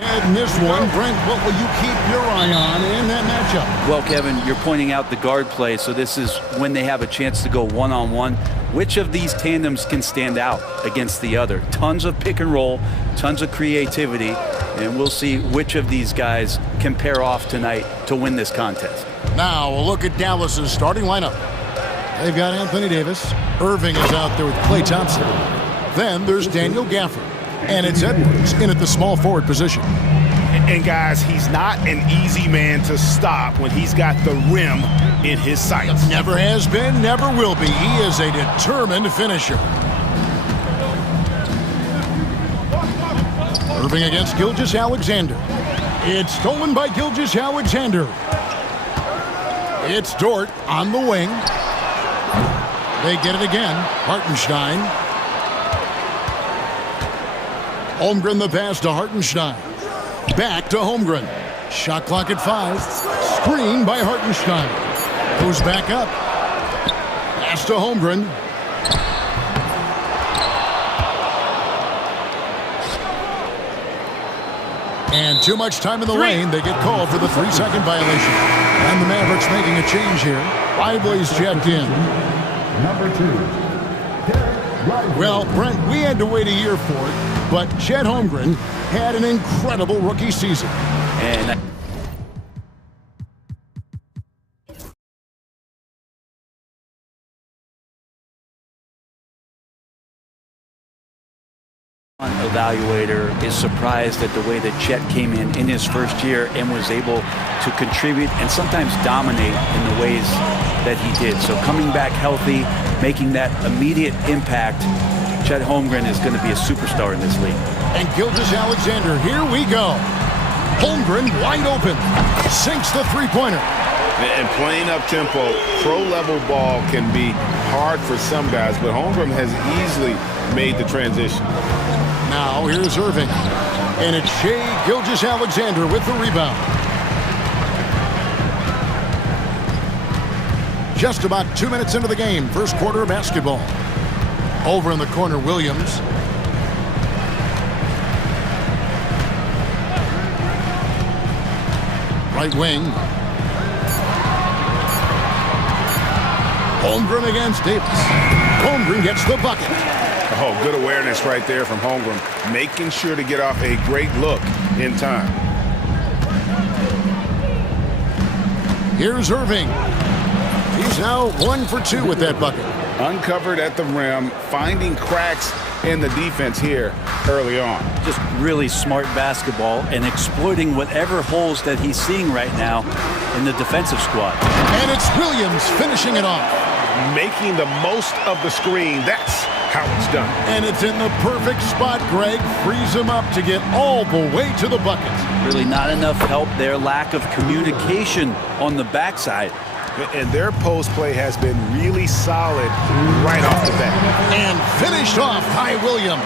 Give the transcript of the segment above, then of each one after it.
In this one, Brent, what will you keep your eye on in that matchup? Well, Kevin, you're pointing out the guard play, so this is when they have a chance to go one-on-one. Which of these tandems can stand out against the other? Tons of pick and roll, tons of creativity, and we'll see which of these guys can pair off tonight to win this contest. Now, a look at Dallas's starting lineup. They've got Anthony Davis. Irving is out there with Klay Thompson. Then there's Daniel Gafford. And it's Edwards in at the small forward position. And guys, he's not an easy man to stop when he's got the rim in his sights. Never has been, never will be. He is a determined finisher. Irving against Gilgeous-Alexander. It's stolen by Gilgeous-Alexander. It's Dort on the wing. They get it again. Hartenstein. Holmgren the pass to Hartenstein. Back to Holmgren. Shot clock at 5. Screen by Hartenstein. Goes back up. Pass to Holmgren. And too much time in the lane. They get called for the 3-second violation. And the Mavericks making a change here. Lively's checked in. Number 2. Well, Brent, we had to wait a year for it, but Chet Holmgren had an incredible rookie season. And evaluator is surprised at the way that Chet came in his first year and was able to contribute and sometimes dominate in the ways that he did. So coming back healthy, making that immediate impact, Chet Holmgren is going to be a superstar in this league. And Gilgeous-Alexander, here we go. Holmgren wide open, sinks the three-pointer. And playing up-tempo, pro-level ball can be hard for some guys, but Holmgren has easily made the transition. Now here's Irving, and it's Shai Gilgeous-Alexander with the rebound. Just about 2 minutes into the game, first quarter of basketball. Over in the corner, Williams. Right wing. Holmgren against Davis. Holmgren gets the bucket. Oh, good awareness right there from Holmgren, making sure to get off a great look in time. Here's Irving. He's now 1 for 2 with that bucket. Uncovered at the rim, finding cracks in the defense here early on. Just really smart basketball and exploiting whatever holes that he's seeing right now in the defensive squad. And it's Williams finishing it off. Making the most of the screen. That's how it's done. And it's in the perfect spot, Greg. Frees him up to get all the way to the bucket. Really not enough help there. Lack of communication on the backside. And their post play has been really solid right off the bat. And finished off by Williams.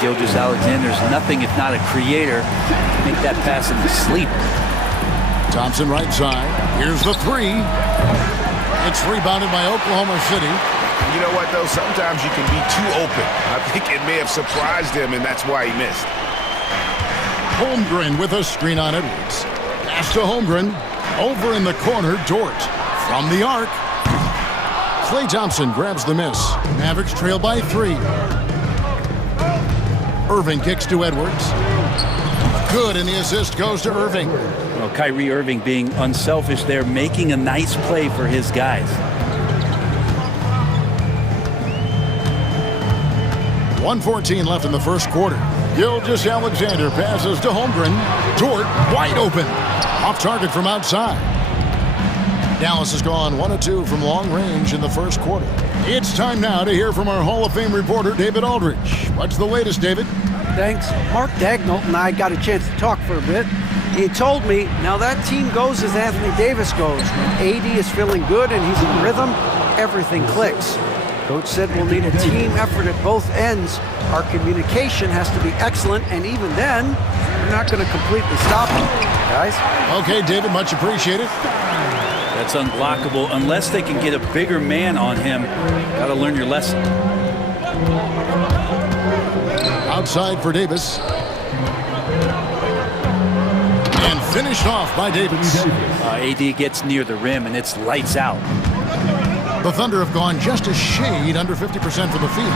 Gilgeous-Alexander's nothing if not a creator. Make that pass in his sleep. Thompson right side. Here's the 3. It's rebounded by Oklahoma City. You know what, though? Sometimes you can be too open. I think it may have surprised him, and that's why he missed. Holmgren with a screen on Edwards. Pass to Holmgren. Over in the corner, Dort. From the arc. Klay Thompson grabs the miss. Mavericks trail by 3. Irving kicks to Edwards. Good, and the assist goes to Irving. Well, Kyrie Irving being unselfish there, making a nice play for his guys. 1:14 left in the first quarter. Gilgeous-Alexander passes to Holmgren. Dort wide open. Off target from outside. Dallas has gone 1 of 2 from long range in the first quarter. It's time now to hear from our Hall of Fame reporter, David Aldridge. What's the latest, David? Thanks. Mark Dagnall and I got a chance to talk for a bit. He told me, now that team goes as Anthony Davis goes. When AD is feeling good and he's in rhythm, everything clicks. Coach said we'll need a team effort at both ends. Our communication has to be excellent, and even then, we're not going to completely stop them, guys. Okay, David, much appreciated. That's unblockable unless they can get a bigger man on him. Got to learn your lesson. Outside for Davis. And finished off by Davis. AD gets near the rim, and it's lights out. The Thunder have gone just a shade under 50% from the field.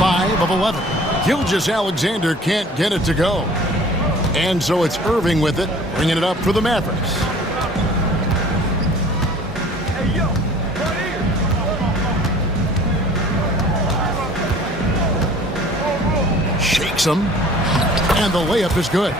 5 of 11. Gilgeous-Alexander can't get it to go. And so it's Irving with it, bringing it up for the Mavericks. Shakes him. And the layup is good.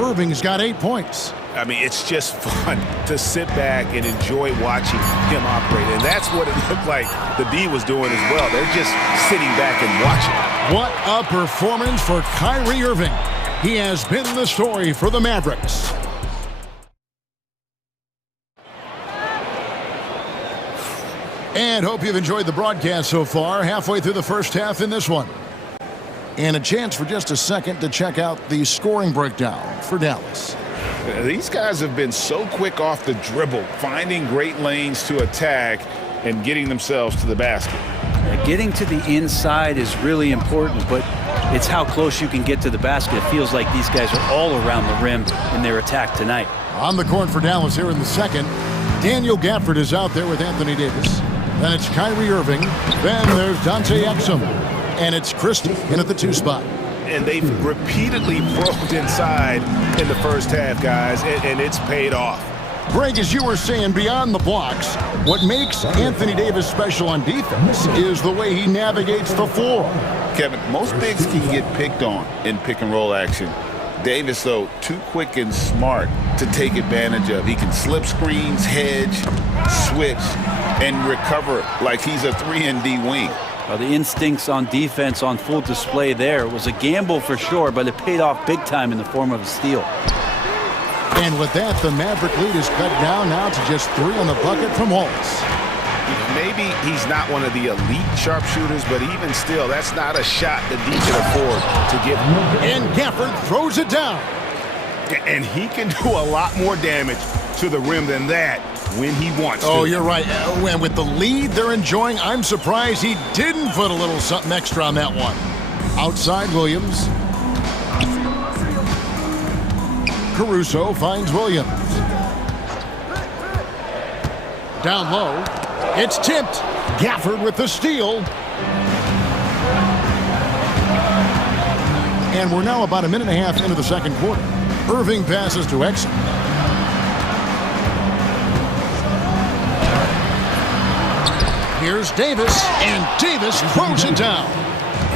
Irving's got 8 points. I mean, it's just fun to sit back and enjoy watching him operate. And that's what it looked like the D was doing as well. They're just sitting back and watching. What a performance for Kyrie Irving. He has been the story for the Mavericks. And hope you've enjoyed the broadcast so far. Halfway through the first half in this one. And a chance for just a second to check out the scoring breakdown for Dallas. These guys have been so quick off the dribble, finding great lanes to attack and getting themselves to the basket. Getting to the inside is really important, but it's how close you can get to the basket. It feels like these guys are all around the rim in their attack tonight. On the court for Dallas here in the second, Daniel Gafford is out there with Anthony Davis. Then it's Kyrie Irving. Then there's Dante Exum. And it's Christie in at the 2 spot. And they've repeatedly broke inside in the first half, guys, and it's paid off. Greg, as you were saying, beyond the blocks, what makes Anthony Davis special on defense is the way he navigates the floor. Kevin, most bigs can get picked on in pick-and-roll action. Davis, though, too quick and smart to take advantage of. He can slip screens, hedge, switch, and recover like he's a 3-and-D wing. Well, the instincts on defense on full display there. It was a gamble for sure, but it paid off big time in the form of a steal. And with that, the Maverick lead is cut down now to just 3 on the bucket from Wallace. Maybe he's not one of the elite sharpshooters, but even still, that's not a shot that he can afford to give. And Gafford throws it down. And he can do a lot more damage to the rim than that when he wants to. Oh, you're right. And with the lead they're enjoying, I'm surprised he didn't put a little something extra on that one. Outside Williams. Caruso finds Williams. Down low. It's tipped. Gafford with the steal. And we're now about a minute and a half into the second quarter. Irving passes to Exum. Here's Davis, and Davis throws it down.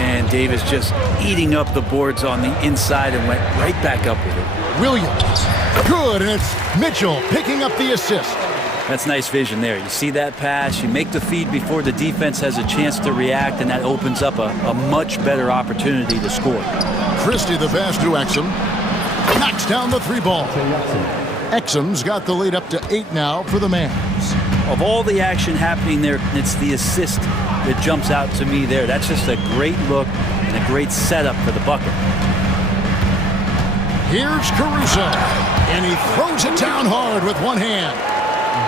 And Davis just eating up the boards on the inside and went right back up with it. Williams, good, and it's Mitchell picking up the assist. That's nice vision there. You see that pass, you make the feed before the defense has a chance to react, and that opens up a much better opportunity to score. Christie the pass to Exum. Knocks down the 3 ball. Exum's got the lead up to 8 now for the Mavs. Of all the action happening there, it's the assist that jumps out to me there. That's just a great look and a great setup for the bucket. Here's Caruso, and he throws it down hard with one hand.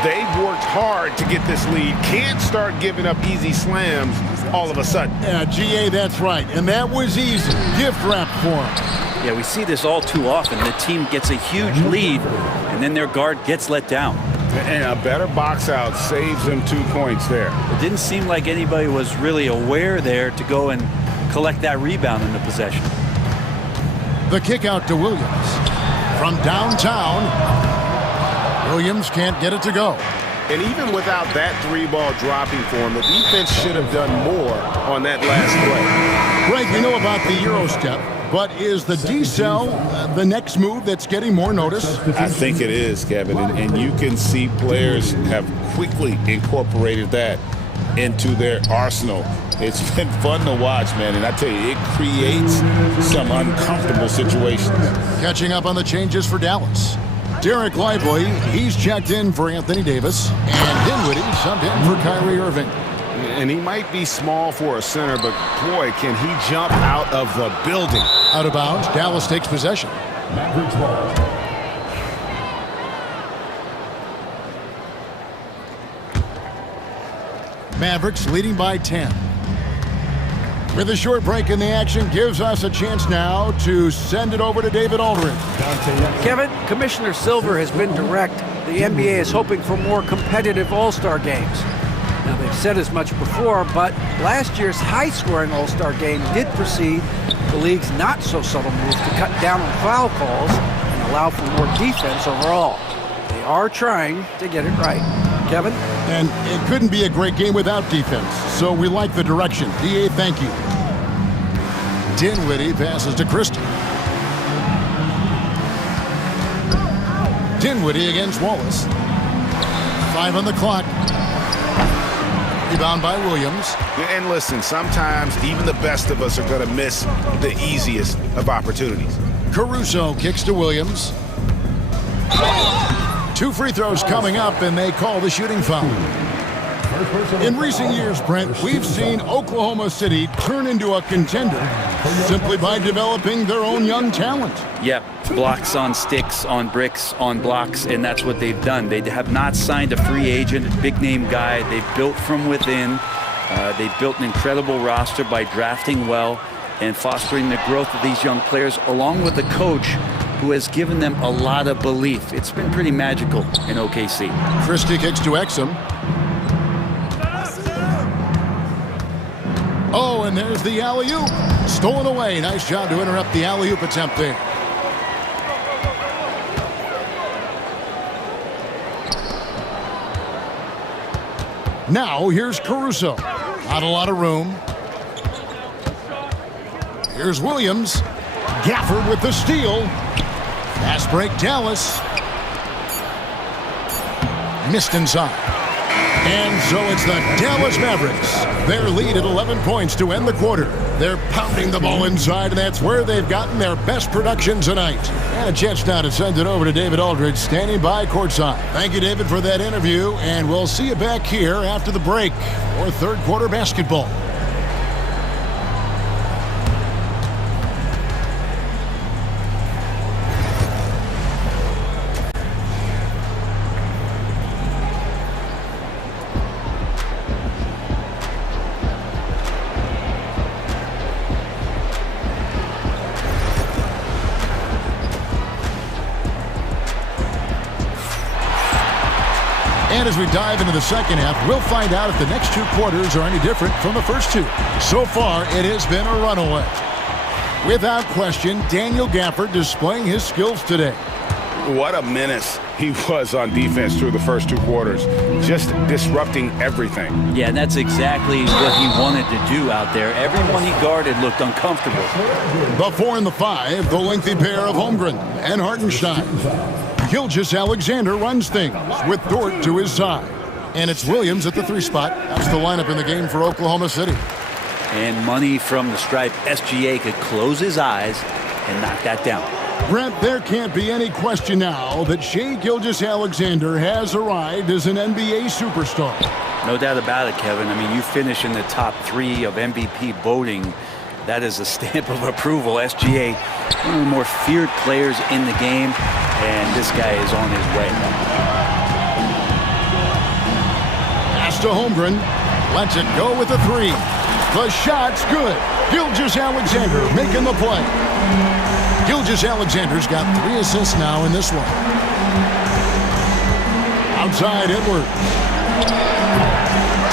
They've worked hard to get this lead. Can't start giving up easy slams all of a sudden. Yeah, GA, that's right. And that was easy. Gift wrap for him. Yeah, we see this all too often. The team gets a huge lead, and then their guard gets let down. And a better box out saves them 2 points there. It didn't seem like anybody was really aware there to go and collect that rebound in the possession. The kick out to Williams. From downtown, Williams can't get it to go. And even without that 3-ball dropping for him, the defense should have done more on that last play. Greg, we know about the Euro step, but is the D-cell the next move that's getting more notice? I think it is, Kevin, and you can see players have quickly incorporated that into their arsenal. It's been fun to watch, man, and I tell you, it creates some uncomfortable situations. Catching up on the changes for Dallas. Derek Lively, he's checked in for Anthony Davis, and Dinwiddie subbed in for Kyrie Irving. And he might be small for a center, but boy, can he jump out of the building. Out of bounds, Dallas takes possession. Mavericks ball. Mavericks leading by 10. With a short break in the action, gives us a chance now to send it over to David Aldridge. Kevin, Commissioner Silver has been direct. The NBA is hoping for more competitive All-Star games. Now, they've said as much before, but last year's high-scoring All-Star game did precede the league's not-so-subtle move to cut down on foul calls and allow for more defense overall. They are trying to get it right. Kevin? And it couldn't be a great game without defense, so we like the direction. DA, thank you. Dinwiddie passes to Christie. Dinwiddie against Wallace. 5 on the clock. Rebound by Williams. And listen, sometimes even the best of us are going to miss the easiest of opportunities. Caruso kicks to Williams. 2 free throws coming up, and they call the shooting foul. In recent years, Brent, we've seen Oklahoma City turn into a contender simply by developing their own young talent. Yep, blocks on sticks, on bricks, on blocks, and that's what they've done. They have not signed a free agent, big-name guy. They've built from within. They've built an incredible roster by drafting well and fostering the growth of these young players, along with the coach who has given them a lot of belief. It's been pretty magical in OKC. Christie kicks to Exum. Oh, and there's the alley-oop. Stolen away. Nice job to interrupt the alley-oop attempt there. Now, here's Caruso. Not a lot of room. Here's Williams. Gafford with the steal. Fast break, Dallas. Missed inside. And so it's the Dallas Mavericks. Their lead at 11 points to end the quarter. They're pounding the ball inside, and that's where they've gotten their best production tonight. And a chance now to send it over to David Aldridge, standing by courtside. Thank you, David, for that interview, and we'll see you back here after the break for third quarter basketball. And as we dive into the second half, we'll find out if the next 2 quarters are any different from the first 2. So far, it has been a runaway. Without question, Daniel Gafford displaying his skills today. What a menace he was on defense through the first 2 quarters, just disrupting everything. Yeah, and that's exactly what he wanted to do out there. Everyone he guarded looked uncomfortable. The 4 and the 5, the lengthy pair of Holmgren and Hartenstein. Gilgeous-Alexander runs things with Dort to his side. And it's Williams at the 3 spot. That's the lineup in the game for Oklahoma City. And money from the stripe. SGA could close his eyes and knock that down. Brent, there can't be any question now that Shai Gilgeous-Alexander has arrived as an NBA superstar. No doubt about it, Kevin. I mean, you finish in the top 3 of MVP voting. That is a stamp of approval. SGA, one of the more feared players in the game, and this guy is on his way. Pass to Holmgren. Lets it go with the 3. The shot's good. Gilgeous-Alexander making the play. Gilgeous-Alexander's got 3 assists now in this one. Outside Edwards.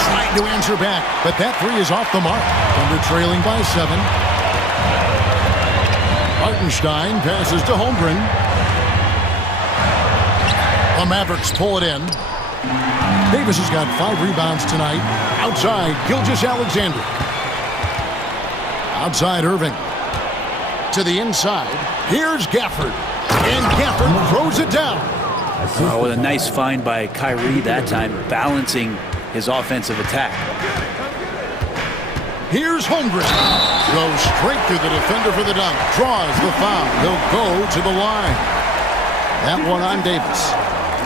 Trying to answer back, but that 3 is off the mark. Thunder trailing by 7. Hartenstein passes to Holmgren. The Mavericks pull it in. Davis has got 5 rebounds tonight. Outside, Gilgeous-Alexander. Outside Irving. To the inside. Here's Gafford. And Gafford throws it down. Oh, what a nice find by Kyrie that time, balancing his offensive attack. Here's Holmgren. Goes straight through the defender for the dunk. Draws the foul. He'll go to the line. That one on Davis.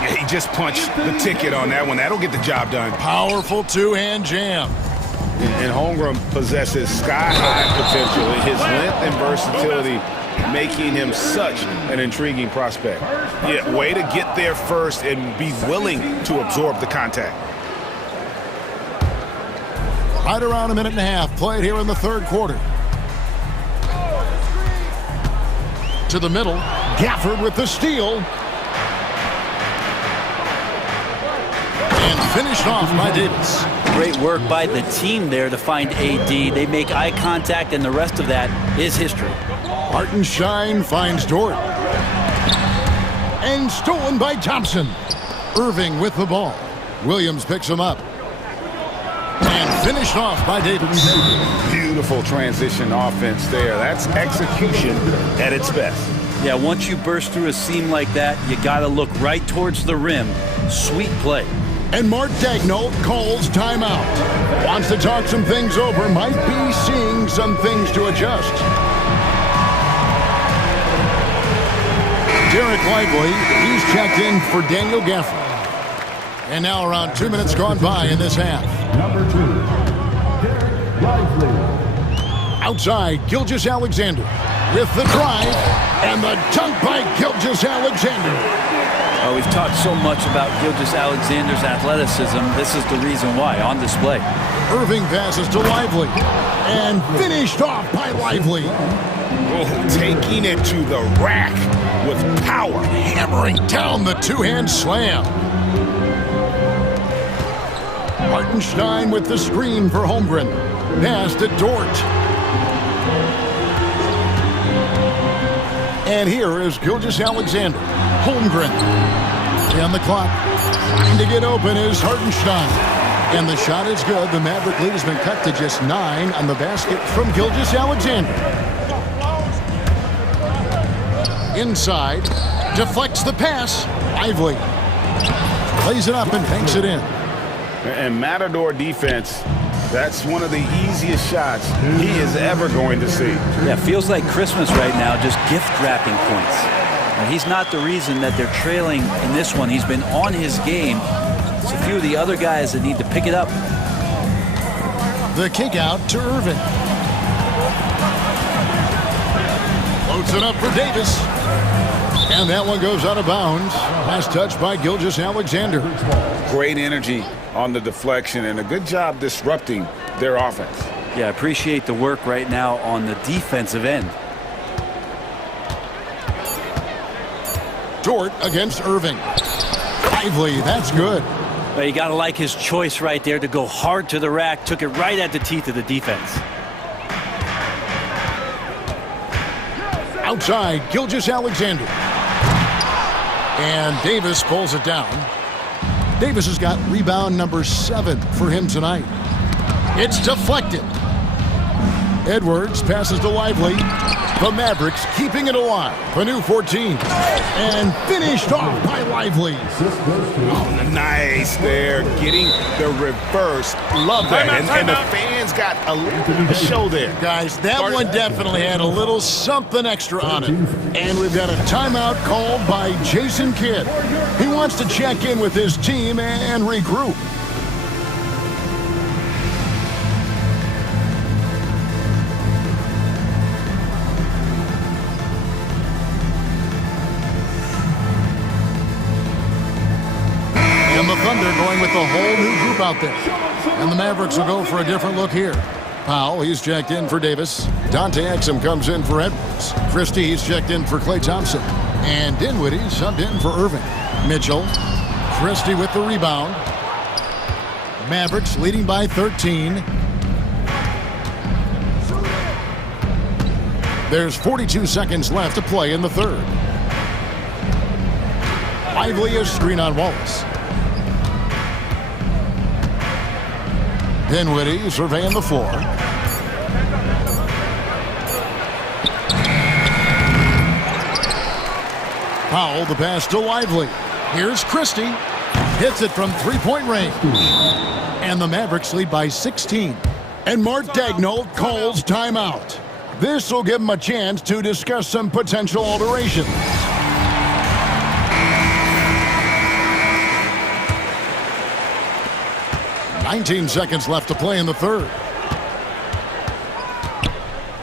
Yeah, he just punched the ticket on that one. That'll get the job done. Powerful 2-hand jam. And Holmgren possesses sky-high potential. His length and versatility making him such an intriguing prospect. Yeah, way to get there first and be willing to absorb the contact. Right around a minute and a half played here in the third quarter. To the middle, Gafford with the steal. And finished off by Davis. Great work by the team there to find AD. They make eye contact, and the rest of that is history. Hartenstein finds Dort. And stolen by Thompson. Irving with the ball. Williams picks him up. And finished off by Davis. Beautiful transition offense there. That's execution at its best. Yeah, once you burst through a seam like that, you got to look right towards the rim. Sweet play. And Mark Daigneault calls timeout. Wants to talk some things over. Might be seeing some things to adjust. Derek Lively, he's checked in for Daniel Gafford. And now around 2 minutes gone by in this half. Number 2, Derek Lively. Outside, Gilgeous-Alexander with the drive and the dunk by Gilgeous-Alexander. Well, we've talked so much about Gilgeous-Alexander's athleticism. This is the reason why, on display. Irving passes to Lively and finished off by Lively. Oh, taking it to the rack with power. Hammering down the two-hand slam. Hartenstein with the screen for Holmgren. Pass to Dort. And here is Gilgeous-Alexander. Holmgren. And the clock. Trying to get open is Hartenstein. And the shot is good. The Maverick lead has been cut to just 9 on the basket from Gilgeous-Alexander. Inside. Deflects the pass. Lively. Plays it up and banks it in. And Matador defense, that's one of the easiest shots he is ever going to see. Yeah, feels like Christmas right now, just gift wrapping points. And he's not the reason that they're trailing in this one. He's been on his game. It's a few of the other guys that need to pick it up. The kick out to Irving. Floats it up for Davis. And that one goes out of bounds. Last touch by Gilgeous-Alexander. Great energy on the deflection and a good job disrupting their offense. Yeah, appreciate the work right now on the defensive end. Dort against Irving. Lively, that's good. Well, you got to like his choice right there to go hard to the rack. Took it right at the teeth of the defense. Outside, Gilgeous-Alexander. And Davis pulls it down. Davis has got rebound number 7 for him tonight. It's deflected. Edwards passes to Lively. The Mavericks keeping it alive. A new 14. And finished off by Lively. Oh, nice there. Getting the reverse. Love that. And the fans got a little show there. Guys, that one definitely had a little something extra on it. And we've got a timeout called by Jason Kidd. He wants to check in with his team and regroup. And the Thunder going with the whole new group out there. And the Mavericks will go for a different look here. Powell, he's checked in for Davis. Dante Exum comes in for Edwards. Christie, he's checked in for Klay Thompson. And Dinwiddie subbed in for Irving. Mitchell, Christie with the rebound. Mavericks leading by 13. There's 42 seconds left to play in the third. Lively is screen on Wallace. Dinwiddie surveying the floor. Powell, the pass to Lively. Here's Christie. Hits it from three-point range. And the Mavericks lead by 16. And Mark Daigneault calls timeout. This will give him a chance to discuss some potential alterations. "19 seconds left to play in the third.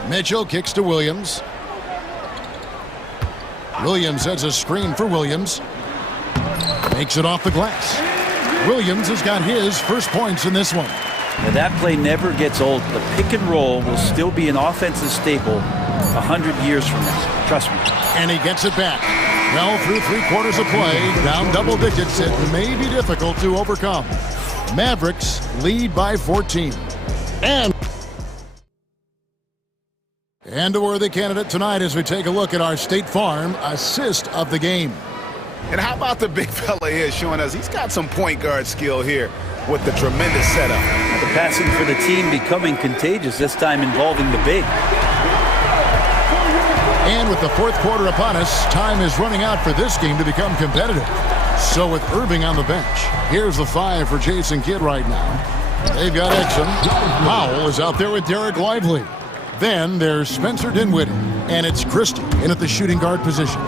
Mitchell kicks to Williams. Williams has a screen for Williams. Makes it off the glass. Williams has got his first points in this one. Now, that play never gets old. The pick and roll will still be an offensive staple 100 years from now. Trust me. And he gets it back. Well, through 3/4 of play, down double digits, it may be difficult to overcome. Mavericks lead by 14. And a worthy candidate tonight as we take a look at our State Farm assist of the game. And how about the big fella here showing us he's got some point guard skill here with the tremendous setup. The passing for the team becoming contagious, this time involving the big. And with the fourth quarter upon us, time is running out for this game to become competitive. So with Irving on the bench, here's the 5 for Jason Kidd right now. They've got Exum. Powell is out there with Derek Lively. Then there's Spencer Dinwiddie, and it's Christie in at the shooting guard position.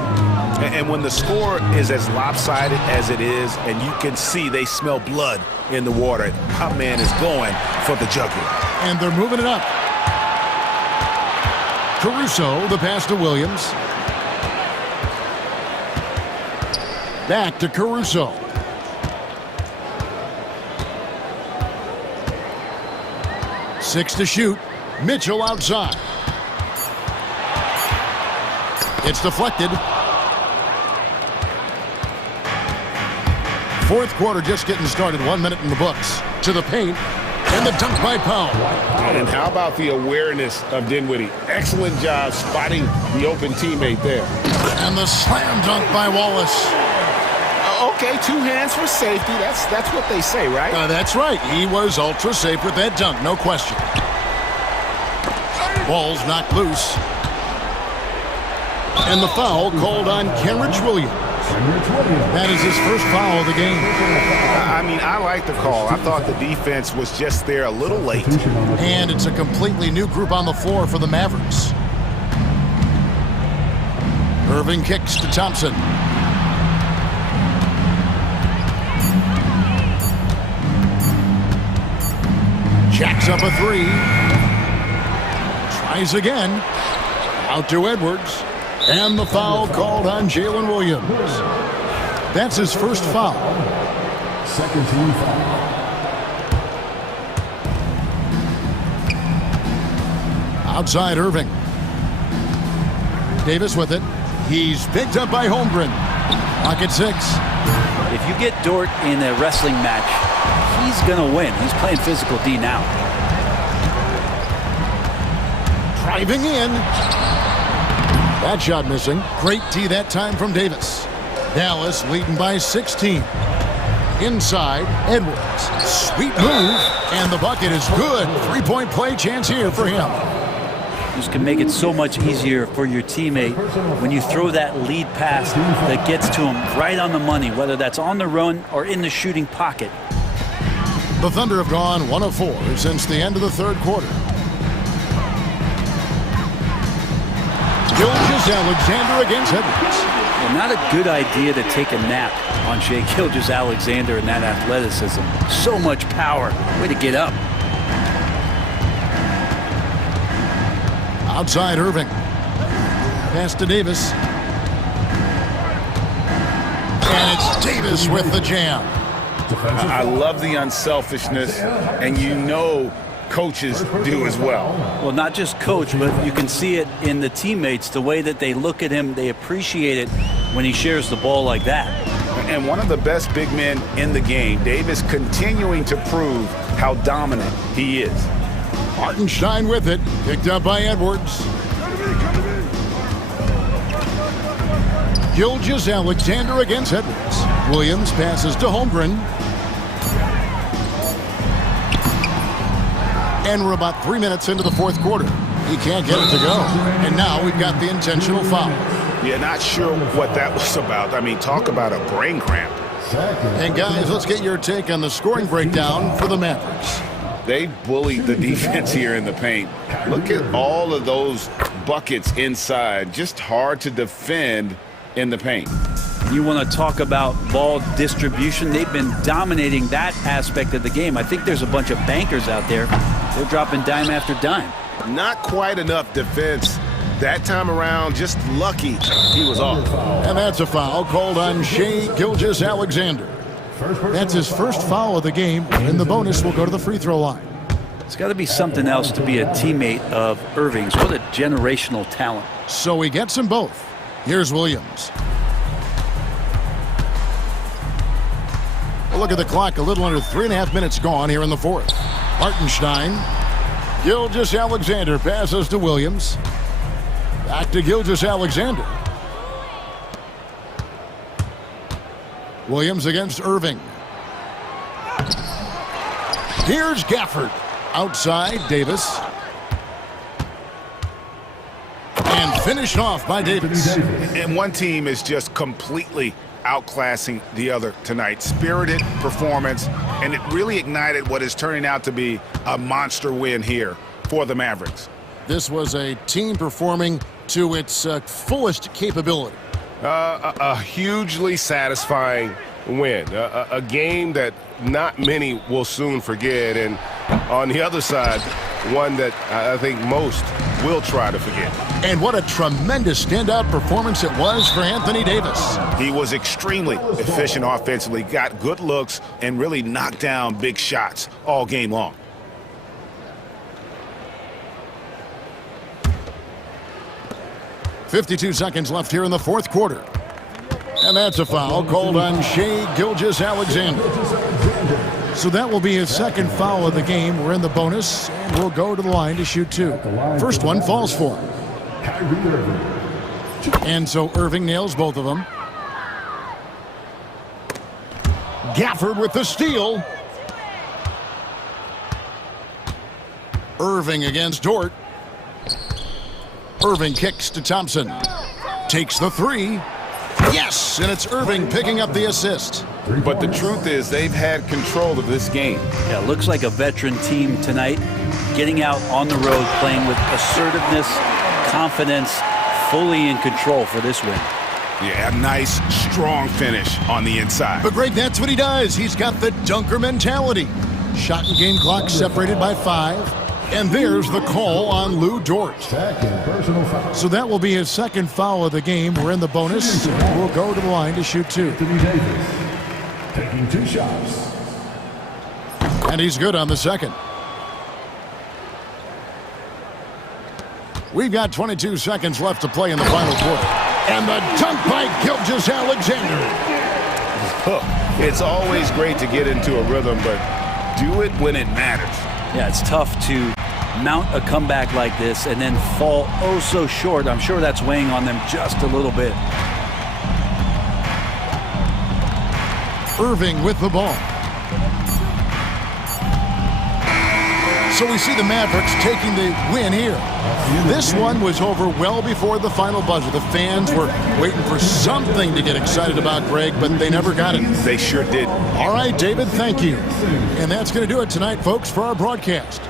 And when the score is as lopsided as it is, and you can see they smell blood in the water, my man is going for the jugular. And they're moving it up. Caruso, the pass to Williams. Back to Caruso. Six to shoot. Mitchell outside. It's deflected. Fourth quarter just getting started. 1 minute in the books. To the paint. And the dunk by Powell. And how about the awareness of Dinwiddie? Excellent job spotting the open teammate there. And the slam dunk by Wallace. Okay, 2 hands for safety. That's what they say, right? That's right. He was ultra safe with that dunk, no question. Ball's knocked loose. And the foul called on Kenrich Williams. That is his first foul of the game. I mean, I like the call. I thought the defense was just there a little late. And it's a completely new group on the floor for the Mavericks. Irving kicks to Thompson. Jacks up a 3. Tries again. Out to Edwards. And the foul called on Jalen Williams. That's his first foul. Second team foul. Outside Irving. Davis with it. He's picked up by Holmgren. Pocket 6. If you get Dort in a wrestling match, he's going to win. He's playing physical D now. Driving in. That shot missing. Great D that time from Davis. Dallas leading by 16. Inside, Edwards. Sweet move. And the bucket is good. 3-point play chance here for him. This can make it so much easier for your teammate when you throw that lead pass that gets to him right on the money, whether that's on the run or in the shooting pocket. The Thunder have gone 1 of 4 since the end of the third quarter. Gilgeous-Alexander against Edwards. Well, not a good idea to take a nap on Shai Gilgeous-Alexander and that athleticism. So much power. Way to get up. Outside Irving. Pass to Davis. And it's Davis with the jam. I love the unselfishness, and you know coaches do as well. Well, not just coach, but you can see it in the teammates, the way that they look at him. They appreciate it when he shares the ball like that. And one of the best big men in the game, Davis, continuing to prove how dominant he is. Hartenstein with it. Picked up by Edwards. Gilgeous-Alexander against Edwards. Williams passes to Holmgren. And we're about 3 minutes into the fourth quarter. He can't get it to go. And now we've got the intentional foul. Yeah, not sure what that was about. I mean, talk about a brain cramp. And guys, let's get your take on the scoring breakdown for the Mavericks. They bullied the defense here in the paint. Look at all of those buckets inside. Just hard to defend in the paint. You want to talk about ball distribution. They've been dominating that aspect of the game. I think there's a bunch of bankers out there. They're dropping dime after dime. Not quite enough defense that time around. Just lucky he was off. And that's a foul called on Shai Gilgeous-Alexander. That's his first foul of the game, and the bonus will go to the free throw line. It's got to be something else to be a teammate of Irving's. What a generational talent. So he gets them both. Here's Williams. Well, look at the clock. A little under 3.5 minutes gone here in the fourth. Hartenstein. Gilgeous-Alexander passes to Williams. Back to Gilgeous-Alexander. Williams against Irving. Here's Gafford. Outside, Davis. And finished off by Davis. And one team is just completely outclassing the other tonight. Spirited performance, and it really ignited what is turning out to be a monster win here for the Mavericks. This was a team performing to its fullest capability. A hugely satisfying win. A game that not many will soon forget. And on the other side, one that I think most will try to forget. And what a tremendous standout performance it was for Anthony Davis. He was extremely efficient offensively, got good looks, and really knocked down big shots all game long. .52 seconds left here in the fourth quarter. And that's a foul called on Shai Gilgeous-Alexander. So that will be his second foul of the game. We're in the bonus, and we'll go to the line to shoot two. First one falls for him. And so Irving nails both of them. Gafford with the steal. Irving against Dort. Irving kicks to Thompson. Takes the three. Yes, and it's Irving picking up the assist. But the truth is they've had control of this game. Yeah, looks like a veteran team tonight, getting out on the road, playing with assertiveness, confidence, fully in control for this win. Yeah, a nice, strong finish on the inside. But Greg, that's what he does. He's got the dunker mentality. Shot and game clock separated by 5. And there's the call on Lou Dort. So that will be his second foul of the game. We're in the bonus. We'll go to the line to shoot two. Taking 2 shots. And he's good on the second. We've got 22 seconds left to play in the final quarter. And the dunk by Gilgeous-Alexander. It's always great to get into a rhythm, but do it when it matters. Yeah, it's tough to mount a comeback like this and then fall oh so short. I'm sure that's weighing on them just a little bit. Irving with the ball. So we see the Mavericks taking the win here. This one was over well before the final buzzer. The fans were waiting for something to get excited about, Greg, but they never got it. They sure did. All right, David, thank you. And that's going to do it tonight, folks, for our broadcast.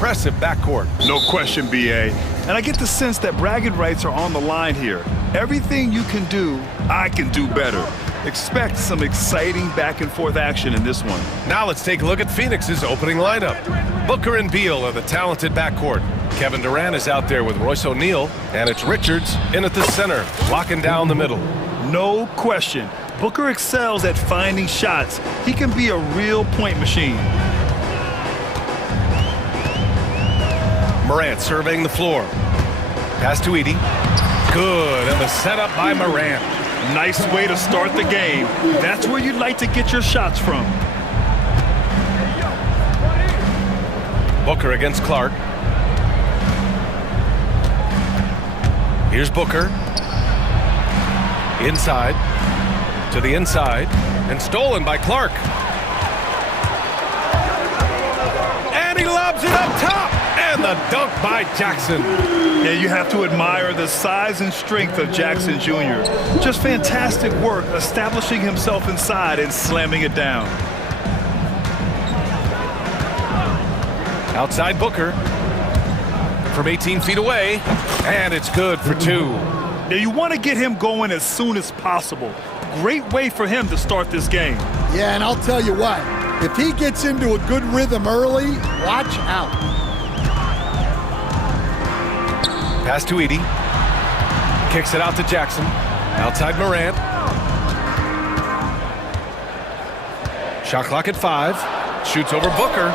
impressive backcourt. No question, B.A. And I get the sense that bragging rights are on the line here. Everything you can do, I can do better. Expect some exciting back-and-forth action in this one. Now let's take a look at Phoenix's opening lineup. Booker and Beal are the talented backcourt. Kevin Durant is out there with Royce O'Neal, and it's Richards in at the center, locking down the middle. No question. Booker excels at finding shots. He can be a real point machine. Morant surveying the floor. Pass to Edey. Good, and the setup by Morant. Nice way to start the game. That's where you'd like to get your shots from. Booker against Clark. Here's Booker. Inside. To the inside. And stolen by Clark. And he lobs it up top. And the dunk by Jackson. Yeah, you have to admire the size and strength of Jackson Jr. Just fantastic work establishing himself inside and slamming it down. Outside Booker. From 18 feet away. And it's good for two. Now you want to get him going as soon as possible. Great way for him to start this game. Yeah, and I'll tell you what. If he gets into a good rhythm early, watch out. Pass to Edey. Kicks it out to Jackson. Outside Morant. Shot clock at 5. Shoots over Booker.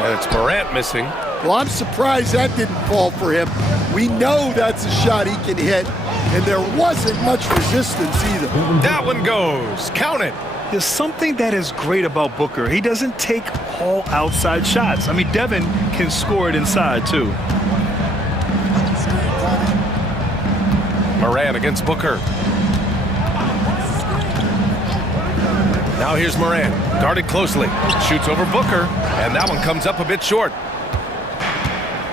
And it's Morant missing. Well, I'm surprised that didn't fall for him. We know that's a shot he can hit, and there wasn't much resistance either. That one goes. Count it. There's something that is great about Booker. He doesn't take all outside shots. I mean, Devin can score it inside, too. Morant against Booker. Now here's Morant, guarded closely. Shoots over Booker, and that one comes up a bit short.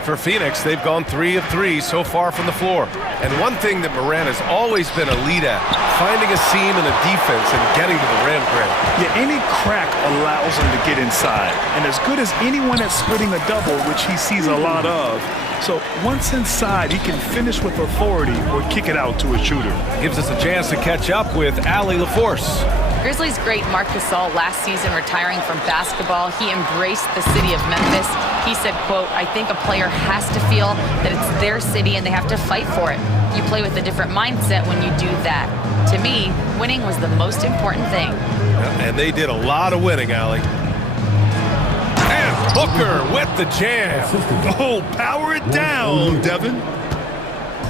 For Phoenix, they've gone 3 of 3 so far from the floor. And one thing that Morant has always been elite at, finding a seam in a defense and getting to the rim, Grant. Yeah, any crack allows him to get inside. And as good as anyone at splitting a double, which he sees a lot of. So once inside, he can finish with authority or kick it out to a shooter. Gives us a chance to catch up with Allie LaForce. Grizzlies great Marc Gasol last season retiring from basketball. He embraced the city of Memphis. He said, quote, "I think a player has to feel that it's their city and they have to fight for it. You play with a different mindset when you do that. To me, winning was the most important thing." And they did a lot of winning, Allie. And Booker with the jam. Oh, power it down, Devin.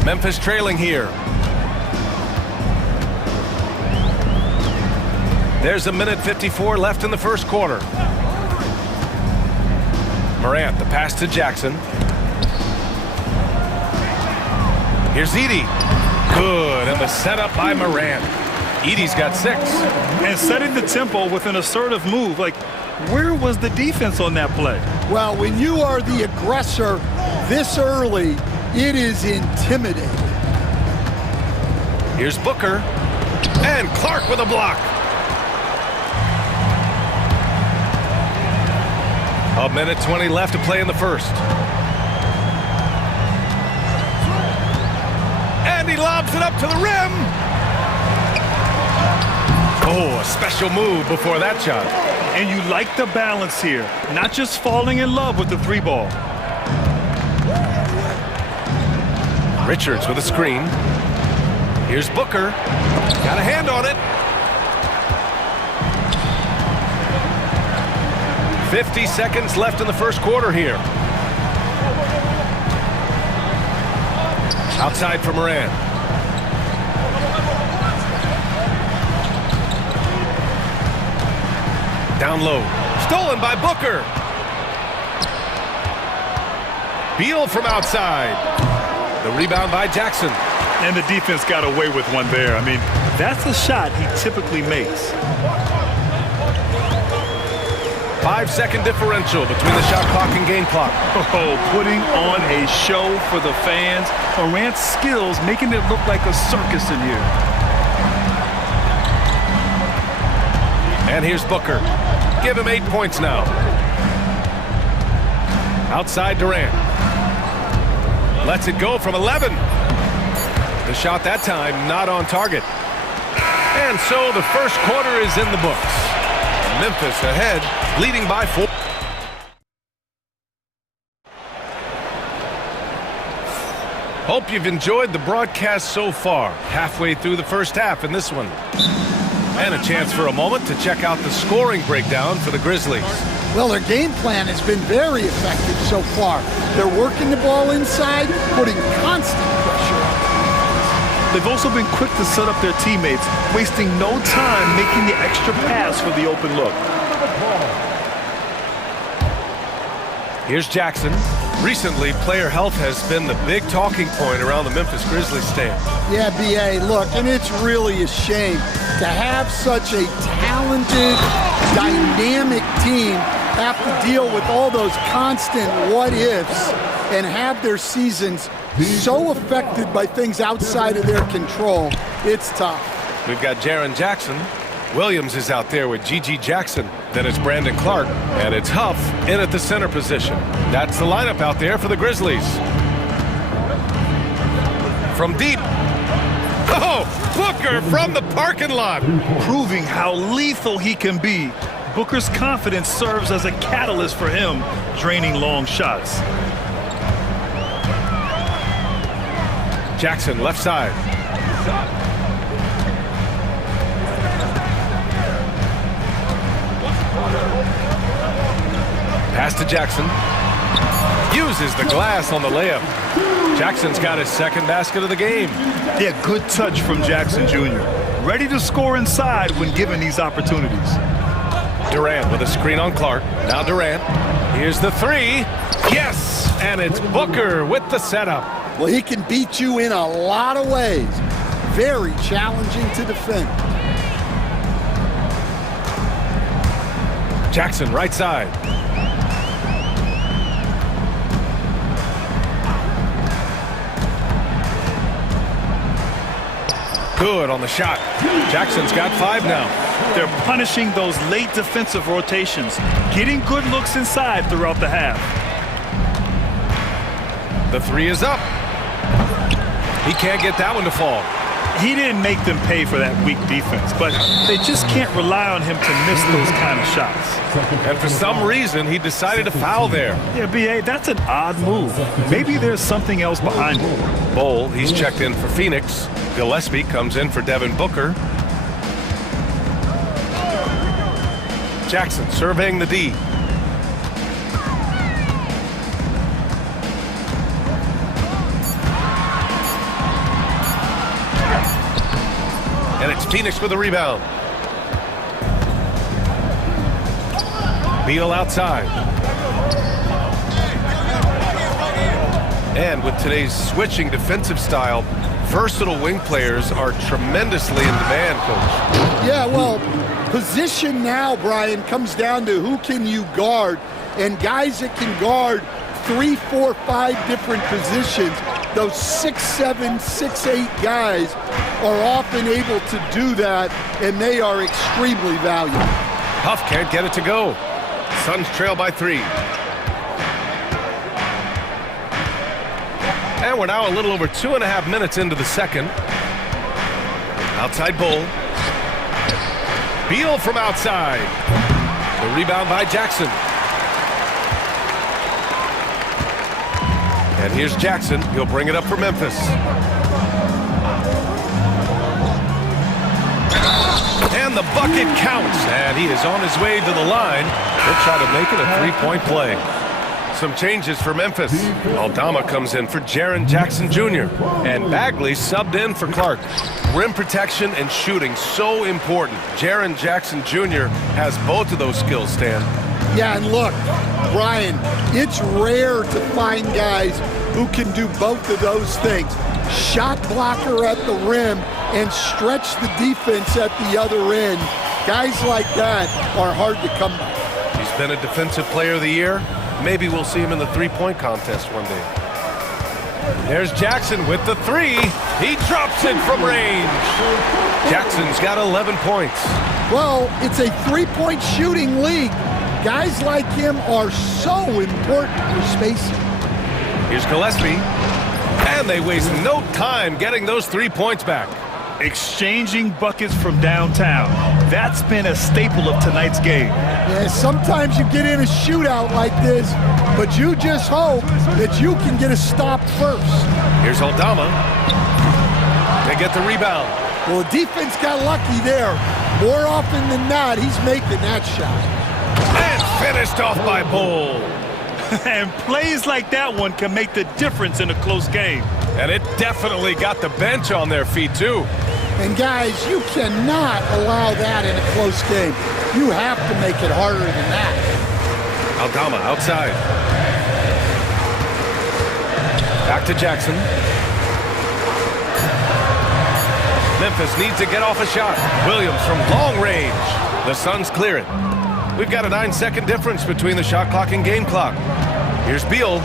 Memphis trailing here. There's a minute 54 left in the first quarter. Morant, the pass to Jackson. Here's Edey. Good, and the setup by Morant. Edey's got 6. And setting the tempo with an assertive move. Like, where was the defense on that play? Well, when you are the aggressor this early, it is intimidating. Here's Booker. And Clark with a block. A minute 20 left to play in the first. And he lobs it up to the rim. Oh, a special move before that shot. And you like the balance here. Not just falling in love with the 3-ball. Richards with a screen. Here's Booker. Got a hand on it. 50 seconds left in the first quarter here. Outside for Morant. Down low. Stolen by Booker. Beal from outside. The rebound by Jackson. And the defense got away with one there. I mean, that's a shot he typically makes. 5-second differential between the shot clock and game clock. Oh, putting on a show for the fans. Morant's skills making it look like a circus in here. And here's Booker. Give him 8 points now. Outside Durant. Lets it go from 11. The shot that time not on target. And so the first quarter is in the books. Memphis ahead, leading by 4. Hope you've enjoyed the broadcast so far. Halfway through the first half in this one. And a chance for a moment to check out the scoring breakdown for the Grizzlies. Well, their game plan has been very effective so far. They're working the ball inside, putting constant pressure on. They've also been quick to set up their teammates, wasting no time making the extra pass for the open look. Here's Jackson. Recently, player health has been the big talking point around the Memphis Grizzlies stand. Yeah, B.A., look, and it's really a shame to have such a talented, dynamic team have to deal with all those constant what-ifs and have their seasons so affected by things outside of their control. It's tough. We've got Jaren Jackson. Williams is out there with G.G. Jackson. Then it's Brandon Clark, and it's Huff in at the center position. That's the lineup out there for the Grizzlies. From deep. Oh, Booker from the parking lot. Proving how lethal he can be. Booker's confidence serves as a catalyst for him, draining long shots. Jackson, left side. Pass to Jackson. Uses the glass on the layup. Jackson's got his second basket of the game. Yeah, good touch from Jackson Jr. Ready to score inside when given these opportunities. Durant with a screen on Clark. Now Durant. Here's the three. Yes! And it's Booker with the setup. Well, he can beat you in a lot of ways. Very challenging to defend. Jackson, right side. Good on the shot. Jackson's got 5 now. They're punishing those late defensive rotations, getting good looks inside throughout the half. The three is up. He can't get that one to fall. He didn't make them pay for that weak defense, but they just can't rely on him to miss those kind of shots. And for some reason, he decided to foul there. Yeah, B.A., that's an odd move. Maybe there's something else behind it. Bowl, he's checked in for Phoenix. Gillespie comes in for Devin Booker. Jackson surveying the D. And it's Phoenix with the rebound. Beal outside. And with today's switching defensive style, versatile wing players are tremendously in demand, Coach. Yeah, well, position now, Brian, comes down to who can you guard, and guys that can guard 3, 4, 5 different positions. Those 6'7", 6'8" guys are often able to do that, and they are extremely valuable. Huff can't get it to go. Suns trail by 3. And we're now a little over 2.5 minutes into the second. Outside Bull. Beal from outside. The rebound by Jackson. And here's Jackson. He'll bring it up for Memphis. And the bucket counts. And he is on his way to the line. He'll try to make it a 3-point play. Some changes for Memphis. Aldama comes in for Jaren Jackson Jr. And Bagley subbed in for Clark. Rim protection and shooting so important. Jaren Jackson Jr. has both of those skills, Stan. Yeah, and look, Brian, it's rare to find guys who can do both of those things. Shot blocker at the rim and stretch the defense at the other end. Guys like that are hard to come by. He's been a defensive player of the year. Maybe we'll see him in the three-point contest one day. There's Jackson with the three. He drops it from range. Jackson's got 11 points. Well, it's a three-point shooting league. Guys like him are so important for spacing. Here's Gillespie. And they waste no time getting those 3 points back. Exchanging buckets from downtown. That's been a staple of tonight's game. Yeah, sometimes you get in a shootout like this, but you just hope that you can get a stop first. Here's Aldama. They get the rebound. Well, the defense got lucky there. More often than not, he's making that shot. And finished off by Bull. And plays like that one can make the difference in a close game. And it definitely got the bench on their feet, too. And guys, you cannot allow that in a close game. You have to make it harder than that. Aldama outside. Back to Jackson. Memphis needs to get off a shot. Williams from long range. The Suns clear it. We've got a 9-second difference between the shot clock and game clock. Here's Beal.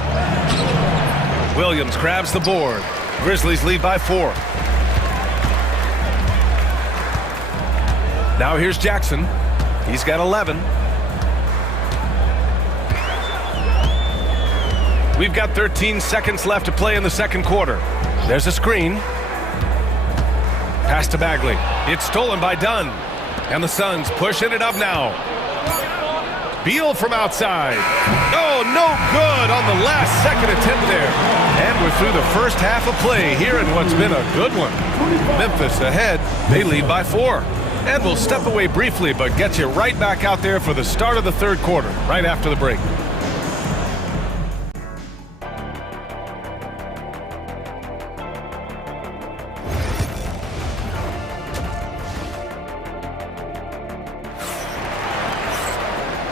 Williams grabs the board. Grizzlies lead by 4. Now here's Jackson. He's got 11. We've got 13 seconds left to play in the second quarter. There's a screen. Pass to Bagley. It's stolen by Dunn. And the Suns pushing it up now. Beal from outside. Oh, no good on the last second attempt there. And we're through the first half of play here in what's been a good one. Memphis ahead. They lead by 4. And we'll step away briefly, but get you right back out there for the start of the third quarter, right after the break.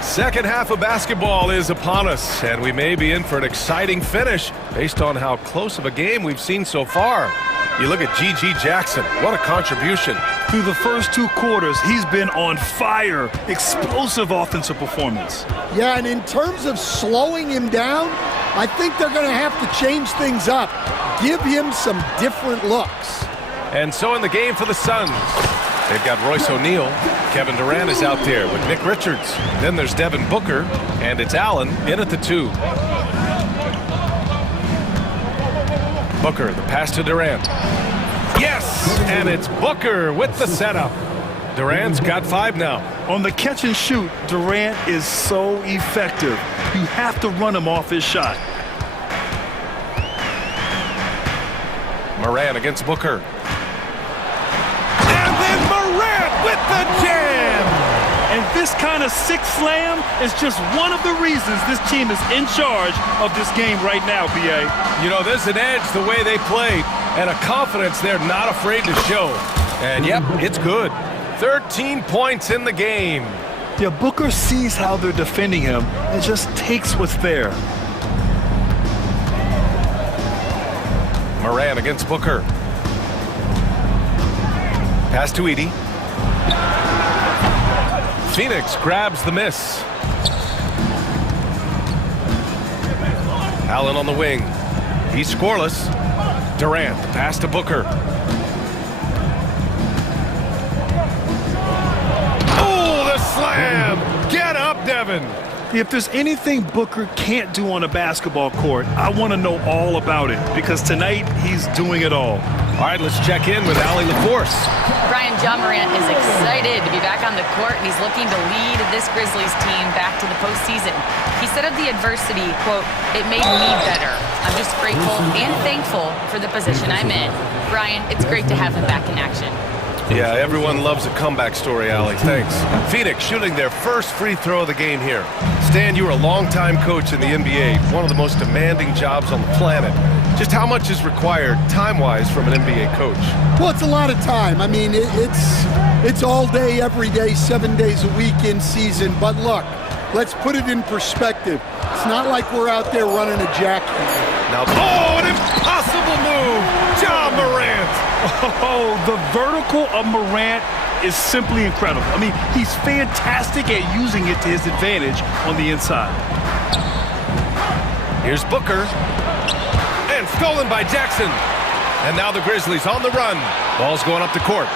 Second half of basketball is upon us, and we may be in for an exciting finish based on how close of a game we've seen so far. You look at G.G. Jackson, what a contribution. Through the first 2 quarters, he's been on fire. Explosive offensive performance. Yeah, and in terms of slowing him down, I think they're going to have to change things up. Give him some different looks. And so in the game for the Suns, they've got Royce O'Neal. Kevin Durant is out there with Nick Richards. Then there's Devin Booker, and it's Allen in at the 2. Booker, the pass to Durant. Yes! And it's Booker with the setup. Durant's got 5 now. On the catch and shoot, Durant is so effective. You have to run him off his shot. Morant against Booker. And then Morant with the jam! And this kind of sick slam is just one of the reasons this team is in charge of this game right now, B.A. You know, there's an edge the way they play and a confidence they're not afraid to show. And, yep, it's good. 13 points in the game. Yeah, Booker sees how they're defending him and just takes what's there. Morant against Booker. Pass to Edey. Phoenix grabs the miss. Allen on the wing. He's scoreless. Durant, pass to Booker. Oh, the slam! Get up, Devin! If there's anything Booker can't do on a basketball court, I want to know all about it, because tonight he's doing it all. All right, let's check in with Allie LaForce. Brian, John Morant is excited to be back on the court, and he's looking to lead this Grizzlies team back to the postseason. He said of the adversity, quote, "It made me better. I'm just grateful and thankful for the position I'm in." Brian, it's great to have him back in action. Yeah, everyone loves a comeback story, Allie. Thanks. Phoenix shooting their first free throw of the game here. Stan, you were a longtime coach in the NBA, one of the most demanding jobs on the planet. Just how much is required time-wise from an NBA coach? Well, it's a lot of time. I mean, it's all day, every day, 7 days a week in season. But look, let's put it in perspective. It's not like we're out there running a jackhammer. Now, oh, an impossible move! John Morant! Oh, the vertical of Morant is simply incredible. I mean, he's fantastic at using it to his advantage on the inside. Here's Booker. And stolen by Jackson. And now the Grizzlies on the run. Ball's going up the court.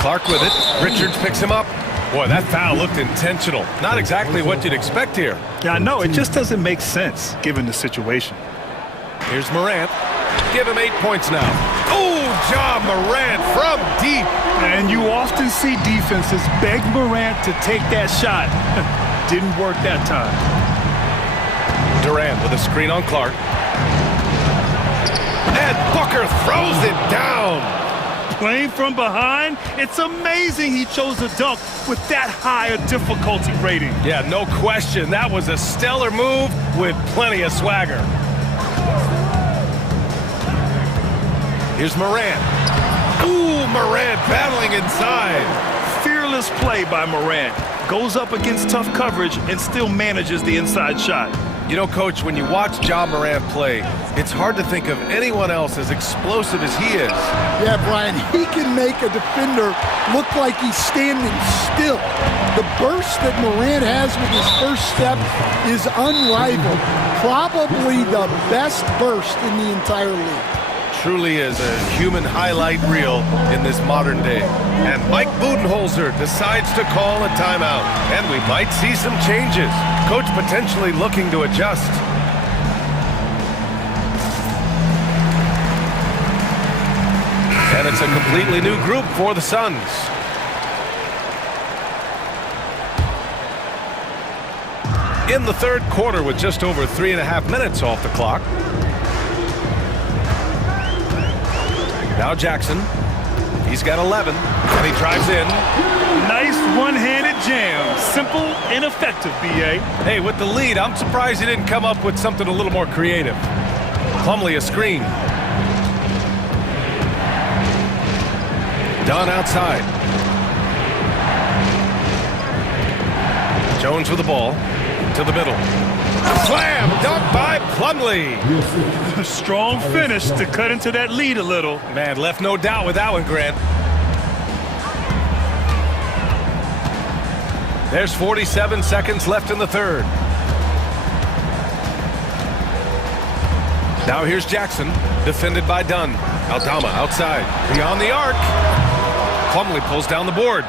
Clark with it. Richards picks him up. Boy, that foul looked intentional. Not exactly what you'd expect here. Yeah, I know. It just doesn't make sense given the situation. Here's Morant. Give him 8 points now. Oh, Ja Morant from deep. And you often see defenses beg Morant to take that shot. Didn't work that time. Durant with a screen on Clark. And Booker throws it down. Playing from behind, it's amazing he chose a dunk with that high a difficulty rating. Yeah, no question. That was a stellar move with plenty of swagger. Here's Morant. Ooh, Morant battling inside. Fearless play by Morant. Goes up against tough coverage and still manages the inside shot. You know, Coach, when you watch Ja Morant play, it's hard to think of anyone else as explosive as he is. Yeah, Brian, he can make a defender look like he's standing still. The burst that Morant has with his first step is unrivaled. Probably the best burst in the entire league. Truly is a human highlight reel in this modern day. And Mike Budenholzer decides to call a timeout. And we might see some changes. Coach potentially looking to adjust. And it's a completely new group for the Suns. In the third quarter with just over 3.5 minutes off the clock. Now Jackson, he's got 11, and he drives in. Nice one-handed jam. Simple and effective, B.A. Hey, with the lead, I'm surprised he didn't come up with something a little more creative. Plumlee a screen. Dunn outside. Jones with the ball to the middle. Slam dunk by Plumlee. A strong finish to cut into that lead a little. Man, left no doubt with that one, Grant. There's 47 seconds left in the third. Now here's Jackson, defended by Dunn. Aldama outside, beyond the arc. Plumlee pulls down the board.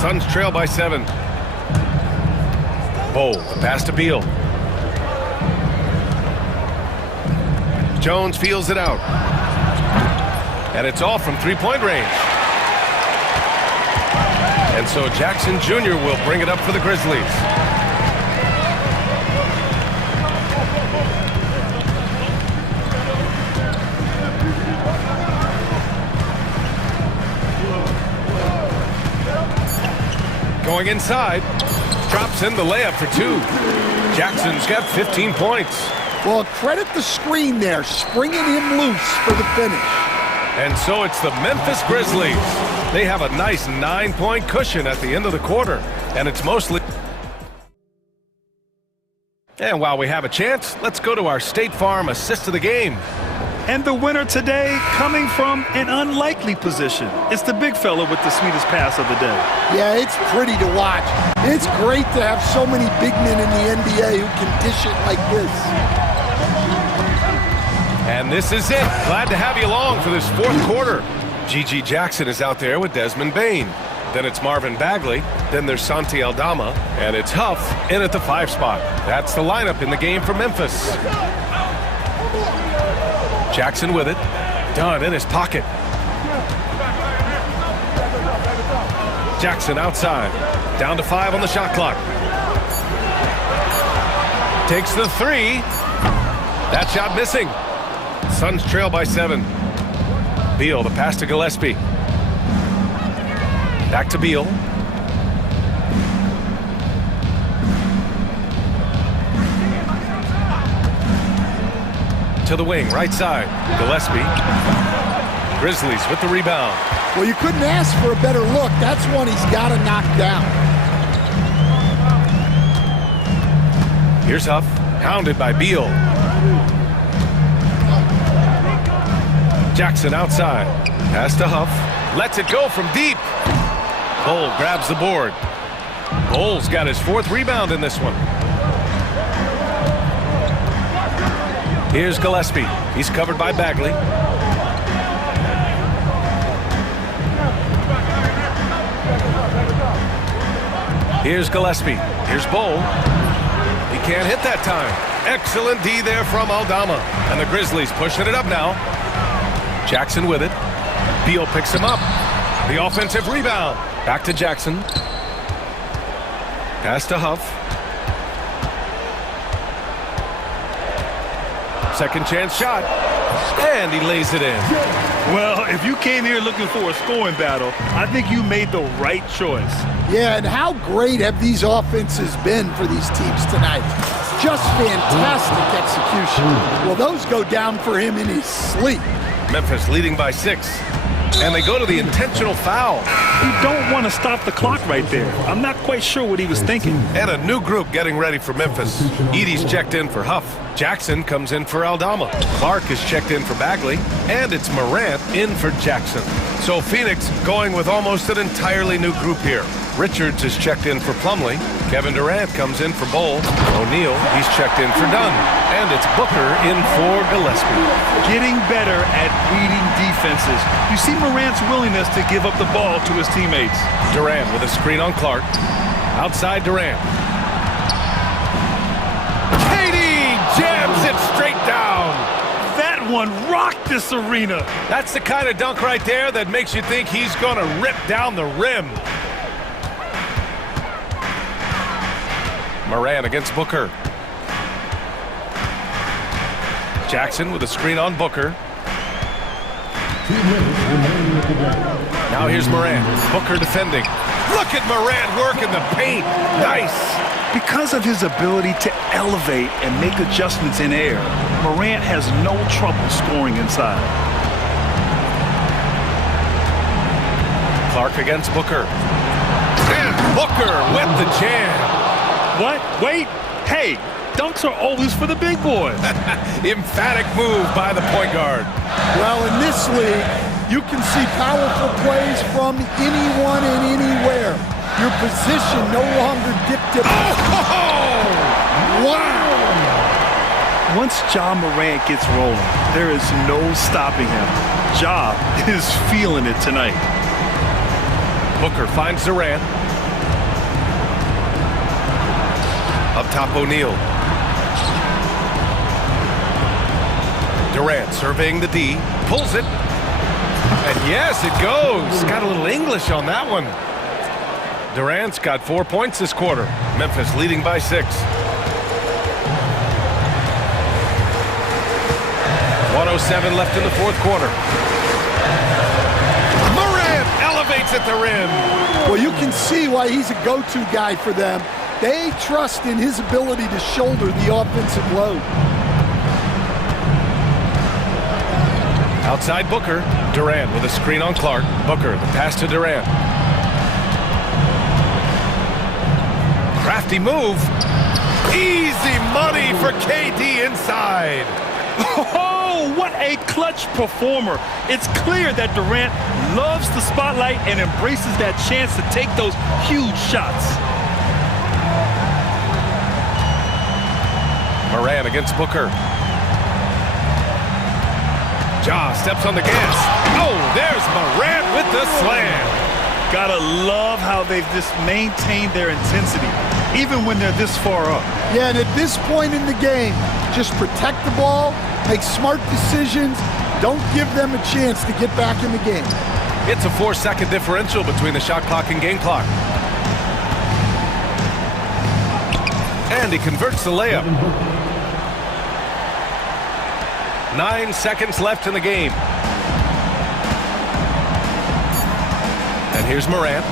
Suns trail by 7. Bowl, the pass to Beal. Jones feels it out. And it's all from three-point range. And so Jackson Jr. will bring it up for the Grizzlies. Going inside. Drops in the layup for 2. Jackson's got 15 points. Well, credit the screen there, springing him loose for the finish. And so it's the Memphis Grizzlies. They have a nice 9-point cushion at the end of the quarter. And it's mostly... And while we have a chance, let's go to our State Farm assist of the game. And the winner today coming from an unlikely position. It's the big fella with the sweetest pass of the day. Yeah, it's pretty to watch. It's great to have so many big men in the NBA who can dish it like this. And this is it. Glad to have you along for this fourth quarter. G.G. Jackson is out there with Desmond Bane. Then it's Marvin Bagley. Then there's Santi Aldama. And it's Huff in at the 5 spot. That's the lineup in the game for Memphis. Jackson with it. Dunn in his pocket. Jackson outside. Down to 5 on the shot clock. Takes the 3. That shot missing. Suns trail by 7. Beal, the pass to Gillespie. Back to Beal. To the wing, right side. Gillespie. Grizzlies with the rebound. Well, you couldn't ask for a better look. That's one he's got to knock down. Here's Huff, hounded by Beal. Jackson outside. Pass to Huff. Lets it go from deep. Bol grabs the board. Bol's got his 4th rebound in this one. Here's Gillespie. He's covered by Bagley. Here's Gillespie. Here's Bowl. He can't hit that time. Excellent D there from Aldama. And the Grizzlies pushing it up now. Jackson with it. Beal picks him up. The offensive rebound. Back to Jackson. Pass to Huff. Second chance shot. And he lays it in. Well, if you came here looking for a scoring battle, I think you made the right choice. Yeah, and how great have these offenses been for these teams tonight? Just fantastic execution. Well, those go down for him in his sleep. Memphis leading by 6. And they go to the intentional foul. You don't want to stop the clock right there. I'm not quite sure what he was thinking. And a new group getting ready for Memphis. Edie's checked in for Huff. Jackson comes in for Aldama. Clark is checked in for Bagley. And it's Morant in for Jackson. So Phoenix going with almost an entirely new group here. Richards is checked in for Plumlee. Kevin Durant comes in for Bowl. O'Neal, he's checked in for Dunn. And it's Booker in for Gillespie. Getting better at reading defenses. You see Morant's willingness to give up the ball to his teammates. Durant with a screen on Clark. Outside Durant. Katie jams it straight down. That one rocked this arena. That's the kind of dunk right there that makes you think he's going to rip down the rim. Morant against Booker. Jackson with a screen on Booker. Now here's Morant. Booker defending. Look at Morant working the paint. Nice. Because of his ability to elevate and make adjustments in air, Morant has no trouble scoring inside. Clark against Booker. And Booker with the jam. What? Wait. Hey, dunks are always for the big boys. Emphatic move by the point guard. Well, in this league, you can see powerful plays from anyone and anywhere. Your position no longer dictates. Oh! Wow! Once Ja Morant gets rolling, there is no stopping him. Ja is feeling it tonight. Booker finds Durant. Up top, O'Neal. Durant surveying the D. Pulls it. And yes, it goes. Got a little English on that one. Durant's got 4 points this quarter. Memphis leading by 6. 1:07 left in the fourth quarter. Morant elevates at the rim. Well, you can see why he's a go-to guy for them. They trust in his ability to shoulder the offensive load. Outside Booker. Durant with a screen on Clark. Booker, the pass to Durant. Crafty move. Easy money for KD inside. Oh, what a clutch performer. It's clear that Durant loves the spotlight and embraces that chance to take those huge shots. Morant against Booker. Ja steps on the gas. Oh, there's Morant with the slam. Gotta love how they've just maintained their intensity, even when they're this far up. Yeah, and at this point in the game, just protect the ball, make smart decisions, don't give them a chance to get back in the game. It's a 4-second differential between the shot clock and game clock. And he converts the layup. 9 seconds left in the game. And here's Morant.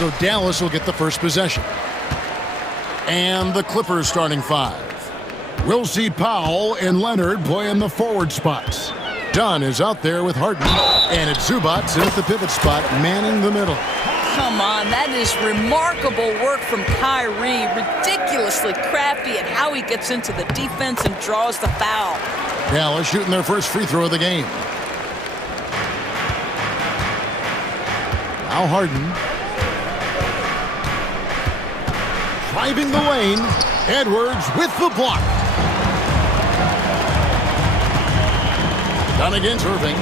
So Dallas will get the first possession. And the Clippers starting 5. We'll see Powell and Leonard play in the forward spots. Dunn is out there with Harden. And it's Zubats in at the pivot spot, manning the middle. Come on, that is remarkable work from Kyrie. Ridiculously crafty at how he gets into the defense and draws the foul. Dallas shooting their first free throw of the game. Now Harden. Driving the lane. Edwards with the block. Done against Irving.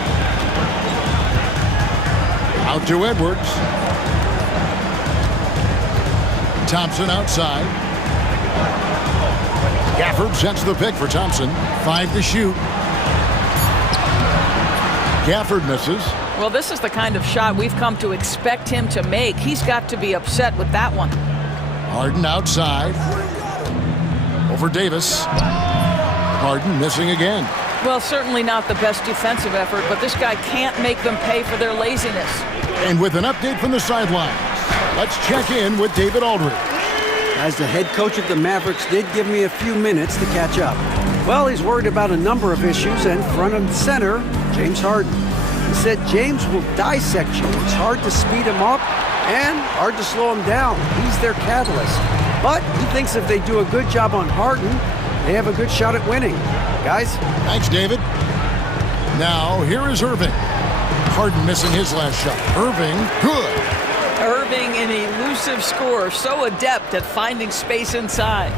Out to Edwards. Thompson outside. Gafford sets the pick for Thompson. 5 to shoot. Gafford misses. Well, this is the kind of shot we've come to expect him to make. He's got to be upset with that one. Harden outside. Over Davis. Harden missing again. Well, certainly not the best defensive effort, but this guy can't make them pay for their laziness. And with an update from the sidelines, let's check in with David Aldridge. As the head coach of the Mavericks did give me a few minutes to catch up. Well, he's worried about a number of issues, and front and center, James Harden. He said James will dissect you. It's hard to speed him up and hard to slow him down. He's their catalyst. But he thinks if they do a good job on Harden, they have a good shot at winning. Guys? Thanks, David. Now, here is Irving. Harden missing his last shot. Irving, good. Irving, an elusive scorer, so adept at finding space inside.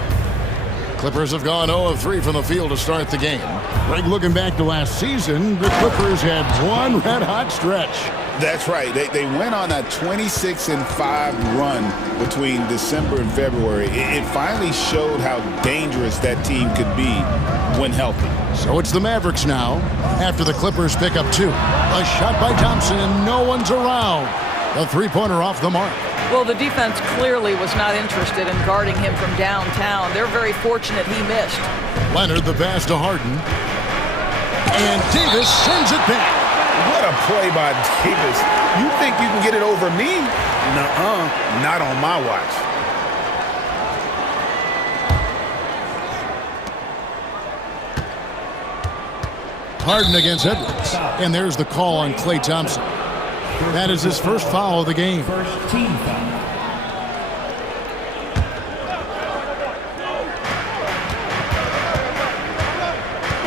Clippers have gone 0 of 3 from the field to start the game. Greg, looking back to last season, the Clippers had one red-hot stretch. That's right. They went on a 26-5 run between December and February. It finally showed how dangerous that team could be when healthy. So it's the Mavericks now, after the Clippers pick up 2. A shot by Thompson, and no one's around. A three-pointer off the mark. Well, the defense clearly was not interested in guarding him from downtown. They're very fortunate he missed. Leonard the pass to Harden. And Davis sends it back. What a play by Davis. You think you can get it over me? Nuh-uh. Not on my watch. Harden against Edwards. And there's the call on Klay Thompson. That is his first foul of the game. First team foul.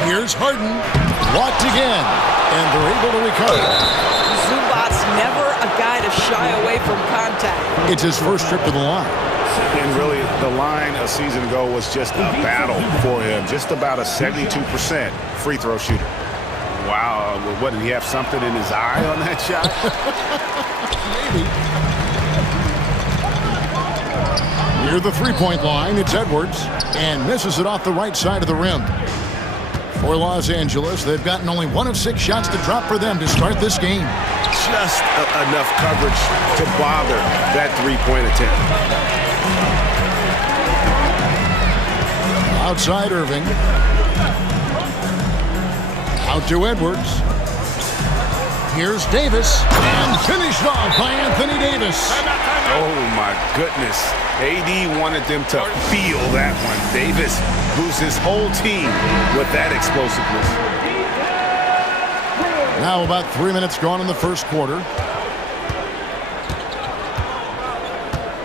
Here's Harden. Blocked again. And they're able to recover. Zubats never a guy to shy away from contact. It's his first trip to the line. And really, the line a season ago was just a battle for him. Just about a 72% free throw shooter. Wow, what, did he have something in his eye on that shot? Maybe. Near the three-point line, it's Edwards, and misses it off the right side of the rim. For Los Angeles, they've gotten only 1 of 6 shots to drop for them to start this game. Just enough coverage to bother that three-point attempt. Outside Irving. Out to Edwards. Here's Davis. And finished off by Anthony Davis. Oh, my goodness. AD wanted them to feel that one. Davis moves his whole team with that explosiveness. Now about 3 minutes gone in the first quarter.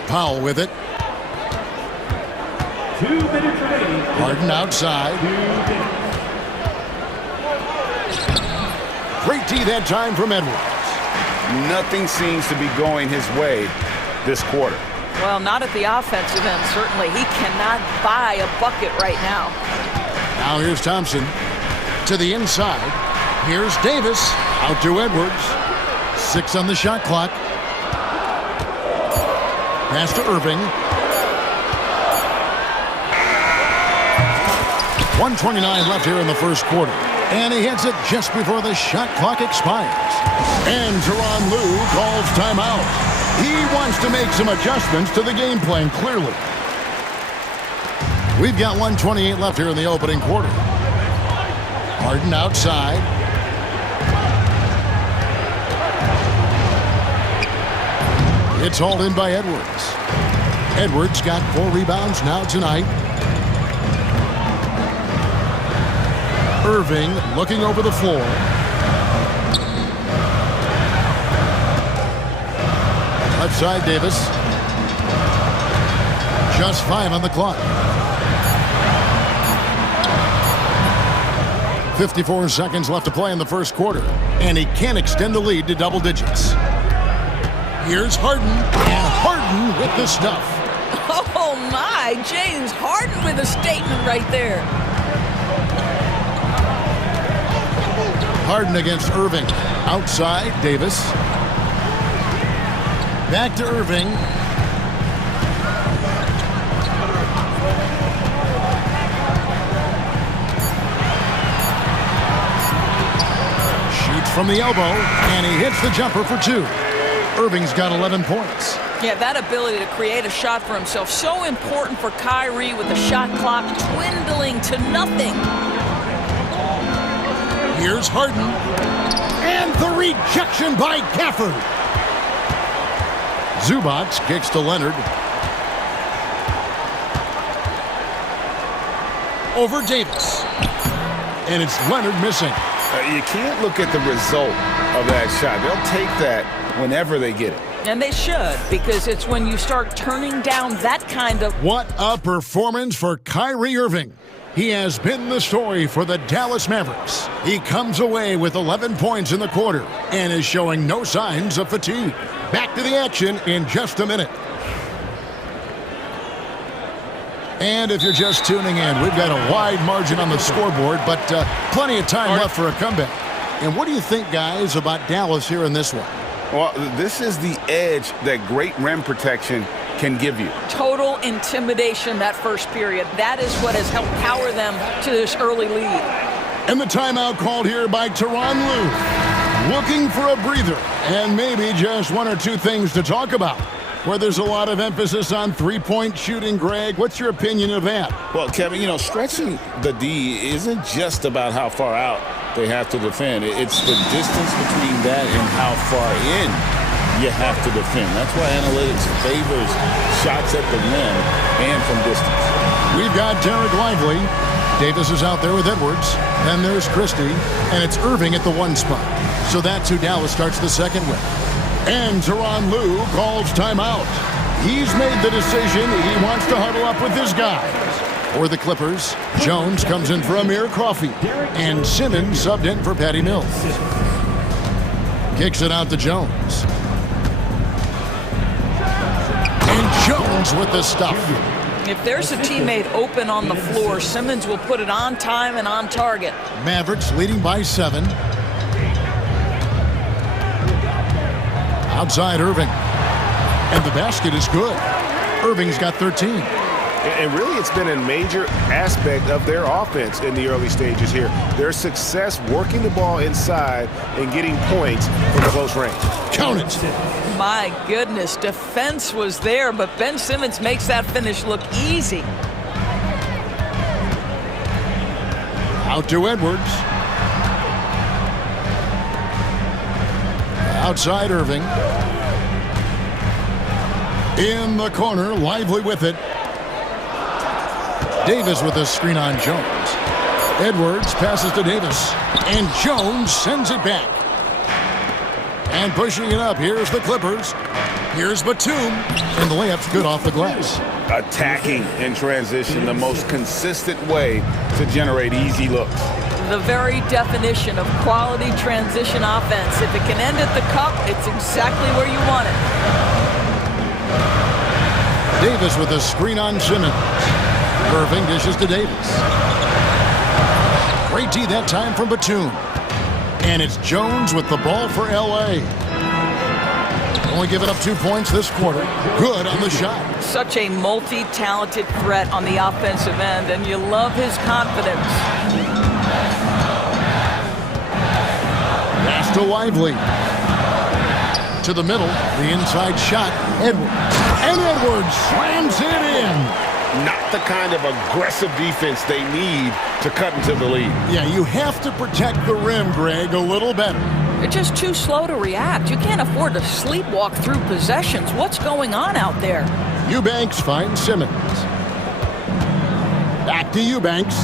Powell with it. 2 minutes remaining. Harden outside. 2 minutes. Great D that time from Edwards. Nothing seems to be going his way this quarter. Well, not at the offensive end, certainly. He cannot buy a bucket right now. Now here's Thompson to the inside. Here's Davis out to Edwards. 6 on the shot clock. Pass to Irving. 1:29 left here in the first quarter. And he hits it just before the shot clock expires. And Tyronn Lue calls timeout. He wants to make some adjustments to the game plan, clearly. We've got 1:28 left here in the opening quarter. Harden outside. It's hauled in by Edwards. Edwards got 4 rebounds now tonight. Irving looking over the floor. Left side, Davis. Just 5 on the clock. 54 seconds left to play in the first quarter, and he can extend the lead to double digits. Here's Harden, and Harden with the stuff. Oh my, James Harden with a statement right there. Harden against Irving. Outside, Davis. Back to Irving. Shoots from the elbow, and he hits the jumper for 2. Irving's got 11 points. Yeah, that ability to create a shot for himself, so important for Kyrie with the shot clock dwindling to nothing. Here's Harden. And the rejection by Gafford. Zubac kicks to Leonard. Over Davis. And it's Leonard missing. You can't look at the result of that shot. They'll take that whenever they get it. And they should, because it's when you start turning down that kind of... What a performance for Kyrie Irving. He has been the story for the Dallas Mavericks. He comes away with 11 points in the quarter and is showing no signs of fatigue. Back to the action in just a minute. And if you're just tuning in, we've got a wide margin on the scoreboard, but plenty of time left for a comeback. And what do you think, guys, about Dallas here in this one? Well, this is the edge that great rim protection can give you. Total intimidation that first period. That is what has helped power them to this early lead. And the timeout called here by Tyronn Lue. Looking for a breather and maybe just 1 or 2 things to talk about. Where there's a lot of emphasis on three-point shooting, Greg. What's your opinion of that? Well, Kevin, stretching the D isn't just about how far out they have to defend. It's the distance between that and how far in you have to defend. That's why analytics favors shots at the rim and from distance. We've got Derek Lively. Davis is out there with Edwards. Then there's Christie, and it's Irving at the 1 spot. So that's who Dallas starts the second with. And Tyronn Lue calls timeout. He's made the decision he wants to huddle up with his guys. For the Clippers, Jones comes in for Amir Coffey, and Simmons subbed in for Patty Mills. Kicks it out to Jones. And Jones with the stuff. If there's a teammate open on the floor, Simmons will put it on time and on target. Mavericks leading by 7. Outside Irving. And the basket is good. Irving's got 13. And really, it's been a major aspect of their offense in the early stages here. Their success working the ball inside and getting points from close range. Count it. My goodness, defense was there, but Ben Simmons makes that finish look easy. Out to Edwards. Outside Irving. In the corner, Lively with it. Davis with a screen on Jones. Edwards passes to Davis. And Jones sends it back. And pushing it up, here's the Clippers. Here's Batum. And the layup's good off the glass. Attacking in transition, the most consistent way to generate easy looks. The very definition of quality transition offense. If it can end at the cup, it's exactly where you want it. Davis with a screen on Simmons. Irving dishes to Davis. Great D that time from Batum. And it's Jones with the ball for L.A. Only giving up 2 points this quarter. Good on the shot. Such a multi-talented threat on the offensive end, and you love his confidence. Pass to Lively. To the middle, the inside shot, Edwards. And Edwards slams it in. Not the kind of aggressive defense they need to cut into the lead. Yeah, you have to protect the rim, Greg, a little better. They're just too slow to react. You can't afford to sleepwalk through possessions. What's going on out there? Eubanks finds Simmons. Back to Eubanks.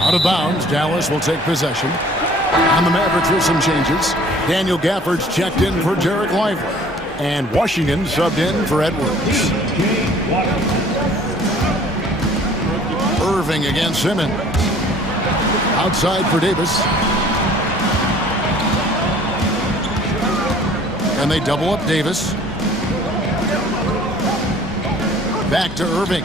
Out of bounds, Dallas will take possession. And the Mavericks with some changes. Daniel Gafford's checked in for Derek Lively. And Washington subbed in for Edwards. Irving against Simmons. Outside for Davis. And they double up Davis. Back to Irving.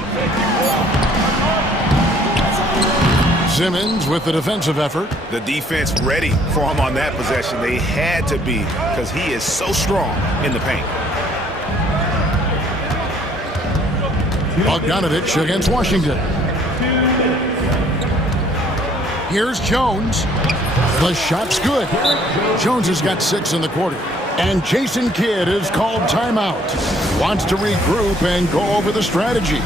Simmons with the defensive effort. The defense ready for him on that possession. They had to be, because he is so strong in the paint. Bogdanovich against Washington. Here's Jones. The shot's good. Jones has got 6 in the quarter. And Jason Kidd is called timeout. Wants to regroup and go over the strategy.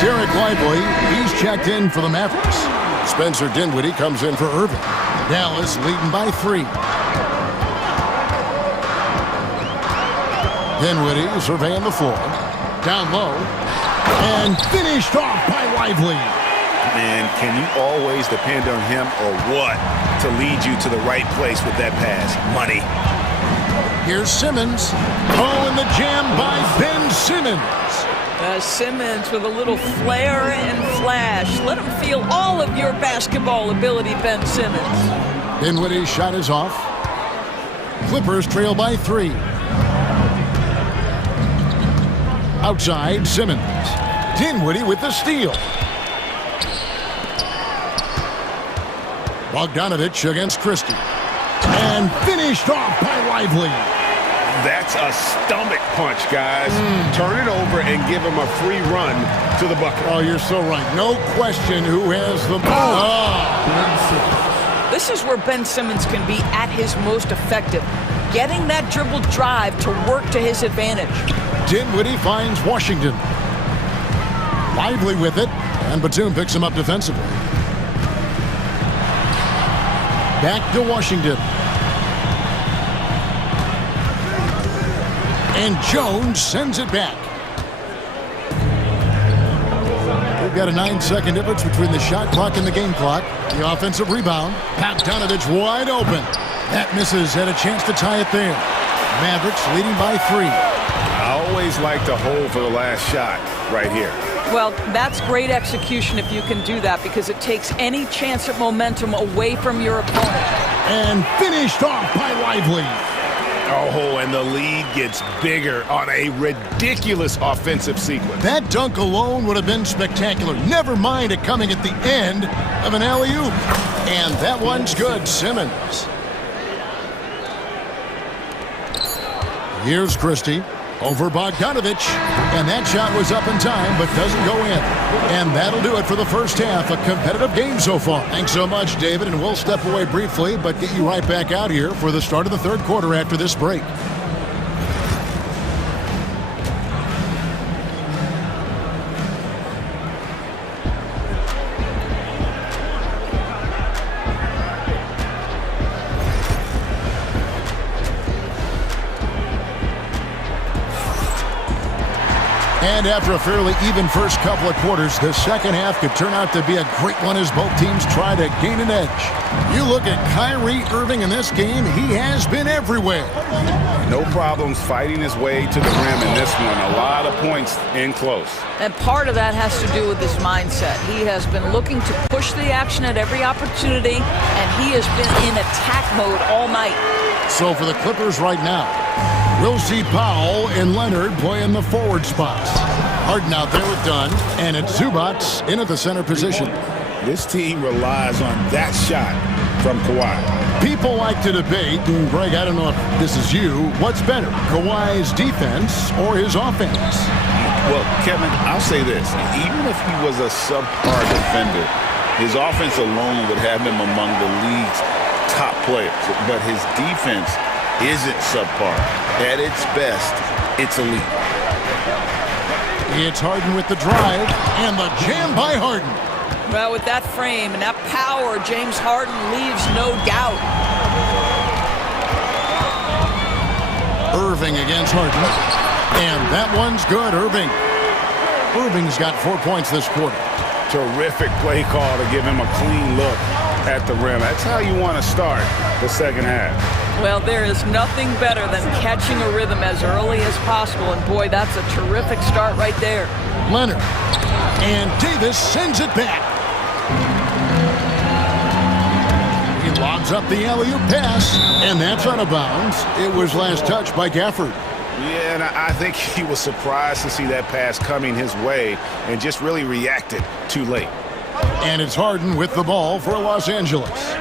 Derek Lively, he's checked in for the Mavericks. Spencer Dinwiddie comes in for Irving. Dallas leading by 3. Dinwiddie surveying the floor. Down low. And finished off by Lively. Man, can you always depend on him or what to lead you to the right place with that pass? Money. Here's Simmons. Oh, and the jam by Ben Simmons. Simmons with a little flair and flash. Let him feel all of your basketball ability, Ben Simmons. Dinwiddie's shot is off. Clippers trail by 3. Outside, Simmons. Dinwiddie with the steal. Bogdanovich against Christie. And finished off by Lively. That's a stomach punch, guys. Turn it over and give him a free run to the bucket. Oh, you're so right. No question who has the ball. Oh. This is where Ben Simmons can be at his most effective, getting that dribble drive to work to his advantage. Dinwiddie finds Washington. Lively with it, and Batum picks him up defensively. Back to Washington. And Jones sends it back. We've got a 9-second difference between the shot clock and the game clock. The offensive rebound. Bogdanovich wide open. That misses. Had a chance to tie it there. Mavericks leading by 3. I always like to hold for the last shot right here. Well, that's great execution if you can do that, because it takes any chance at momentum away from your opponent. And finished off by Lively. Oh, and the lead gets bigger on a ridiculous offensive sequence. That dunk alone would have been spectacular. Never mind it coming at the end of an alley-oop. And that one's good. Simmons. Here's Christie over Bogdanovich. And that shot was up in time, but doesn't go in. And that'll do it for the first half. A competitive game so far. Thanks so much, David. And we'll step away briefly, but get you right back out here for the start of the third quarter after this break. And after a fairly even first couple of quarters, the second half could turn out to be a great one as both teams try to gain an edge. You look at Kyrie Irving in this game, he has been everywhere. No problems fighting his way to the rim in this one. A lot of points in close. And part of that has to do with his mindset. He has been looking to push the action at every opportunity, and he has been in attack mode all night. So for the Clippers right now, we'll see Powell and Leonard play in the forward spots. Harden out there with Dunn, and it's Zubac in at the center position. This team relies on that shot from Kawhi. People like to debate, and Greg, I don't know if this is you, what's better, Kawhi's defense or his offense? Well, Kevin, I'll say this. Even if he was a subpar defender, His offense alone would have him among the league's top players, but his defense isn't subpar. At its best, it's elite. It's Harden with the drive, and the jam by Harden. Well, with that frame and that power, James Harden leaves no doubt. Irving against Harden, and that one's good. Irving's got 4 points this quarter. Terrific play call to give him a clean look at the rim. That's how you want to start the second half. Well, there is nothing better than catching a rhythm as early as possible, and boy, that's a terrific start right there. Leonard, and Davis sends it back. He lobs up the alley-oop pass, and that's out of bounds. It was last touched by Gafford. Yeah, and I think he was surprised to see that pass coming his way and just really reacted too late. And it's Harden with the ball for Los Angeles,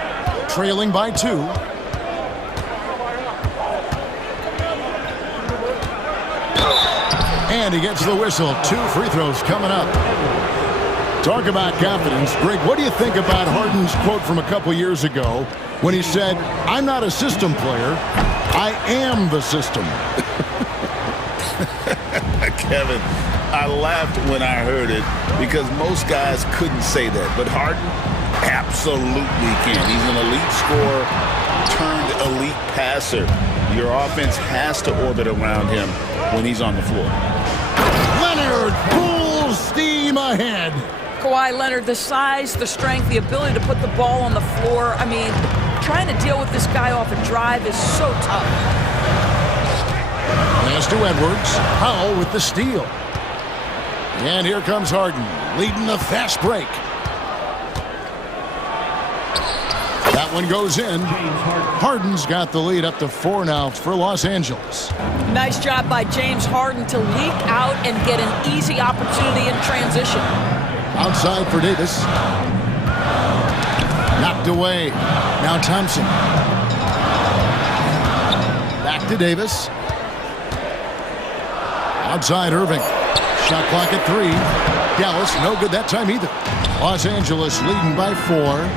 trailing by 2. And he gets the whistle. 2 free throws coming up. Talk about confidence. Greg, what do you think about Harden's quote from a couple years ago when he said, "I'm not a system player, I am the system"? Kevin, I laughed when I heard it because most guys couldn't say that, but Harden absolutely can. He's an elite scorer turned elite passer. Your offense has to orbit around him when he's on the floor. Leonard full steam ahead. Kawhi Leonard, the size, the strength, the ability to put the ball on the floor. I mean, trying to deal with this guy off a drive is so tough. Pass to Edwards. Powell with the steal. And here comes Harden, leading the fast break. That one goes in. Harden's got the lead up to 4 now for Los Angeles. Nice job by James Harden to leak out and get an easy opportunity in transition. Outside for Davis. Knocked away. Now Thompson. Back to Davis. Outside Irving. Shot clock at 3. Dallas no good that time either. Los Angeles leading by 4.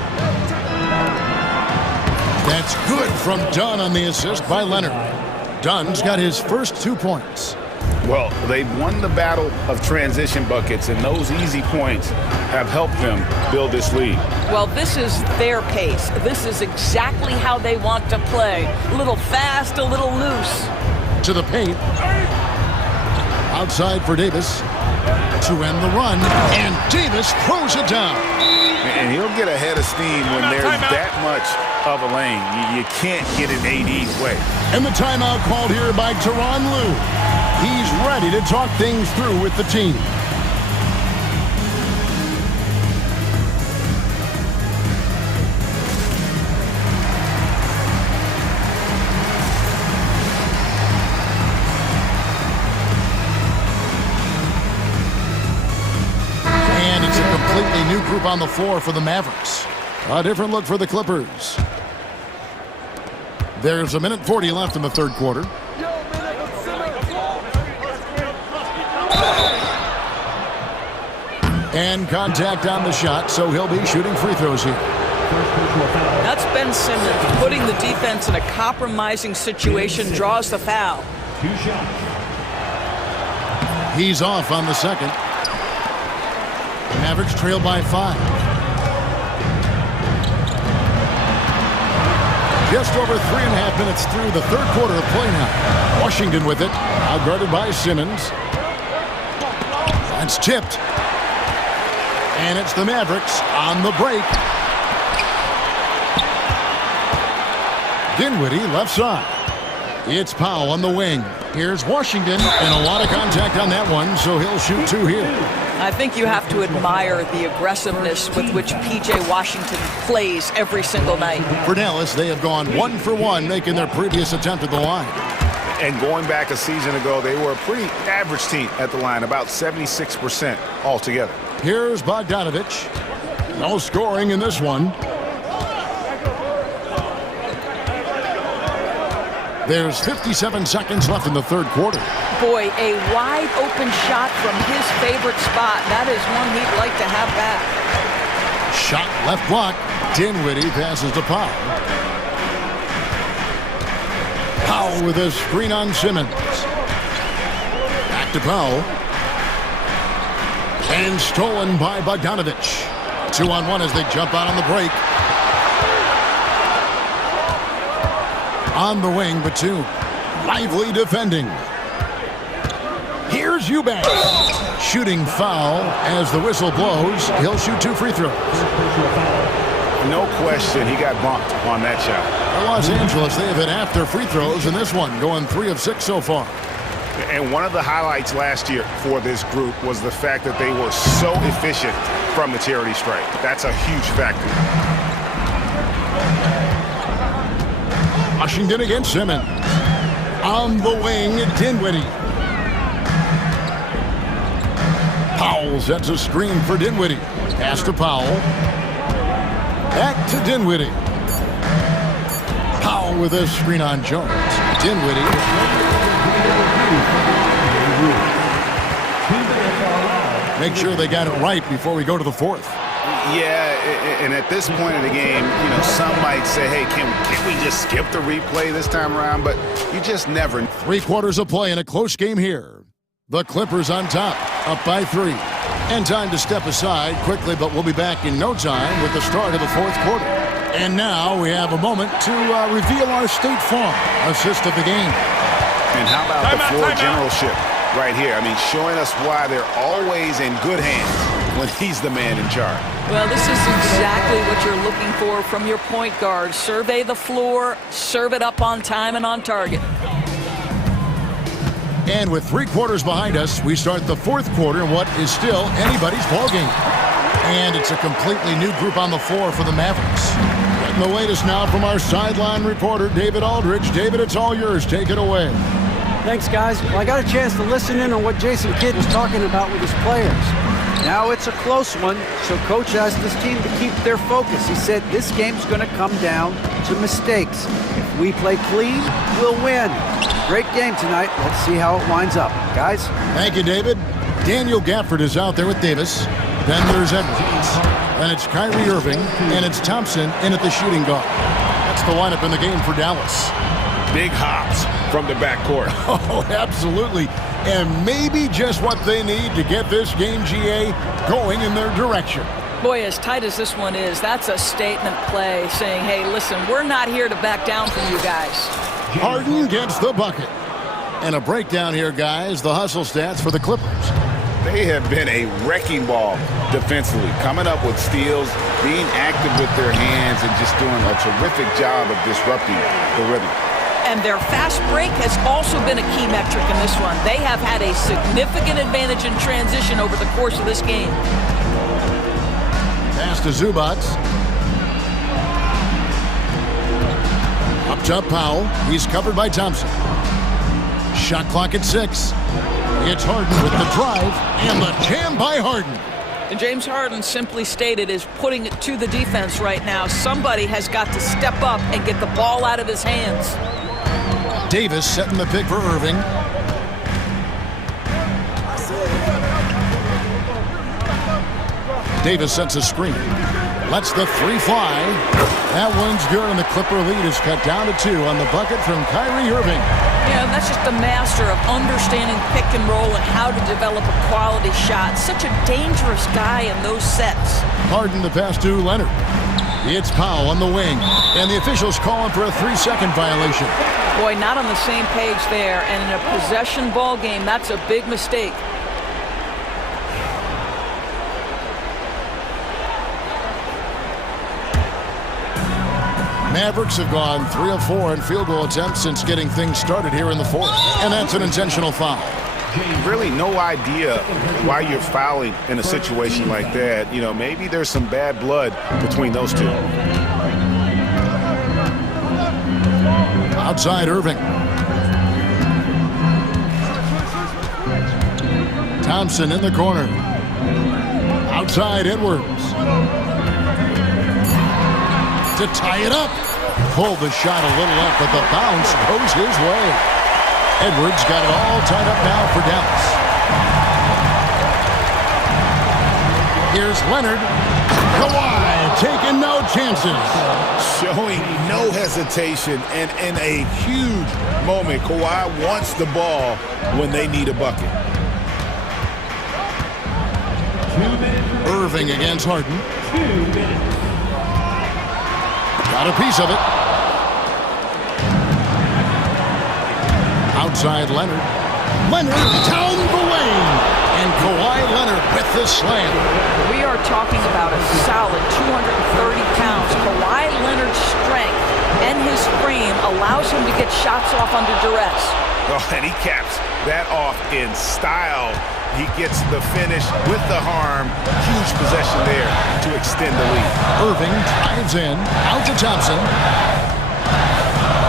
That's good from Dunn on the assist by Leonard. Dunn's got his first 2 points. Well, they've won the battle of transition buckets, and those easy points have helped them build this lead. Well, this is their pace. This is exactly how they want to play. A little fast, a little loose. To the paint. Outside for Davis to end the run, and Davis throws it down. And he'll get ahead of steam when there's that much of a lane. You can't get an AD's way. And the timeout called here by Tyronn Lue. He's ready to talk things through with the team. And it's a completely new group on the floor for the Mavericks. A different look for the Clippers. There's 1:40 left in the third quarter. And contact on the shot, so he'll be shooting free throws here. That's Ben Simmons putting the defense in a compromising situation, draws the foul. 2 shots. He's off on the second. Mavericks trail by 5. Just over 3.5 minutes through the third quarter of play now. Washington with it, outguarded by Simmons. That's tipped. And it's the Mavericks on the break. Dinwiddie left side. It's Powell on the wing. Here's Washington, and a lot of contact on that one, so he'll shoot 2 here. I think you have to admire the aggressiveness with which P.J. Washington plays every single night. For Dallas, they have gone 1 for 1, making their previous attempt at the line. And going back a season ago, they were a pretty average team at the line, about 76% altogether. Here's Bogdanovich. No scoring in this one. There's 57 seconds left in the third quarter. Boy, a wide open shot from his favorite spot. That is one he'd like to have back. Shot left block. Dinwiddie passes to Powell. Powell with a screen on Simmons. Back to Powell. And stolen by Bogdanovich. 2-on-1 as they jump out on the break. On the wing, Batum. Lively defending. Here's Eubanks. Shooting foul as the whistle blows. He'll shoot 2 free throws. No question, he got bumped on that shot. Los Angeles, they have hit half their free throws in this one, going 3 of 6 so far. And one of the highlights last year for this group was the fact that they were so efficient from the charity stripe. That's a huge factor. Washington against Simmons. On the wing, Dinwiddie. Powell sets a screen for Dinwiddie. Pass to Powell. Back to Dinwiddie. Powell with a screen on Jones. Dinwiddie. Make sure they got it right before we go to the fourth. Yeah, and at this point of the game, some might say, hey, can we just skip the replay this time around? But you just never. 3 quarters of play in a close game here. The Clippers on top, up by 3. And time to step aside quickly, but we'll be back in no time with the start of the fourth quarter. And now we have a moment to reveal our State Farm assist of the game. And how about the floor generalship right here? I mean, showing us why they're always in good hands when he's the man in charge. Well, this is exactly what you're looking for from your point guard. Survey the floor, serve it up on time and on target. And with 3 quarters behind us, we start the fourth quarter in what is still anybody's ballgame. And it's a completely new group on the floor for the Mavericks. Getting the latest now from our sideline reporter, David Aldridge. David, it's all yours. Take it away. Thanks, guys. Well, I got a chance to listen in on what Jason Kidd was talking about with his players. Now it's a close one, so Coach asked his team to keep their focus. He said this game's going to come down to mistakes. If we play clean, we'll win. Great game tonight. Let's see how it winds up. Guys? Thank you, David. Daniel Gafford is out there with Davis. Then there's Edwards. Then it's Kyrie Irving. And it's Thompson in at the shooting guard. That's the lineup in the game for Dallas. Big hops from the backcourt. Oh, absolutely. And maybe just what they need to get this game, GA, going in their direction. Boy, as tight as this one is, that's a statement play saying, hey, listen, we're not here to back down from you guys. Harden gets the bucket. And a breakdown here, guys, the hustle stats for the Clippers. They have been a wrecking ball defensively, coming up with steals, being active with their hands, and just doing a terrific job of disrupting the rhythm. And their fast break has also been a key metric in this one. They have had a significant advantage in transition over the course of this game. Pass to Zubac. Up top, Powell. He's covered by Thompson. Shot clock at 6. It's Harden with the drive and the jam by Harden. And James Harden simply stated is putting it to the defense right now. Somebody has got to step up and get the ball out of his hands. Davis setting the pick for Irving. Davis sets a screen. Lets the 3 fly. That one's good, and the Clipper lead is cut down to 2 on the bucket from Kyrie Irving. Yeah, that's just the master of understanding pick and roll and how to develop a quality shot. Such a dangerous guy in those sets. Harden the pass to Leonard. It's Powell on the wing, and the officials calling for a 3-second violation. Boy, not on the same page there, and in a possession ball game, that's a big mistake. Mavericks have gone 3 of 4 in field goal attempts since getting things started here in the fourth, and that's an intentional foul. Really no idea why you're fouling in a situation like that. Maybe there's some bad blood between those two. Outside Irving. Thompson in the corner. Outside Edwards. To tie it up. Pulled the shot a little up, but the bounce goes his way. Edwards got it all tied up now for Dallas. Here's Leonard. Kawhi taking no chances. Showing no hesitation, and in a huge moment, Kawhi wants the ball when they need a bucket. 2 minutes. Irving against Harden. 2 minutes. Got a piece of it. Outside Leonard. Leonard down the lane. And Kawhi Leonard with the slam. We are talking about a solid 230 pounds. Kawhi Leonard's strength and his frame allows him to get shots off under duress. Oh, and he caps that off in style. He gets the finish with the harm. Huge possession there to extend the lead. Irving drives in. Out to Thompson.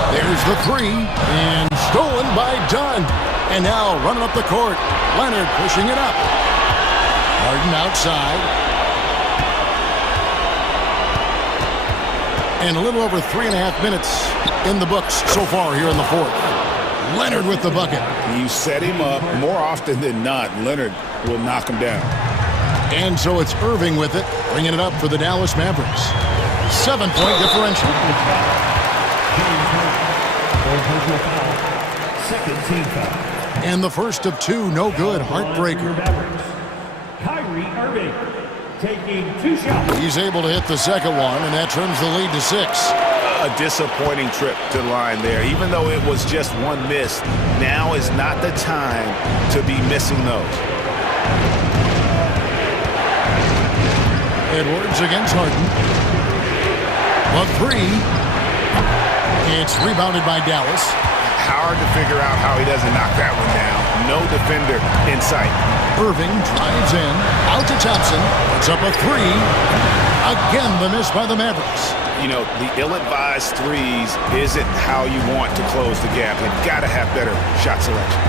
There's the three. And stolen by Dunn. And now running up the court. Leonard pushing it up. Harden outside. And a little over 3.5 minutes in the books so far here in the fourth. Leonard with the bucket. You set him up more often than not. Leonard will knock him down. And so it's Irving with it, bringing it up for the Dallas Mavericks. 7-point differential. Second team foul. And the first of two, no good, heartbreaker. Kyrie Irving taking 2 shots. He's able to hit the second one, and that turns the lead to 6. A disappointing trip to the line there. Even though it was just one miss, now is not the time to be missing those. Edwards against Harden. A three. It's rebounded by Dallas. Hard to figure out how he doesn't knock that one down. No defender in sight. Irving drives in. Out to Thompson. Puts up a three. Again, the miss by the Mavericks. You know, the ill-advised threes isn't how you want to close the gap. You've got to have better shot selection.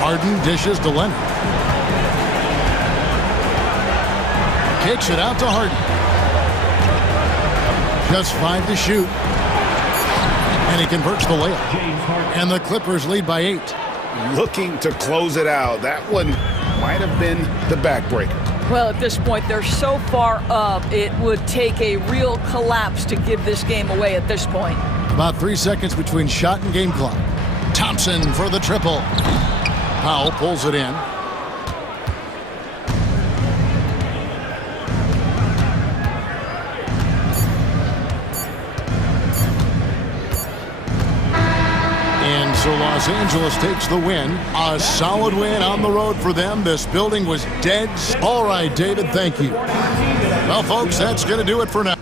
Harden dishes to Leonard. Kicks it out to Harden. Just 5 to shoot. And he converts the layup. And the Clippers lead by 8. Looking to close it out. That one might have been the backbreaker. Well, at this point, they're so far up, it would take a real collapse to give this game away at this point. About 3 seconds between shot and game clock. Thompson for the triple. Powell pulls it in. And so Los Angeles takes the win. A solid win on the road for them. This building was dead. All right, David, thank you. Well, folks, that's going to do it for now.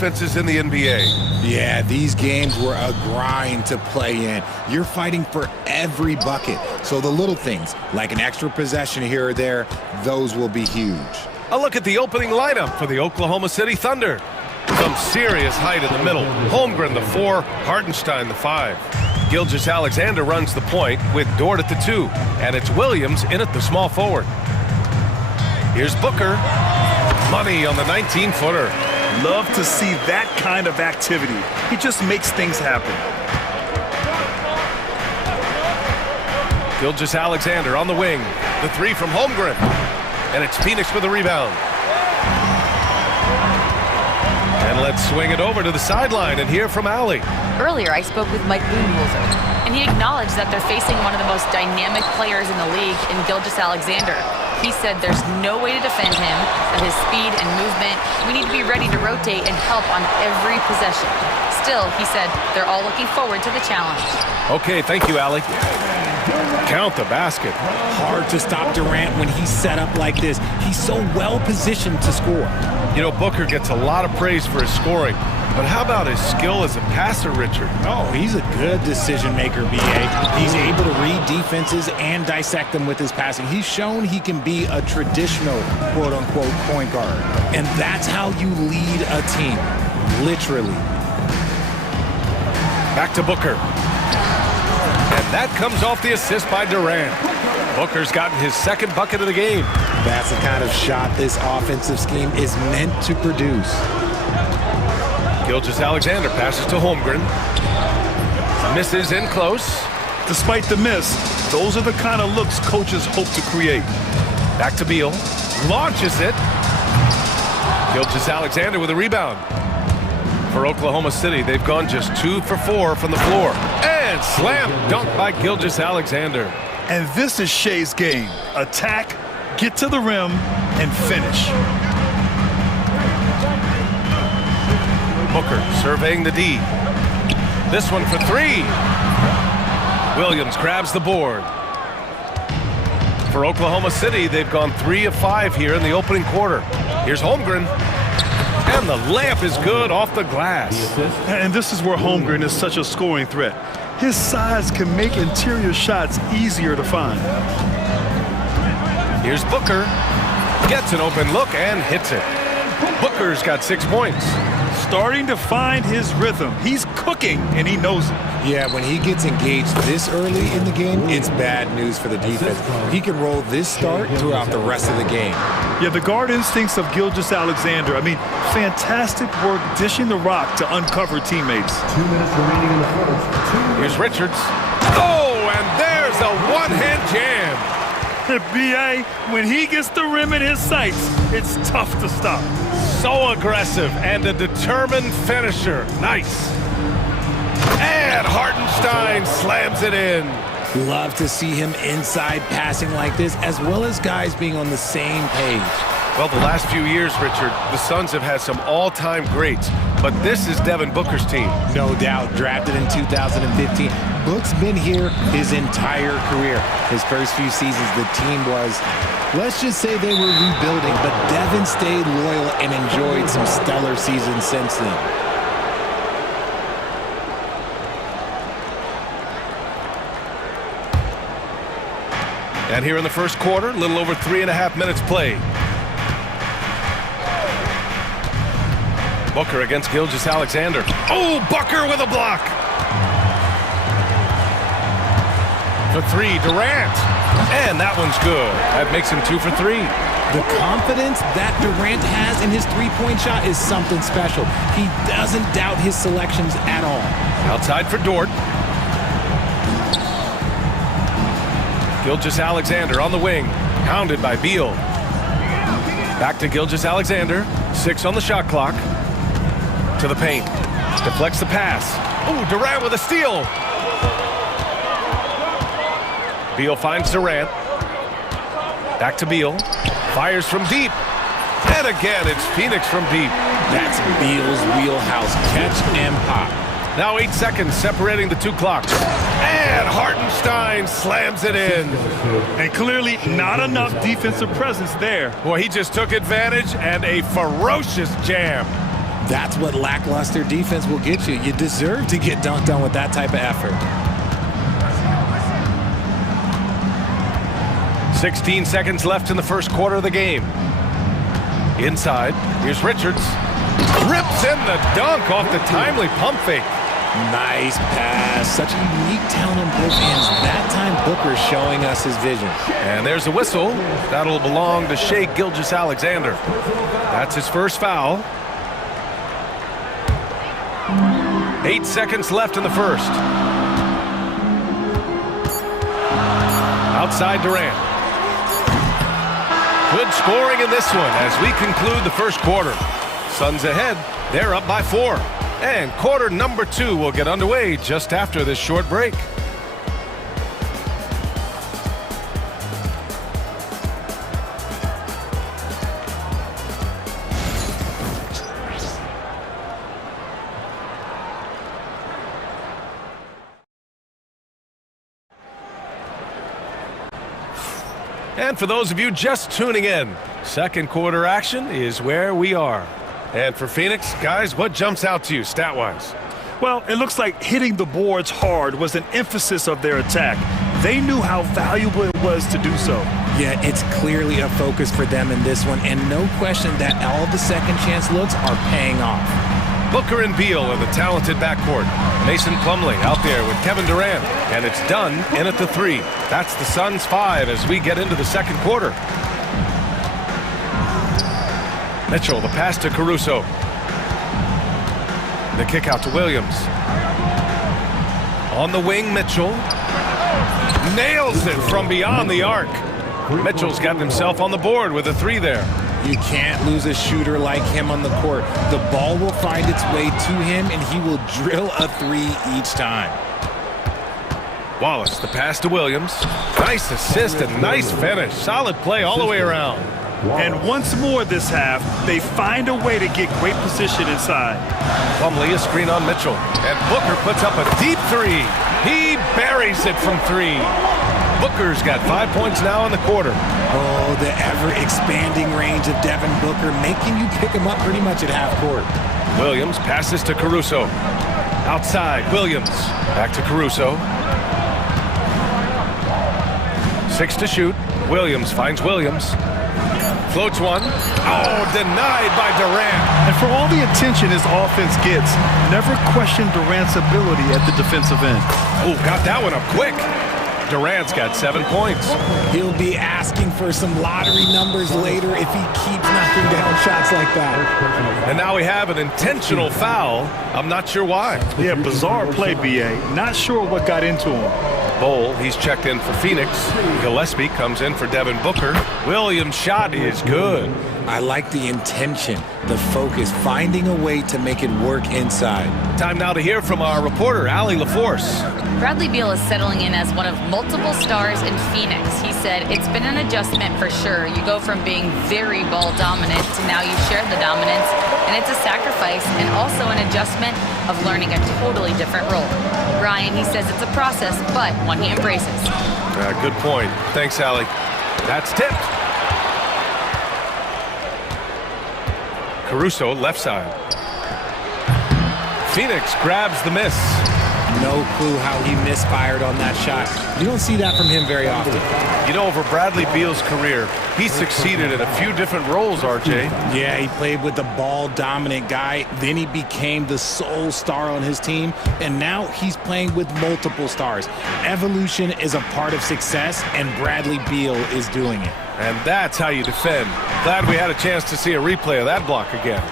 defenses in the NBA. Yeah, these games were a grind to play in. You're fighting for every bucket. So the little things, like an extra possession here or there, those will be huge. A look at the opening lineup for the Oklahoma City Thunder. Some serious height in the middle. Holmgren, the 4, Hartenstein, the 5. Gilgeous-Alexander runs the point with Dort at the 2, and it's Williams in at the small forward. Here's Booker. Money on the 19-footer. Love to see that kind of activity. He just makes things happen. Gilgeous-Alexander on the wing. The 3 from Holmgren. And it's Phoenix with the rebound. And let's swing it over to the sideline and hear from Allie. Earlier, I spoke with Mike Budenholzer, and he acknowledged that they're facing one of the most dynamic players in the league in Gilgeous-Alexander. He said there's no way to defend him, that his speed and movement, we need to be ready to rotate and help on every possession. Still, he said they're all looking forward to the challenge. Okay, thank you, Allie. Count the basket. Hard to stop Durant when he's set up like this. He's so well positioned to score. You know, Booker gets a lot of praise for his scoring, but how about his skill as a passer, Richard? Oh, he's a good decision maker, B.A. He's able to read defenses and dissect them with his passing. He's shown he can be a traditional, quote-unquote, point guard. And that's how you lead a team, literally. Back to Booker. And that comes off the assist by Durant. Booker's gotten his second bucket of the game. That's the kind of shot this offensive scheme is meant to produce. Gilgeous-Alexander passes to Holmgren. Misses in close. Despite the miss, those are the kind of looks coaches hope to create. Back to Beal. Launches it. Gilgeous-Alexander with a rebound. For Oklahoma City, they've gone just 2 for 4 from the floor. And slam dunk by Gilgeous-Alexander. And this is Shea's game. Attack, get to the rim, and finish. Booker surveying the D. This one for 3. Williams grabs the board. For Oklahoma City, they've gone 3 of 5 here in the opening quarter. Here's Holmgren. And the layup is good off the glass. And this is where Holmgren is such a scoring threat. His size can make interior shots easier to find. Here's Booker. Gets an open look and hits it. Booker's got 6 points. Starting to find his rhythm. He's cooking, and he knows it. Yeah, when he gets engaged this early in the game, it's bad news for the defense. He can roll this start throughout the rest of the game. Yeah, the guard instincts of Gilgeous-Alexander. I mean, fantastic work dishing the rock to uncover teammates. 2 minutes remaining in the first. Here's Richards. Oh, and there's a one-hand jam. B.A., when he gets the rim in his sights, it's tough to stop. So aggressive and a determined finisher. Nice. And Hartenstein slams it in. Love to see him inside passing like this, as well as guys being on the same page. Well, the last few years, Richard, the Suns have had some all-time greats, but this is Devin Booker's team. No doubt, drafted in 2015. Book's been here his entire career. His first few seasons, the team was, let's just say they were rebuilding, but Devin stayed loyal and enjoyed some stellar seasons since then. And here in the first quarter, a little over 3.5 minutes played. Booker against Gilgeous-Alexander. Oh, Booker with a block. For 3, Durant. And that one's good. That makes him 2 for 3. The confidence that Durant has in his three-point shot is something special. He doesn't doubt his selections at all. Outside for Dort. Gilgeous-Alexander on the wing. Hounded by Beal. Back to Gilgeous-Alexander. 6 on the shot clock. To the paint. Deflects the pass. Oh, Durant with a steal. Beal finds Durant. Back to Beal. Fires from deep. And again, it's Phoenix from deep. That's Beal's wheelhouse. Catch and pop. Now 8 seconds separating the 2 clocks. And Hartenstein slams it in. And clearly not enough defensive presence there. Boy, he just took advantage and a ferocious jam. That's what lackluster defense will get you. You deserve to get dunked on with that type of effort. 16 seconds left in the first quarter of the game. Inside, here's Richards. Rips in the dunk off the timely pump fake. Nice pass. Such a unique talent on both ends. That time, Booker showing us his vision. And there's a whistle. That'll belong to Shai Gilgeous-Alexander. That's his first foul. 8 seconds left in the first. Outside Durant. Good scoring in this one as we conclude the first quarter. Suns ahead. They're up by 4. And quarter number 2 will get underway just after this short break. And for those of you just tuning in, second quarter action is where we are. And for Phoenix, guys, what jumps out to you stat-wise? Well, it looks like hitting the boards hard was an emphasis of their attack. They knew how valuable it was to do so. Yeah, it's clearly a focus for them in this one, and no question that all the second chance looks are paying off. Booker and Beal in the talented backcourt. Mason Plumlee out there with Kevin Durant. And it's done in at the 3. That's the Suns' 5 as we get into the second quarter. Mitchell, the pass to Caruso. The kick out to Williams. On the wing, Mitchell. Nails it from beyond the arc. Mitchell's gotten himself on the board with a 3 there. You can't lose a shooter like him on the court. The ball will find its way to him, and he will drill a 3 each time. Wallace, the pass to Williams. Nice assist and nice finish. Solid play all the way around. And once more this half, they find a way to get great position inside. Plumlee, a screen on Mitchell. And Booker puts up a deep 3. He buries it from 3. Booker's got 5 points now in the quarter. Oh, the ever-expanding range of Devin Booker, making you pick him up pretty much at half court. Williams passes to Caruso. Outside, Williams. Back to Caruso. 6 to shoot. Williams finds Williams. Floats one. Oh, denied by Durant. And for all the attention his offense gets, never question Durant's ability at the defensive end. Oh, got that one up quick. Durant's got 7 points. He'll be asking for some lottery numbers later if he keeps knocking down shots like that. And now we have an intentional foul. I'm not sure why. Yeah, bizarre play, B.A. Not sure what got into him. Bowl, he's checked in for Phoenix. Gillespie comes in for Devin Booker. Williams' shot is good. I like the intention, the focus, finding a way to make it work inside. Time now to hear from our reporter, Allie LaForce. Bradley Beal is settling in as one of multiple stars in Phoenix. He said, it's been an adjustment for sure. You go from being very ball dominant to now you share the dominance, and it's a sacrifice and also an adjustment of learning a totally different role. Brian, he says it's a process, but one he embraces. Good point. Thanks, Allie. That's tipped. Caruso, left side. Phoenix grabs the miss. No clue how he misfired on that shot. You don't see that from him very often. You know, over Bradley Beal's career, he succeeded in a few different roles, RJ. Yeah, he played with the ball-dominant guy. Then he became the sole star on his team. And now he's playing with multiple stars. Evolution is a part of success, and Bradley Beal is doing it. And that's how you defend. Glad we had a chance to see a replay of that block again.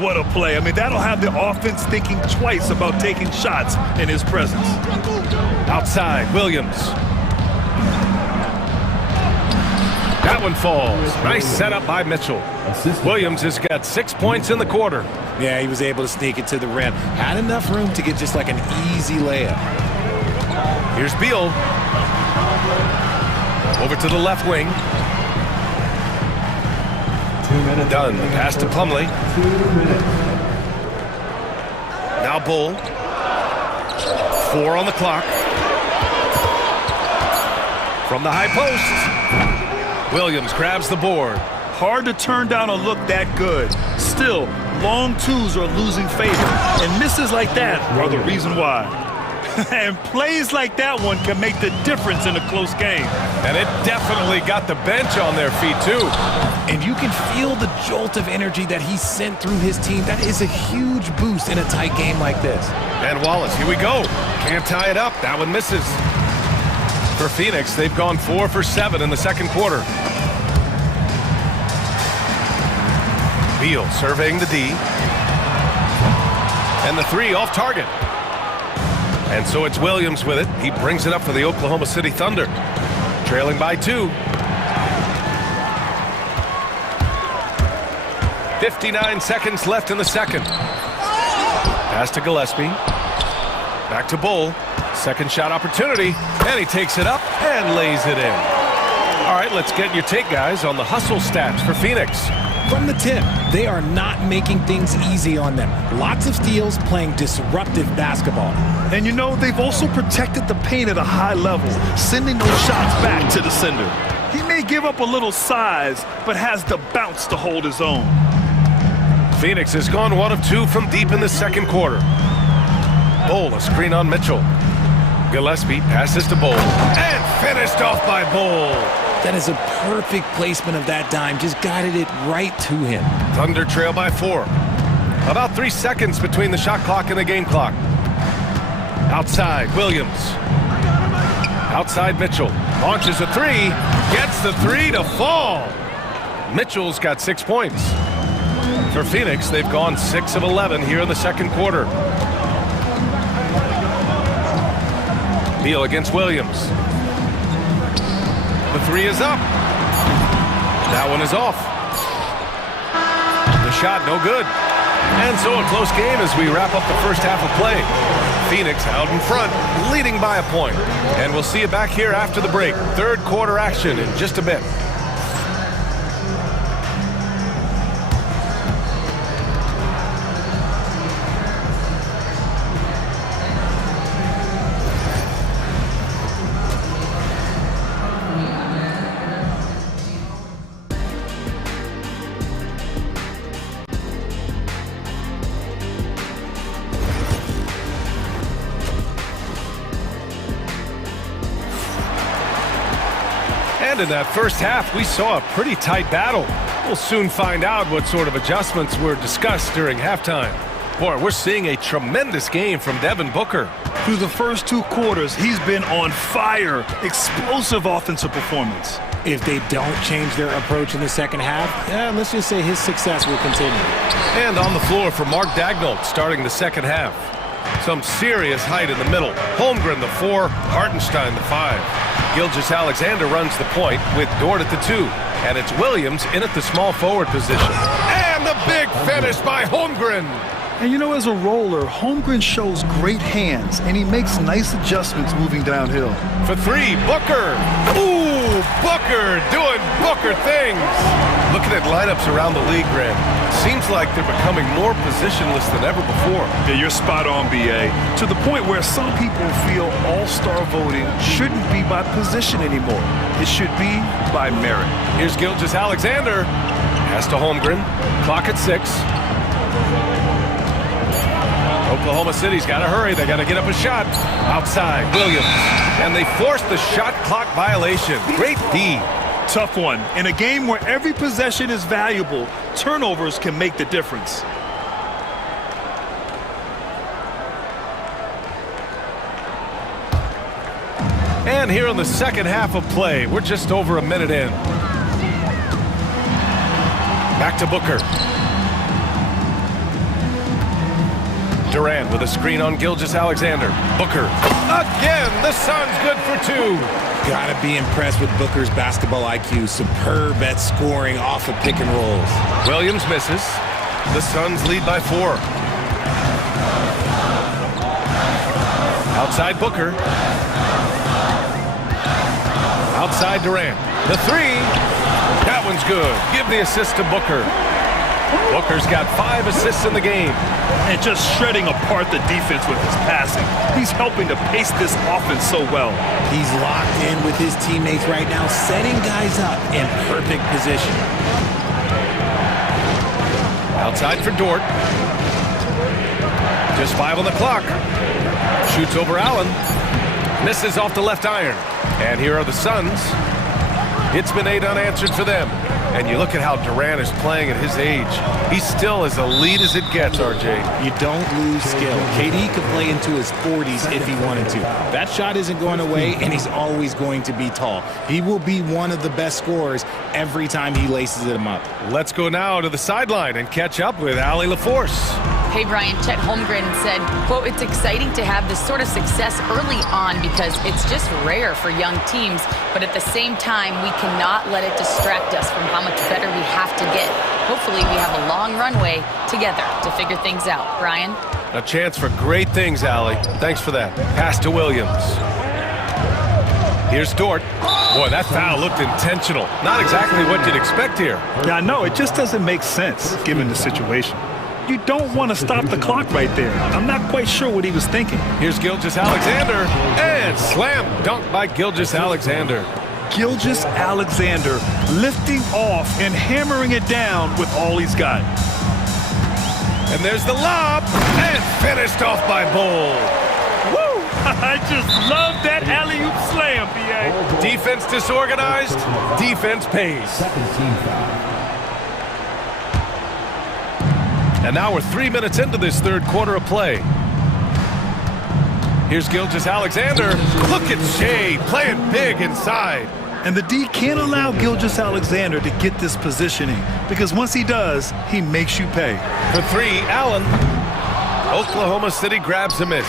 What a play. I mean, that'll have the offense thinking twice about taking shots in his presence. Outside, Williams. That one falls. Nice setup by Mitchell. Williams has got 6 points in the quarter. Yeah, he was able to sneak it to the rim. Had enough room to get just like an easy layup. Here's Beal. Over to the left wing. Done. Pass to Plumlee. Now Bull. 4 on the clock. From the high post. Williams grabs the board. Hard to turn down a look that good. Still, Long twos are losing favor, and misses like that are the reason why. And plays like that one can make the difference in a close game. And it definitely got the bench on their feet, too. And you can feel the jolt of energy that he sent through his team. That is a huge boost in a tight game like this. And Wallace, here we go. Can't tie it up. That one misses. For Phoenix, they've gone 4 for 7 in the second quarter. Beal surveying the D. And the three off target. And so it's Williams with it. He brings it up for the Oklahoma City Thunder. Trailing by 2. 59 seconds left in the second. Pass to Gillespie. Back to Bull. Second shot opportunity. And he takes it up and lays it in. All right, let's get your take, guys, on the hustle stats for Phoenix. From the tip, they are not making things easy on them. Lots of steals, playing disruptive basketball. And you know, they've also protected the paint at a high level, sending those shots back to the sender. He may give up a little size, but has the bounce to hold his own. Phoenix has gone 1 of 2 from deep in the second quarter. Bull, a screen on Mitchell. Gillespie passes to Bull. And finished off by Bull. That is a perfect placement of that dime. Just guided it right to him. Thunder trail by 4. About 3 seconds between the shot clock and the game clock. Outside, Williams. Outside, Mitchell. Launches a 3. Gets the 3 to fall. Mitchell's got 6 points. For Phoenix, they've gone 6 of 11 here in the second quarter. Beal against Williams. The 3 is up. That one is off. The shot no good. And so a close game as we wrap up the first half of play. Phoenix out in front, leading by a point. And we'll see you back here after the break. Third quarter action in just a bit. And in that first half, we saw a pretty tight battle. We'll soon find out what sort of adjustments were discussed during halftime. Boy, we're seeing a tremendous game from Devin Booker. Through the first 2 quarters, he's been on fire. Explosive offensive performance. If they don't change their approach in the second half, let's just say his success will continue. And on the floor for Mark Daigneault starting the second half. Some serious height in the middle. Holmgren the 4, Hartenstein the 5. Gilgeous-Alexander runs the point with Dort at the 2. And it's Williams in at the small forward position. And the big finish by Holmgren. And you know, as a roller, Holmgren shows great hands, and he makes nice adjustments moving downhill. For 3, Booker. Ooh, Booker doing Booker things. Looking at lineups around the league, Grant, seems like they're becoming more positionless than ever before. Yeah, you're spot on, B.A. To the point where some people feel all-star voting shouldn't be by position anymore. It should be by merit. Here's Gilgeous-Alexander. Pass to Holmgren. Clock at 6. Oklahoma City's got to hurry. They got to get up a shot. Outside, Williams. And they forced the shot clock violation. Great D. Tough one. In a game where every possession is valuable, turnovers can make the difference. And here in the second half of play, we're just over a minute in. Back to Booker. Durant with a screen on Gilgeous-Alexander. Booker. Again, the Suns good for 2. Gotta be impressed with Booker's basketball IQ. Superb at scoring off of pick and rolls. Williams misses. The Suns lead by 4. Outside Booker. Outside Durant. The 3. That one's good. Give the assist to Booker. Booker's got 5 assists in the game. And just shredding apart the defense with his passing. He's helping to pace this offense so well. He's locked in with his teammates right now, setting guys up in perfect position. Outside for Dort. Just 5 on the clock. Shoots over Allen. Misses off the left iron. And here are the Suns. It's been 8 unanswered for them. And you look at how Durant is playing at his age. He's still as elite as it gets, RJ. You don't lose skill. KD could play into his 40s if he wanted to. That shot isn't going away, and he's always going to be tall. He will be one of the best scorers every time he laces them up. Let's go now to the sideline and catch up with Allie LaForce. Hey, Brian, Chet Holmgren said, quote, "It's exciting to have this sort of success early on because it's just rare for young teams, but at the same time, we cannot let it distract us from how much better we have to get. Hopefully, we have a long runway together to figure things out." Brian? A chance for great things, Allie. Thanks for that. Pass to Williams. Here's Dort. Boy, that foul looked intentional. Not exactly what you'd expect here. Yeah, I know. It just doesn't make sense given the situation. You don't want to stop the clock right there. I'm not quite sure what he was thinking. Here's Gilgeous-Alexander, and slam dunk by Gilgeous-Alexander. Gilgeous-Alexander lifting off and hammering it down with all he's got. And there's the lob, and finished off by Bull. Woo! I just love that alley-oop slam, B.A. Defense disorganized, defense pays. And now we're 3 minutes into this third quarter of play. Here's Gilgeous-Alexander. Look at Shea playing big inside. And the D can't allow Gilgeous-Alexander to get this positioning because once he does, he makes you pay. For 3, Allen. Oklahoma City grabs a miss.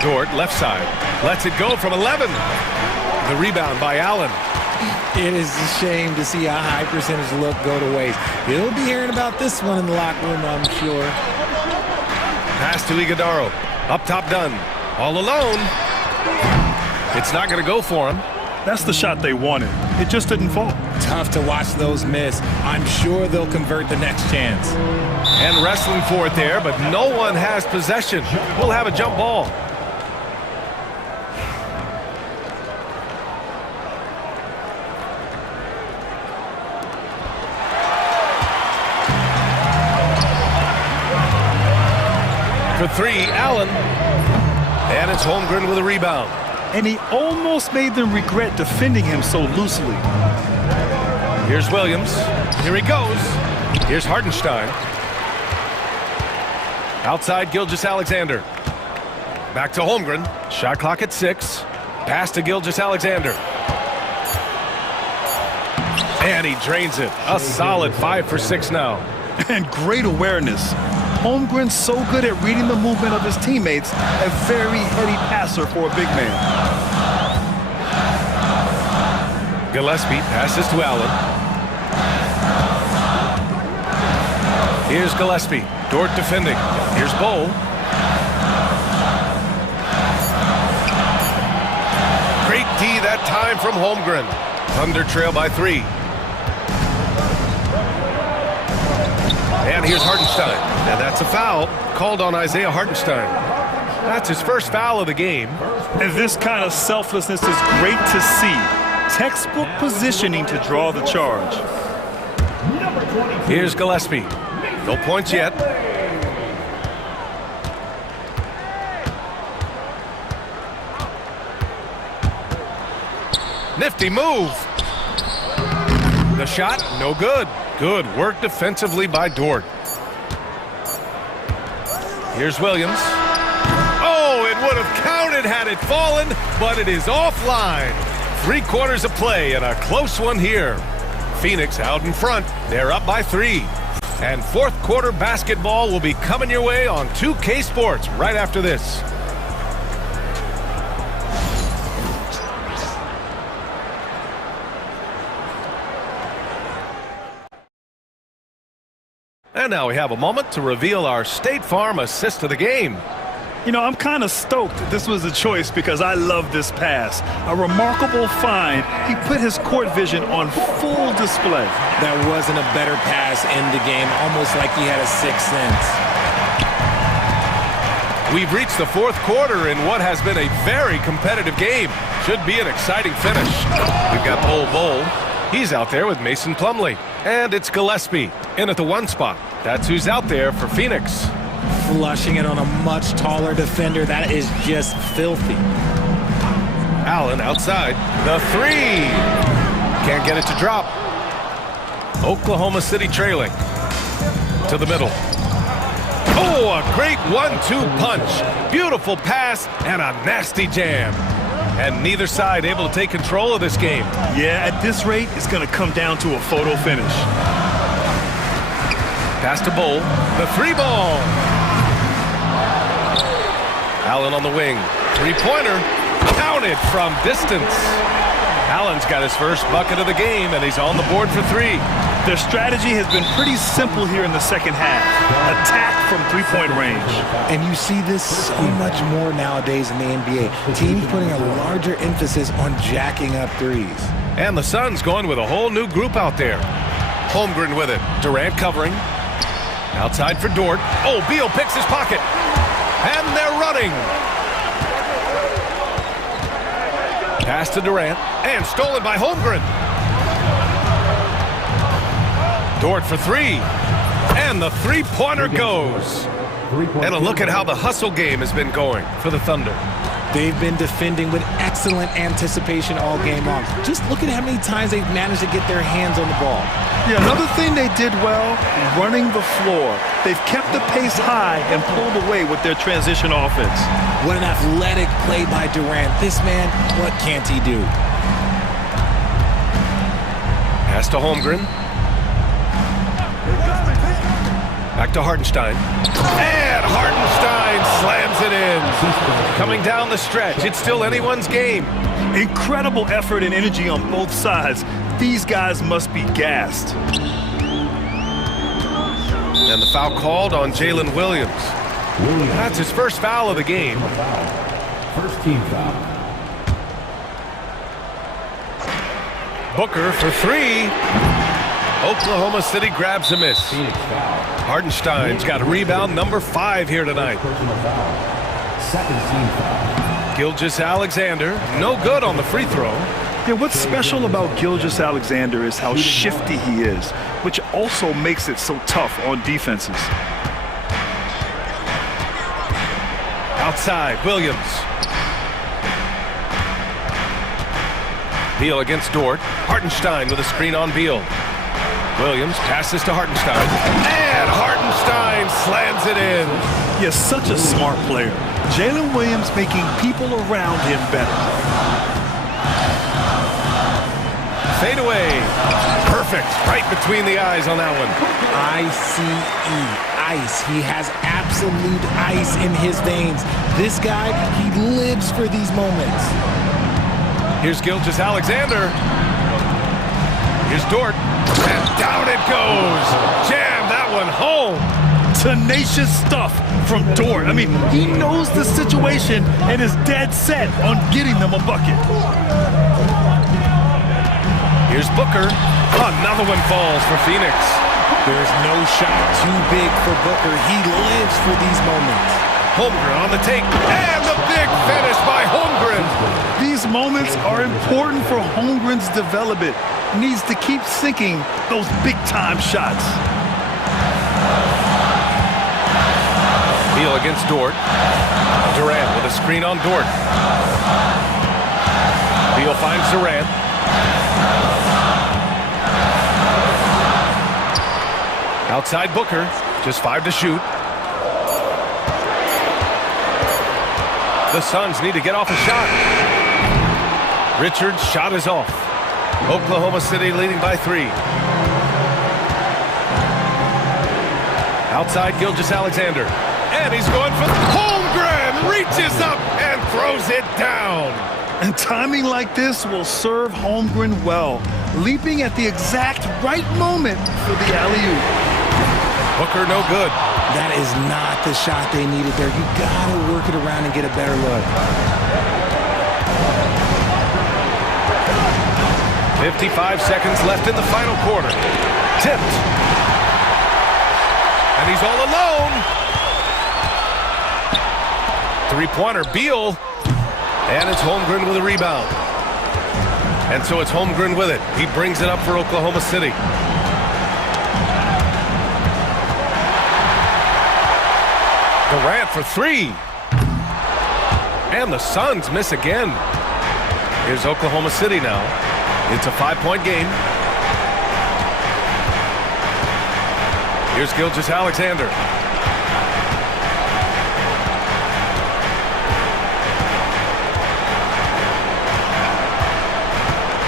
Dort, left side. Lets it go from 11. The rebound by Allen. It is a shame to see a high percentage look go to waste. You'll be hearing about this one in the locker room, I'm sure. Pass to Iguodaro. Up top done. All alone. It's not going to go for him. That's the shot they wanted. It just didn't fall. Tough to watch those miss. I'm sure they'll convert the next chance. And wrestling for it there, but no one has possession. We'll have a jump ball. For 3, Allen. And it's Holmgren with a rebound. And he almost made them regret defending him so loosely. Here's Williams. Here he goes. Here's Hartenstein. Outside Gilgeous-Alexander. Back to Holmgren. Shot clock at 6. Pass to Gilgeous-Alexander. And he drains it. A solid 5 for 6 now. And great awareness. Holmgren's so good at reading the movement of his teammates, a very heady passer for a big man. Gillespie passes to Allen. Here's Gillespie. Dort defending. Here's Bull. Great D that time from Holmgren. Thunder trail by 3. And here's Hartenstein. And that's a foul called on Isaiah Hartenstein. That's his first foul of the game. And this kind of selflessness is great to see. Textbook positioning to draw the charge. Here's Gillespie. No points yet. Nifty move. The shot, no good. Good work defensively by Dort. Here's Williams. Oh, it would have counted had it fallen, but it is offline. 3 quarters of play and a close one here. Phoenix out in front. They're up by 3. And fourth quarter basketball will be coming your way on 2K Sports right after this. And now we have a moment to reveal our State Farm assist of the game. You know, I'm kind of stoked this was a choice because I love this pass. A remarkable find. He put his court vision on full display. That wasn't a better pass in the game, almost like he had a 6th sense. We've reached the fourth quarter in what has been a very competitive game. Should be an exciting finish. We've got Bull. He's out there with Mason Plumlee. And it's Gillespie in at the 1 spot. That's who's out there for Phoenix. Flushing it on a much taller defender. That is just filthy. Allen outside. The 3. Can't get it to drop. Oklahoma City trailing. To the middle. Oh, a great 1-2 punch. Beautiful pass and a nasty jam. And neither side able to take control of this game. Yeah, at this rate, it's going to come down to a photo finish. Pass to Bull. The 3 ball. Allen on the wing. 3-pointer. Counted from distance. Allen's got his first bucket of the game, and he's on the board for 3. Their strategy has been pretty simple here in the second half. Attack from 3-point range. And you see this so much more nowadays in the NBA. Teams putting a larger emphasis on jacking up threes. And the Suns going with a whole new group out there. Holmgren with it. Durant covering. Outside for Dort. Oh, Beal picks his pocket. And they're running. Pass to Durant. And stolen by Holmgren. Dort for 3. And the 3-pointer goes. And a look at how the hustle game has been going for the Thunder. They've been defending with excellent anticipation all game long. Just look at how many times they've managed to get their hands on the ball. Yeah, another thing they did well, running the floor. They've kept the pace high and pulled away with their transition offense. What an athletic play by Durant. This man, what can't he do? Pass to Holmgren. Back to Hartenstein. And Hartenstein slams it in. Coming down the stretch, it's still anyone's game. Incredible effort and energy on both sides. These guys must be gassed. And the foul called on Jalen Williams. That's his first foul of the game. First team foul. Booker for 3. Oklahoma City grabs a miss. Hartenstein's got rebound number 5 here tonight. Second team foul. Gilgeous-Alexander, no good on the free throw. Yeah, what's special about Gilgeous-Alexander is how shifty he is, which also makes it so tough on defenses. Outside, Williams. Beal against Dort. Hartenstein with a screen on Beal. Williams passes to Hartenstein. And Hartenstein slams it in. Yeah, such a smart player. Jalen Williams making people around him better. Fade away. Perfect. Right between the eyes on that one. I-C-E. Ice. He has absolute ice in his veins. This guy, he lives for these moments. Here's Gilgeous-Alexander. Here's Dort. And down it goes. Jam that one home. Tenacious stuff from Dort. I mean, he knows the situation and is dead set on getting them a bucket. Here's Booker. Another one falls for Phoenix. There's no shot too big for Booker. He lives for these moments. Holmgren on the take. And the big finish by Holmgren. These moments are important for Holmgren's development. Needs to keep sinking those big-time shots. Beal against Dort. Durant with a screen on Dort. Beal finds Durant. Outside Booker. Just 5 to shoot. The Suns need to get off a shot. Richards' shot is off. Oklahoma City leading by 3. Outside Gilgeous-Alexander. And he's going for Holmgren. Reaches up and throws it down. And timing like this will serve Holmgren well. Leaping at the exact right moment for the alley-oop. Booker no good. That is not the shot they needed there. You gotta work it around and get a better look. 55 seconds left in the final quarter. Tipped. And he's all alone. 3-pointer, Beal. And it's Holmgren with a rebound. And so it's Holmgren with it. He brings it up for Oklahoma City. Durant for three. And the Suns miss again. Here's Oklahoma City now. It's a 5-point game. Here's Gilgeous-Alexander.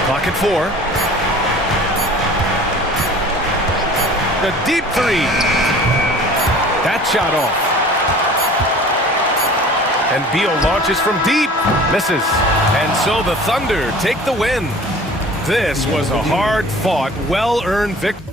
Clock at 4. The deep three. That shot off. And Beal launches from deep. Misses. And so the Thunder take the win. This was a hard-fought, well-earned victory.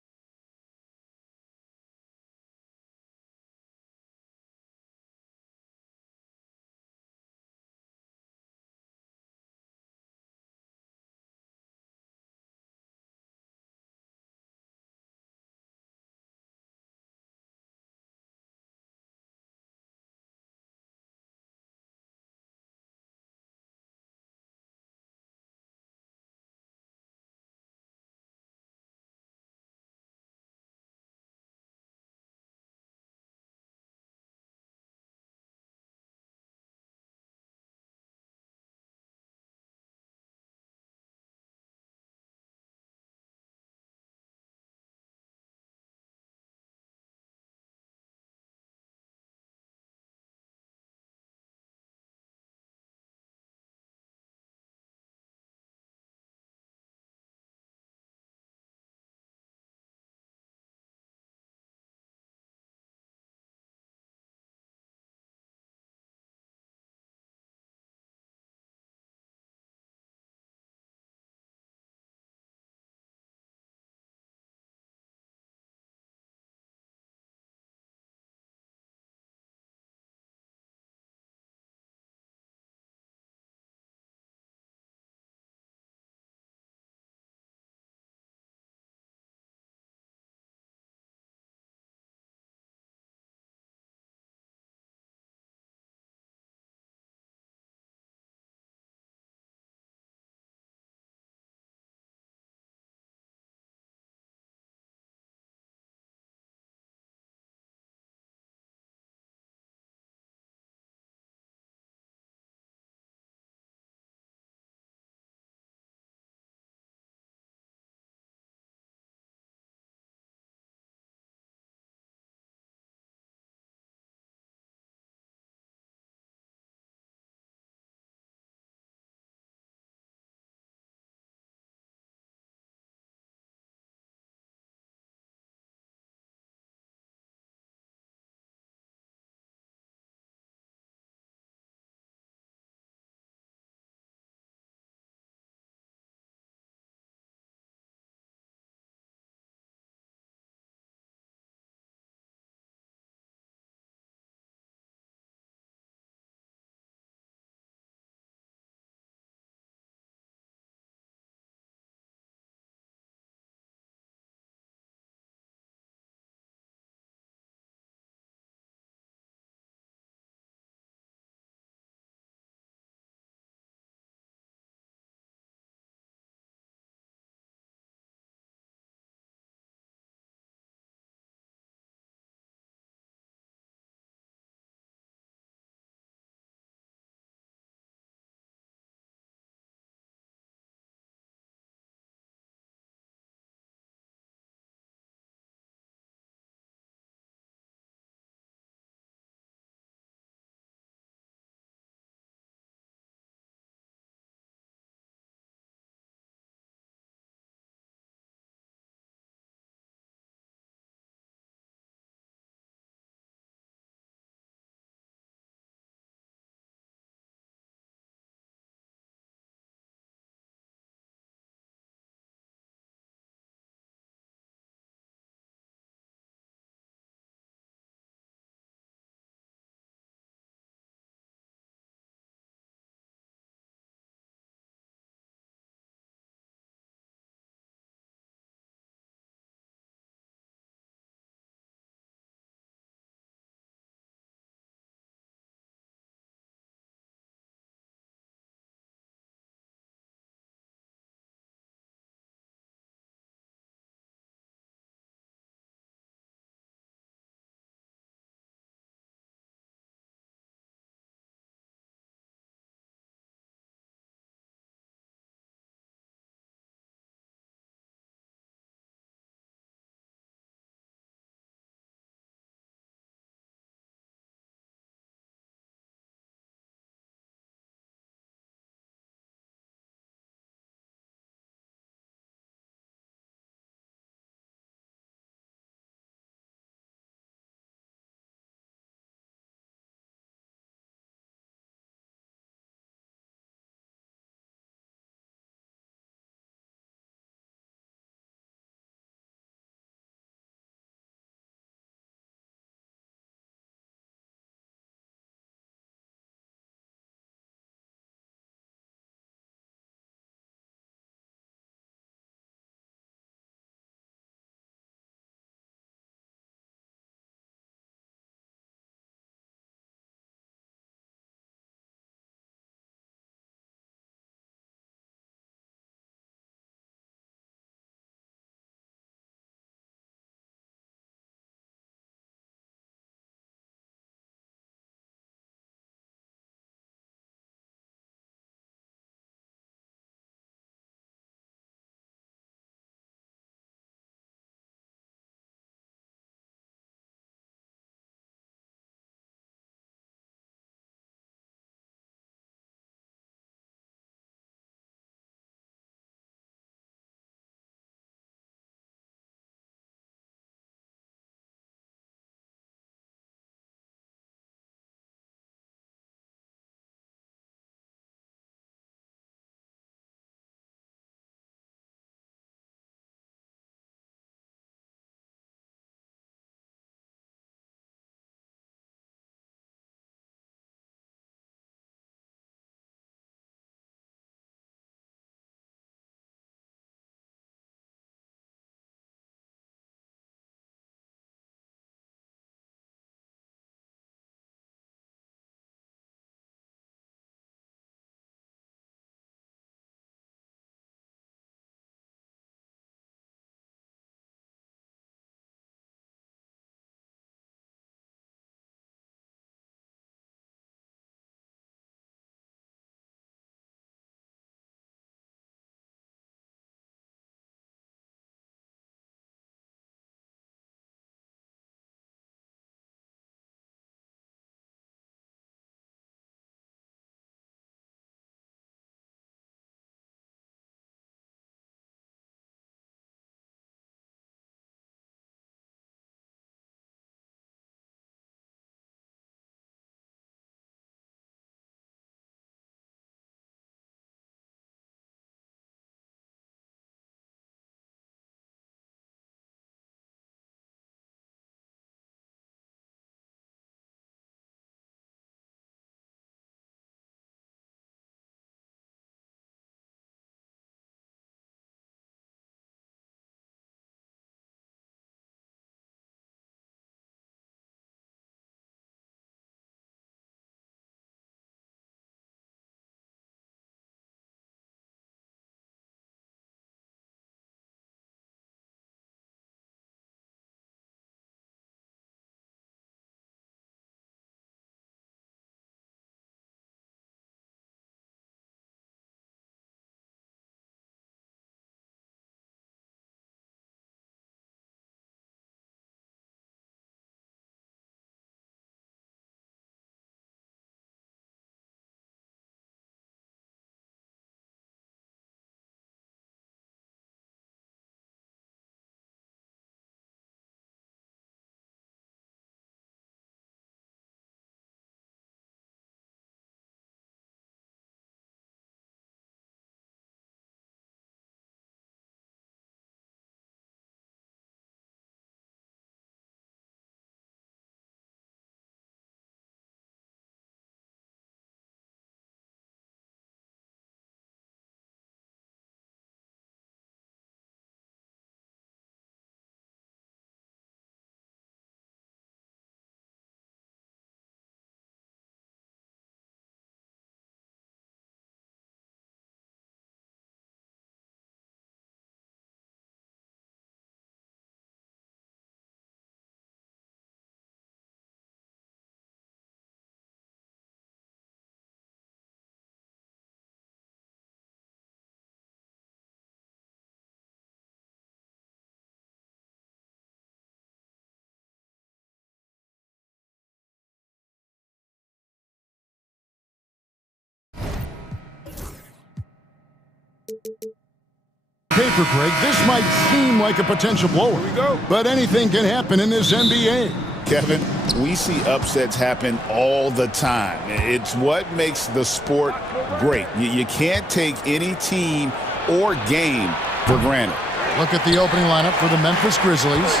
Paper break. This might seem like a potential blower, but anything can happen in this NBA. Kevin, we see upsets happen all the time. It's what makes the sport great. You can't take any team or game for granted. Look at the opening lineup for the Memphis Grizzlies.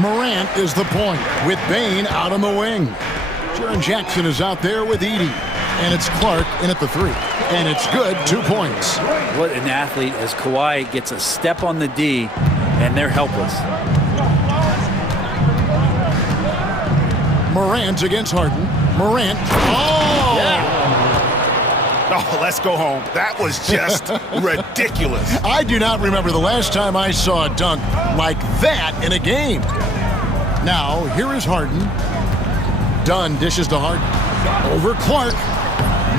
Morant is the point with Bane out on the wing. Jaren Jackson is out there with Edey. And it's Clark in at the 3. And it's good, 2 points. What an athlete as Kawhi gets a step on the D, and they're helpless. Morant against Harden. Morant. Oh! Yeah. Oh, let's go home. That was just ridiculous. I do not remember the last time I saw a dunk like that in a game. Now, here is Harden. Dunn dishes to Harden. Over Clark.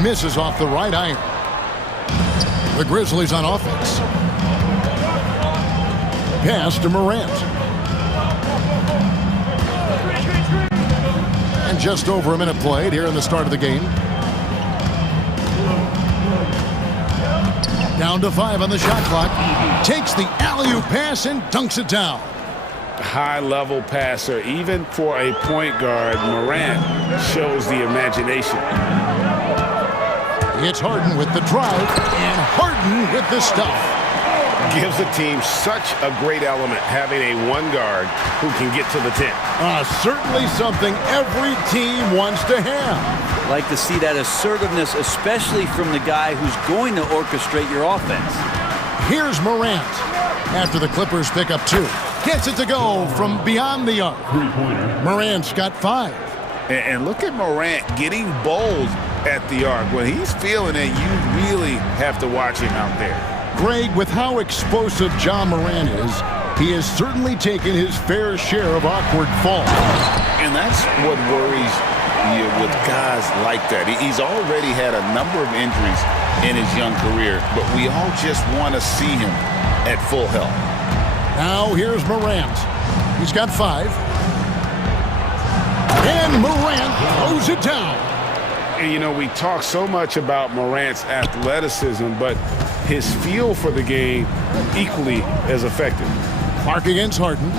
Misses off the right iron. The Grizzlies on offense. Pass to Morant. And just over a minute played here in the start of the game. Down to 5 on the shot clock. Takes the alley-oop pass and dunks it down. High-level passer. Even for a point guard, Morant shows the imagination. It's Harden with the drive, and Harden with the stuff. Gives the team such a great element, having a one guard who can get to the 10. Certainly something every team wants to have. Like to see that assertiveness, especially from the guy who's going to orchestrate your offense. Here's Morant. After the Clippers pick up 2. Gets it to go from beyond the arc. Morant's got 5. And look at Morant getting bold at the arc. When he's feeling it, you really have to watch him out there. Greg, with how explosive John Morant is, he has certainly taken his fair share of awkward falls. And that's what worries you with guys like that. He's already had a number of injuries in his young career, but we all just want to see him at full health. Now here's Morant. He's got 5. And Morant throws it down. And, you know, we talk so much about Morant's athleticism, but his feel for the game equally as effective. Clark against Harden.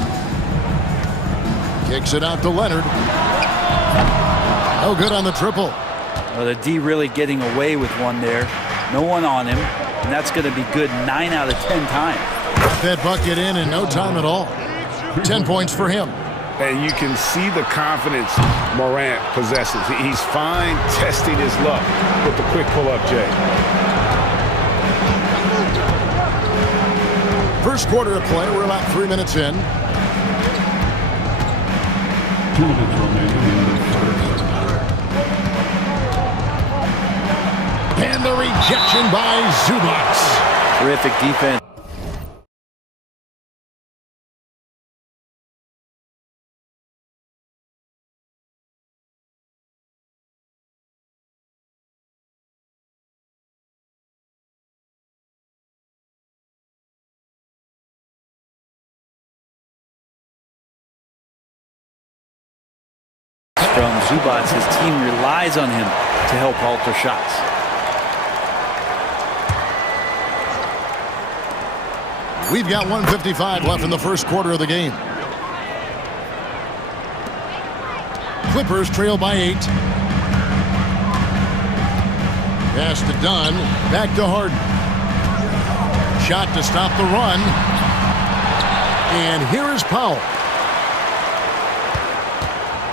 Kicks it out to Leonard. No good on the triple. Well, the D really getting away with one there. No one on him, and that's going to be good 9 out of 10 times. Got that bucket in no time at all. 10 points for him. And you can see the confidence Morant possesses. He's fine testing his luck with the quick pull-up, Jay. First quarter of play. We're about 3 minutes in. 2 minutes remaining. And the rejection by Zubac. Terrific defense. From Zubac, his team relies on him to help alter shots. We've got 1:55 left in the first quarter of the game. Clippers trail by 8. Pass to Dunn. Back to Harden. Shot to stop the run. And here is Powell.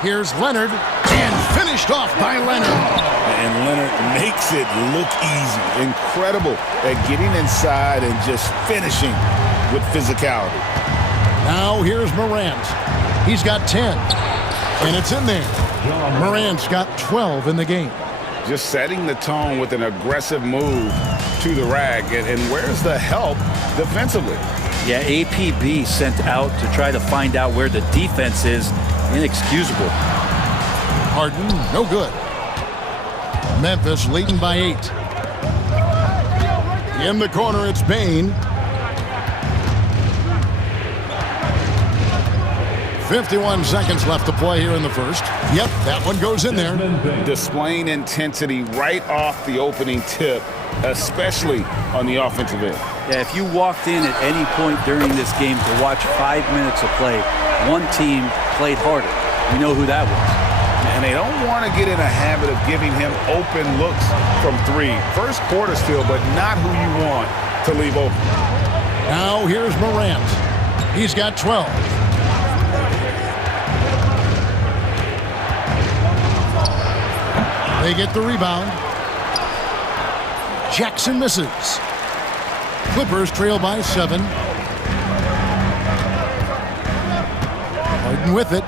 Here's Leonard, and finished off by Leonard. And Leonard makes it look easy. Incredible at getting inside and just finishing with physicality. Now here's Morant. He's got 10, and it's in there. Morant's got 12 in the game. Just setting the tone with an aggressive move to the rack. And where's the help defensively? Yeah, APB sent out to try to find out where the defense is. Inexcusable. Harden, no good. Memphis leading by 8. In the corner, it's Bane. 51 seconds left to play here in the first. Yep, that one goes in there. Displaying intensity right off the opening tip, especially on the offensive end. Yeah, if you walked in at any point during this game to watch 5 minutes of play, one team played harder. We know who that was. And they don't want to get in a habit of giving him open looks from three. First quarter still, but not who you want to leave open. Now here's Morant. He's got 12. They get the rebound. Jackson misses. Clippers trail by 7. Harden with it.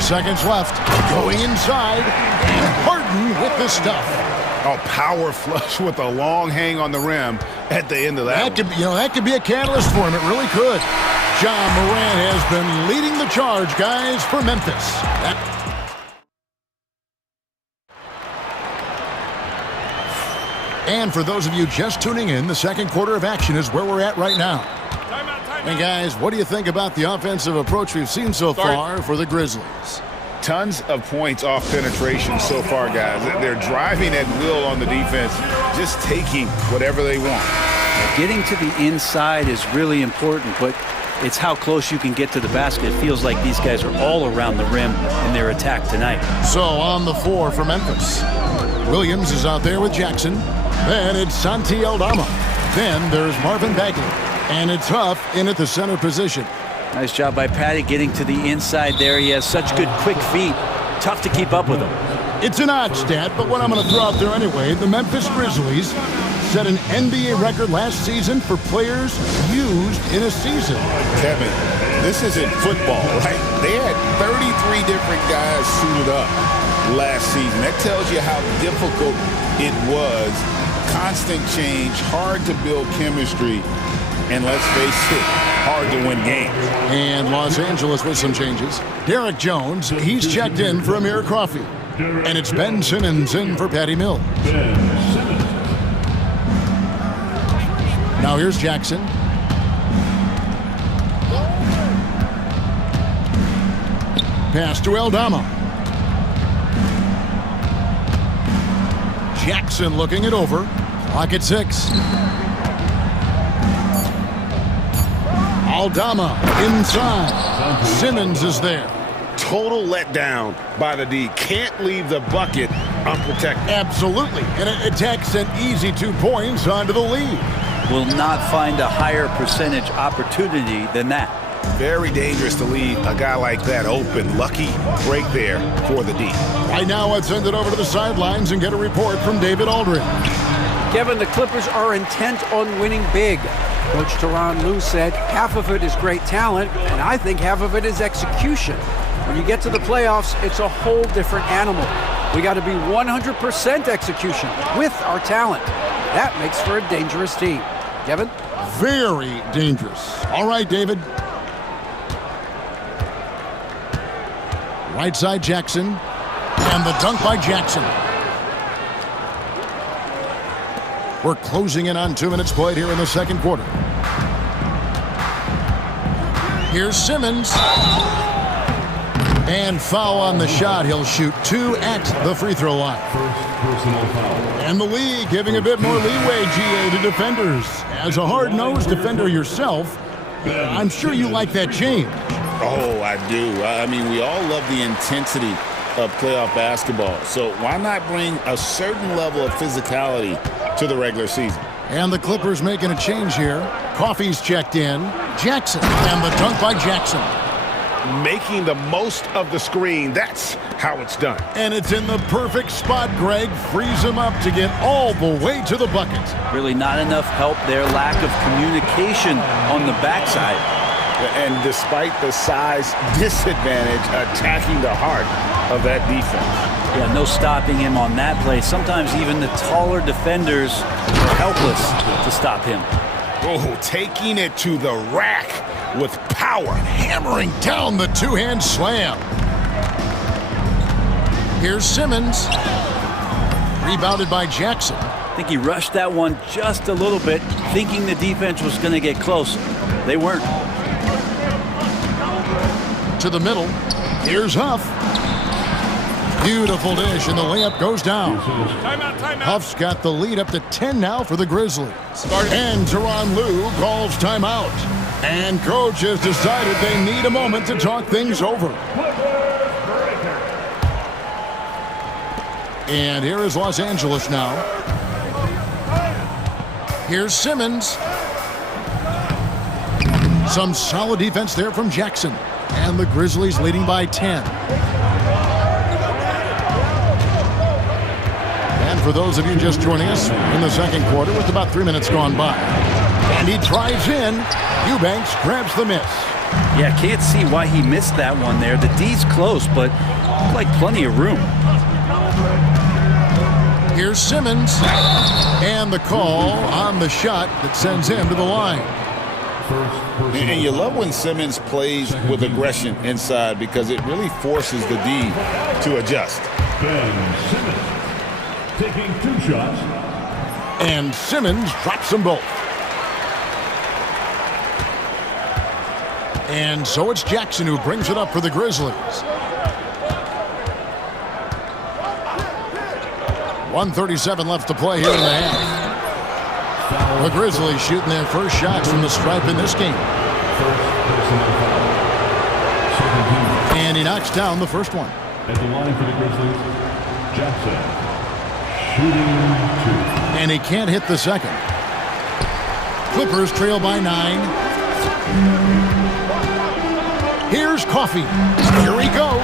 Seconds left. Going inside. And Harden with the stuff. Oh, power flush with a long hang on the rim at the end of that. That could be a catalyst for him. It really could. John Morant has been leading the charge, guys, for Memphis. And for those of you just tuning in, the second quarter of action is where we're at right now. And guys, what do you think about the offensive approach we've seen so far for the Grizzlies? Tons of points off penetration so far, guys. They're driving at will on the defense, just taking whatever they want. Getting to the inside is really important, but it's how close you can get to the basket. It feels like these guys are all around the rim in their attack tonight. So on the floor for Memphis, Williams is out there with Jackson. Then it's Santi Aldama. Then there's Marvin Bagley. And it's Huff in at the center position. Nice job by Patty getting to the inside there. He has such good quick feet. Tough to keep up with him. It's an odd stat, but what I'm going to throw out there anyway, the Memphis Grizzlies set an NBA record last season for players used in a season. Kevin, this isn't football, right? They had 33 different guys suited up last season. That tells you how difficult it was. Constant change, hard to build chemistry. And let's face it, hard to win games. And Los Angeles with some changes. Derek Jones, he's checked in for Amir Coffey. And it's Ben Simmons in for Patty Mills. Now here's Jackson. Pass to Aldama. Jackson looking it over. Clock at 6. Aldama inside. Simmons is there. Total letdown by the D. Can't leave the bucket unprotected. Absolutely. And it takes an easy 2 points onto the lead. Will not find a higher percentage opportunity than that. Very dangerous to leave a guy like that open. Lucky break there for the D. Right now, let's send it over to the sidelines and get a report from David Aldridge. Kevin, the Clippers are intent on winning big. Coach Tyronn Lue said half of it is great talent, and I think half of it is execution. When you get to the playoffs, it's a whole different animal. We got to be 100% execution with our talent. That makes for a dangerous team. Kevin? Very dangerous. All right, David. Right side Jackson. And the dunk by Jackson. We're closing in on 2 minutes played here in the second quarter. Here's Simmons. And foul on the shot. He'll shoot 2 at the free throw line. And the league giving a bit more leeway, GA, to defenders. As a hard-nosed defender yourself, I'm sure you like that change. Oh, I do. I mean, we all love the intensity of playoff basketball. So why not bring a certain level of physicality to the regular season? And the Clippers making a change here. Coffey's checked in. Jackson. And the dunk by Jackson. Making the most of the screen. That's how it's done. And it's in the perfect spot, Greg. Frees him up to get all the way to the bucket. Really not enough help there. Lack of communication on the backside. And despite the size disadvantage, attacking the heart of that defense. Yeah, no stopping him on that play. Sometimes even the taller defenders are helpless to stop him. Oh, taking it to the rack with power. Hammering down the two-hand slam. Here's Simmons. Rebounded by Jackson. I think he rushed that one just a little bit, thinking the defense was going to get close. They weren't. To the middle. Here's Huff. Beautiful dish, and the layup goes down. Timeout. Huff's got the lead up to 10 now for the Grizzlies. And Tyronn Lue calls timeout. And coach has decided they need a moment to talk things over. And here is Los Angeles now. Here's Simmons. Some solid defense there from Jackson. And the Grizzlies leading by 10. And for those of you just joining us in the second quarter with about 3 minutes gone by. And he drives in. Eubanks grabs the miss. Yeah, can't see why he missed that one there. The D's close, but like plenty of room. Here's Simmons. And the call on the shot that sends him to the line. And you love when Simmons plays with aggression inside because it really forces the D to adjust. Ben Simmons taking 2 shots. And Simmons drops them both. And so it's Jackson who brings it up for the Grizzlies. 1:37 left to play here in the half. The Grizzlies shooting their first shots from the stripe in this game. And he knocks down the first one. At the line for the Grizzlies, Jackson. Shooting 2. And he can't hit the second. Clippers trail by 9. Here's Coffey. Here he goes.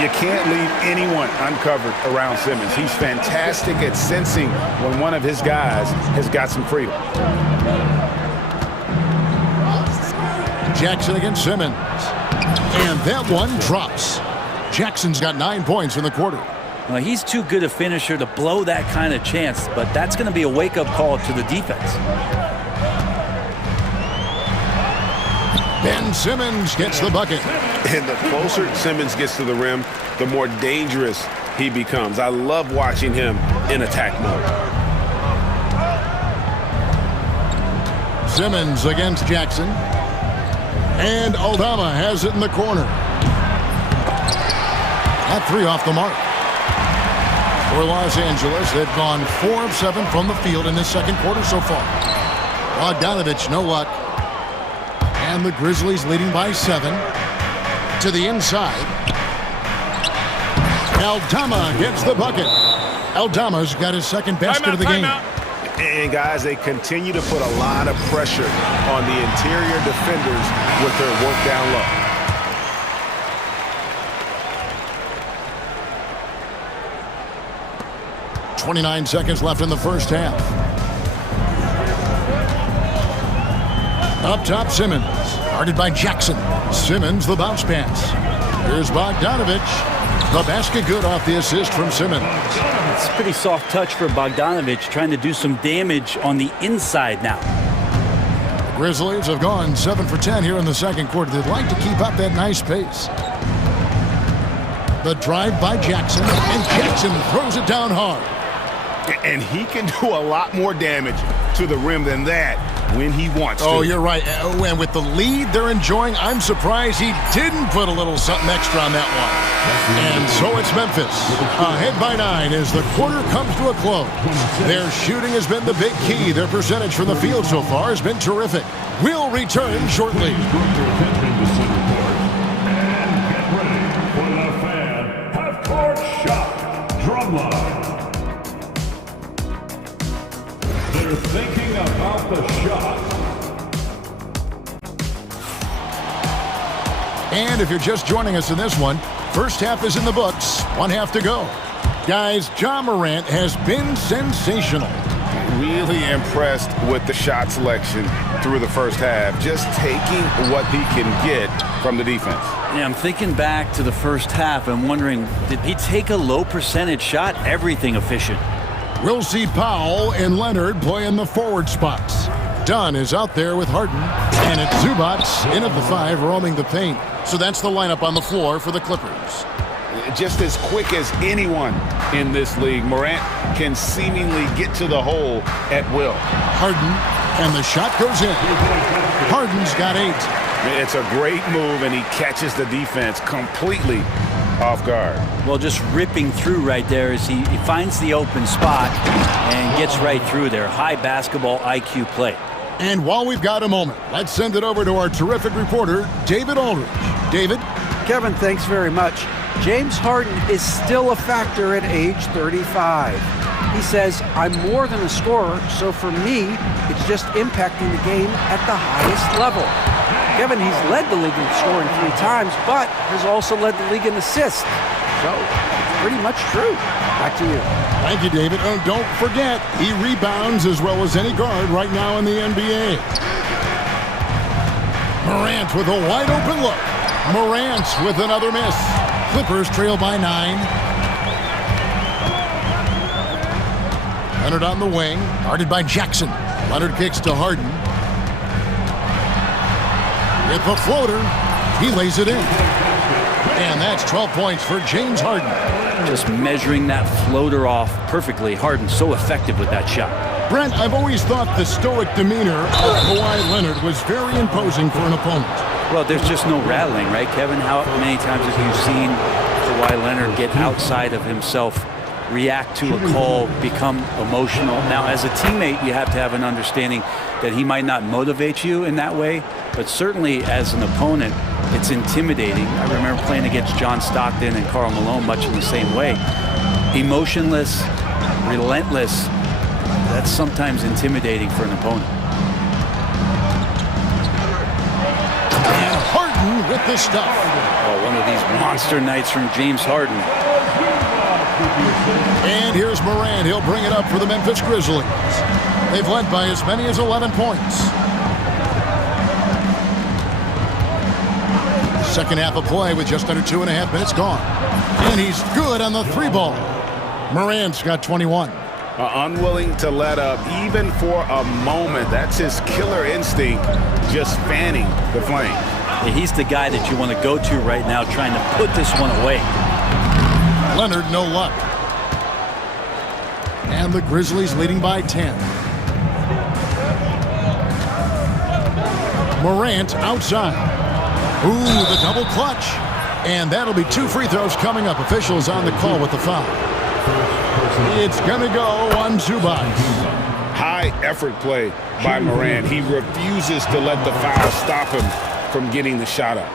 You can't leave anyone uncovered around Simmons. He's fantastic at sensing when one of his guys has got some freedom. Jackson against Simmons. And that one drops. Jackson's got 9 points in the quarter. Well, he's too good a finisher to blow that kind of chance, but that's going to be a wake-up call to the defense. Ben Simmons gets the bucket. And the closer Simmons gets to the rim, the more dangerous he becomes. I love watching him in attack mode. Simmons against Jackson. And Aldama has it in the corner. That 3 off the mark. For Los Angeles, they've gone 4 of 7 from the field in this second quarter so far. Bogdanovich, no luck. And the Grizzlies leading by 7. To the inside. Aldama gets the bucket. Aldama's got his second basket of the game. And guys, they continue to put a lot of pressure on the interior defenders with their work down low. .29 seconds left in the first half. Up top, Simmons. Guarded by Jackson. Simmons, the bounce pass. Here's Bogdanovich. The basket good off the assist from Simmons. It's a pretty soft touch for Bogdanovich, trying to do some damage on the inside now. The Grizzlies have gone 7 for 10 here in the second quarter. They'd like to keep up that nice pace. The drive by Jackson, and Jackson throws it down hard. And he can do a lot more damage to the rim than that when he wants to. Oh, you're right. And with the lead they're enjoying, I'm surprised he didn't put a little something extra on that one. And so it's Memphis ahead by 9 as the quarter comes to a close. Their shooting has been the big key. Their percentage from the field so far has been terrific. We'll return shortly. They're thinking about the shot. And if you're just joining us in this one, first half is in the books. 1 half to go. Guys, Ja Morant has been sensational. Really impressed with the shot selection through the first half. Just taking what he can get from the defense. Yeah, I'm thinking back to the first half and wondering, did he take a low percentage shot? Everything efficient. We'll see Powell and Leonard play in the forward spots. Dunn is out there with Harden. And it's Zubac in at the 5, roaming the paint. So that's the lineup on the floor for the Clippers. just as quick as anyone in this league. Morant can seemingly get to the hole at will. Harden, and the shot goes in. Harden's got 8. It's a great move, and he catches the defense completely off guard. Well, just ripping through right there as he finds the open spot and gets right through there. High basketball IQ play. And while we've got a moment, let's send it over to our terrific reporter, David Aldridge. David? Kevin, thanks very much. James Harden is still a factor at age 35. He says, I'm more than a scorer, so for me, it's just impacting the game at the highest level. Kevin, he's led the league in scoring 3 times, but has also led the league in assists. So, it's pretty much true. Back to you. Thank you, David. Oh, don't forget, he rebounds as well as any guard right now in the NBA. Morant with a wide open look. Morant with another miss. Clippers trail by 9. Leonard on the wing, guarded by Jackson. Leonard kicks to Harden. With the floater, he lays it in. And that's 12 points for James Harden. Just measuring that floater off perfectly. Harden so effective with that shot. Brent, I've always thought the stoic demeanor of Kawhi Leonard was very imposing for an opponent. Well, there's just no rattling, right, Kevin? How many times have you seen Kawhi Leonard get outside of himself, react to a call, become emotional? Now, as a teammate, you have to have an understanding that he might not motivate you in that way, but certainly as an opponent, it's intimidating. I remember playing against John Stockton and Karl Malone much in the same way. Emotionless, relentless, that's sometimes intimidating for an opponent. And Harden with the stuff. Oh, one of these monster nights from James Harden. And here's Morant. He'll bring it up for the Memphis Grizzlies. They've led by as many as 11 points. Second half of play with just under 2.5 minutes gone. And he's good on the 3 ball. Morant's got 21. Unwilling to let up even for a moment. That's his killer instinct, just fanning the flame. Yeah, he's the guy that you want to go to right now, trying to put this one away. Leonard, no luck. And the Grizzlies leading by 10. Morant outside. Ooh, the double clutch. And that'll be 2 free throws coming up. Officials on the call with the foul. It's going to go on Zubac. High effort play by Morant. He refuses to let the foul stop him from getting the shot up.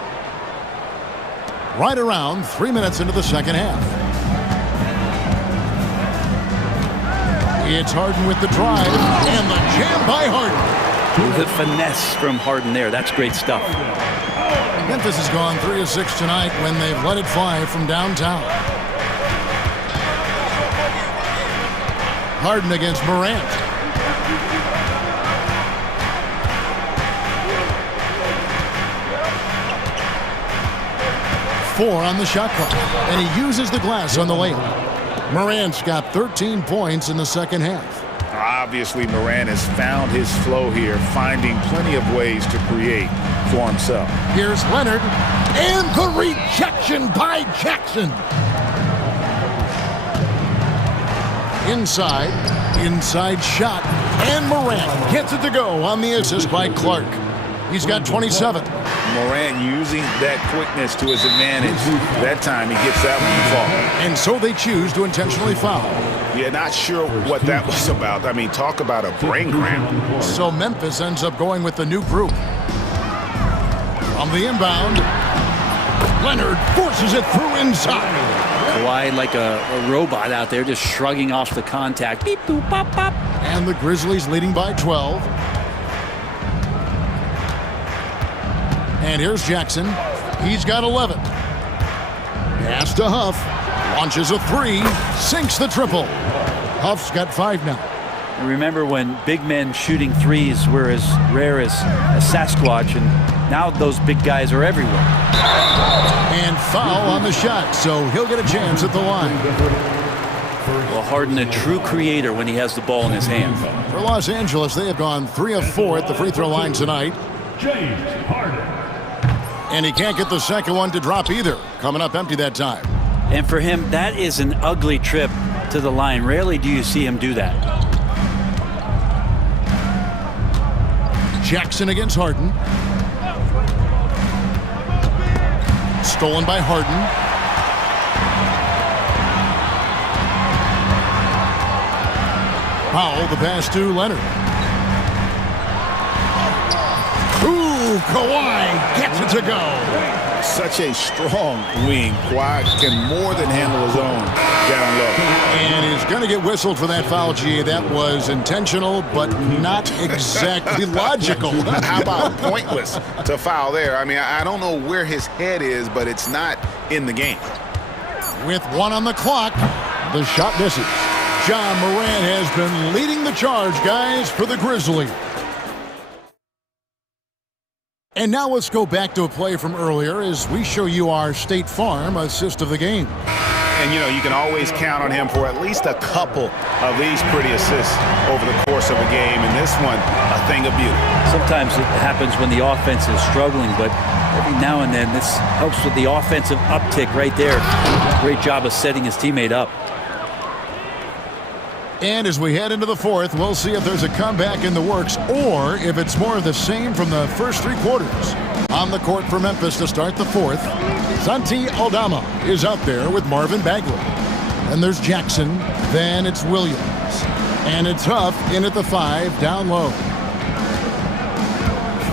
Right around 3 minutes into the second half. It's Harden with the drive and the jam by Harden. The finesse from Harden there. That's great stuff. Memphis has gone 3 of 6 tonight when they've let it fly from downtown. Harden against Morant. Four on the shot clock, and he uses the glass on the layup. Morant's got 13 points in the second half. Obviously, Morant has found his flow here, finding plenty of ways to create for himself. Here's Leonard, and the rejection by Jackson. Inside shot, and Morant gets it to go on the assist by Clark. He's got 27. Morant using that quickness to his advantage. That time he gets that one fall. And so they choose to intentionally foul. Yeah, not sure what that was about. I mean, talk about a brain cramp. So Memphis ends up going with the new group. From the inbound, Leonard forces it through inside. Kawhi like a robot out there, just shrugging off the contact. Beep, boop, pop, pop. And the Grizzlies leading by 12. And here's Jackson. He's got 11. Pass to Huff. Launches a 3. Sinks the triple. Huff's got 5 now. And remember when big men shooting threes were as rare as a Sasquatch, and now those big guys are everywhere. And foul on the shot, so he'll get a chance at the line. Well, Harden, a true creator when he has the ball in his hand. For Los Angeles, they have gone 3 of 4 at the free throw line tonight. James Harden. And he can't get the second one to drop either. Coming up empty that time. And for him, that is an ugly trip to the line. Rarely do you see him do that. Jackson against Harden. Stolen by Harden. Powell, the pass to Leonard. Ooh, Kawhi gets it to go. Such a strong wing. Kawhi can more than handle his own down low. And he's going to get whistled for that foul, G. That was intentional, but not exactly logical. How about pointless to foul there? I mean, I don't know where his head is, but it's not in the game. With 1 on the clock, the shot misses. Ja Morant has been leading the charge, guys, for the Grizzlies. And now let's go back to a play from earlier as we show you our State Farm assist of the game. And, you know, you can always count on him for at least a couple of these pretty assists over the course of a game. And this one, a thing of beauty. Sometimes it happens when the offense is struggling, but every now and then this helps with the offensive uptick right there. Great job of setting his teammate up. And as we head into the fourth, we'll see if there's a comeback in the works or if it's more of the same from the first 3 quarters. On the court for Memphis to start the fourth, Santi Aldama is out there with Marvin Bagley. And there's Jackson, then it's Williams. And it's Huff in at the 5, down low.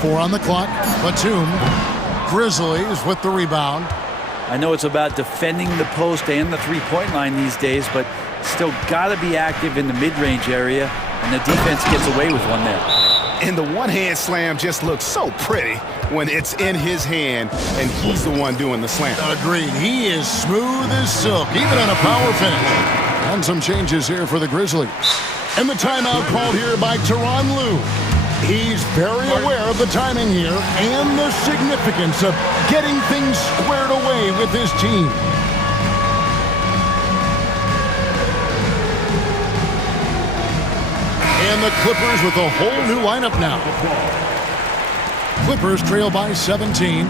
4 on the clock, Batum. Grizzlies with the rebound. I know it's about defending the post and the three-point line these days, but still got to be active in the mid-range area, and the defense gets away with one there. And the one-hand slam just looks so pretty when it's in his hand and he's the one doing the slam. Agreed. He is smooth as silk, even on a power finish. And some changes here for the Grizzlies. And the timeout called here by Tyronn Lue. He's very aware of the timing here and the significance of getting things squared away with his team. And the Clippers with a whole new lineup now. Clippers trail by 17.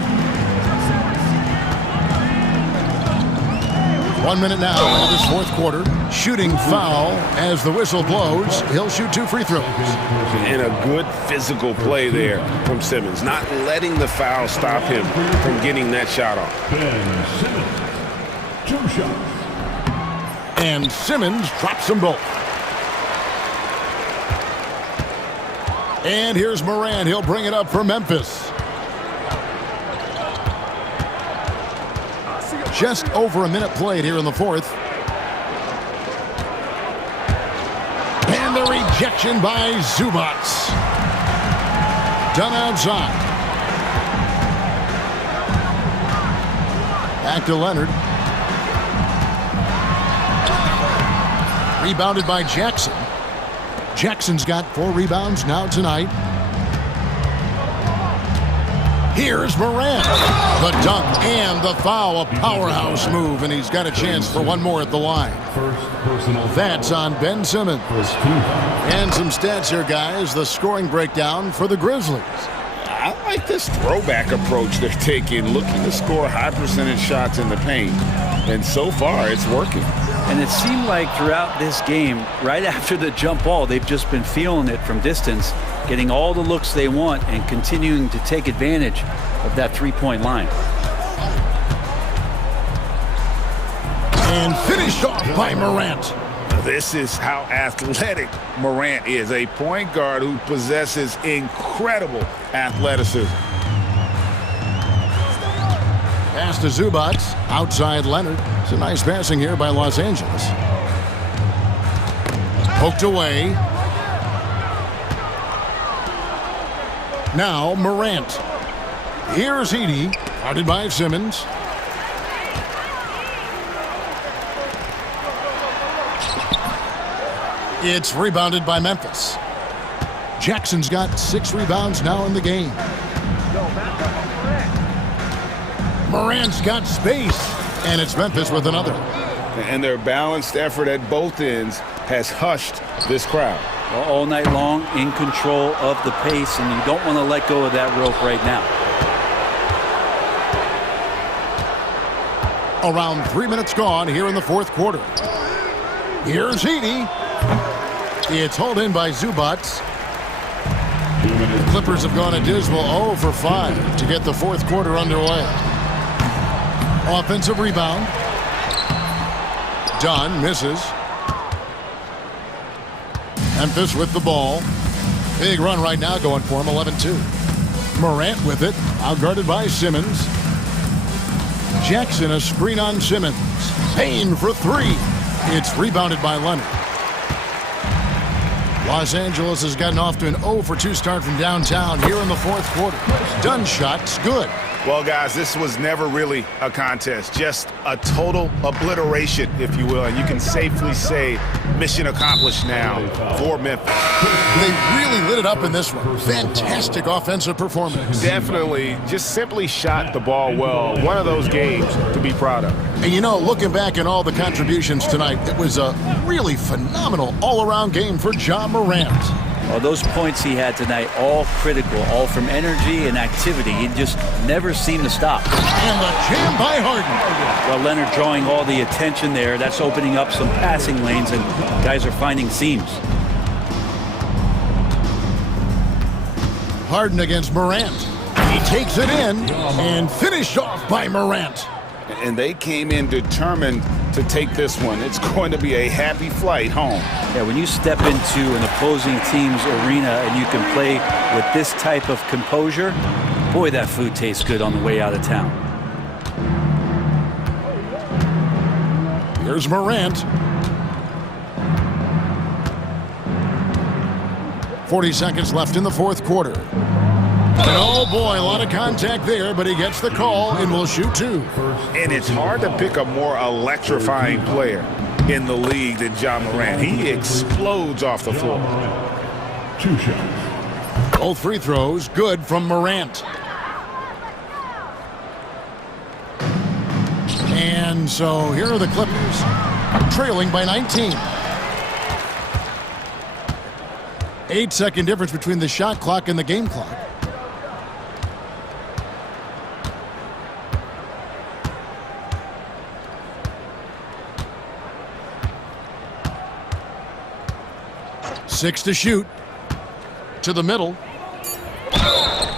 1 minute now into this fourth quarter. Shooting foul as the whistle blows. He'll shoot 2 free throws. And a good physical play there from Simmons. Not letting the foul stop him from getting that shot off. Ben Simmons, 2 shots. And Simmons drops them both. And here's Morant. He'll bring it up for Memphis. Just over a minute played here in the fourth. And the rejection by Zubac. Done outside. Back to Leonard. Rebounded by Jackson. Jackson's got 4 rebounds now tonight. Here's Morant. The dunk and the foul, a powerhouse move, and he's got a chance for 1 more at the line. That's on Ben Simmons. And some stats here, guys. The scoring breakdown for the Grizzlies. I like this throwback approach they're taking, looking to score high percentage shots in the paint. And so far, it's working. And it seemed like throughout this game, right after the jump ball, they've just been feeling it from distance, getting all the looks they want and continuing to take advantage of that three-point line. And finished off by Morant. This is how athletic Morant is, a point guard who possesses incredible athleticism. Pass to Zubac, outside Leonard. It's a nice passing here by Los Angeles. Poked away. Now Morant. Here's Edey, guarded by Simmons. It's rebounded by Memphis. Jackson's got 6 rebounds now in the game. Morant's got space, and it's Memphis with another. And their balanced effort at both ends has hushed this crowd. Well, all night long, in control of the pace, and you don't want to let go of that rope right now. Around 3 minutes gone here in the fourth quarter. Here's Heaney. It's hauled in by Zubats. The Clippers have gone a dismal 0 for 5 to get the fourth quarter underway. Offensive rebound. Dunn misses. Memphis with the ball. Big run right now going for him, 11-2. Morant with it, outguarded by Simmons. Jackson, a screen on Simmons. Payne for three. It's rebounded by Leonard. Los Angeles has gotten off to an 0 for 2 start from downtown here in the fourth quarter. Dunn shot's good. Well, guys, this was never really a contest, just a total obliteration, if you will. And you can safely say mission accomplished now for Memphis. They really lit it up in this one. Fantastic offensive performance. Definitely just simply shot the ball well. One of those games to be proud of. And you know, looking back at all the contributions tonight, it was a really phenomenal all-around game for Ja Morant. Well, those points he had tonight, all critical, all from energy and activity. He just never seemed to stop. And the jam by Harden. Well, Leonard drawing all the attention there. That's opening up some passing lanes, and guys are finding seams. Harden against Morant. He takes it in and finished off by Morant. And they came in determined to take this one. It's going to be a happy flight home. Yeah, when you step into an opposing team's arena and you can play with this type of composure, boy, that food tastes good on the way out of town. Here's Morant. 40 seconds left in the fourth quarter. And oh boy, a lot of contact there, but he gets the call and will shoot 2. And it's hard to pick a more electrifying player in the league than Ja Morant. He explodes off the floor. 2 shots. Both free throws good from Morant. And so here are the Clippers, trailing by 19. 8-second difference between the shot clock and the game clock. Six to shoot. To the middle.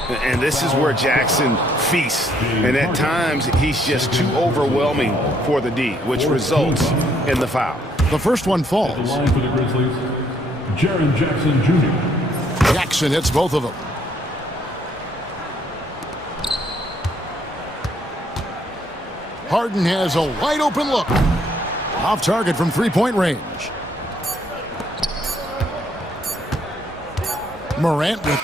And this is where Jackson feasts. And at times, he's just too overwhelming for the D, which results in the foul. The first one At the falls. line for the Grizzlies, Jaren Jackson Jr. Jackson hits both of them. Harden has a wide open look. Off target from three-point range. Morant with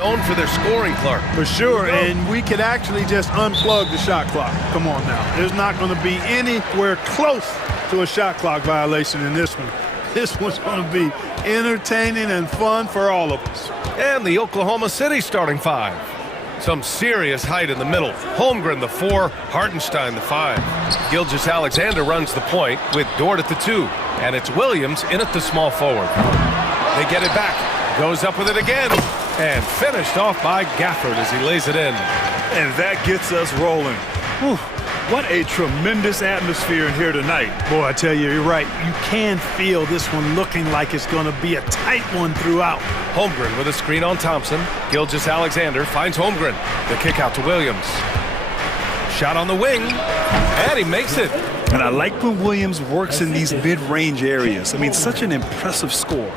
known for their scoring, Clark. For sure, and we could actually just unplug the shot clock. Come on now. There's not going to be anywhere close to a shot clock violation in this one. This one's going to be entertaining and fun for all of us. And the Oklahoma City starting five. Some serious height in the middle. Holmgren, the 4, Hartenstein, the 5. Gilgeous-Alexander runs the point with Dort at the 2. And it's Williams in at the small forward. They get it back. Goes up with it again. And finished off by Gafford as he lays it in. And that gets us rolling. Whew. What a tremendous atmosphere in here tonight. Boy, I tell you, you're right. You can feel this one looking like it's going to be a tight one throughout. Holmgren with a screen on Thompson. Gilgeous-Alexander finds Holmgren. The kick out to Williams. Shot on the wing. And he makes it. And I like when Williams works in these mid-range areas. I mean, such an impressive score.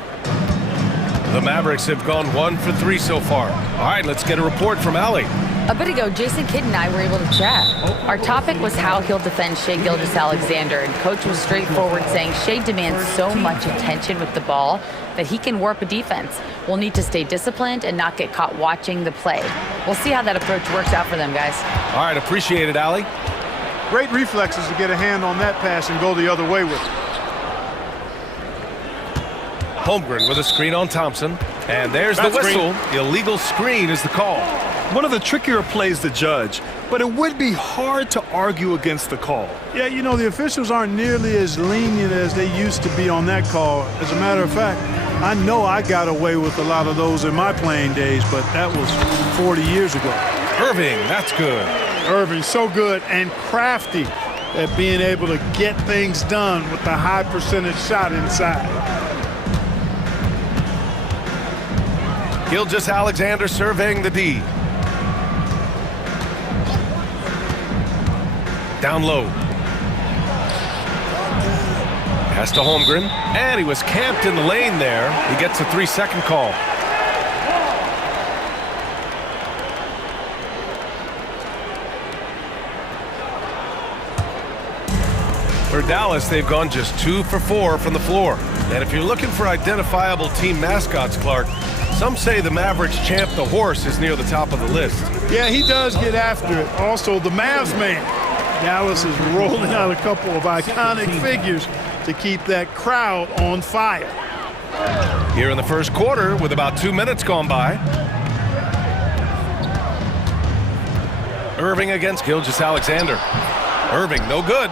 The Mavericks have gone 1 for 3 so far. All right, let's get a report from Allie. A bit ago, Jason Kidd and I were able to chat. Our topic was how he'll defend Shai Gilgeous-Alexander, and Coach was straightforward, saying Shai demands so much attention with the ball that he can warp a defense. We'll need to stay disciplined and not get caught watching the play. We'll see how that approach works out for them, guys. All right, appreciate it, Allie. Great reflexes to get a hand on that pass and go the other way with it. Holmgren with a screen on Thompson. And there's the whistle. Illegal screen is the call. One of the trickier plays to judge, but it would be hard to argue against the call. Yeah, you know, the officials aren't nearly as lenient as they used to be on that call. As a matter of fact, I know I got away with a lot of those in my playing days, but that was 40 years ago. Irving, that's good. Irving, so good and crafty at being able to get things done with the high percentage shot inside. Gilgeous-Alexander surveying the D. Down low. Pass to Holmgren. And he was camped in the lane there. He gets a 3-second call. For Dallas, they've gone just 2 for 4 from the floor. And if you're looking for identifiable team mascots, Clark, some say the Mavericks champ, the horse, is near the top of the list. Yeah, he does get after it. Also, the Mavs man. Dallas is rolling out a couple of iconic figures to keep that crowd on fire. Here in the first quarter, with about 2 minutes gone by. Irving against Gilgeous-Alexander. Irving, no good.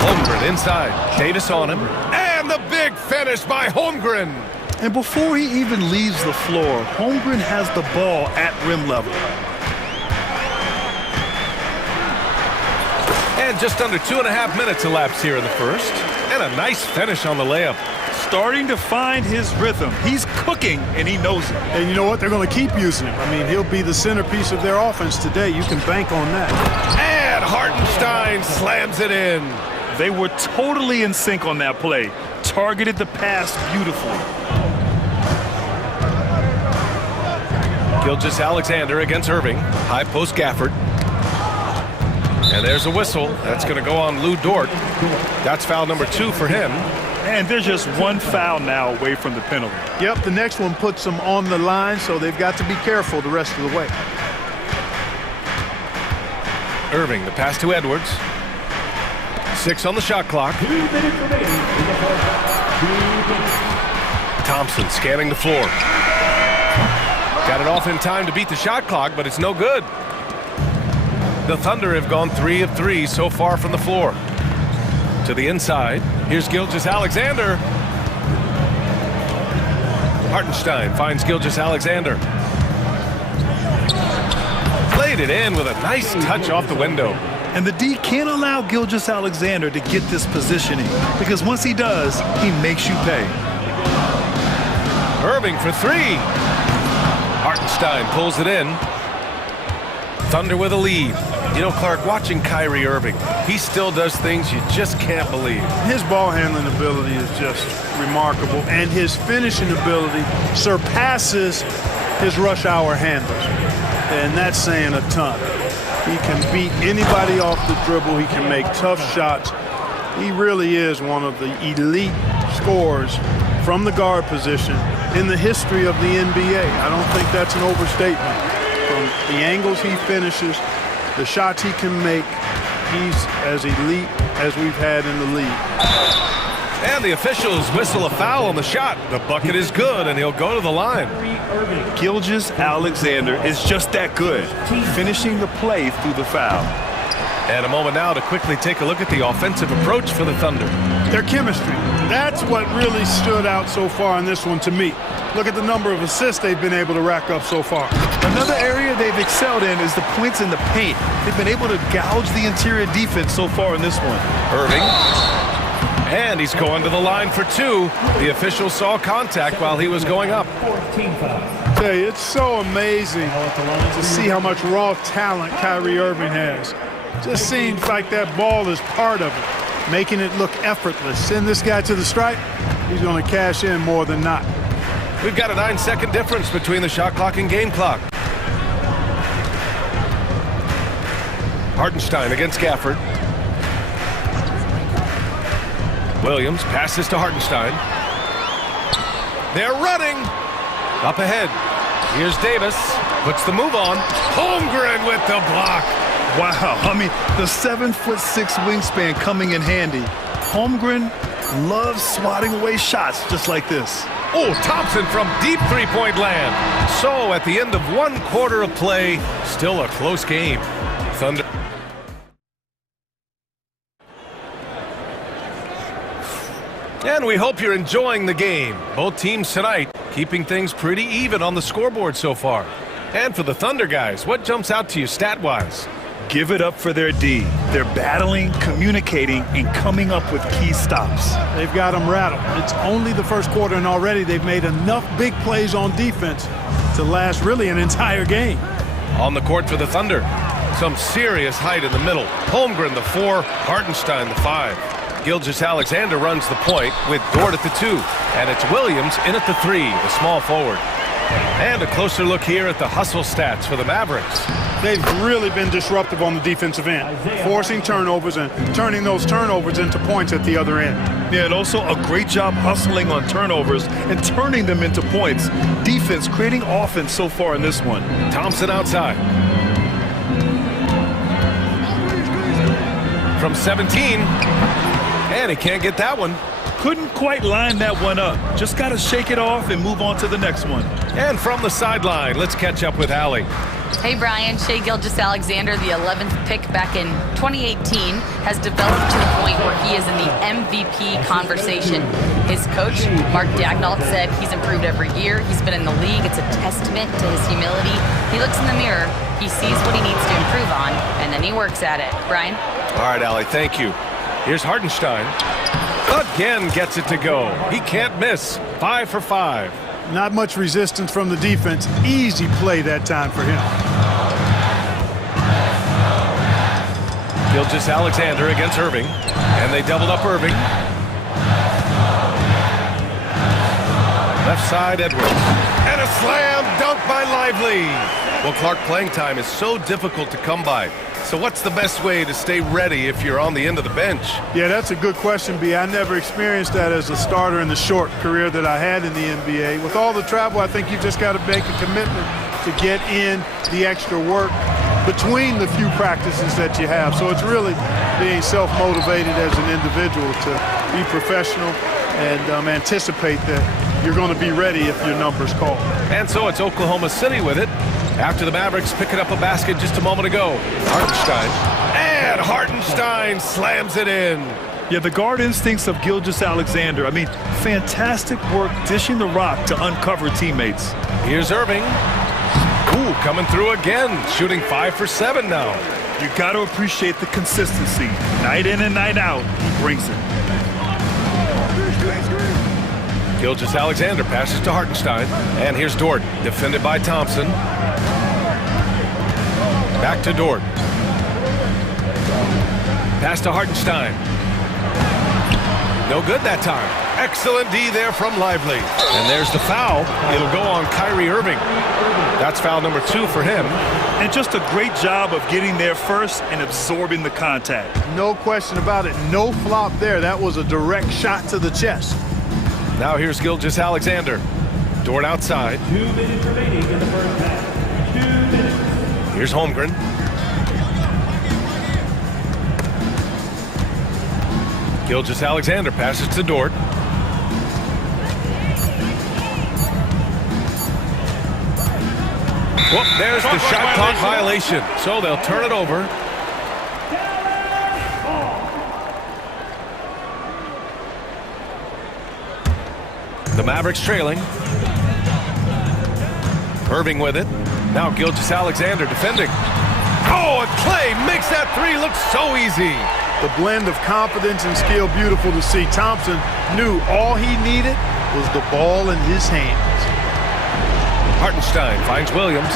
Holmgren inside. Davis on him. And the big finish by Holmgren. And before he even leaves the floor, Holmgren has the ball at rim level. And just under 2.5 minutes elapsed here in the first. And a nice finish on the layup. Starting to find his rhythm. He's cooking, and he knows it. And you know what? They're going to keep using him. I mean, he'll be the centerpiece of their offense today. You can bank on that. And Hartenstein slams it in. They were totally in sync on that play. Targeted the pass beautifully. Gilgeous-Alexander against Irving. High post Gafford. And there's a whistle. That's going to go on Lou Dort. That's foul number 2 for him. And they're just 1 foul now away from the penalty. Yep, the next one puts them on the line, so they've got to be careful the rest of the way. Irving, the pass to Edwards. 6 on the shot clock. Thompson scanning the floor. Got it off in time to beat the shot clock, but it's no good. The Thunder have gone 3 of 3 so far from the floor. To the inside. Here's Gilgeous-Alexander. Hartenstein finds Gilgeous-Alexander. Played it in with a nice touch off the window. And the D can't allow Gilgeous-Alexander to get this positioning, because once he does, he makes you pay. Irving for 3. Hartenstein pulls it in. Thunder with a lead. You know, Clark, watching Kyrie Irving, he still does things you just can't believe. His ball handling ability is just remarkable, and his finishing ability surpasses his rush hour handles. And that's saying a ton. He can beat anybody off the dribble. He can make tough shots. He really is one of the elite scorers from the guard position in the history of the NBA. I don't think that's an overstatement. From the angles he finishes, the shots he can make, he's as elite as we've had in the league. And the officials whistle a foul on the shot. The bucket is good, and he'll go to the line. Gilgeous-Alexander is just that good, finishing the play through the foul. And a moment now to quickly take a look at the offensive approach for the Thunder. Their chemistry, that's what really stood out so far in this one to me. Look at the number of assists they've been able to rack up so far. Another area they've excelled in is the points in the paint. They've been able to gouge the interior defense so far in this one. Irving. And he's going to the line for two. The official saw contact while he was going up. Tell you, it's so amazing to see how much raw talent Kyrie Irving has. Just seems like that ball is part of it, making it look effortless. Send this guy to the stripe, he's going to cash in more than not. We've got a 9-second difference between the shot clock and game clock. Hartenstein against Gafford. Williams passes to Hartenstein. They're running. Up ahead. Here's Davis. Puts the move on. Holmgren with the block. Wow, I mean, the 7'6" wingspan coming in handy. Holmgren loves swatting away shots just like this. Oh, Thompson from deep three-point land. So at the end of one quarter of play, still a close game. Thunder. And we hope you're enjoying the game. Both teams tonight keeping things pretty even on the scoreboard so far. And for the Thunder guys, what jumps out to you stat-wise? Give it up for their D. They're battling, communicating, and coming up with key stops. They've got them rattled. It's only the first quarter, and already they've made enough big plays on defense to last really an entire game. On the court for the Thunder, some serious height in the middle. Holmgren the 4, Hartenstein the 5. Gilgeous-Alexander runs the point with Dort at the 2. And it's Williams in at the 3, the small forward. And a closer look here at the hustle stats for the Mavericks. They've really been disruptive on the defensive end, forcing turnovers and turning those turnovers into points at the other end. Yeah, and also a great job hustling on turnovers and turning them into points. Defense creating offense so far in this one. Thompson outside. From 17. And he can't get that one. Couldn't quite line that one up. Just got to shake it off and move on to the next one. And from the sideline, let's catch up with Allie. Hey, Brian. Shai Gilgeous-Alexander, the 11th pick back in 2018, has developed to the point where he is in the MVP conversation. His coach, Mark Daigneault, said he's improved every year. He's been in the league. It's a testament to his humility. He looks in the mirror, he sees what he needs to improve on, and then he works at it. Brian? All right, Allie, thank you. Here's Hartenstein. Again gets it to go. He can't miss. 5 for 5. Not much resistance from the defense. Easy play that time for him. Gilgeous-Alexander against Irving. And they doubled up Irving. Left side, Edwards. And a slam dunk by Lively. Well, Clark, playing time is so difficult to come by. So what's the best way to stay ready if you're on the end of the bench? Yeah, that's a good question, B. I never experienced that as a starter in the short career that I had in the NBA. With all the travel, I think you've just got to make a commitment to get in the extra work between the few practices that you have. So it's really being self-motivated as an individual to be professional and anticipate that you're going to be ready if your number's called. And so it's Oklahoma City with it. After the Mavericks picking up a basket just a moment ago. Hartenstein. And Hartenstein slams it in. Yeah, the guard instincts of Gilgeous-Alexander. I mean, fantastic work dishing the rock to uncover teammates. Here's Irving. Ooh, coming through again. Shooting 5 for 7 now. You got to appreciate the consistency. Night in and night out, he brings it. Gilgeous-Alexander passes to Hartenstein. And here's Dort, defended by Thompson. Back to Dort. Pass to Hartenstein. No good that time. Excellent D there from Lively. And there's the foul. It'll go on Kyrie Irving. That's foul number 2 for him. And just a great job of getting there first and absorbing the contact. No question about it. No flop there. That was a direct shot to the chest. Now here's Gilgeous-Alexander. Dort outside. 2 minutes remaining in the first half. 2 minutes. Here's Holmgren. Gilgeous-Alexander passes to Dort. Whoop, there's the shot clock violation. So they'll turn it over. The Mavericks trailing. Irving with it. Now Gilgeous-Alexander defending. Oh, and Clay makes that 3 look so easy. The blend of confidence and skill, beautiful to see. Thompson knew all he needed was the ball in his hands. Hartenstein finds Williams.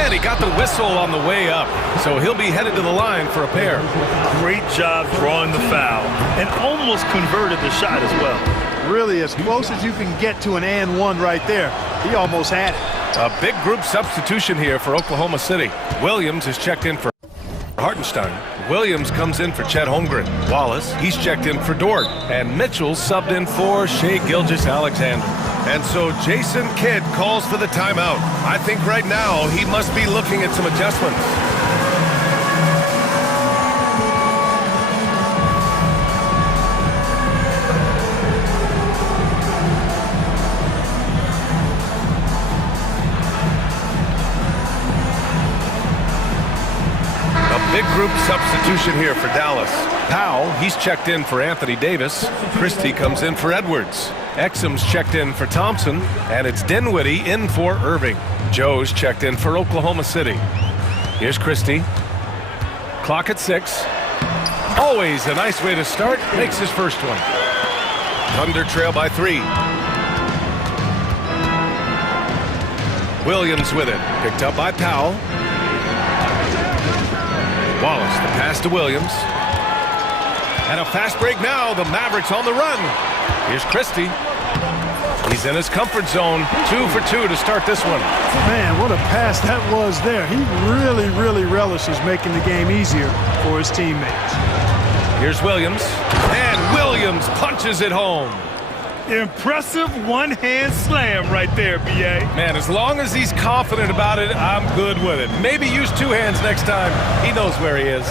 And he got the whistle on the way up. So he'll be headed to the line for a pair. Great job drawing the foul and almost converted the shot as well. Really, as close as you can get to an and one right there. He almost had it. A big group substitution here for Oklahoma City. Williams is checked in for Hartenstein. Williams comes in for Chet Holmgren. Wallace, he's checked in for Dort. And Mitchell subbed in for Shai Gilgeous-Alexander. And so Jason Kidd calls for the timeout. I think right now he must be looking at some adjustments. Big group substitution here for Dallas. Powell, he's checked in for Anthony Davis. Christie comes in for Edwards. Exum's checked in for Thompson. And it's Dinwiddie in for Irving. Joe's checked in for Oklahoma City. Here's Christie. Clock at 6. Always a nice way to start. Makes his first one. Thunder trail by 3. Williams with it. Picked up by Powell. Wallace, the pass to Williams. And a fast break now. The Mavericks on the run. Here's Christie. He's in his comfort zone. 2 for 2 to start this one. Man, what a pass that was there. He really relishes making the game easier for his teammates. Here's Williams. And Williams punches it home. Impressive one-hand slam right there, B.A. Man, as long as he's confident about it, I'm good with it. Maybe use 2 hands next time. He knows where he is.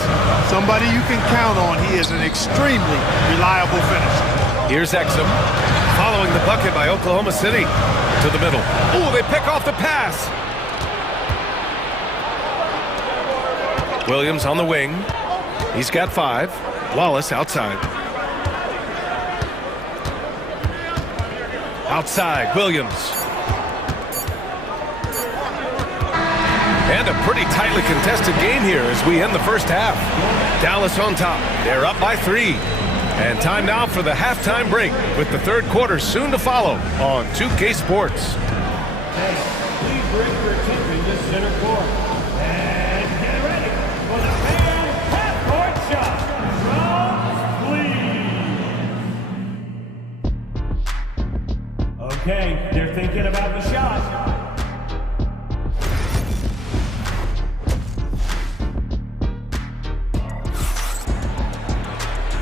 Somebody you can count on. He is an extremely reliable finisher. Here's Exum. Following the bucket by Oklahoma City. To the middle. Oh, they pick off the pass. Williams on the wing. He's got 5. Wallace outside. Outside, Williams. And a pretty tightly contested game here as we end the first half. Dallas on top. They're up by 3. And time now for the halftime break with the third quarter soon to follow on 2K Sports. Please bring your attention to center court. And get ready for the fan half-court shot. Okay, they're thinking about the shot.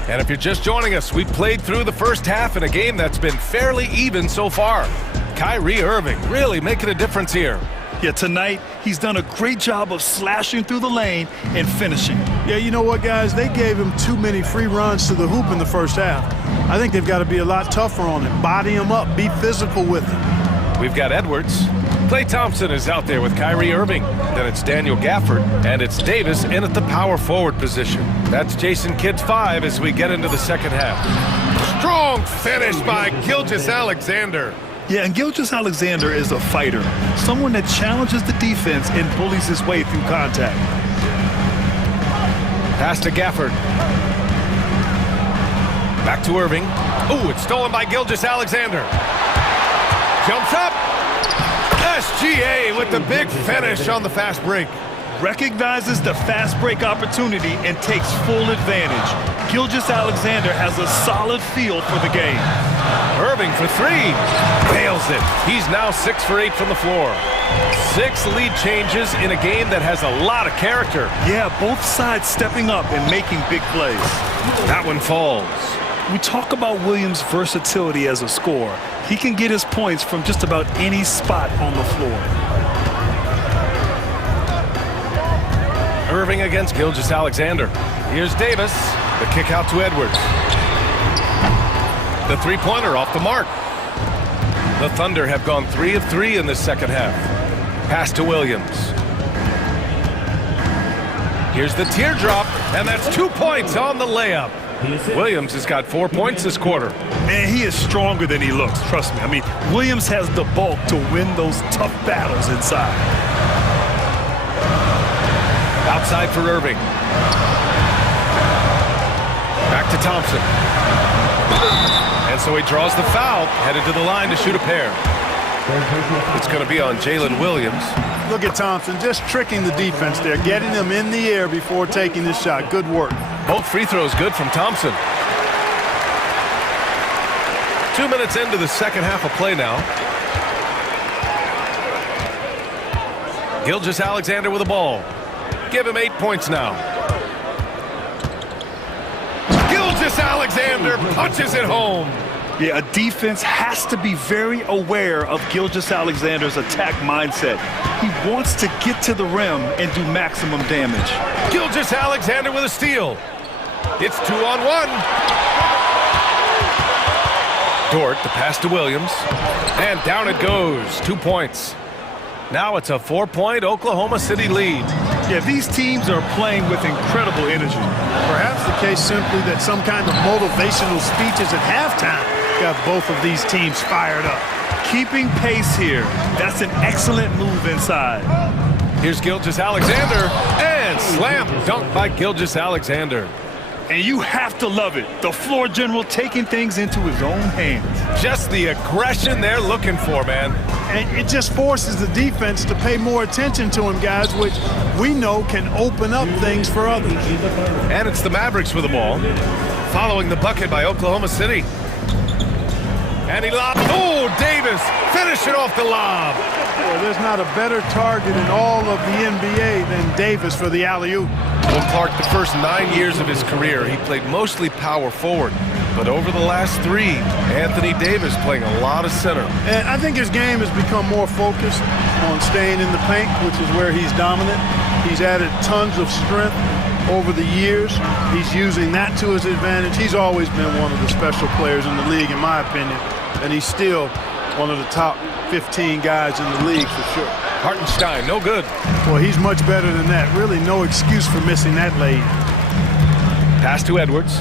And if you're just joining us, we've played through the first half in a game that's been fairly even so far. Kyrie Irving really making a difference here. Yeah, tonight he's done a great job of slashing through the lane and finishing. Yeah, you know what, guys? They gave him too many free runs to the hoop in the first half. I think they've got to be a lot tougher on him. Body him up. Be physical with him. We've got Edwards. Klay Thompson is out there with Kyrie Irving. Then it's Daniel Gafford. And it's Davis in at the power forward position. That's Jason Kidd's 5 as we get into the second half. Strong finish by Gilgeous-Alexander. Yeah, and Gilgeous-Alexander is a fighter. Someone that challenges the defense and bullies his way through contact. Pass to Gafford. Back to Irving. Ooh, it's stolen by Gilgeous-Alexander. Jumps up. SGA with the big finish on the fast break. recognizes the fast break opportunity and takes full advantage. Gilgeous-Alexander has a solid feel for the game. Irving for three. Nails it. He's now 6 for 8 from the floor. 6 lead changes in a game that has a lot of character. Yeah, both sides stepping up and making big plays. That one falls. We talk about Williams' versatility as a scorer. He can get his points from just about any spot on the floor. Irving against Gilgeous-Alexander. Here's Davis. The kick out to Edwards. The three-pointer off the mark. The Thunder have gone 3 of 3 in this second half. Pass to Williams. Here's the teardrop, and that's 2 points on the layup. Williams has got 4 points this quarter. Man, he is stronger than he looks, trust me. I mean, Williams has the bulk to win those tough battles inside. Outside for Irving. Back to Thompson. And so he draws the foul, headed to the line to shoot a pair. It's going to be on Jalen Williams. Look at Thompson just tricking the defense there, getting them in the air before taking the shot. Good work. Both free throws good from Thompson. 2 minutes into the second half of play now. Gilgeous-Alexander with the ball. Give him 8 points now. Gilgeous-Alexander punches it home. Yeah, a defense has to be very aware of Gilgeous-Alexander's attack mindset. He wants to get to the rim and do maximum damage. Gilgeous-Alexander with a steal. It's 2-on-1. Dort, the pass to Williams. And down it goes. 2 points. Now it's a 4-point Oklahoma City lead. Yeah, these teams are playing with incredible energy. Perhaps the case simply that some kind of motivational speeches at halftime got both of these teams fired up. Keeping pace here. That's an excellent move inside. Here's Gilgeous-Alexander, and slam dunk by Gilgeous-Alexander. And you have to love it. The floor general taking things into his own hands. Just the aggression they're looking for, man. And it just forces the defense to pay more attention to him, guys, which we know can open up things for others. And it's the Mavericks with the ball, following the bucket by Oklahoma City. And he lobbed. Oh, Davis finishing off the lob. Boy, there's not a better target in all of the NBA than Davis for the alley-oop. Well, Clark, the first 9 years of his career, he played mostly power forward. But over the last 3, Anthony Davis playing a lot of center. And I think his game has become more focused on staying in the paint, which is where he's dominant. He's added tons of strength over the years. He's using that to his advantage. He's always been one of the special players in the league, in my opinion. And he's still one of the top 15 guys in the league for sure. Hartenstein, no good. Well, he's much better than that. Really no excuse for missing that lane. Pass to Edwards.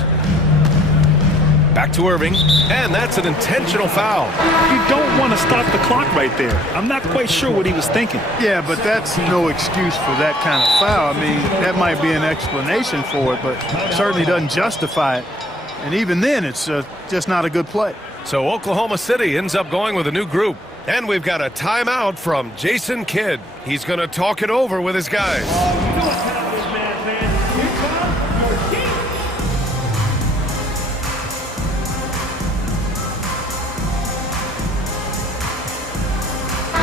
Back to Irving, and that's an intentional foul. You don't want to stop the clock right there. I'm not quite sure what he was thinking. Yeah, but that's no excuse for that kind of foul. I mean, that might be an explanation for it, but certainly doesn't justify it. And even then, it's just not a good play. So Oklahoma City ends up going with a new group. And we've got a timeout from Jason Kidd. He's going to talk it over with his guys.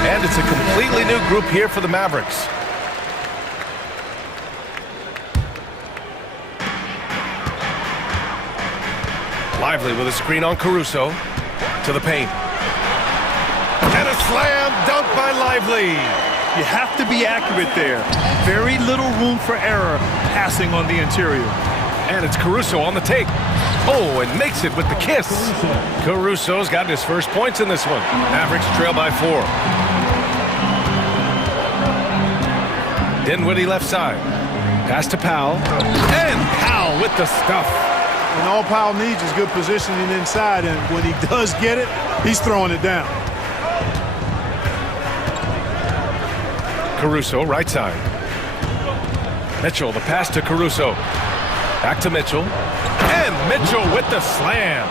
And it's a completely new group here for the Mavericks. Lively with a screen on Caruso. To the paint. And a slam dunk by Lively. You have to be accurate there. Very little room for error passing on the interior. And it's Caruso on the take. Oh, and makes it with the kiss. Caruso's got his first points in this one. Mavericks trail by 4. Dinwiddie left side. Pass to Powell. And Powell with the stuff. And all Powell needs is good positioning inside, and when he does get it, he's throwing it down. Caruso, right side. Mitchell, the pass to Caruso. Back to Mitchell. And Mitchell with the slam.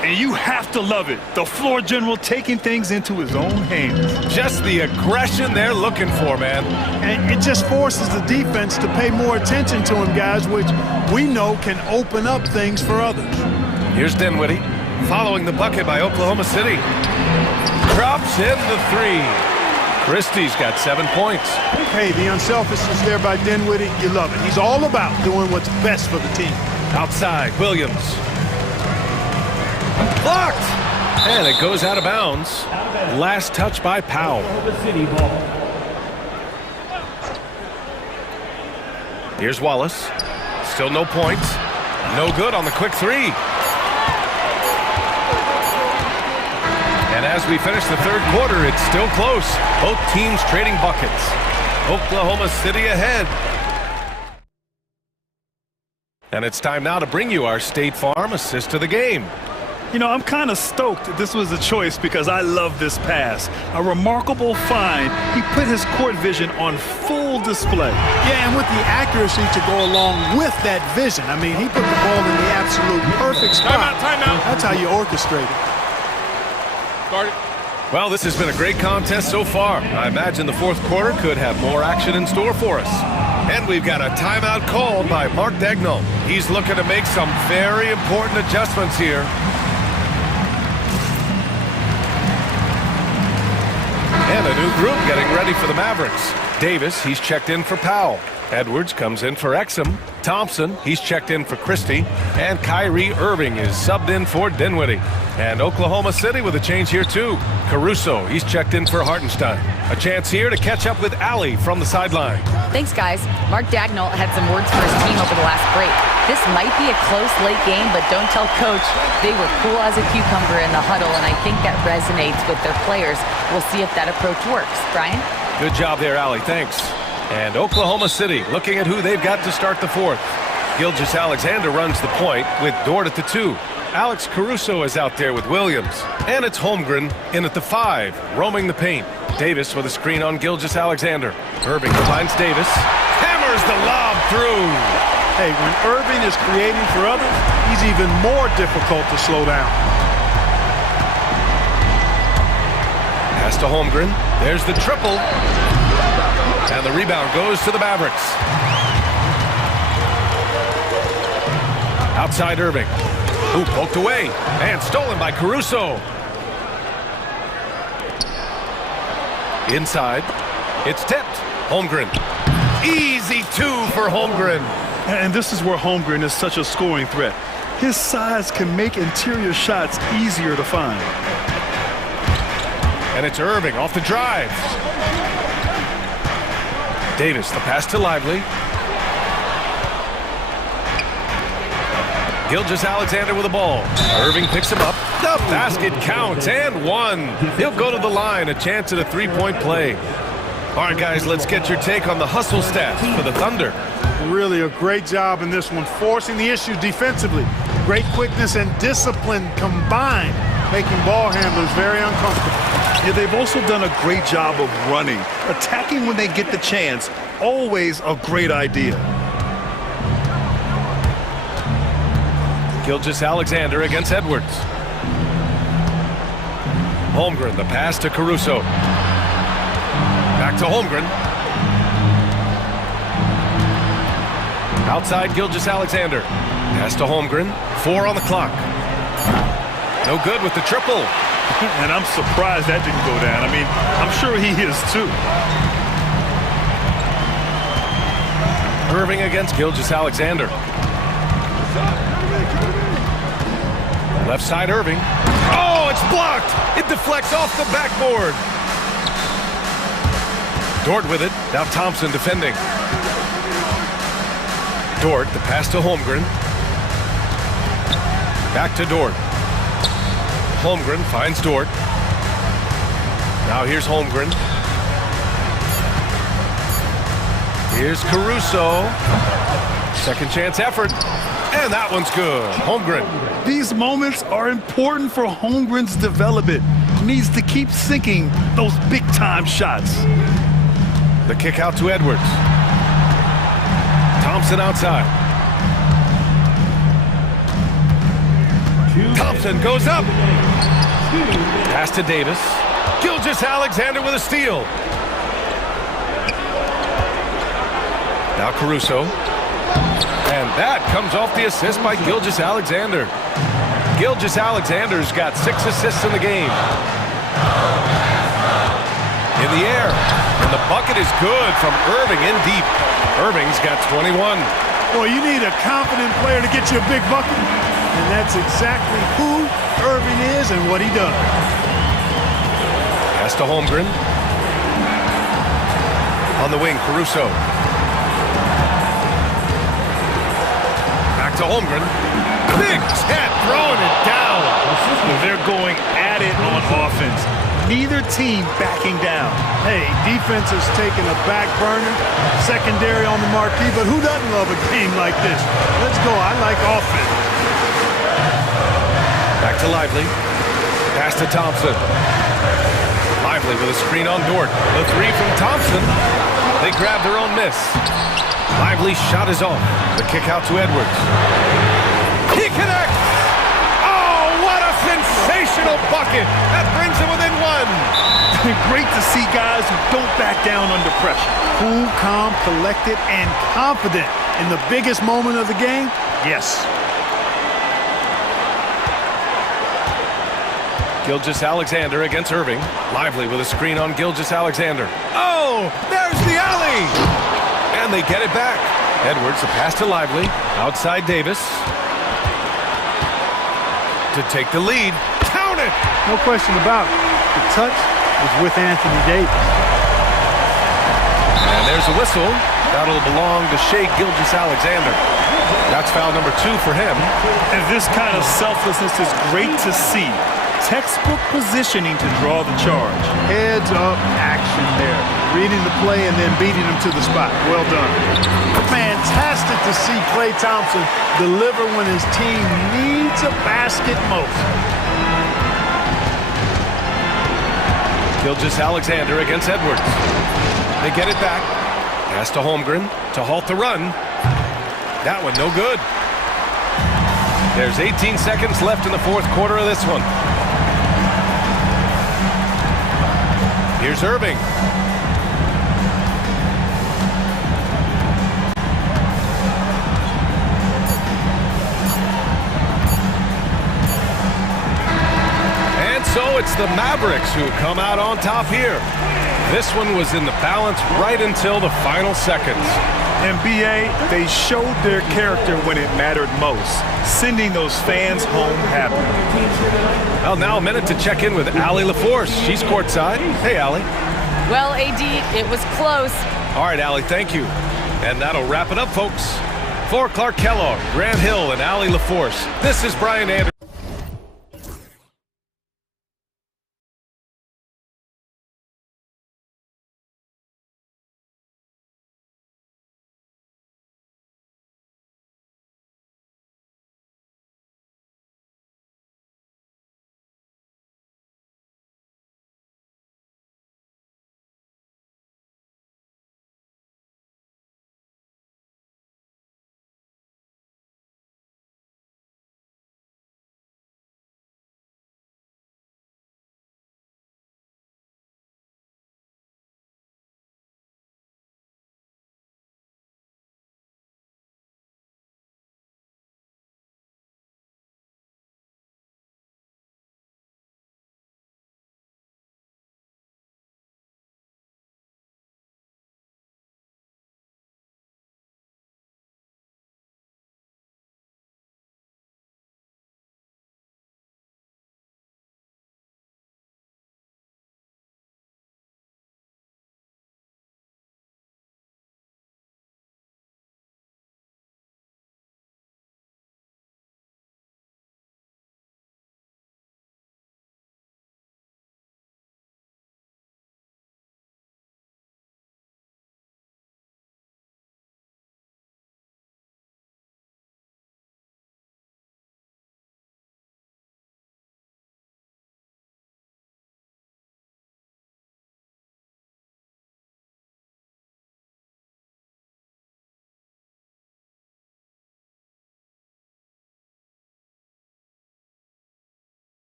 And you have to love it. The floor general taking things into his own hands. Just the aggression they're looking for, man. And it just forces the defense to pay more attention to him, guys, which we know can open up things for others. Here's Dinwiddie following the bucket by Oklahoma City. Drops in the three. Christie's got 7 points. Hey, the unselfishness there by Dinwiddie, you love it. He's all about doing what's best for the team. Outside, Williams. Blocked! And it goes out of bounds. Last touch by Powell. Here's Wallace. Still no points. No good on the quick three. And as we finish the third quarter, it's still close. Both teams trading buckets. Oklahoma City ahead. And it's time now to bring you our State Farm assist of the game. You know, I'm kind of stoked this was a choice because I love this pass. A remarkable find. He put his court vision on full display. Yeah, and with the accuracy to go along with that vision. I mean, he put the ball in the absolute perfect spot. Timeout. That's how you orchestrate it. Well, this has been a great contest so far. I imagine the fourth quarter could have more action in store for us. And we've got a timeout called by Mark Daigneault. He's looking to make some very important adjustments here. And a new group getting ready for the Mavericks. Davis, he's checked in for Powell. Edwards comes in for Exum. Thompson, he's checked in for Christie. And Kyrie Irving is subbed in for Dinwiddie. And Oklahoma City with a change here too. Caruso, he's checked in for Hartenstein. A chance here to catch up with Allie from the sideline. Thanks, guys. Mark Daigneault had some words for his team over the last break. This might be a close late game, but don't tell Coach. They were cool as a cucumber in the huddle, and I think that resonates with their players. We'll see if that approach works. Brian? Good job there, Allie. Thanks. And Oklahoma City looking at who they've got to start the fourth. Gilgeous-Alexander runs the point with Dort at the 2. Alex Caruso is out there with Williams. And it's Holmgren in at the 5, roaming the paint. Davis with a screen on Gilgeous-Alexander. Irving finds Davis. Hammers the lob through. Hey, when Irving is creating for others, he's even more difficult to slow down. Pass to Holmgren. There's the triple. And the rebound goes to the Mavericks. Outside Irving. Ooh, poked away. And stolen by Caruso. Inside. It's tipped. Holmgren. Easy 2 for Holmgren. And this is where Holmgren is such a scoring threat. His size can make interior shots easier to find. And it's Irving off the drive. Davis, the pass to Lively. Gilgeous-Alexander with the ball. Irving picks him up. The basket counts and one. He'll go to the line. A chance at a three-point play. All right, guys, let's get your take on the hustle stats for the Thunder. Really a great job in this one, forcing the issue defensively. Great quickness and discipline combined, making ball handlers very uncomfortable. Yeah, they've also done a great job of running. Attacking when they get the chance, always a great idea. Gilgeous-Alexander against Edwards. Holmgren, the pass to Caruso. Back to Holmgren. Outside Gilgeous-Alexander. Pass to Holmgren. 4 on the clock. No good with the triple. And I'm surprised that didn't go down. I mean, I'm sure he is too. Irving against Gilgeous-Alexander. Left side Irving. Oh, it's blocked. It deflects off the backboard. Dort with it. Now Thompson defending. Dort, the pass to Holmgren. Back to Dort. Holmgren finds Dort. Now here's Holmgren. Here's Caruso. Second chance effort. And that one's good. Holmgren. These moments are important for Holmgren's development. He needs to keep sinking those big-time shots. The kick out to Edwards. Thompson outside. Thompson goes up. Pass to Davis. Gilgeous-Alexander with a steal. Now Caruso. And that comes off the assist by Gilgeous-Alexander. Gilgeous-Alexander's got 6 assists in the game. In the air. And the bucket is good from Irving in deep. Irving's got 21. Boy, you need a confident player to get you a big bucket. And that's exactly who Irving is and what he does. Pass to Holmgren. On the wing, Caruso. Back to Holmgren. Big Chet throwing it down. They're going at it on offense. Neither team backing down. Hey, defense is taking a back burner, secondary on the marquee, but who doesn't love a game like this? Let's go. I like offense. Back to Lively. Pass to Thompson. Lively with a screen on Dort. The three from Thompson. They grab their own miss. Lively's shot is off. The kick out to Edwards. He connects! Oh, what a sensational bucket! That brings him within 1. Great to see guys who don't back down under pressure. Cool, calm, collected, and confident in the biggest moment of the game. Yes. Gilgeous-Alexander against Irving. Lively with a screen on Gilgeous-Alexander. Oh, there's the alley! And they get it back. Edwards, the pass to Lively. Outside Davis. To take the lead. Count it! No question about it. The touch was with Anthony Davis. And there's a whistle. That'll belong to Shai Gilgeous-Alexander. That's foul number 2 for him. And this kind of selflessness is great to see. Textbook positioning to draw the charge. Heads up action there. Reading the play and then beating him to the spot. Well done. Fantastic to see Klay Thompson deliver when his team needs a basket most. Gilgeous-Alexander against Edwards. They get it back. Pass to Holmgren to halt the run. That one no good. There's 18 seconds left in the 4th quarter of this one. Here's Irving. And so it's the Mavericks who come out on top here. This one was in the balance right until the final seconds. And BA, they showed their character when it mattered most, sending those fans home happy. Well, now a minute to check in with Allie LaForce. She's courtside. Hey, Allie. Well, AD, it was close. All right, Allie, thank you. And that'll wrap it up, folks. For Clark Kellogg, Grant Hill, and Allie LaForce, this is Brian Anderson.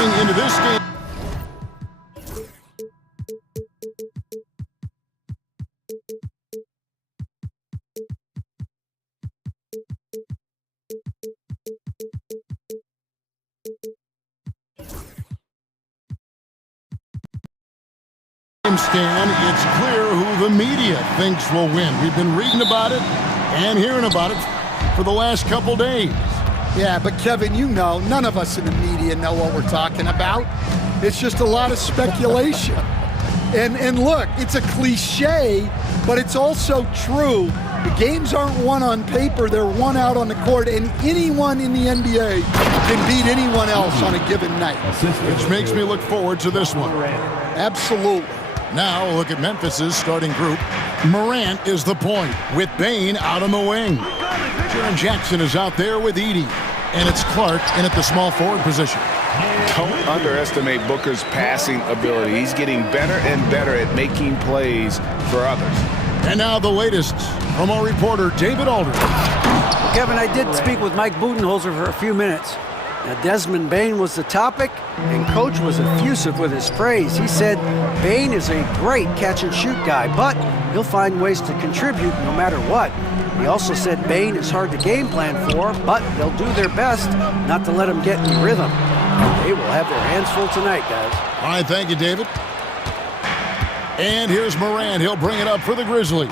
Into this game. Scan, it's clear who the media thinks will win. We've been reading about it and hearing about it for the last couple days. Yeah, but Kevin, you know, none of us in the media know what we're talking about. It's just a lot of speculation. And look, it's a cliche, but it's also true. The games aren't won on paper, they're won out on the court, and anyone in the NBA can beat anyone else on a given night. Which makes me look forward to this one. Absolutely. Now look at Memphis's starting group. Morant is the point, with Bane out on the wing. Jaren Jackson is out there with Edey. And it's Clark in at the small forward position. Don't underestimate Booker's passing ability. He's getting better and better at making plays for others. And now the latest from our reporter, David Aldridge. Kevin, I did speak with Mike Budenholzer for a few minutes. Now, Desmond Bane was the topic, and Coach was effusive with his praise. He said Bane is a great catch-and-shoot guy, but he'll find ways to contribute no matter what. He also said Bane is hard to game plan for, but they'll do their best not to let him get in rhythm. They will have their hands full tonight, guys. All right, thank you, David. And here's Morant. He'll bring it up for the Grizzlies.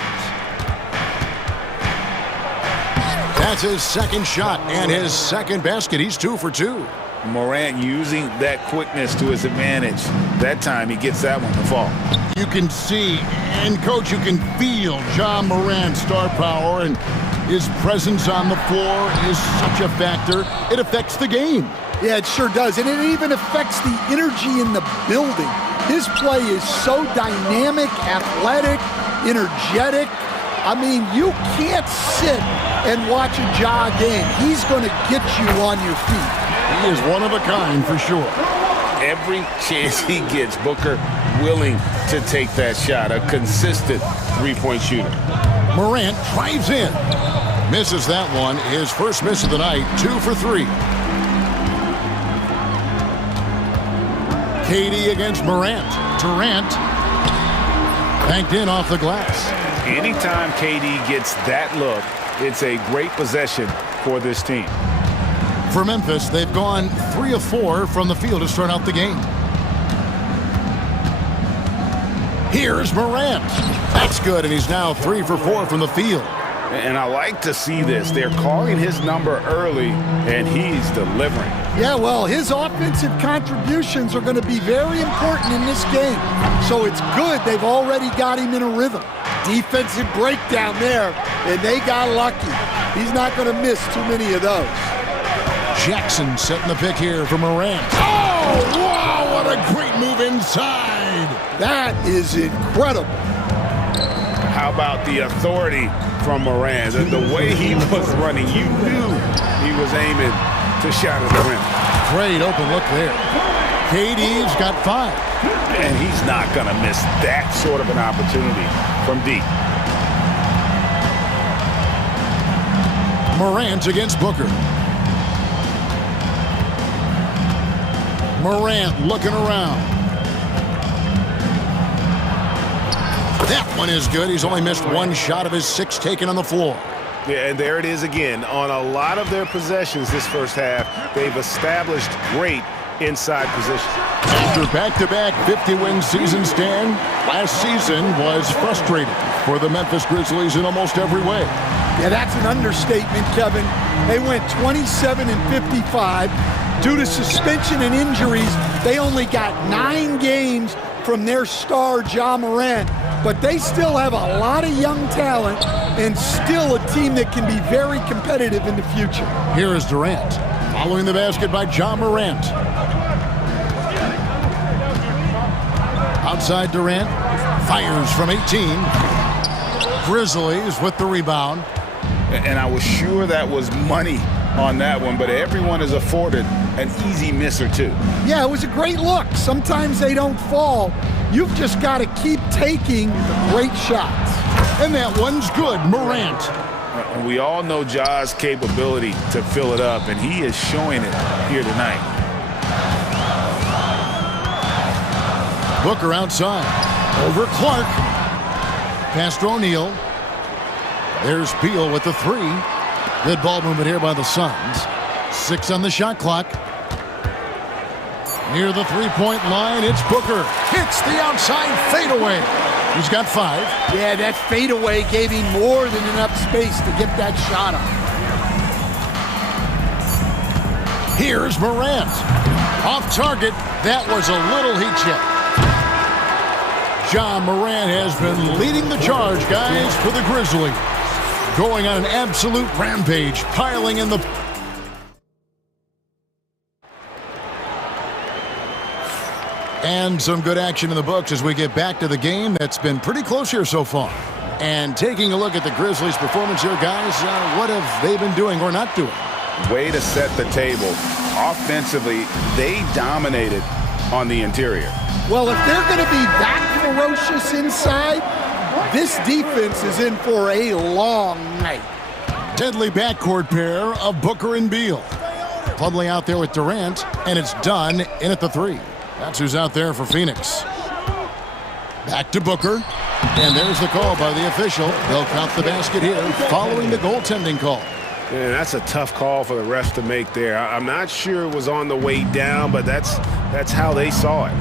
That's his second shot and his second basket. He's 2 for 2. Morant using that quickness to his advantage. That time he gets that one to fall. You can see, and Coach, you can feel Ja Morant's star power, and his presence on the floor is such a factor. It affects the game. Yeah, it sure does. And it even affects the energy in the building. His play is so dynamic, athletic, energetic. I mean, you can't sit and watch a Ja game. He's going to get you on your feet. He is one of a kind for sure. Every chance he gets, Booker willing to take that shot. A consistent three-point shooter. Morant drives in. Misses that one. His first miss of the night, 2 for 3. KD against Morant. Durant banked in off the glass. Anytime KD gets that look, it's a great possession for this team. For Memphis, they've gone 3 of 4 from the field to start out the game. Here's Morant. That's good, and he's now 3 for 4 from the field. And I like to see this. They're calling his number early, and he's delivering. Yeah, well, his offensive contributions are going to be very important in this game. So it's good they've already got him in a rhythm. Defensive breakdown there, and they got lucky. He's not going to miss too many of those. Jackson setting the pick here for Morant. Oh, wow, what a great move inside. That is incredible. How about the authority from Morant? And the way he was running, you knew he was aiming to shot at the rim. Great open look there. KD's got 5. And he's not going to miss that sort of an opportunity from deep. Morant against Booker. Morant looking around. That one is good. He's only missed 1 shot of his 6 taken on the floor. Yeah, and there it is again. On a lot of their possessions this first half, they've established great inside position. After back-to-back 50-win season, Stan, last season was frustrating for the Memphis Grizzlies in almost every way. Yeah, that's an understatement, Kevin. They went 27 and 55. Due to suspension and injuries, they only got 9 games from their star, Ja Morant. But they still have a lot of young talent and still a team that can be very competitive in the future. Here is Durant, following the basket by Ja Morant. Outside Durant, fires from 18. Grizzlies with the rebound. And I was sure that was money on that one, but everyone is afforded an easy miss or 2. Yeah, it was a great look. Sometimes they don't fall. You've just got to keep taking great shots. And that one's good. Morant And we all know Ja's capability to fill it up, and he is showing it here tonight. Booker outside. Over Clark. Pass to O'Neal. There's Beal with the three. Good ball movement here by the Suns. 6 on the shot clock. Near the three-point line, it's Booker. Hits the outside fadeaway. He's got 5. Yeah, that fadeaway gave him more than enough space to get that shot off. Here's Morant. Off target. That was a little heat check. Ja Morant has been leading the charge, guys, for the Grizzlies. Going on an absolute rampage, piling in the... And some good action in the books as we get back to the game that's been pretty close here so far. And taking a look at the Grizzlies' performance here, guys, what have they been doing or not doing? Way to set the table. Offensively, they dominated on the interior. Well, if they're going to be that ferocious inside, this defense is in for a long night. Deadly backcourt pair of Booker and Beal. Plumlee out there with Durant, and it's done in at the 3. That's who's out there for Phoenix. Back to Booker, and there's the call by the official. They'll count the basket here following the goaltending call. Yeah, that's a tough call for the refs to make there. I'm not sure it was on the way down, but that's how they saw it.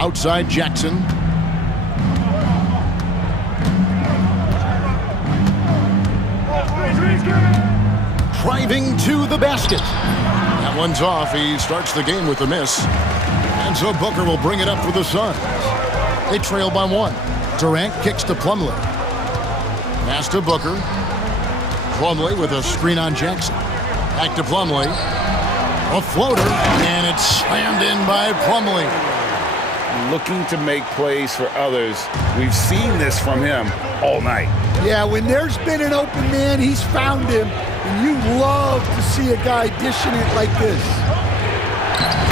Outside Jackson. Driving to the basket. That one's off. He starts the game with a miss. And so Booker will bring it up for the Suns. They trail by 1. Durant kicks to Plumlee. Pass to Booker. Plumlee with a screen on Jackson. Back to Plumlee. A floater, and it's slammed in by Plumlee. Looking to make plays for others. We've seen this from him all night. Yeah, when there's been an open man, he's found him. And you love to see a guy dishing it like this.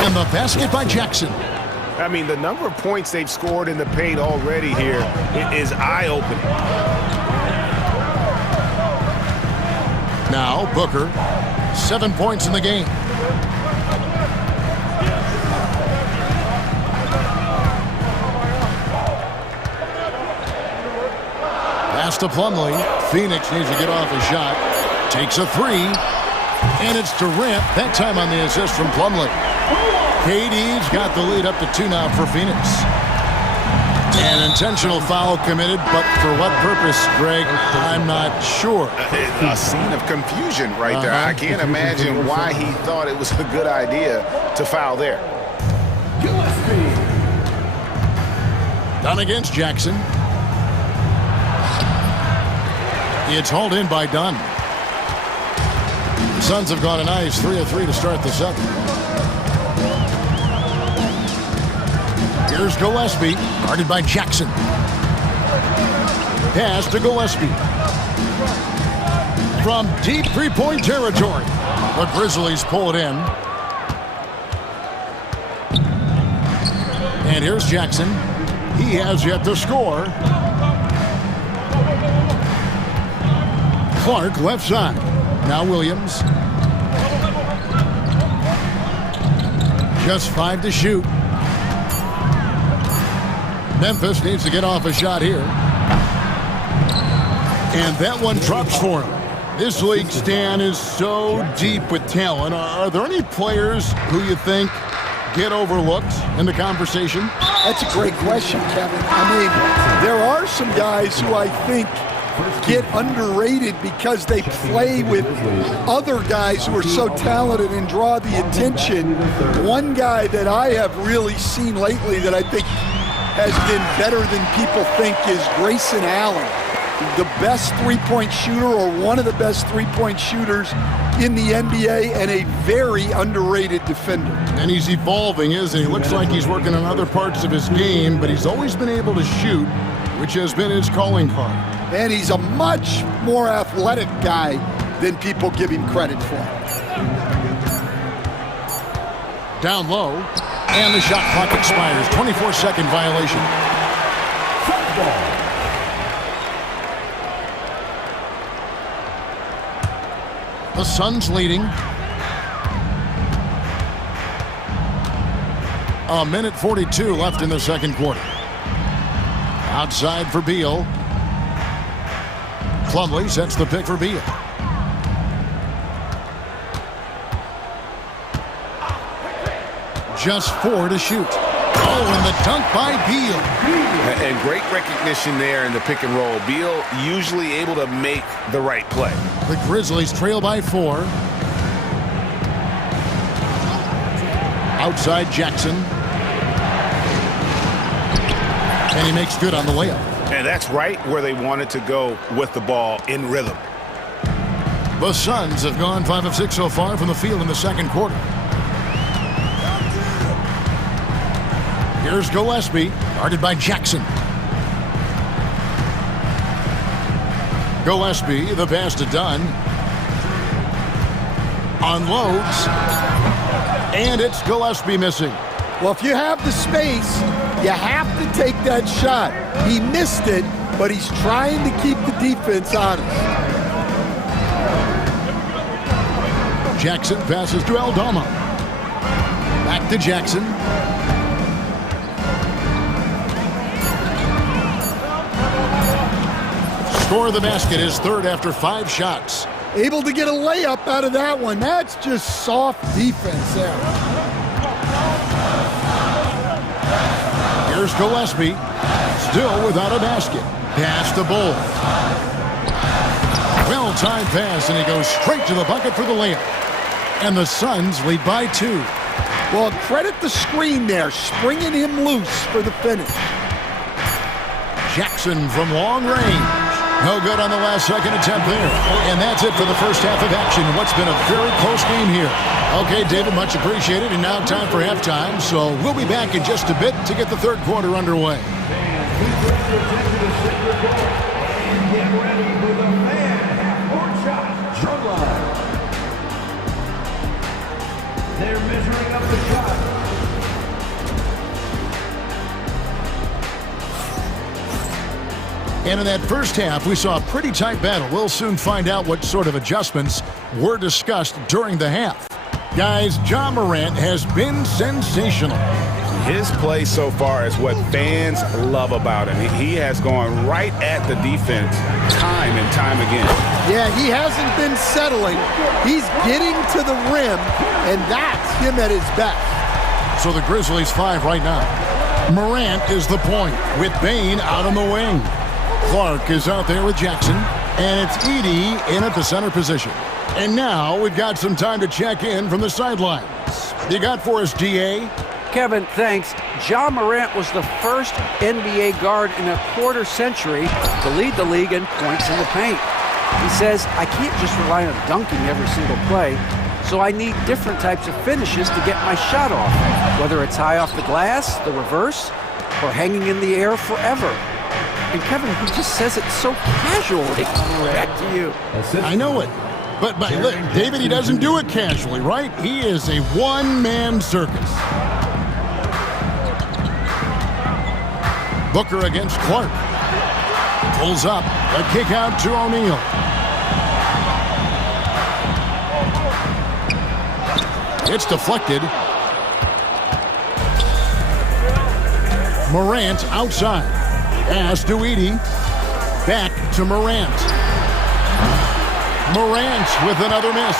And the basket by Jackson. I mean, the number of points they've scored in the paint already here is eye-opening. Now Booker, 7 points in the game. Pass to Plumlee. Phoenix needs to get off a shot. Takes a 3. And it's Durant, that time on the assist from Plumlee. KD's got the lead up to 2 now for Phoenix. An intentional foul committed, but for what purpose, Greg, I'm not sure. A scene of confusion right there. I can't imagine why he thought it was a good idea to foul there. Done against Jackson. It's hauled in by Dunn. The Suns have gone a nice 3 of 3 to start the 7th. Here's Gillespie, guarded by Jackson. Pass to Gillespie. From deep three-point territory, the Grizzlies pull it in. And here's Jackson. He has yet to score. Clark left side. Now Williams. Just 5 to shoot. Memphis needs to get off a shot here. And that one drops for him. This league, Stan, is so deep with talent. Are there any players who you think get overlooked in the conversation? That's a great question, Kevin. I mean, there are some guys who I think get underrated because they play with other guys who are so talented and draw the attention. One guy that I have really seen lately that I think has been better than people think is Grayson Allen, the best three-point shooter or one of the best three-point shooters in the NBA and a very underrated defender. And he's evolving, isn't he? Looks like he's working on other parts of his game, but he's always been able to shoot, which has been his calling card. And he's a much more athletic guy than people give him credit for. Down low, and the shot clock expires. 24-second violation. The Suns leading. A minute 42 left in the second quarter. Outside for Beal. Plumlee sets the pick for Beal. Just 4 to shoot. Oh, and the dunk by Beal. And great recognition there in the pick and roll. Beal usually able to make the right play. The Grizzlies trail by 4. Outside Jackson. And he makes good on the layup. And that's right where they wanted to go with the ball, in rhythm. The Suns have gone 5 of 6 so far from the field in the second quarter. Here's Gillespie, guarded by Jackson. Gillespie, the pass to Dunn. Unloads. And it's Gillespie missing. Well, if you have the space, you have to take that shot. He missed it, but he's trying to keep the defense honest. Jackson passes to Aldama. Back to Jackson. Score of the basket is third after 5 shots. Able to get a layup out of that one. That's just soft defense there. Here's Gillespie, still without a basket. Pass to Bull. Well-timed pass, and he goes straight to the bucket for the layup. And the Suns lead by 2. Well, credit the screen there, springing him loose for the finish. Jackson from long range. No good on the last second attempt there. And that's it for the first half of action. What's been a very close game here. Okay, David, much appreciated. And now time for halftime. So we'll be back in just a bit to get the third quarter underway. Get ready for the man half-court shot. Drum line. They're measuring up the shot. And in that first half, we saw a pretty tight battle. We'll soon find out what sort of adjustments were discussed during the half. Guys, Ja Morant has been sensational. His play so far is what fans love about him. He has gone right at the defense time and time again. Yeah, he hasn't been settling. He's getting to the rim, and that's him at his best. So the Grizzlies 5 right now. Morant is the point with Bane out on the wing. Clark is out there with Jackson, and it's Edey in at the center position. And now we've got some time to check in from the sidelines. You got for us, DA? Kevin, thanks. Ja Morant was the first NBA guard in a quarter century to lead the league in points in the paint. He says, I can't just rely on dunking every single play, so I need different types of finishes to get my shot off, whether it's high off the glass, the reverse, or hanging in the air forever. And Kevin, he just says it so casually. Back to you. I know it. But look, David, he doesn't do it casually, right? He is a one-man circus. Booker against Clark. Pulls up. A kick out to O'Neal. It's deflected. Morant outside. Pass to Edey. Back to Morant. Morant with another miss.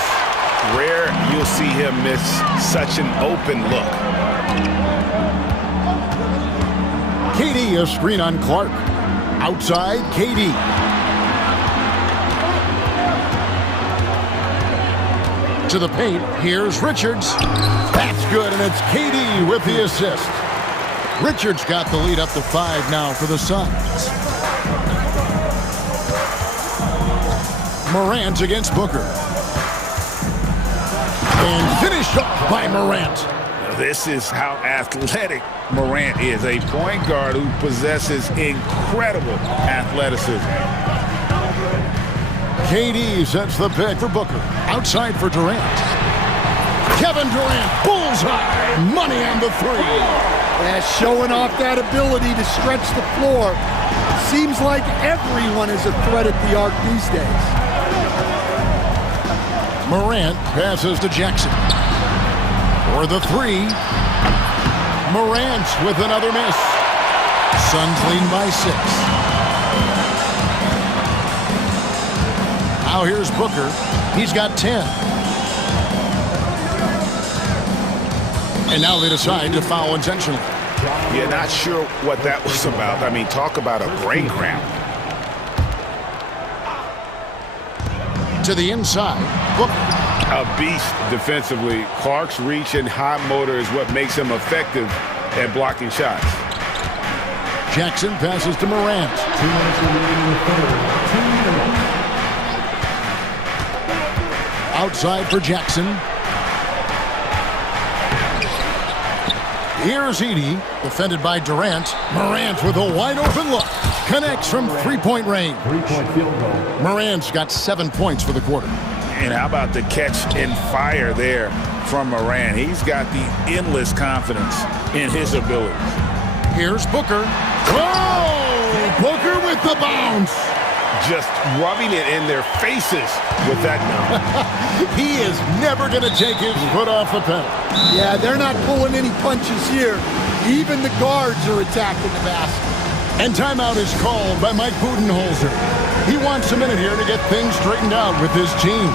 Rare you'll see him miss such an open look. KD, a screen on Clark. Outside, KD. To the paint, here's Richards. That's good, and it's KD with the assist. Richards got the lead up to 5 now for the Suns. Morant against Booker. And finished off by Morant. This is how athletic Morant is. A point guard who possesses incredible athleticism. KD sets the pick for Booker. Outside for Durant. Kevin Durant, bullseye. Money on the 3. Yeah, showing off that ability to stretch the floor. Seems like everyone is a threat at the arc these days. Morant passes to Jackson. For the three. Morant with another miss. Suns lead by 6. Now here's Booker. He's got 10. And now they decide to foul intentionally. Yeah, not sure what that was about. I mean, talk about a brain cramp. To the inside. Booker. A beast defensively. Clark's reach and high motor is what makes him effective at blocking shots. Jackson passes to Morant. 2 minutes remaining in the third. 2 minutes. Outside for Jackson. Here's Edey, defended by Durant. Morant with a wide open look. Connects from three-point range. 3-point field goal. Morant's got 7 points for the quarter. And how about the catch and fire there from Morant? He's got the endless confidence in his abilities. Here's Booker. Oh! Booker with the bounce. Just rubbing it in their faces with that number. He is never going to take his foot off the pedal. Yeah, they're not pulling any punches here. Even the guards are attacking the basket. And timeout is called by Mike Budenholzer. He wants a minute here to get things straightened out with his team.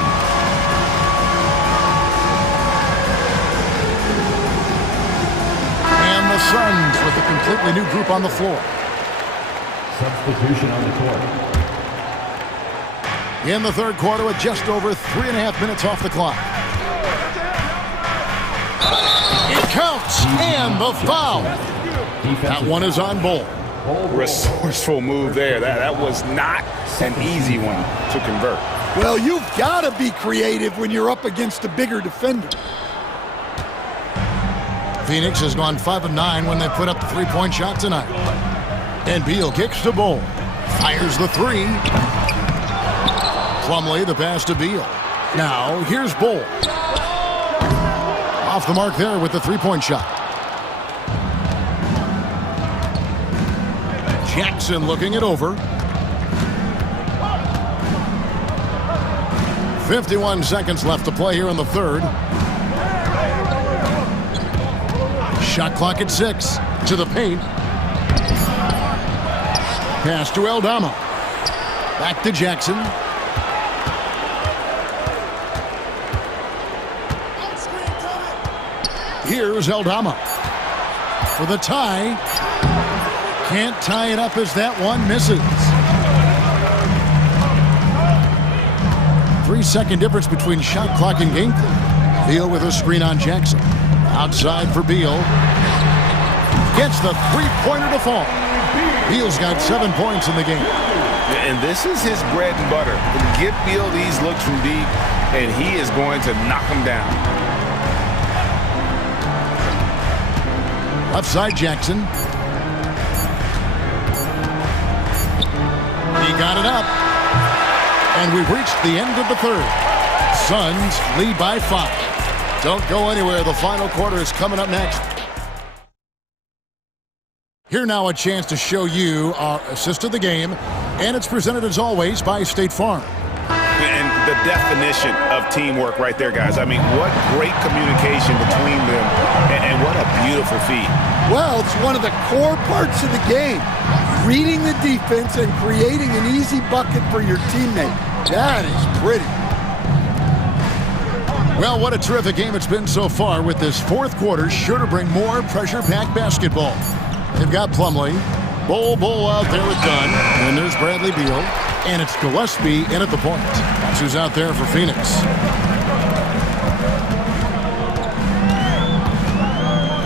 And the Suns with a completely new group on the floor. Substitution on the court. In the third quarter with just over 3.5 minutes off the clock. It counts, and the foul. That one is on Bull. Resourceful move there. That was not an easy one to convert. Well, you've got to be creative when you're up against a bigger defender. Phoenix has gone 5 of 9 when they put up the three-point shot tonight. And Beal kicks to Bull. Fires the three. Plumlee the pass to Beal. Now here's Bull. Off the mark there with the three-point shot. Jackson looking it over. 51 seconds left to play here in the third. Shot clock at 6. To the paint. Pass to Aldama. Back to Jackson. Here's Aldama. For the tie. Can't tie it up as that one misses. 3-second difference between shot clock and game clock. Beal with a screen on Jackson. Outside for Beal. Gets the three-pointer to fall. Beal's got 7 points in the game. And this is his bread and butter. Give Beal these looks from deep, and he is going to knock them down. Left side Jackson. He got it up. And we've reached the end of the third. Suns lead by 5. Don't go anywhere. The final quarter is coming up next. Here now a chance to show you our assist of the game. And it's presented as always by State Farm. And the definition of teamwork right there, guys. I mean, what great communication between them, and what a beautiful feat. Well, it's one of the core parts of the game. Reading the defense and creating an easy bucket for your teammate. That is pretty. Well, what a terrific game it's been so far, with this fourth quarter sure to bring more pressure-packed basketball. They've got Plumlee, Bull out there with Dunn, and there's Bradley Beal, and it's Gillespie in at the point. That's who's out there for Phoenix.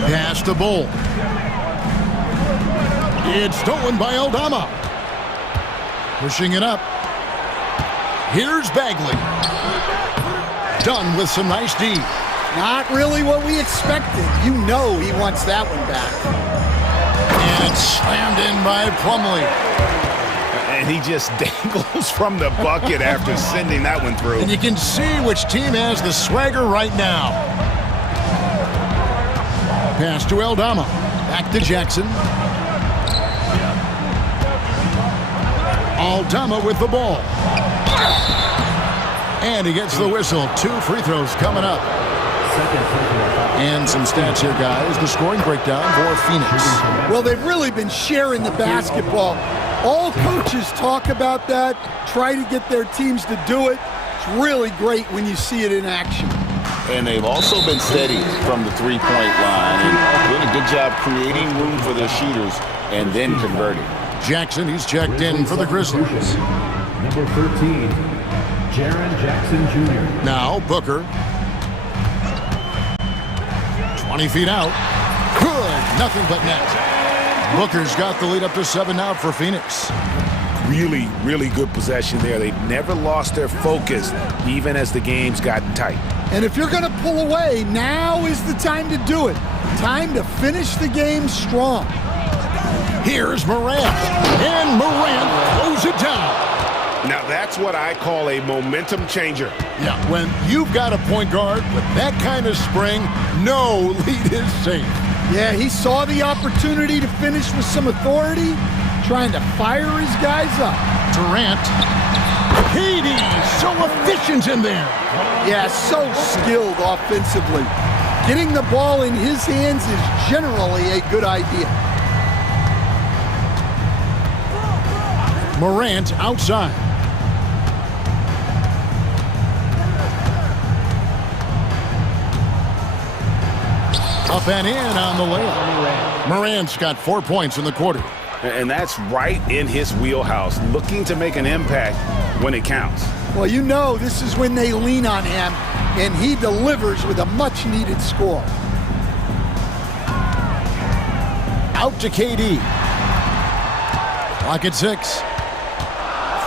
Pass to Bull. It's stolen by Aldama. Pushing it up. Here's Bagley. Dunn with some nice D. Not really what we expected. You know he wants that one back. And it's slammed in by Plumlee. And he just dangles from the bucket after sending that one through. And you can see which team has the swagger right now. Pass to Aldama. Back to Jackson. Aldama with the ball. And he gets the whistle. 2 free throws coming up. And some stats here, guys. The scoring breakdown for Phoenix. Well, they've really been sharing the basketball. All coaches talk about that, try to get their teams to do it. It's really great when you see it in action. And they've also been steady from the three-point line and doing a good job creating room for their shooters and then converting. Jackson, he's checked in for the Grizzlies. Number 13, Jaren Jackson Jr. Now Booker. 20 feet out. Good. Nothing but net. Booker's got the lead up to 7 now for Phoenix. Really, really good possession there. They've never lost their focus, even as the game's gotten tight. And if you're going to pull away, now is the time to do it. Time to finish the game strong. Here's Morant. And Morant throws it down. Now that's what I call a momentum changer. Yeah, when you've got a point guard with that kind of spring, no lead is safe. Yeah, he saw the opportunity to finish with some authority, trying to fire his guys up. Durant. Katie, so efficient in there. Yeah, so skilled offensively. Getting the ball in his hands is generally a good idea. Morant outside. Up and in on the layup. Morant's got 4 points in the quarter. And that's right in his wheelhouse, looking to make an impact when it counts. Well, you know this is when they lean on him, and he delivers with a much-needed score. Out to KD. Clock at 6.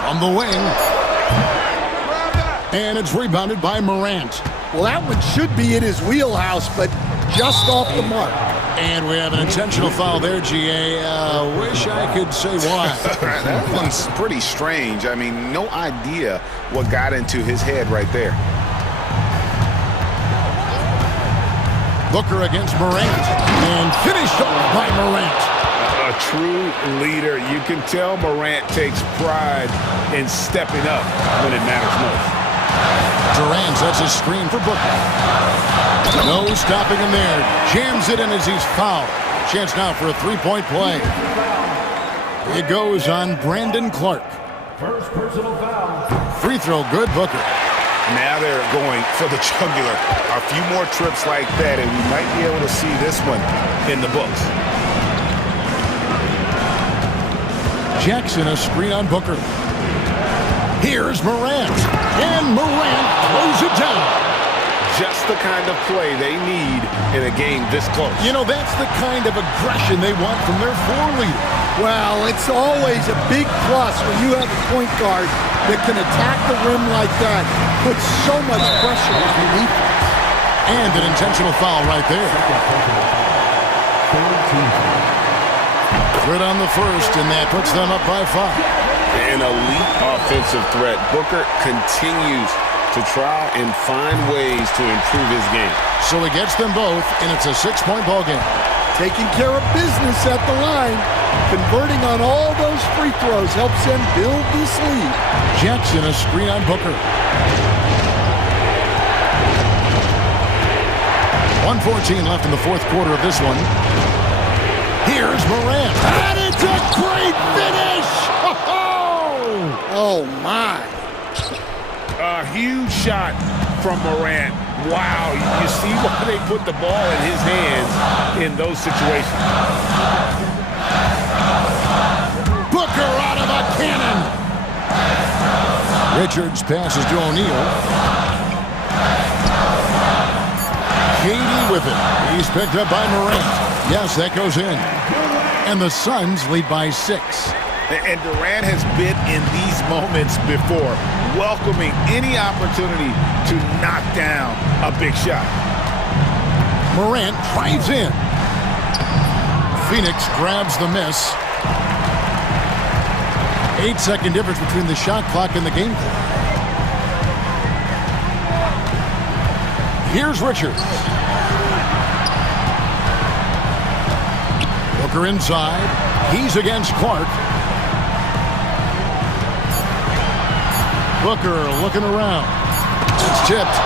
From the wing. And it's rebounded by Morant. Well, that one should be in his wheelhouse, but just off the mark. And we have an intentional foul there, GA. Wish I could say why. That one's pretty strange. I mean, no idea what got into his head right there. Booker against Morant. And finished off by Morant. A true leader. You can tell Morant takes pride in stepping up when it matters most. Durant sets a screen for Booker. No stopping him there. Jams it in as he's fouled. Chance now for a three-point play. It goes on Brandon Clark. First personal foul. Free throw good, Booker. Now they're going for the jugular. A few more trips like that, and we might be able to see this one in the books. Jackson a screen on Booker. Here's Morant. And Morant throws it down. Just the kind of play they need in a game this close. You know, that's the kind of aggression they want from their floor leader. Well, it's always a big plus when you have a point guard that can attack the rim like that, put so much pressure on the defense. And an intentional foul right there. Good on the first, and that puts them up by 5. An elite offensive threat. Booker continues to try and find ways to improve his game. So he gets them both, and it's a 6-point ball game. Taking care of business at the line, converting on all those free throws helps them build this lead. Jackson a screen on Booker. 1:14 left in the fourth quarter of this one. Here's Morant. And it's a great finish! Oh, my. A huge shot from Morant. Wow, you see why they put the ball in his hands in those situations. Booker out of a cannon. Richards passes to O'Neal. Katie with it. He's picked up by Morant. Yes, that goes in. And the Suns lead by 6. And Durant has been in these moments before, welcoming any opportunity to knock down a big shot. Morant drives in. Phoenix grabs the miss. 8-second difference between the shot clock and the game clock. Here's Richards. Booker inside. He's against Clark. Booker looking around. It's tipped.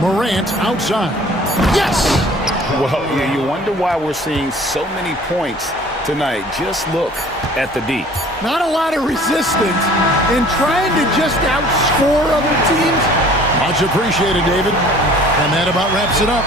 Morant outside. Yes! Well, you wonder why we're seeing so many points tonight. Just look at the D. Not a lot of resistance in trying to just outscore other teams. Much appreciated, David. And that about wraps it up.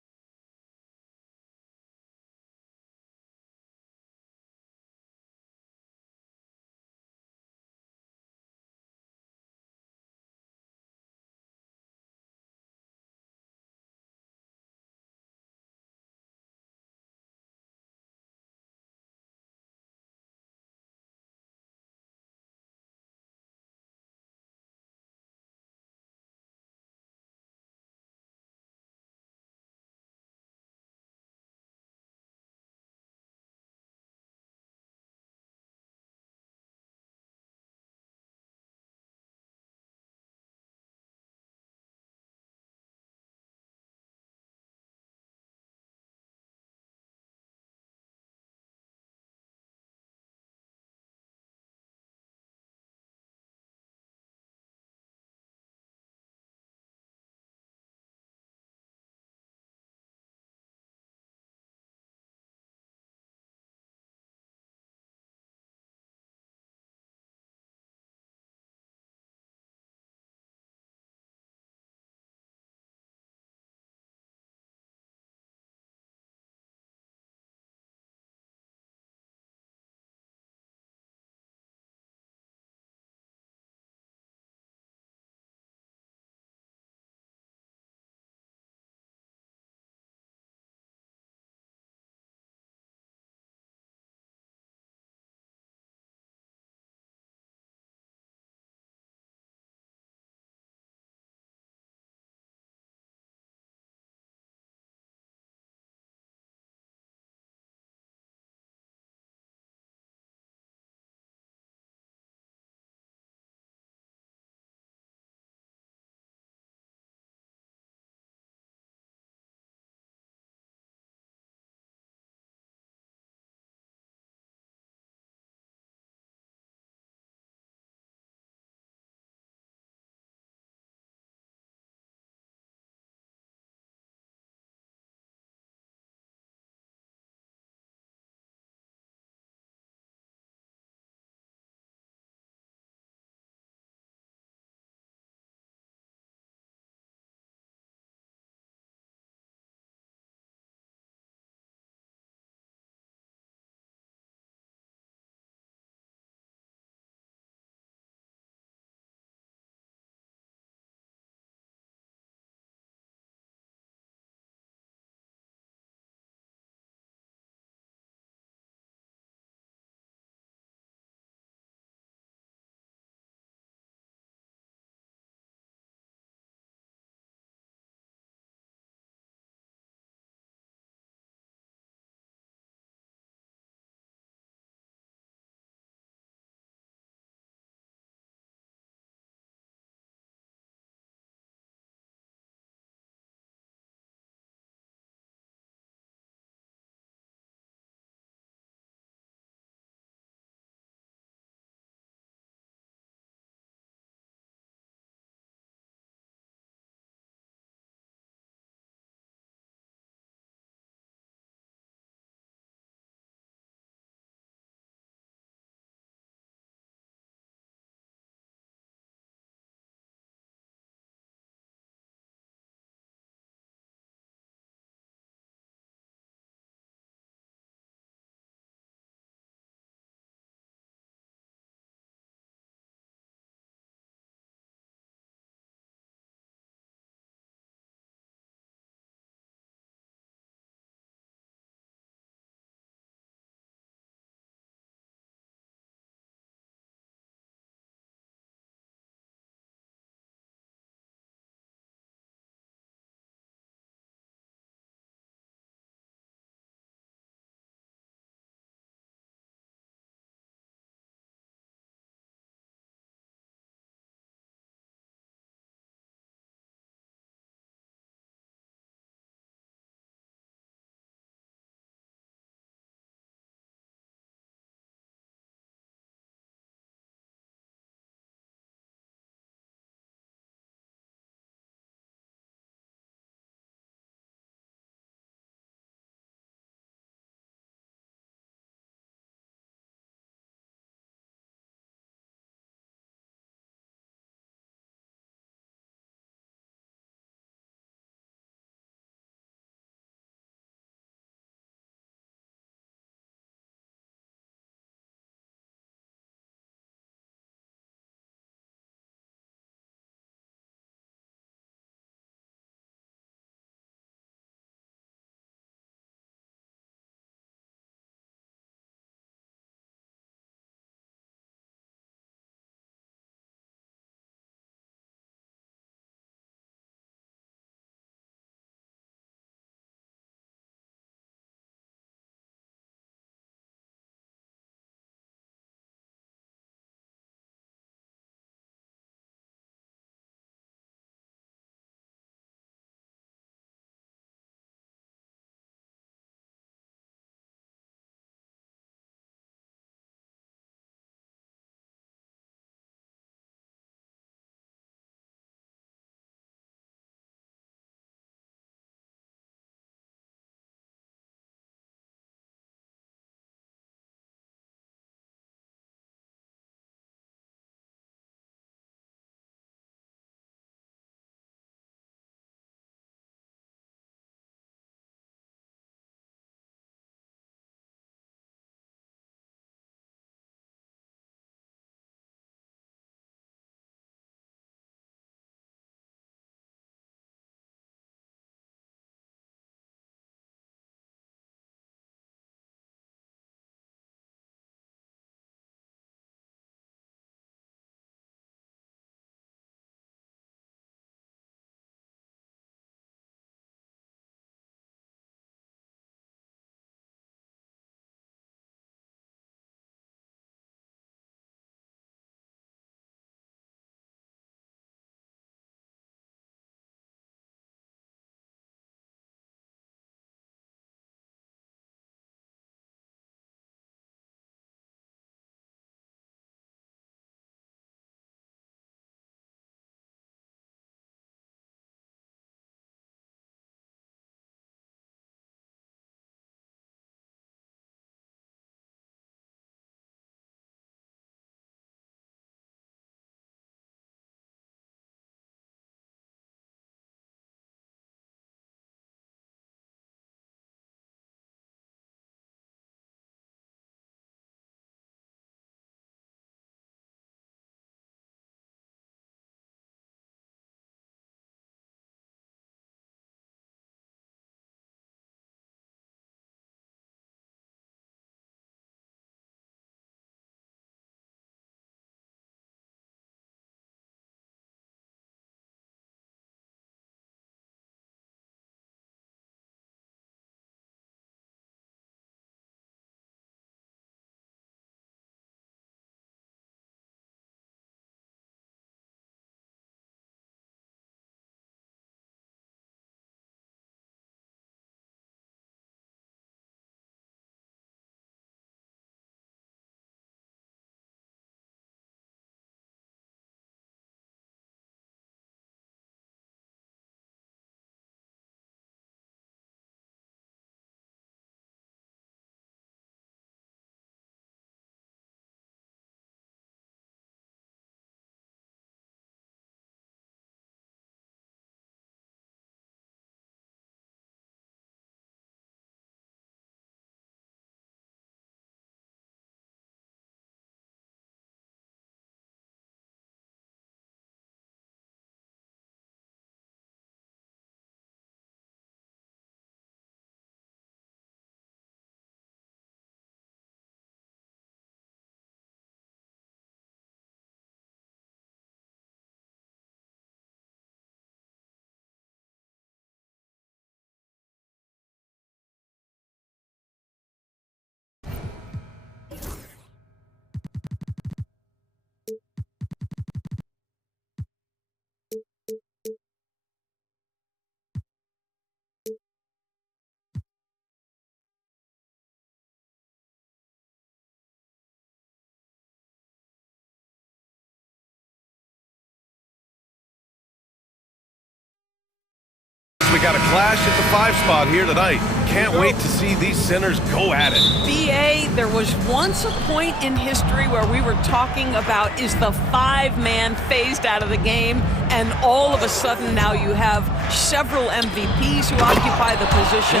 got a clash at the 5 spot here tonight. Can't wait to see these centers go at it. BA, there was once a point in history where we were talking about is the 5-man phased out of the game, and all of a sudden now you have several MVPs who occupy the position.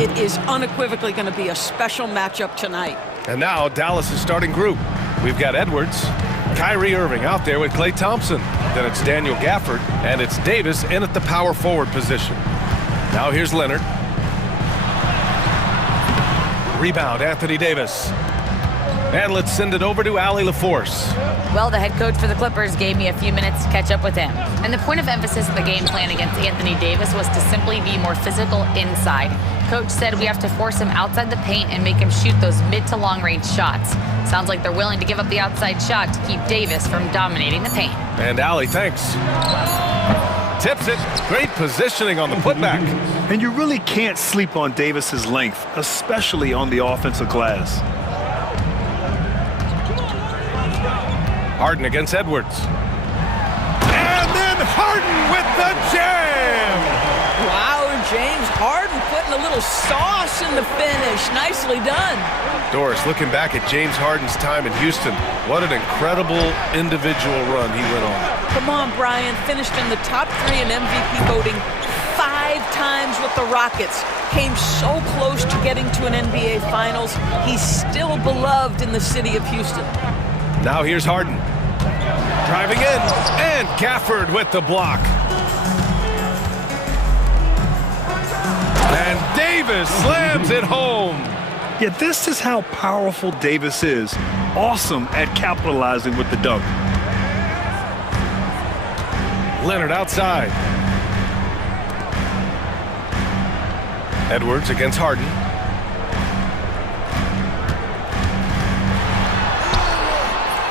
It is unequivocally going to be a special matchup tonight. And now Dallas' starting group. We've got Edwards, Kyrie Irving out there with Klay Thompson. Then it's Daniel Gafford, and it's Davis in at the power forward position. Now here's Leonard. Rebound, Anthony Davis. And let's send it over to Allie LaForce. Well, the head coach for the Clippers gave me a few minutes to catch up with him. And the point of emphasis of the game plan against Anthony Davis was to simply be more physical inside. Coach said we have to force him outside the paint and make him shoot those mid to long range shots. Sounds like they're willing to give up the outside shot to keep Davis from dominating the paint. And Allie, thanks. Tips it. Great positioning on the putback. And you really can't sleep on Davis's length, especially on the offensive glass. Harden against Edwards. And then Harden with the jam! Wow, James Harden putting a little sauce in the finish. Nicely done. Doris, looking back at James Harden's time in Houston, what an incredible individual run he went on. Come on, Brian. Finished in the top 3 in MVP voting 5 times with the Rockets. Came so close to getting to an NBA Finals. He's still beloved in the city of Houston. Now here's Harden. Driving in, and Gafford with the block. And Davis slams it home. Yeah, this is how powerful Davis is. Awesome at capitalizing with the dunk. Leonard outside. Edwards against Harden.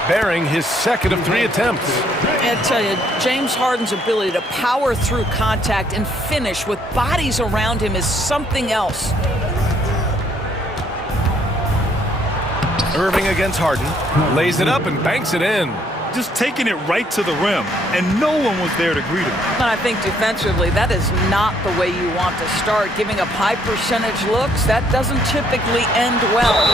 Bearing his second of 3 attempts. I tell you, James Harden's ability to power through contact and finish with bodies around him is something else. Irving against Harden. Lays it up and banks it in. Just taking it right to the rim, and no one was there to greet him. And I think defensively, that is not the way you want to start. Giving up high percentage looks, that doesn't typically end well.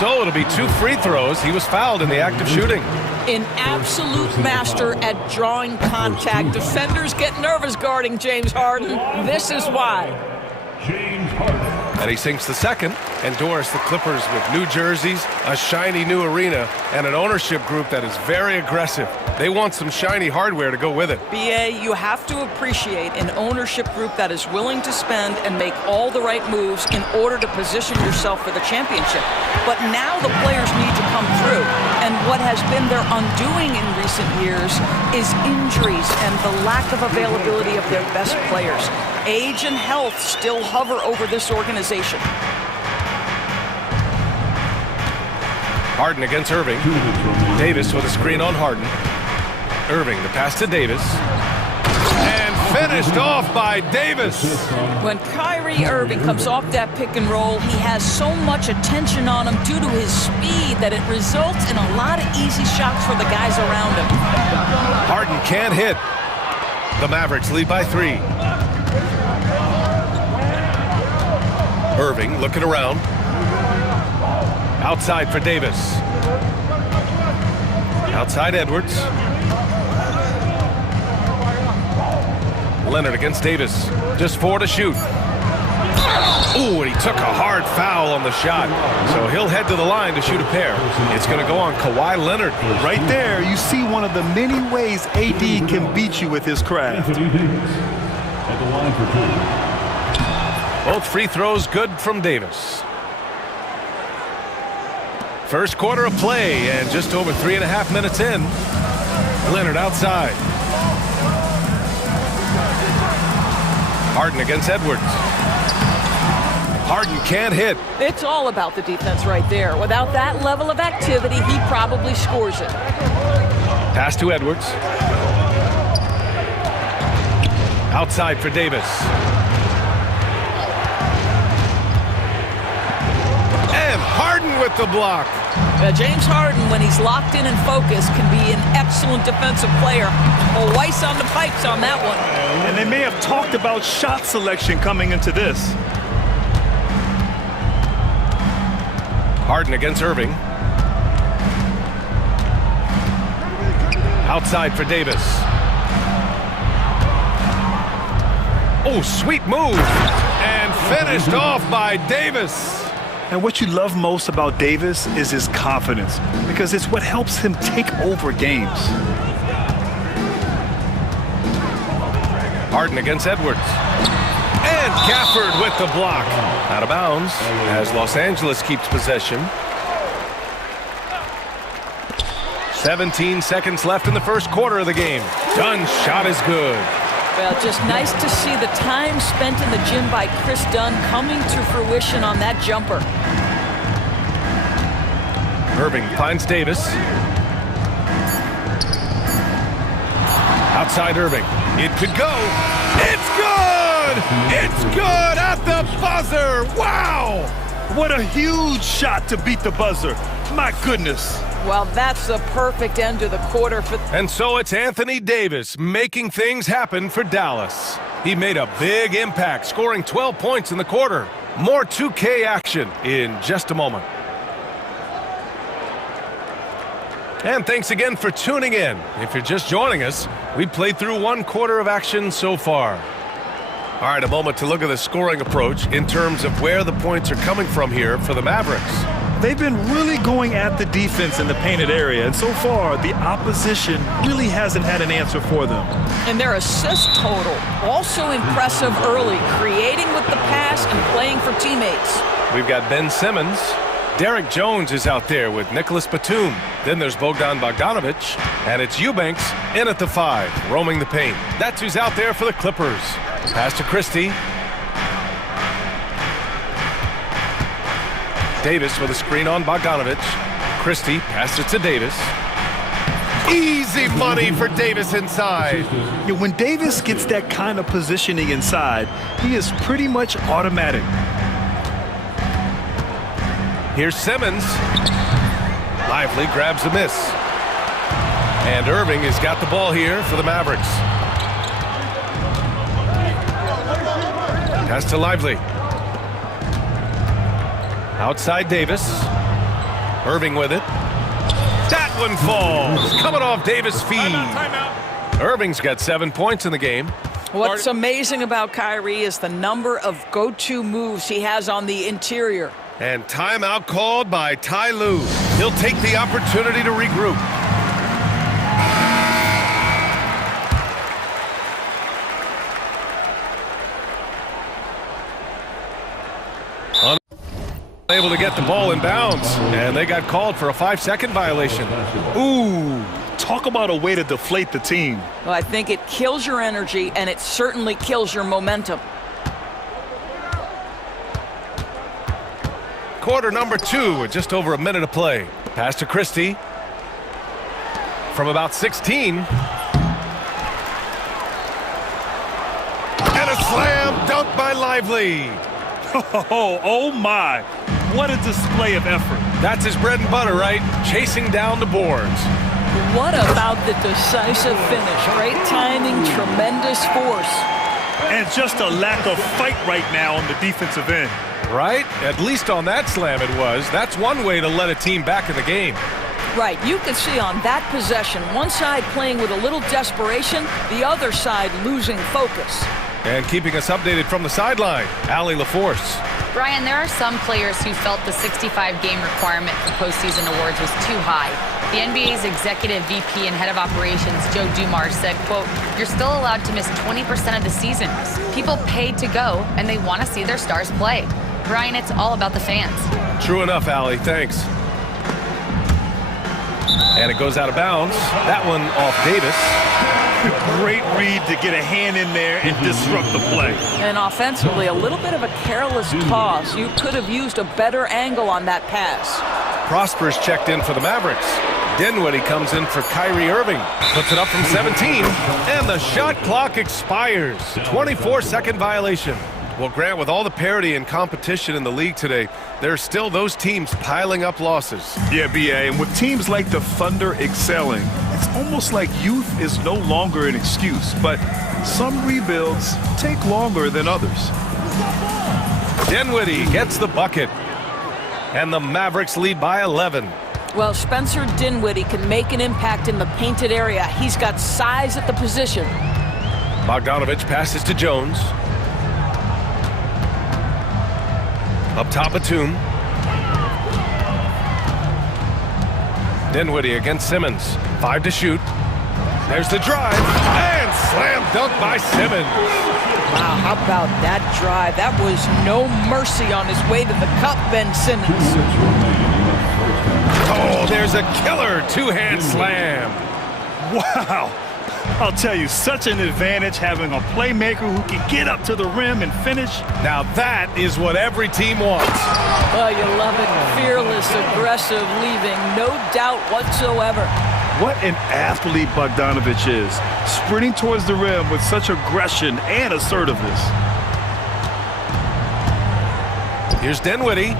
So it'll be 2 free throws. He was fouled in the act of shooting. An absolute master at drawing contact. Defenders get nervous guarding James Harden. This is why. James Harden. And he sinks the second. And Doris, the Clippers with new jerseys, a shiny new arena, and an ownership group that is very aggressive. They want some shiny hardware to go with it. BA, you have to appreciate an ownership group that is willing to spend and make all the right moves in order to position yourself for the championship. But now the players need to come through. And what has been their undoing in recent years is injuries and the lack of availability of their best players. Age and health still hover over this organization. Harden against Irving. Davis with a screen on Harden. Irving, the pass to Davis. And finished off by Davis. When Kyrie Irving comes off that pick and roll, he has so much attention on him due to his speed that it results in a lot of easy shots for the guys around him. Harden can't hit. The Mavericks lead by 3. Irving looking around. Outside for Davis. Outside Edwards. Leonard against Davis. Just 4 to shoot. Ooh, and he took a hard foul on the shot. So he'll head to the line to shoot a pair. It's going to go on Kawhi Leonard. Right there, you see one of the many ways AD can beat you with his craft. Both free throws good from Davis. First quarter of play, and just over 3.5 minutes in. Leonard outside. Harden against Edwards. Harden can't hit. It's all about the defense right there. Without that level of activity, he probably scores it. Pass to Edwards. Outside for Davis. And Harden with the block. James Harden, when he's locked in and focused, can be an excellent defensive player. Well, Weiss on the pipes on that one. And they may have talked about shot selection coming into this. Harden against Irving. Outside for Davis. Oh, sweet move. And finished off by Davis. And what you love most about Davis is his confidence, because it's what helps him take over games. Harden against Edwards. And Gafford with the block. Out of bounds as Los Angeles keeps possession. 17 seconds left in the first quarter of the game. Dunn's shot is good. Well, just nice to see the time spent in the gym by Chris Dunn coming to fruition on that jumper. Irving finds Davis. Outside Irving. It could go. It's good! It's good at the buzzer! Wow! What a huge shot to beat the buzzer. My goodness. Well, that's the perfect end to the quarter for... And so it's Anthony Davis making things happen for Dallas. He made a big impact, scoring 12 points in the quarter. More 2K action in just a moment. And thanks again for tuning in. If you're just joining us, we played through one quarter of action so far. All right, a moment to look at the scoring approach in terms of where the points are coming from here for the Mavericks. They've been really going at the defense in the painted area, and so far, the opposition really hasn't had an answer for them. And their assist total, also impressive early, creating with the pass and playing for teammates. We've got Ben Simmons. Derek Jones is out there with Nicholas Batum. Then there's Bogdan Bogdanovic, and it's Eubanks in at the 5, roaming the paint. That's who's out there for the Clippers. Pass to Christie. Davis with a screen on Bogdanovic. Christie passed it to Davis. Easy money for Davis inside. Yeah, when Davis gets that kind of positioning inside, he is pretty much automatic. Here's Simmons. Lively grabs a miss. And Irving has got the ball here for the Mavericks. Pass to Lively. Outside Davis. Irving with it. That one falls. Coming off Davis' feed. Irving's got 7 points in the game. What's amazing about Kyrie is the number of go-to moves he has on the interior. And timeout called by Ty Lue. He'll take the opportunity to regroup. Able to get the ball in bounds, and they got called for a 5-second violation. Ooh, talk about a way to deflate the team. Well, I think it kills your energy, and it certainly kills your momentum. Quarter number 2 with just over a minute to play. Pass to Christie. From about 16. And a slam dunk by Lively. Oh my. What a display of effort. That's his bread and butter, right? Chasing down the boards. What about the decisive finish? Great timing, tremendous force. And just a lack of fight right now on the defensive end. Right? At least on that slam it was. That's one way to let a team back in the game. Right, you can see on that possession, one side playing with a little desperation, the other side losing focus. And keeping us updated from the sideline, Allie LaForce. Brian, there are some players who felt the 65-game requirement for postseason awards was too high. The NBA's executive VP and head of operations, Joe Dumars, said, quote, "You're still allowed to miss 20% of the season. People paid to go, and they want to see their stars play." Brian, it's all about the fans. True enough, Allie. Thanks. And it goes out of bounds. That one off Davis. Great read to get a hand in there and disrupt the play. And offensively, a little bit of a careless toss. You could have used a better angle on that pass. Prosper's checked in for the Mavericks. Dinwiddie comes in for Kyrie Irving. Puts it up from 17. And the shot clock expires. 24-second violation. Well, Grant, with all the parity and competition in the league today, there are still those teams piling up losses. Yeah, B.A., and with teams like the Thunder excelling, it's almost like youth is no longer an excuse, but some rebuilds take longer than others. Dinwiddie gets the bucket, and the Mavericks lead by 11. Well, Spencer Dinwiddie can make an impact in the painted area. He's got size at the position. Bogdanovich passes to Jones. Up top, Batum. Dinwiddie against Simmons. 5 to shoot. There's the drive. And slam dunk by Simmons. Wow, how about that drive? That was no mercy on his way to the cup, Ben Simmons. Oh, there's a killer two-hand slam. Wow. I'll tell you, such an advantage having a playmaker who can get up to the rim and finish. Now that is what every team wants. Oh, you love it. Fearless, aggressive, leaving no doubt whatsoever. What an athlete Bogdanovich is, sprinting towards the rim with such aggression and assertiveness. Here's Dinwiddie.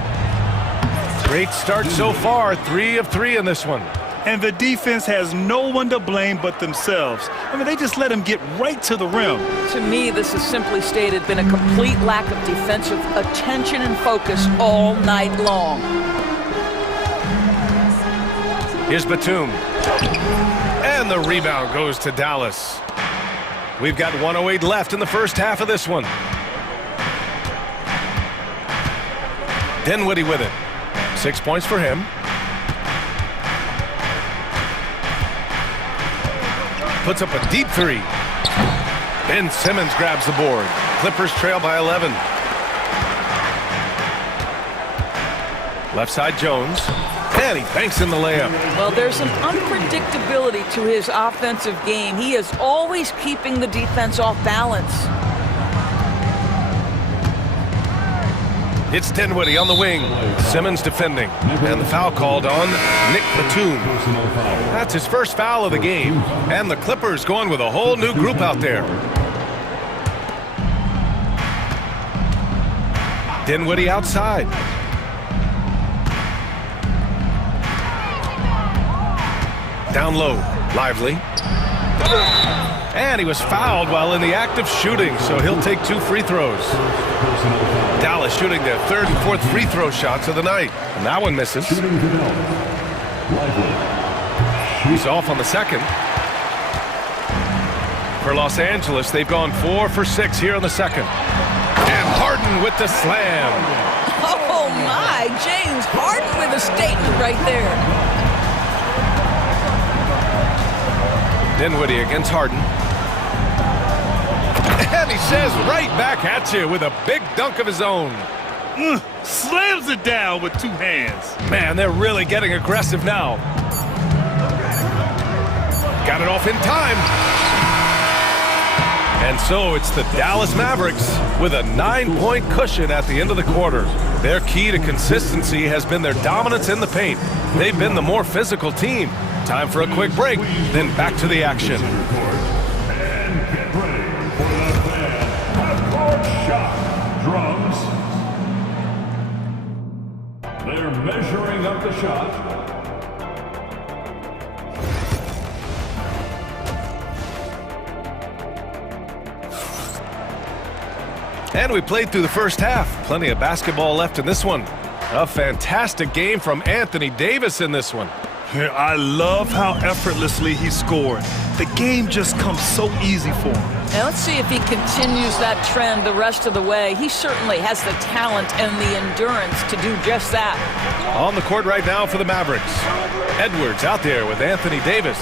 Great start so far, 3 of 3 in this one. And the defense has no one to blame but themselves. I mean, they just let him get right to the rim. To me, this has simply stated been a complete lack of defensive attention and focus all night long. Here's Batum. And the rebound goes to Dallas. We've got 1:08 left in the first half of this one. Dinwiddie with it. 6 points for him. Puts up a deep three. Ben Simmons grabs the board. Clippers trail by 11. Left side Jones. And he banks in the layup. Well, there's an unpredictability to his offensive game. He is always keeping the defense off balance. It's Dinwiddie on the wing. Simmons defending. And the foul called on Nick Batum. That's his first foul of the game. And the Clippers going with a whole new group out there. Dinwiddie outside. Down low. Lively. And he was fouled while in the act of shooting, so he'll take 2 free throws. Dallas shooting their 3rd and 4th free throw shots of the night. And that one misses. He's off on the second. For Los Angeles, they've gone 4 for 6 here on the second. And Harden with the slam. Oh, my. James Harden with a statement right there. Dinwiddie against Harden. And he says right back at you with a big dunk of his own. Slams it down with 2 hands. Man, they're really getting aggressive now. Got it off in time. And so it's the Dallas Mavericks with a 9-point cushion at the end of the quarter. Their key to consistency has been their dominance in the paint. They've been the more physical team. Time for a quick break, then back to the action. And get ready for the half-court shot. Drums. They're measuring up the shot. And we played through the first half. Plenty of basketball left in this one. A fantastic game from Anthony Davis in this one. I love how effortlessly he scored. The game just comes so easy for him. Now let's see if he continues that trend the rest of the way. He certainly has the talent and the endurance to do just that. On the court right now for the Mavericks. Edwards out there with Anthony Davis.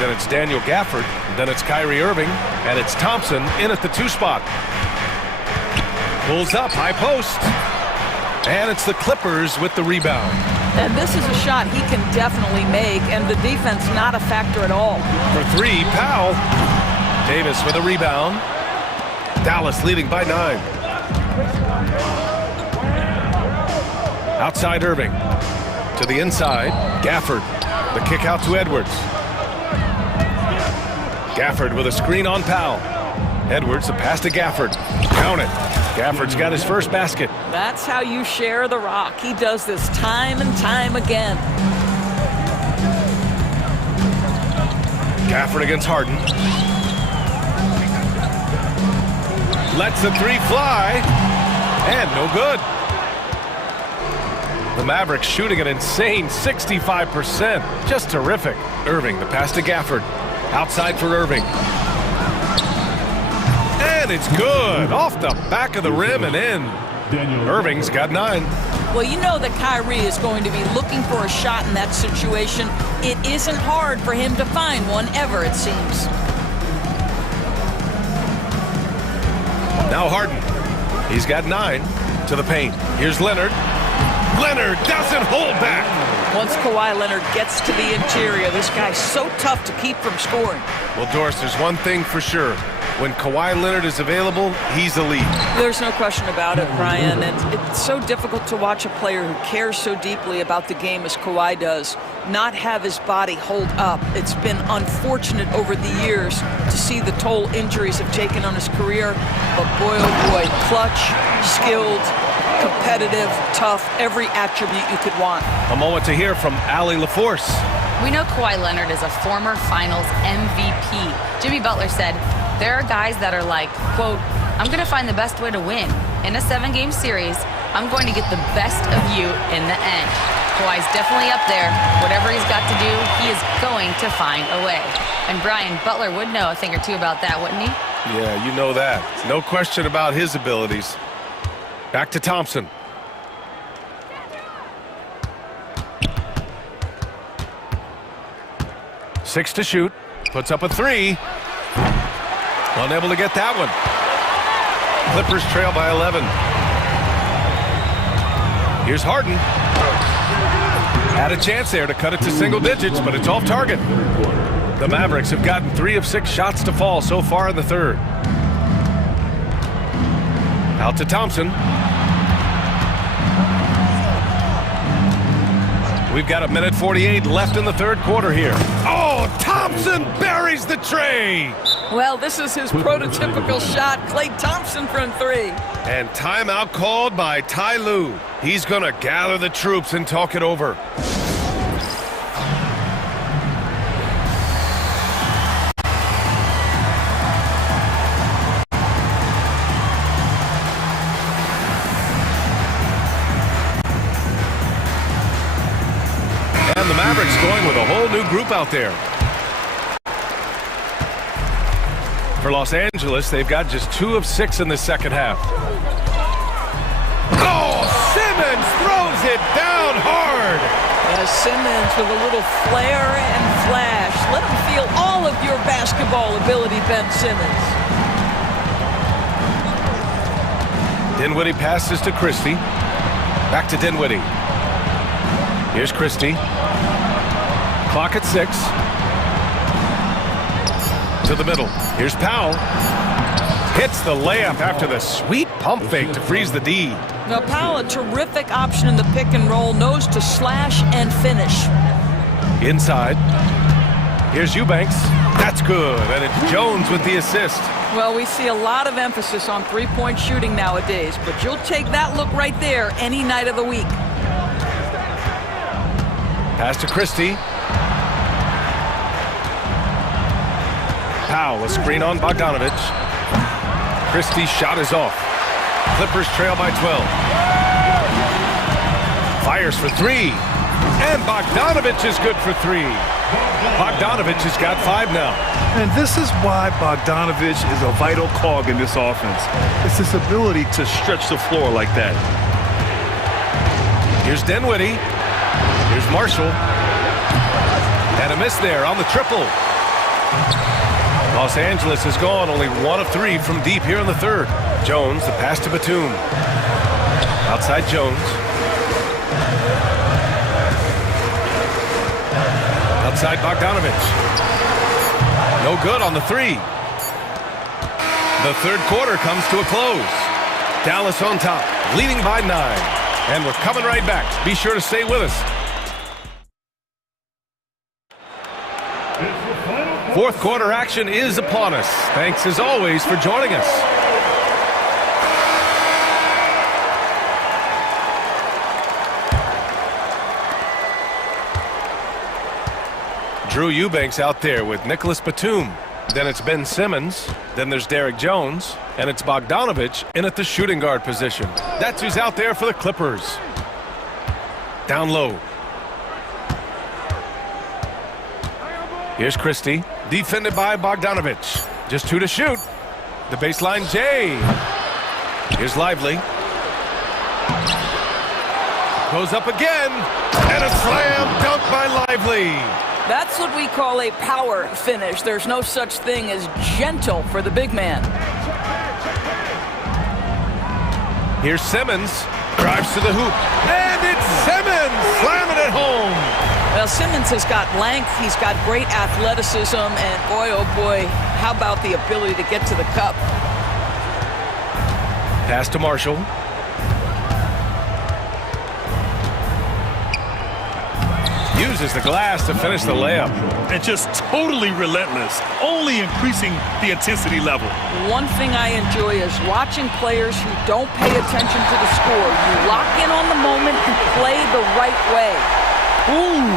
Then it's Daniel Gafford. Then it's Kyrie Irving. And it's Thompson in at the 2 spot. Pulls up, high post. And it's the Clippers with the rebound. And this is a shot he can definitely make, and the defense not a factor at all. For 3, Powell. Davis with a rebound. Dallas leading by 9. Outside Irving. To the inside, Gafford. The kick out to Edwards. Gafford with a screen on Powell. Edwards, the pass to Gafford. Count it. Gafford's got his first basket. That's how you share the rock. He does this time and time again. Gafford against Harden. Lets the three fly. And no good. The Mavericks shooting an insane 65%. Just terrific. Irving, the pass to Gafford. Outside for Irving. And it's good. Off the back of the rim and in. Irving's got 9. Well, you know that Kyrie is going to be looking for a shot in that situation. It isn't hard for him to find one ever, it seems. Now Harden. He's got 9 to the paint. Here's Leonard. Leonard doesn't hold back. Once Kawhi Leonard gets to the interior, this guy's so tough to keep from scoring. Well, Doris, there's one thing for sure. When Kawhi Leonard is available, he's elite. There's no question about it, Brian. And it's so difficult to watch a player who cares so deeply about the game as Kawhi does not have his body hold up. It's been unfortunate over the years to see the toll injuries have taken on his career. But boy, oh boy, clutch, skilled, competitive, tough, every attribute you could want. A moment to hear from Allie LaForce. We know Kawhi Leonard is a former Finals MVP. Jimmy Butler said, there are guys that are like, quote, I'm going to find the best way to win. In a 7-game series, I'm going to get the best of you in the end. Kawhi's definitely up there. Whatever he's got to do, he is going to find a way. And Brian, Butler would know a thing or two about that, wouldn't he? Yeah, you know that. No question about his abilities. Back to Thompson. Six to shoot. Puts up a 3. Unable to get that one. Clippers trail by 11. Here's Harden. Had a chance there to cut it to single digits, but it's off target. The Mavericks have gotten 3 of 6 shots to fall so far in the third. Out to Thompson. We've got 1:48 left in the third quarter here. Oh, Thompson buries the tray. Well, this is his prototypical shot. Klay Thompson from 3. And timeout called by Ty Lue. He's going to gather the troops and talk it over. And the Mavericks going with a whole new group out there. For Los Angeles, they've got just 2 of 6 in the second half. Oh, Simmons throws it down hard. Simmons with a little flair and flash. Let him feel all of your basketball ability, Ben Simmons. Dinwiddie passes to Christie. Back to Dinwiddie. Here's Christie. Clock at 6. To the middle. Here's Powell. Hits the layup after the sweet pump fake to freeze the D. Now Powell, a terrific option in the pick and roll, knows to slash and finish. Inside. Here's Eubanks. That's good. And it's Jones with the assist. Well, we see a lot of emphasis on three-point shooting nowadays, but you'll take that look right there any night of the week. Pass to Christie. Powell, a screen on Bogdanovich. Christie's shot is off. Clippers trail by 12. Fires for 3. And Bogdanovich is good for 3. Bogdanovich has got 5 now. And this is why Bogdanovich is a vital cog in this offense. It's his ability to stretch the floor like that. Here's Dinwiddie. Here's Marshall. And a miss there on the triple. Los Angeles has gone only 1 of 3 from deep here in the third. Jones, the pass to Batum. Outside Jones. Outside Bogdanovich. No good on the 3. The third quarter comes to a close. Dallas on top, leading by 9. And we're coming right back. Be sure to stay with us. Fourth quarter action is upon us. Thanks as always for joining us. Drew Eubanks out there with Nicholas Batum. Then it's Ben Simmons. Then there's Derek Jones. And it's Bogdanovich in at the shooting guard position. That's who's out there for the Clippers. Down low. Here's Christie. Defended by Bogdanovich. Just 2 to shoot. The baseline J. Here's Lively. Goes up again. And a slam dunk by Lively. That's what we call a power finish. There's no such thing as gentle for the big man. Here's Simmons. Drives to the hoop. And it's Simmons! Slamming it home! Well, Simmons has got length. He's got great athleticism. And boy, oh boy, how about the ability to get to the cup? Pass to Marshall. Uses the glass to finish the layup. And just totally relentless, only increasing the intensity level. One thing I enjoy is watching players who don't pay attention to the score. You lock in on the moment and play the right way. Ooh,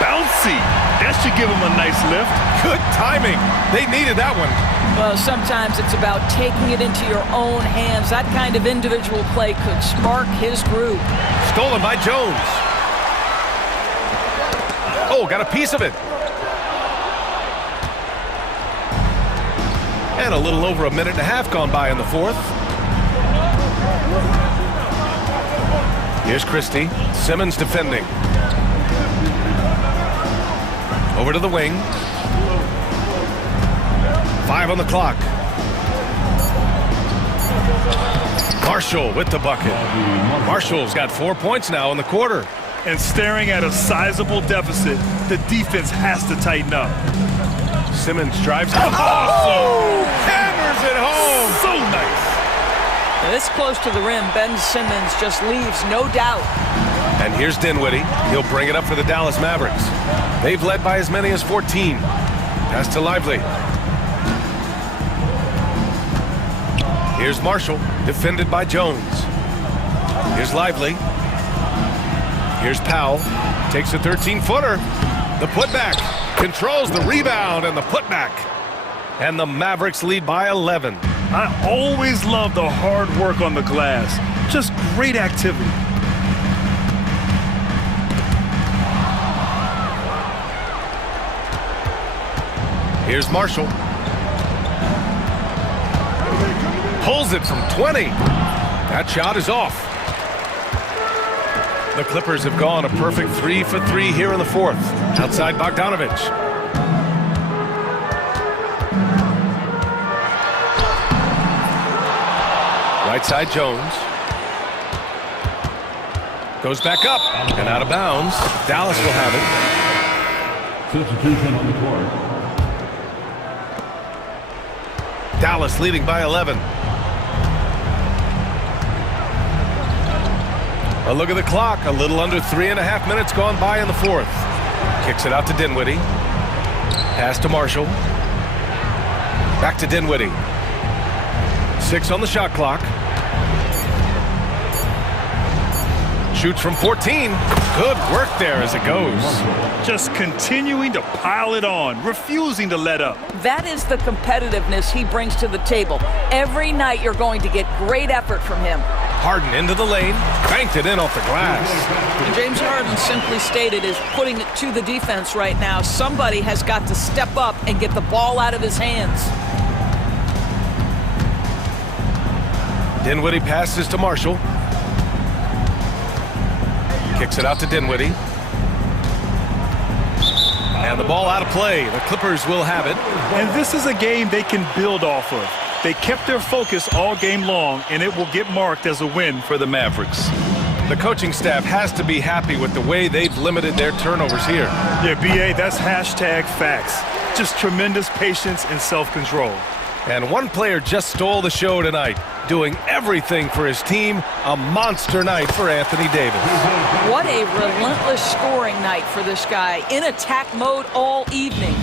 bouncy. That should give him a nice lift. Good timing. They needed that one. Well, sometimes it's about taking it into your own hands. That kind of individual play could spark his groove. Stolen by Jones. Oh, got a piece of it. And a little over a minute and a half gone by in the fourth. Here's Christie. Simmons defending. Over to the wing. 5 on the clock. Marshall with the bucket. Marshall's got 4 points now in the quarter. And staring at a sizable deficit, the defense has to tighten up. Simmons drives. Oh! Hammers it home! So nice! This close to the rim, Ben Simmons just leaves no doubt. And here's Dinwiddie. He'll bring it up for the Dallas Mavericks. They've led by as many as 14. Pass to Lively. Here's Marshall, defended by Jones. Here's Lively. Here's Powell, takes a 13-footer. The putback, controls the rebound and the putback. And the Mavericks lead by 11. I always love the hard work on the glass. Just great activity. Here's Marshall. Pulls it from 20. That shot is off. The Clippers have gone a perfect 3 for 3 here in the fourth. Outside Bogdanovich. Right side Jones. Goes back up and out of bounds. Dallas will have it. Substitution on the court. Dallas leading by 11. A look at the clock. A little under 3.5 minutes gone by in the fourth. Kicks it out to Dinwiddie. Pass to Marshall. Back to Dinwiddie. 6 on the shot clock. Shoots from 14. Good work there as it goes. Just continuing to pile it on, refusing to let up. That is the competitiveness he brings to the table. Every night you're going to get great effort from him. Harden into the lane, banked it in off the glass. And James Harden simply stated is putting it to the defense right now. Somebody has got to step up and get the ball out of his hands. Dinwiddie passes to Marshall. Kicks it out to Dinwiddie. And the ball out of play. The Clippers will have it. And this is a game they can build off of. They kept their focus all game long, and it will get marked as a win for the Mavericks. The coaching staff has to be happy with the way they've limited their turnovers here. Yeah, B.A., that's hashtag facts. Just tremendous patience and self-control. And one player just stole the show tonight, doing everything for his team. A monster night for Anthony Davis. What a relentless scoring night for this guy. In attack mode all evening.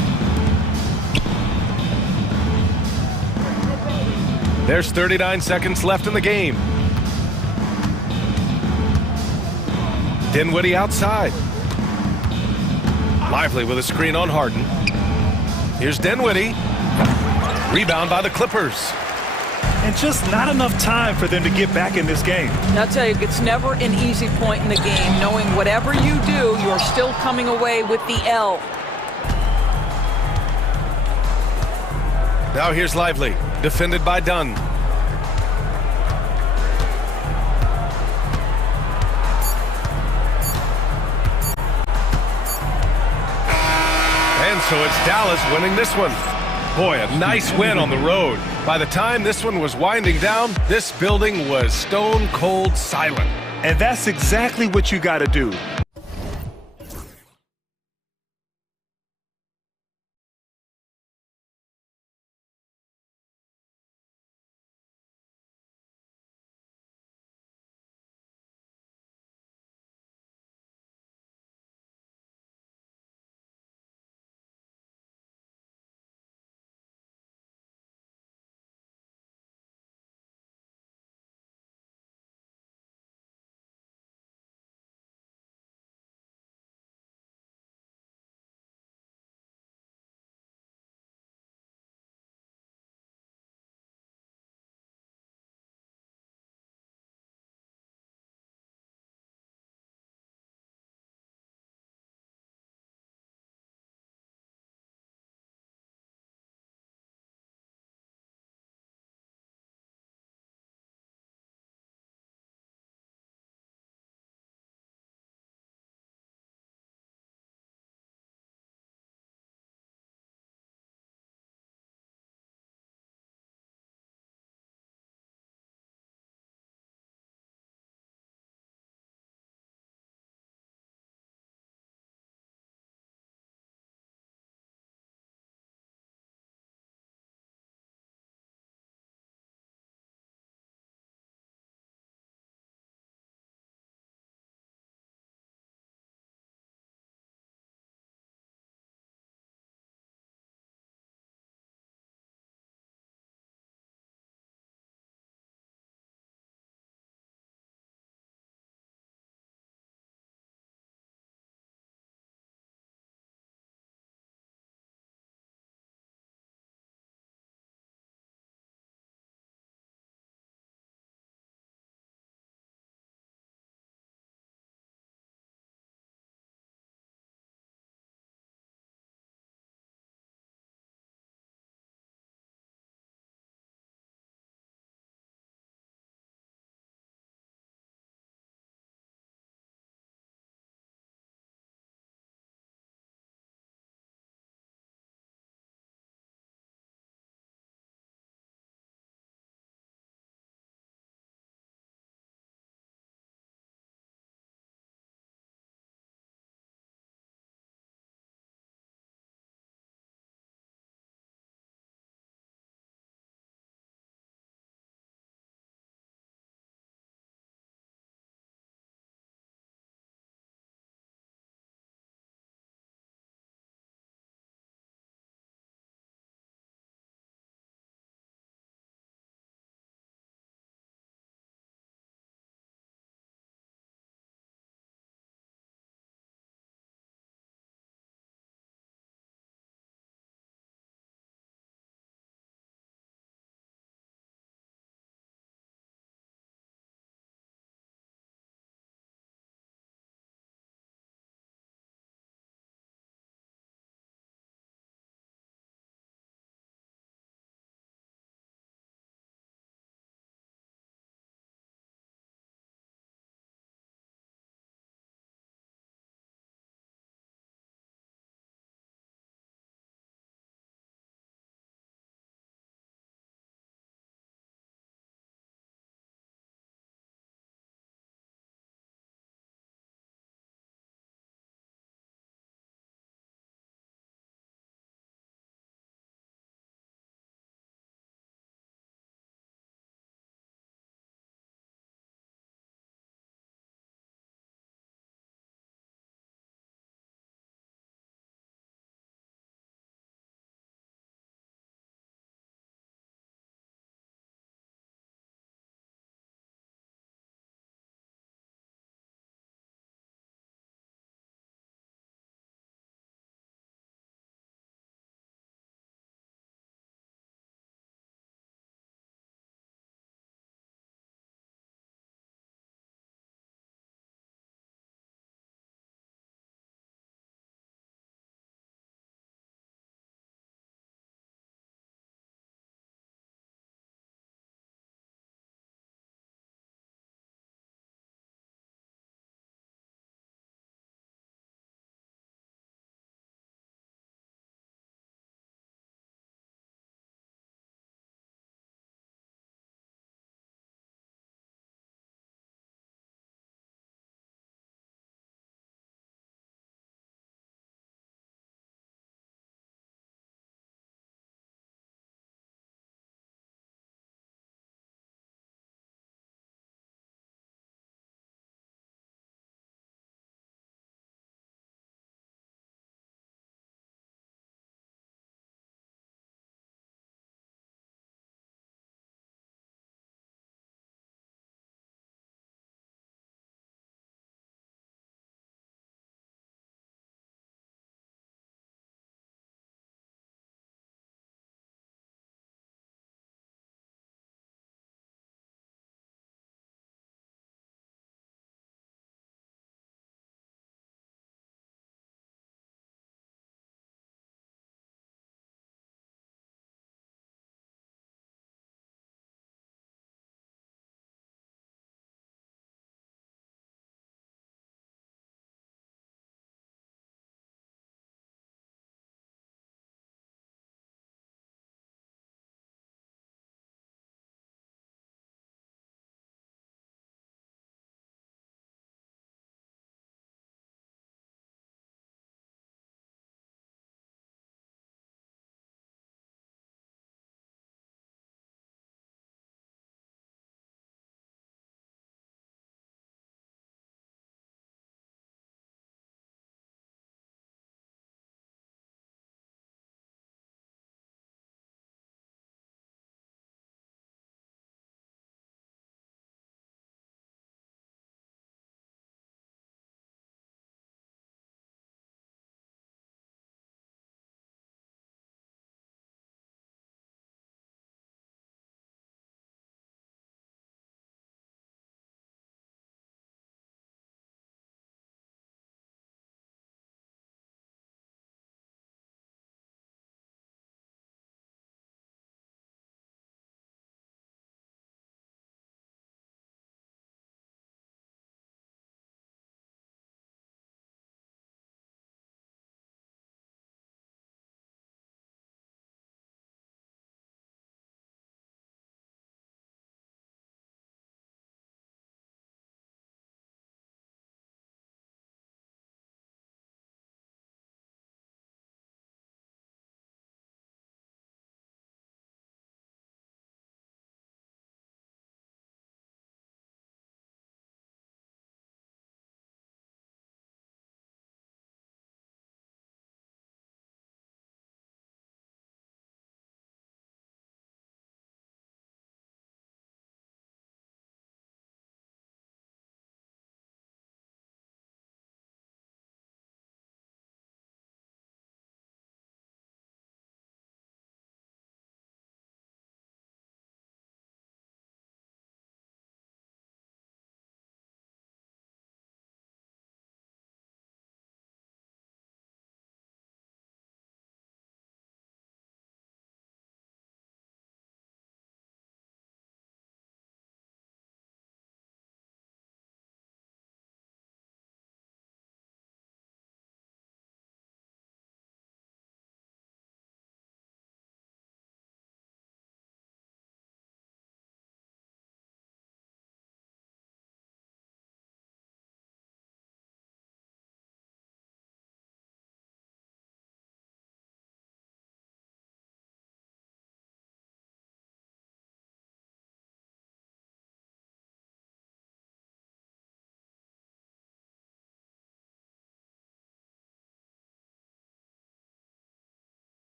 There's 39 seconds left in the game. Dinwiddie outside. Lively with a screen on Harden. Here's Dinwiddie. Rebound by the Clippers. And just not enough time for them to get back in this game. I'll tell you, it's never an easy point in the game, knowing whatever you do, you're still coming away with the L. Now here's Lively, defended by Dunn. And so it's Dallas winning this one. Boy, a nice win on the road. By the time this one was winding down, this building was stone cold silent. And that's exactly what you got to do.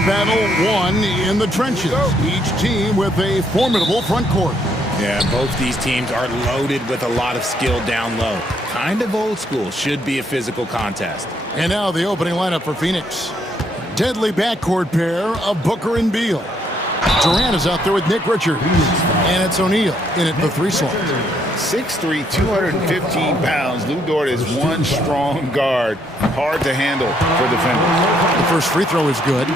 Battle 1 in the trenches, each team with a formidable front court. Yeah, both these teams are loaded with a lot of skill down low. Kind of old school, should be a physical contest. And now the opening lineup for Phoenix. Deadly backcourt pair of Booker and Beal. Durant is out there with Nick Richards. And it's O'Neal in at the 3 slot. 6'3", 215 pounds. Lou Dort is one strong guard. Hard to handle for defenders. The first free throw is good.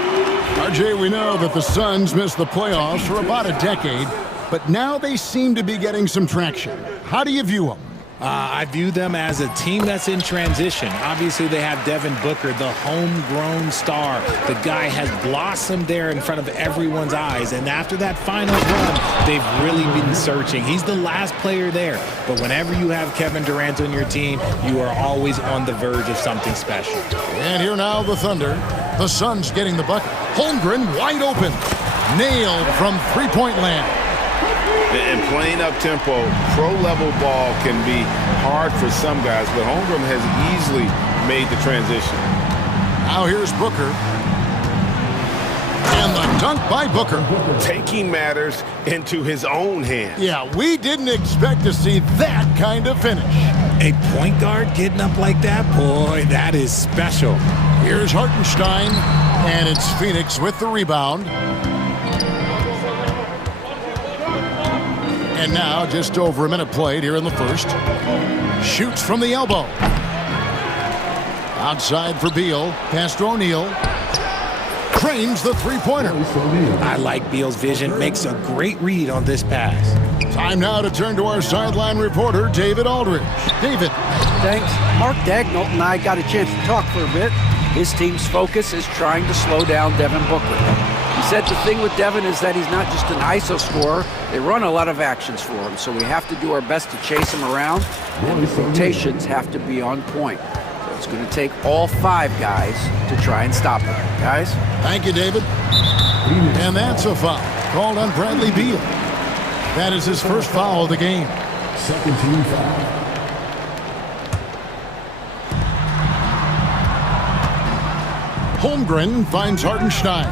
RJ, we know that the Suns missed the playoffs for about a decade, but now they seem to be getting some traction. How do you view them? I view them as a team that's in transition. Obviously, they have Devin Booker, the homegrown star. The guy has blossomed there in front of everyone's eyes. And after that finals run, they've really been searching. He's the last player there. But whenever you have Kevin Durant on your team, you are always on the verge of something special. And here now the Thunder. The Suns getting the bucket. Holmgren wide open. Nailed from three-point land. And playing up-tempo, pro-level ball can be hard for some guys, but Holmgren has easily made the transition. Now here's Booker. And the dunk by Booker. Taking matters into his own hands. Yeah, we didn't expect to see that kind of finish. A point guard getting up like that? Boy, that is special. Here's Hartenstein, and it's Phoenix with the rebound. And now, just over a minute played here in the first. Shoots from the elbow. Outside for Beal. Pass to O'Neal. Frames the three-pointer. I like Beal's vision. Makes a great read on this pass. Time now to turn to our sideline reporter, David Aldridge. David. Thanks. Mark Daigneault and I got a chance to talk for a bit. His team's focus is trying to slow down Devin Booker. He said the thing with Devin is that he's not just an ISO scorer. They run a lot of actions for him, so we have to do our best to chase him around, and the rotations have to be on point. So it's going to take all 5 guys to try and stop him. Guys? Thank you, David. And that's a foul called on Bradley Beal. That is his first foul of the game. Second team foul. Holmgren finds Hartenstein.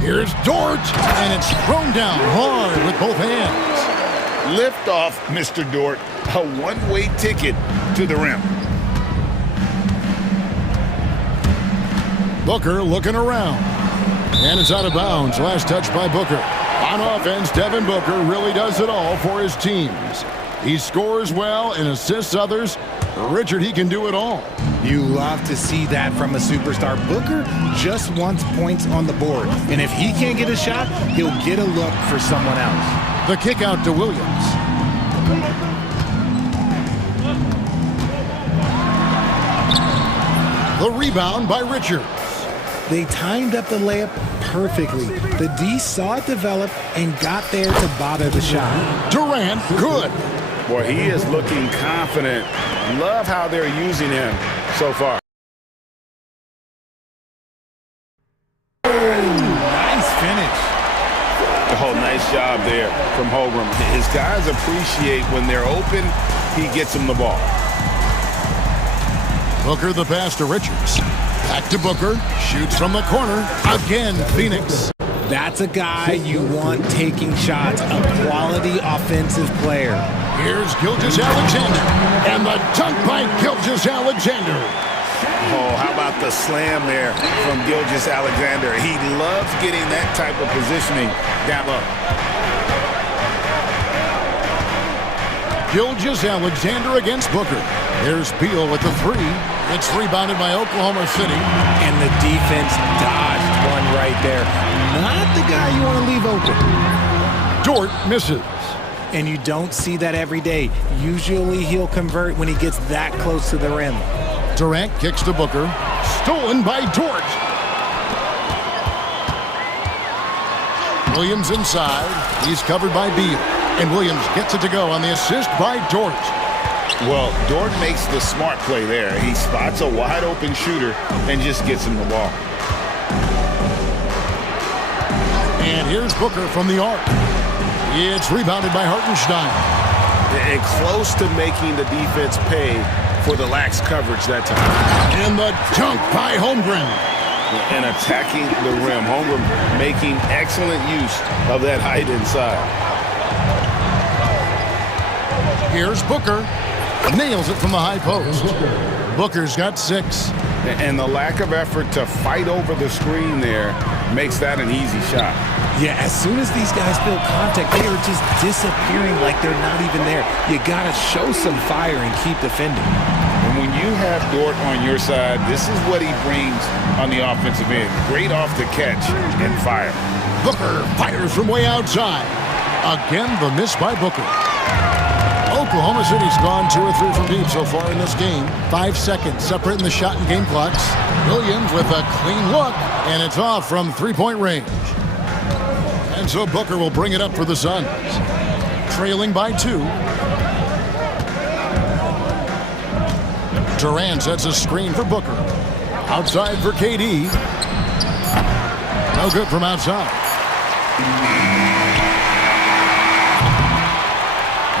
Here's Dort, and it's thrown down hard with both hands. Lift off, Mr. Dort. A one-way ticket to the rim. Booker looking around. And it's out of bounds. Last touch by Booker. On offense, Devin Booker really does it all for his teams. He scores well and assists others. Richard, he can do it all. You love to see that from a superstar. Booker just wants points on the board. And if he can't get a shot, he'll get a look for someone else. The kick out to Williams. The rebound by Richards. They timed up the layup perfectly. The D saw it develop and got there to bother the shot. Durant, good. Boy, he is looking confident. Love how they're using him so far. Nice finish. Oh, nice job there from Holmgren. His guys appreciate when they're open, he gets them the ball. Booker the pass to Richards. Back to Booker. Shoots from the corner. Again, Phoenix. That's a guy you want taking shots. A quality offensive player. Here's Gilgeous-Alexander. And the dunk by Gilgeous-Alexander. Oh, how about the slam there from Gilgeous-Alexander? He loves getting that type of positioning down low. Gilgeous-Alexander against Booker. There's Beal with the 3. It's rebounded by Oklahoma City. And the defense dodged one right there. Not the guy you want to leave open. Dort misses. And you don't see that every day. Usually he'll convert when he gets that close to the rim. Durant kicks to Booker. Stolen by Dort. Williams inside. He's covered by Beal. And Williams gets it to go on the assist by Dort. Well, Dort makes the smart play there. He spots a wide-open shooter and just gets him the ball. And here's Booker from the arc. It's rebounded by Hartenstein. And close to making the defense pay for the lax coverage that time. And the dunk by Holmgren. and attacking the rim. Holmgren making excellent use of that height inside. Here's Booker. Nails it from the high post. Booker's got 6. And the lack of effort to fight over the screen there makes that an easy shot. Yeah, as soon as these guys feel contact, they are just disappearing like they're not even there. You got to show some fire and keep defending. And when you have Dort on your side, this is what he brings on the offensive end. Great off the catch and fire. Booker fires from way outside. Again, the miss by Booker. Oklahoma City's gone 2 or 3 from deep so far in this game. 5 seconds separating the shot and game clocks. Williams with a clean look, and it's off from 3-point range. And so Booker will bring it up for the Suns. Trailing by 2. Durant sets a screen for Booker. Outside for KD. No good from outside.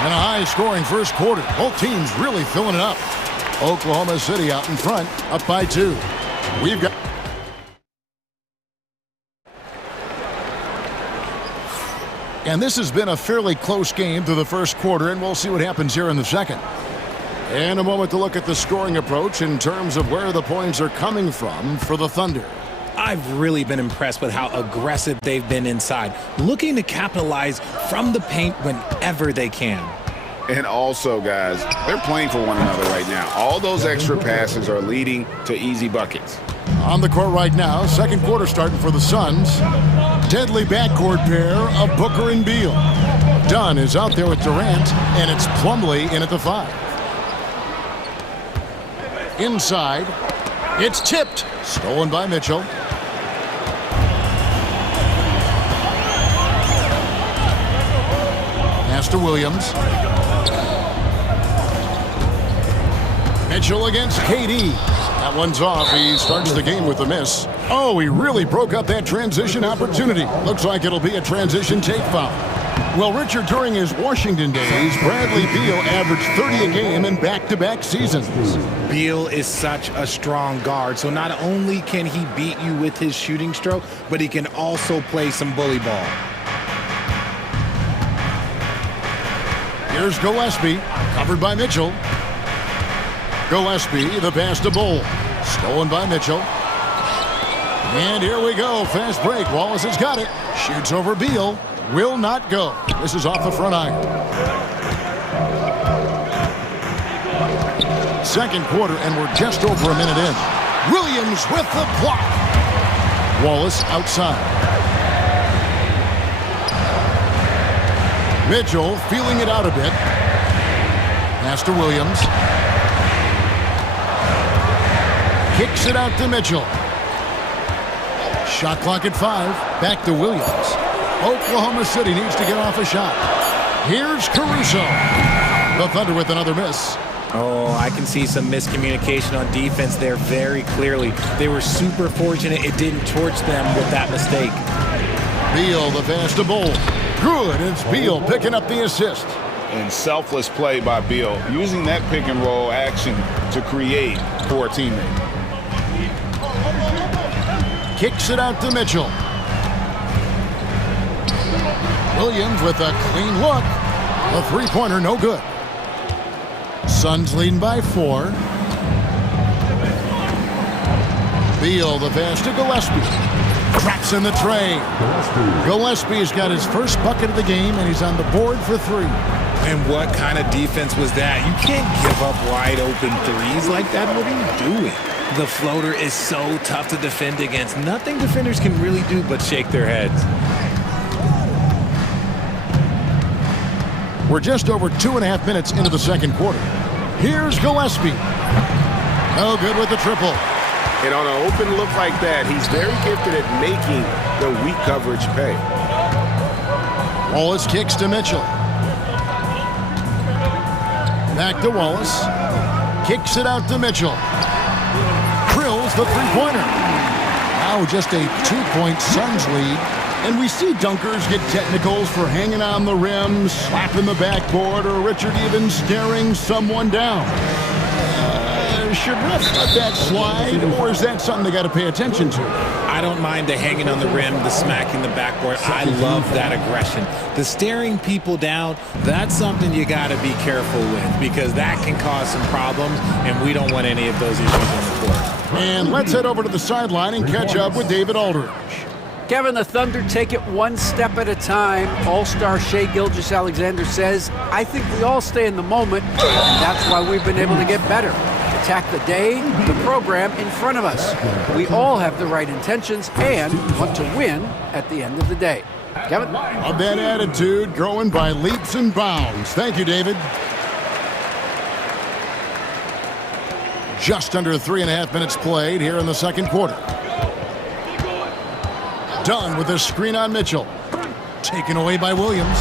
And a high-scoring first quarter. Both teams really filling it up. Oklahoma City out in front, up by 2. We've got... And this has been a fairly close game through the first quarter, and we'll see what happens here in the second. And a moment to look at the scoring approach in terms of where the points are coming from for the Thunder. I've really been impressed with how aggressive they've been inside, looking to capitalize from the paint whenever they can. And also, guys, they're playing for one another right now. All those extra passes are leading to easy buckets. On the court right now, second quarter starting for the Suns. Deadly backcourt pair of Booker and Beal. Dunn is out there with Durant, and it's Plumlee in at the 5. Inside, it's tipped. Stolen by Mitchell. Pass to Williams. Mitchell against KD. That one's off. He starts the game with a miss. Oh, he really broke up that transition opportunity. Looks like it'll be a transition take foul. Well, Richard, during his Washington days, Bradley Beal averaged 30 a game in back-to-back seasons. Beal is such a strong guard, so not only can he beat you with his shooting stroke, but he can also play some bully ball. Here's Gillespie, covered by Mitchell. Gillespie, the pass to Bull. Stolen by Mitchell. And here we go, fast break. Wallace has got it. Shoots over Beal. Will not go. This is off the front iron. Second quarter, and we're just over a minute in. Williams with the block. Wallace outside. Mitchell feeling it out a bit. Pass to Williams. Kicks it out to Mitchell. Shot clock at 5. Back to Williams. Oklahoma City needs to get off a shot. Here's Caruso. The Thunder with another miss. Oh, I can see some miscommunication on defense there very clearly. They were super fortunate it didn't torch them with that mistake. Beal, the pass to Bull. Good, it's Beal picking up the assist. And selfless play by Beal, using that pick and roll action to create for a teammate. Kicks it out to Mitchell. Williams with a clean look. The three-pointer, no good. Suns leading by 4. Beal, the pass to Gillespie. Traps in the tray. Gillespie's got his first bucket of the game, and he's on the board for 3. And what kind of defense was that? You can't give up wide open threes like that. What are you doing? The floater is so tough to defend against. Nothing defenders can really do but shake their heads. We're just over 2.5 minutes into the second quarter. Here's Gillespie. No good with the triple. And on an open look like that, he's very gifted at making the weak coverage pay. Wallace kicks to Mitchell. Back to Wallace. Kicks it out to Mitchell. Drills the three-pointer. Now just a 2-point Suns lead. And we see dunkers get technicals for hanging on the rim, slapping the backboard, or Richard even staring someone down. should let that slide, or is that something they got to pay attention to? I don't mind the hanging on the rim, the smacking the backboard. I love that aggression. The staring people down, that's something you got to be careful with because that can cause some problems, and we don't want any of those issues on the court. And let's head over to the sideline and catch up with David Aldridge. Kevin, the Thunder take it one step at a time. All-star Shai Gilgeous-Alexander says, I think we all stay in the moment, and that's why we've been able to get better. Attack the day, the program in front of us. We all have the right intentions and want to win at the end of the day. Kevin? Of that attitude growing by leaps and bounds. Thank you, David. Just under 3.5 minutes played here in the second quarter. Done with a screen on Mitchell. Taken away by Williams.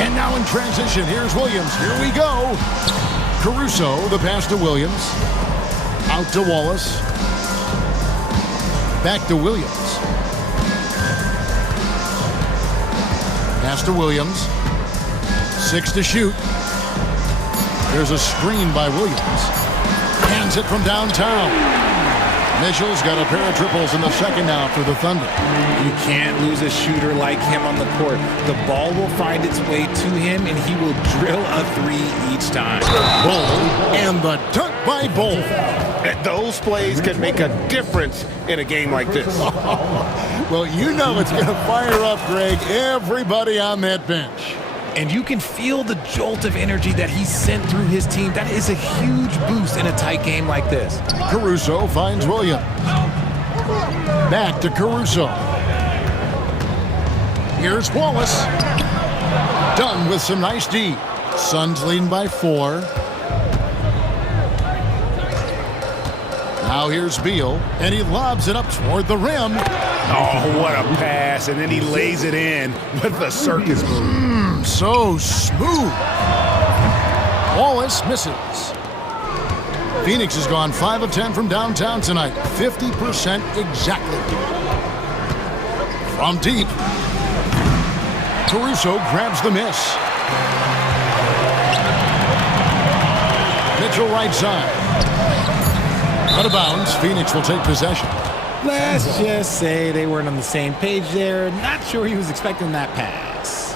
And now in transition, here's Williams. Here we go. Caruso, the pass to Williams. Out to Wallace. Back to Williams. Pass to Williams. 6 to shoot. There's a screen by Williams. Hands it from downtown. Mitchell's got a pair of triples in the second half for the Thunder. You can't lose a shooter like him on the court. The ball will find its way to him, and he will drill a three each time. Bull, and the dunk by Bull. Those plays can make a difference in a game like this. Well, you know it's going to fire up, Greg, everybody on that bench. And you can feel the jolt of energy that he sent through his team. That is a huge boost in a tight game like this. Caruso finds Williams. Back to Caruso. Here's Wallace. Done with some nice D. Suns leading by 4. Now here's Beal, and he lobs it up toward the rim. Oh, what a pass, and then he lays it in with the circus move. So smooth. Wallace misses. Phoenix has gone 5 of 10 from downtown tonight. 50% exactly. From deep. Caruso grabs the miss. Mitchell right side. Out of bounds, Phoenix will take possession. Let's just say they weren't on the same page there. Not sure he was expecting that pass.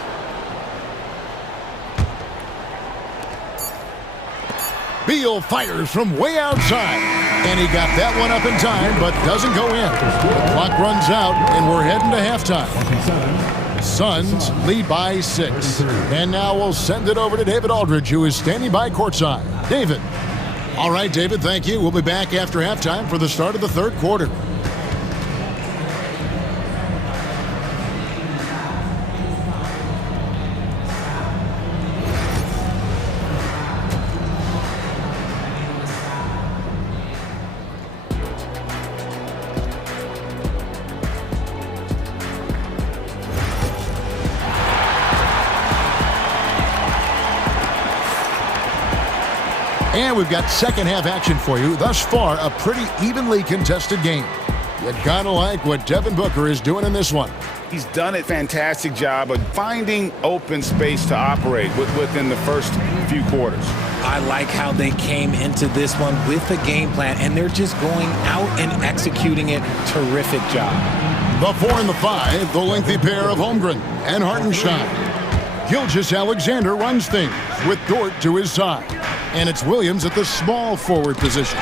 Beal fires from way outside. And he got that one up in time, but doesn't go in. The clock runs out, and we're heading to halftime. Suns lead by 6. And now we'll send it over to David Aldridge, who is standing by courtside. David. All right, David, thank you. We'll be back after halftime for the start of the third quarter. And we've got second half action for you. Thus far, a pretty evenly contested game. You gotta like what Devin Booker is doing in this one. He's done a fantastic job of finding open space to operate within the first few quarters. I like how they came into this one with a game plan, and they're just going out and executing it. Terrific job. The 4 and the 5, the lengthy pair of Holmgren and Hartenstein. Gilgeous-Alexander runs things with Dort to his side. And it's Williams at the small forward position.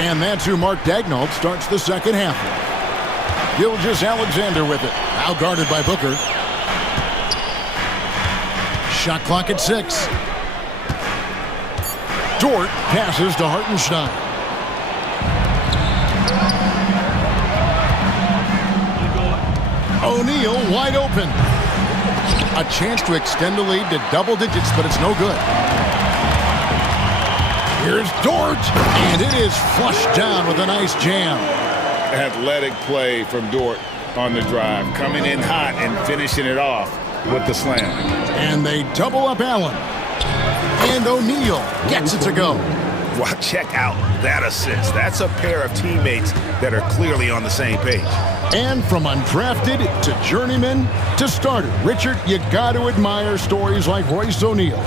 And that's who Mark Daigneault starts the second half with. Gilgeous-Alexander with it. Now guarded by Booker. Shot clock at 6. Dort passes to Hartenstein. O'Neal wide open. A chance to extend the lead to double digits, but it's no good. Here's Dort, and it is flushed down with a nice jam. Athletic play from Dort on the drive, coming in hot and finishing it off with the slam. And they double up Allen. And O'Neal gets it to go. Wow, check out that assist. That's a pair of teammates that are clearly on the same page. And from undrafted to journeyman to starter, Richard, you got to admire stories like Royce O'Neal's.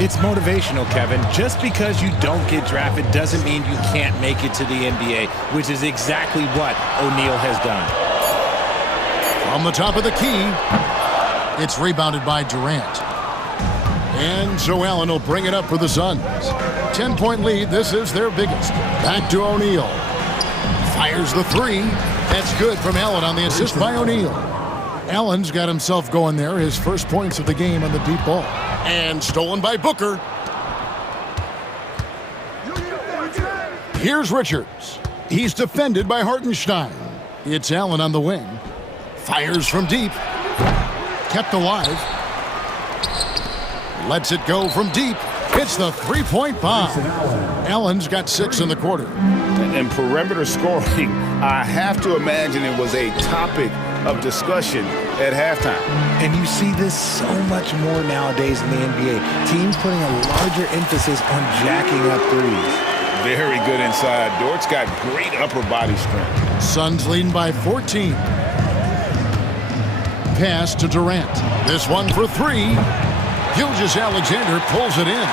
It's motivational, Kevin. Just because you don't get drafted doesn't mean you can't make it to the NBA, which is exactly what O'Neal has done. From the top of the key, it's rebounded by Durant. And Joe Allen will bring it up for the Suns. 10-point lead. This is their biggest. Back to O'Neal. Fires the three. That's good from Allen on the assist by O'Neal. Allen's got himself going there. His first points of the game on the deep ball. And stolen by Booker. Here's Richards. He's defended by Hartenstein. It's Allen on the wing. Fires from deep. Kept alive. Lets it go from deep. It's the three-point bomb. Allen's got 6 in the quarter. And perimeter scoring, I have to imagine it was a topic of discussion at halftime. And you see this so much more nowadays in the NBA. Teams putting a larger emphasis on jacking up threes. Very good inside. Dort's got great upper body strength. Suns leading by 14. Pass to Durant. This one for 3. Gilgeous-Alexander pulls it in.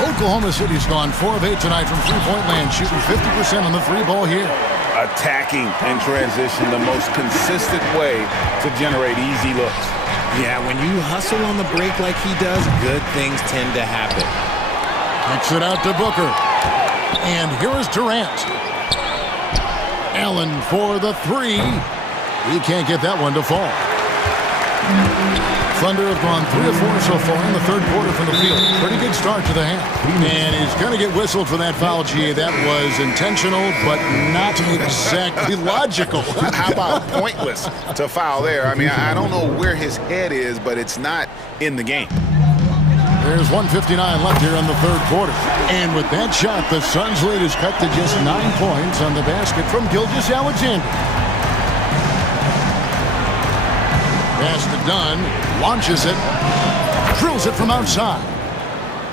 Oklahoma City's gone 4 of 8 tonight from three-point land, shooting 50% on the three ball here. Attacking and transition, the most consistent way to generate easy looks. Yeah, when you hustle on the break like he does, good things tend to happen. Kicks it out to Booker. And here is Durant. Allen for the 3. He can't get that one to fall. Thunder have gone 3 of 4 so far in the third quarter from the field. Pretty good start to the half. And he's going to get whistled for that foul, G. That was intentional, but not exactly logical. How about pointless to foul there? I mean, I don't know where his head is, but it's not in the game. There's 1:59 left here in the third quarter. And with that shot, the Suns' lead is cut to just 9 points on the basket from Gilgeous-Alexander. Pass to Dunn, launches it, drills it from outside.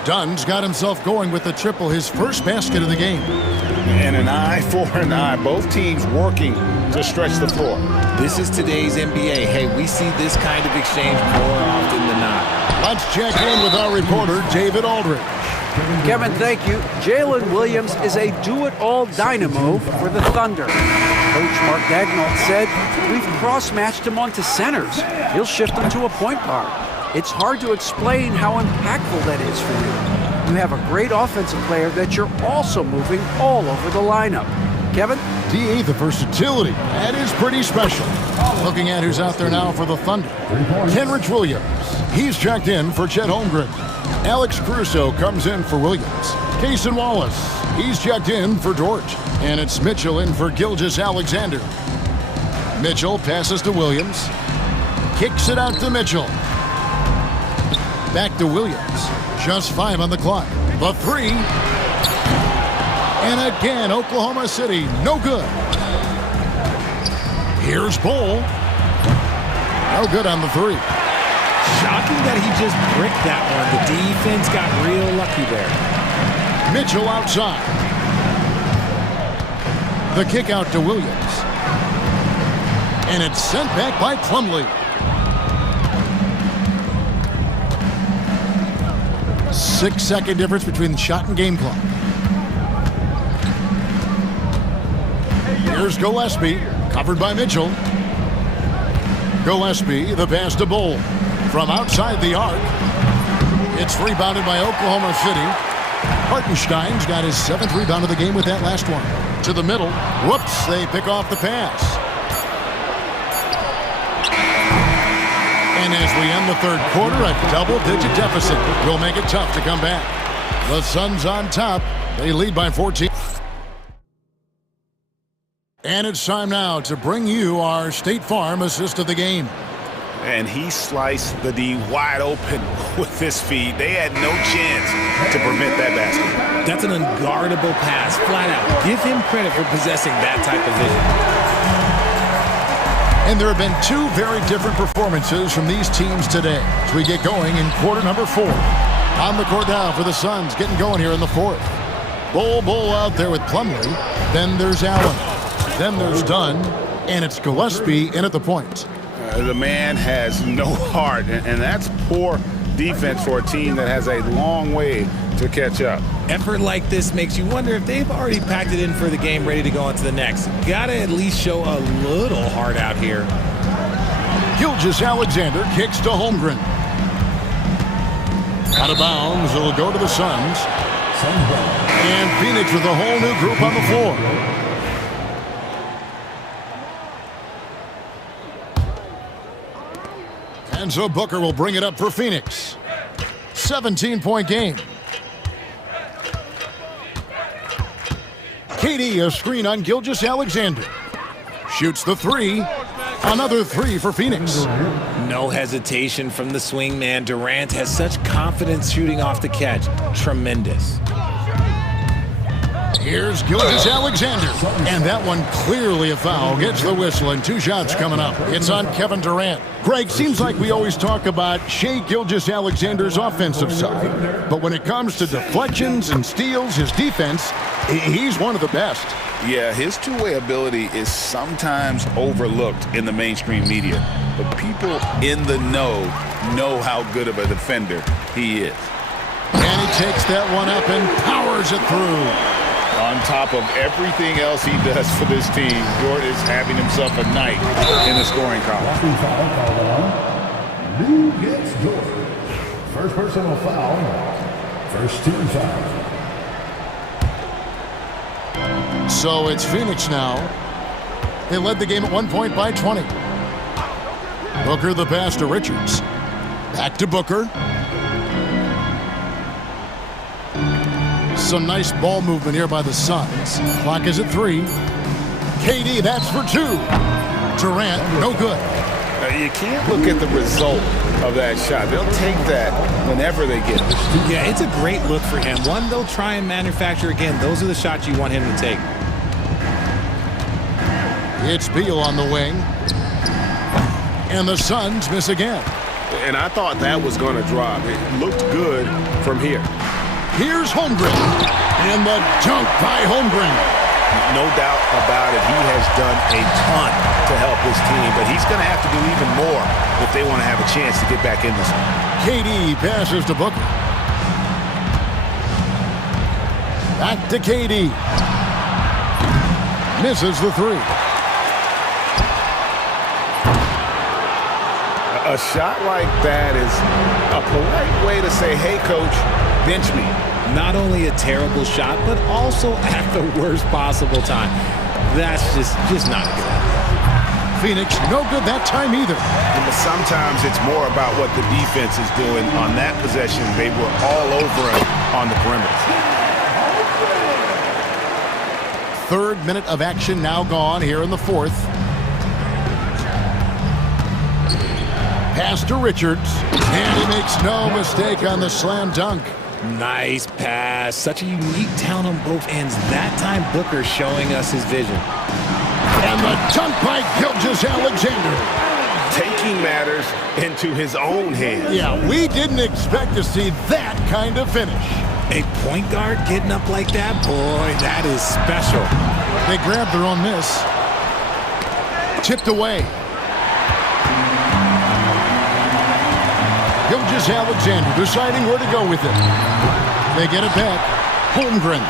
Dunn's got himself going with the triple, his first basket of the game. And an eye for an eye. Both teams working to stretch the floor. This is today's NBA. Hey, we see this kind of exchange more often than not. Let's check in with our reporter, David Aldridge. Kevin, thank you. Jalen Williams is a do-it-all dynamo for the Thunder. Coach Mark Daigneault said, we've cross-matched him onto centers. He'll shift them to a point guard. It's hard to explain how impactful that is for you. You have a great offensive player that you're also moving all over the lineup. Kevin? D.A. the versatility. That is pretty special. Looking at who's out there now for the Thunder. Kenrich Williams. He's checked in for Chet Holmgren. Alex Caruso comes in for Williams. Cason Wallace. He's checked in for Dort. And it's Mitchell in for Gilgeous-Alexander. Mitchell passes to Williams. Kicks it out to Mitchell. Back to Williams. Just 5 on the clock. The 3. And again, Oklahoma City, no good. Here's Bull. No good on the 3. Shocking that he just bricked that one. The defense got real lucky there. Mitchell outside. The kick out to Williams. And it's sent back by Plumlee. 6-second difference between the shot and game clock. Here's Gillespie, covered by Mitchell. Gillespie, the pass to Bull. From outside the arc. It's rebounded by Oklahoma City. Hartenstein's got his 7th rebound of the game with that last one. To the middle. Whoops, they pick off the pass. And as we end the third quarter, a double-digit deficit will make it tough to come back. The Suns on top. They lead by 14. And it's time now to bring you our State Farm assist of the game. And he sliced the D wide open with his feet. They had no chance to prevent that basket. That's an unguardable pass, flat out. Give him credit for possessing that type of vision. And there have been 2 very different performances from these teams today as we get going in quarter number 4. On the court now for the Suns, getting going here in the 4th. Bull out there with Plumlee. Then there's Allen. Then there's Dunn. And it's Gillespie in at the point. The man has no heart, and that's poor defense for a team that has a long way to catch up. Effort like this makes you wonder if they've already packed it in for the game, ready to go on to the next. Gotta at least show a little heart out here. Gilgeous-Alexander kicks to Holmgren. Out of bounds, it'll go to the Suns. And Phoenix with a whole new group on the floor. And so Booker will bring it up for Phoenix. 17-point game. KD, a screen on Gilgeous-Alexander. Shoots the three. Another three for Phoenix. No hesitation from the swing man. Durant has such confidence shooting off the catch. Tremendous. Here's Gilgeous-Alexander. And that one clearly a foul. Gets the whistle and 2 shots coming up. It's on Kevin Durant. Greg, seems like we always talk about Shai Gilgeous-Alexander's offensive side. But when it comes to deflections and steals, his defense, he's one of the best. Yeah, his two-way ability is sometimes overlooked in the mainstream media. But people in the know how good of a defender he is. And he takes that one up and powers it through. On top of everything else he does for this team, Jordan is having himself a night in the scoring column. Lou gets Jordan. First personal foul. First team foul. So it's Phoenix now. They led the game at 1 point by 20. Booker the pass to Richards. Back to Booker. Some nice ball movement here by the Suns. Clock is at 3. KD, that's for 2. Durant, no good. You can't look at the result of that shot. They'll take that whenever they get it. Yeah, it's a great look for him. One they'll try and manufacture again. Those are the shots you want him to take. It's Beal on the wing. And the Suns miss again. And I thought that was going to drop. It looked good from here. Here's Holmgren. And the dunk by Holmgren. No doubt about it. He has done a ton to help his team, but he's going to have to do even more if they want to have a chance to get back in this one. KD passes to Booker. Back to KD. Misses the three. A shot like that is a polite way to say, hey, coach, bench me. Not only a terrible shot, but also at the worst possible time. That's just not a good idea. Phoenix, no good that time either. But sometimes it's more about what the defense is doing on that possession. They were all over him on the perimeter. Third minute of action now gone here in the fourth. Pass to Richards, and he makes no mistake on the slam dunk. Nice pass. Such a unique talent on both ends. That time, Booker showing us his vision. And the dunk by Gilgeous-Alexander. Taking matters into his own hands. Yeah, we didn't expect to see that kind of finish. A point guard getting up like that? Boy, that is special. They grabbed their own miss. Tipped away. Gilgeous-Alexander deciding where to go with it. They get it back. Holmgren.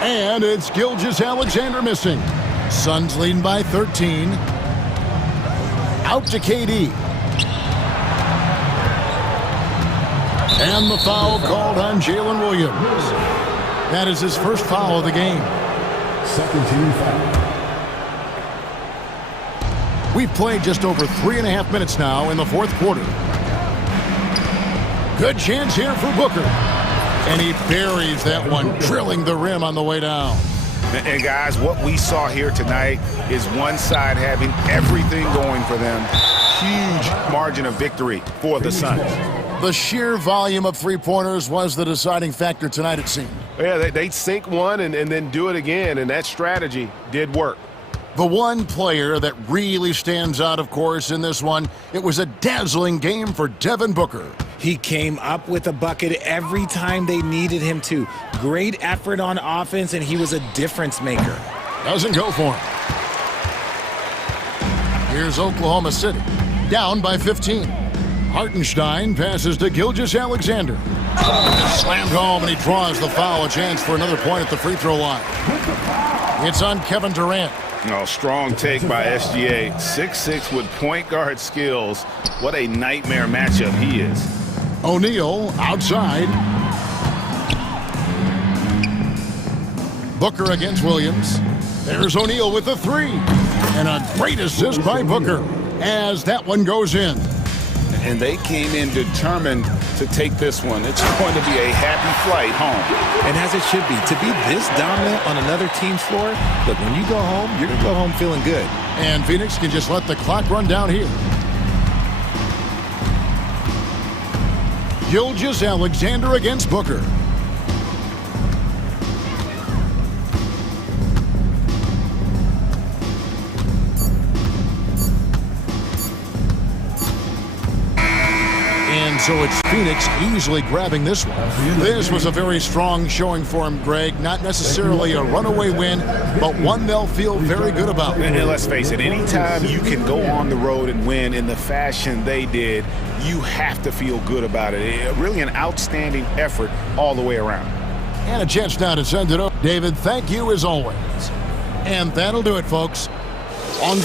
And it's Gilgeous-Alexander missing. Suns leading by 13. Out to KD. And the foul called on Jalen Williams. That is his first foul of the game. Second team foul. We've played just over 3.5 minutes now in the fourth quarter. Good chance here for Booker. And he buries that one, drilling the rim on the way down. And guys, what we saw here tonight is one side having everything going for them. Huge margin of victory for the Suns. The sheer volume of three-pointers was the deciding factor tonight, it seemed. Yeah, they sink one and then do it again, and that strategy did work. The one player that really stands out, of course, in this one, it was a dazzling game for Devin Booker. He came up with a bucket every time they needed him to. Great effort on offense, and he was a difference maker. Doesn't go for him. Here's Oklahoma City, down by 15. Hartenstein passes to Gilgeous-Alexander. Slammed home, and he draws the foul. A chance for another point at the free throw line. It's on Kevin Durant. Oh, strong take by SGA. 6'6" with point guard skills. What a nightmare matchup he is. O'Neal outside. Booker against Williams. There's O'Neal with the three. And a great assist by Booker as that one goes in. And they came in determined to take this one. It's going to be a happy flight home. And as it should be, to be this dominant on another team's floor, look, when you go home, you're going to go home feeling good. And Phoenix can just let the clock run down here. Gilgeous-Alexander against Booker. And so it's Phoenix easily grabbing this one. This was a very strong showing for him, Greg. Not necessarily a runaway win, but one they'll feel very good about. And let's face it, anytime you can go on the road and win in the fashion they did, you have to feel good about it. Really an outstanding effort all the way around. And a chance now to send it up. David, thank you as always. And that'll do it, folks. On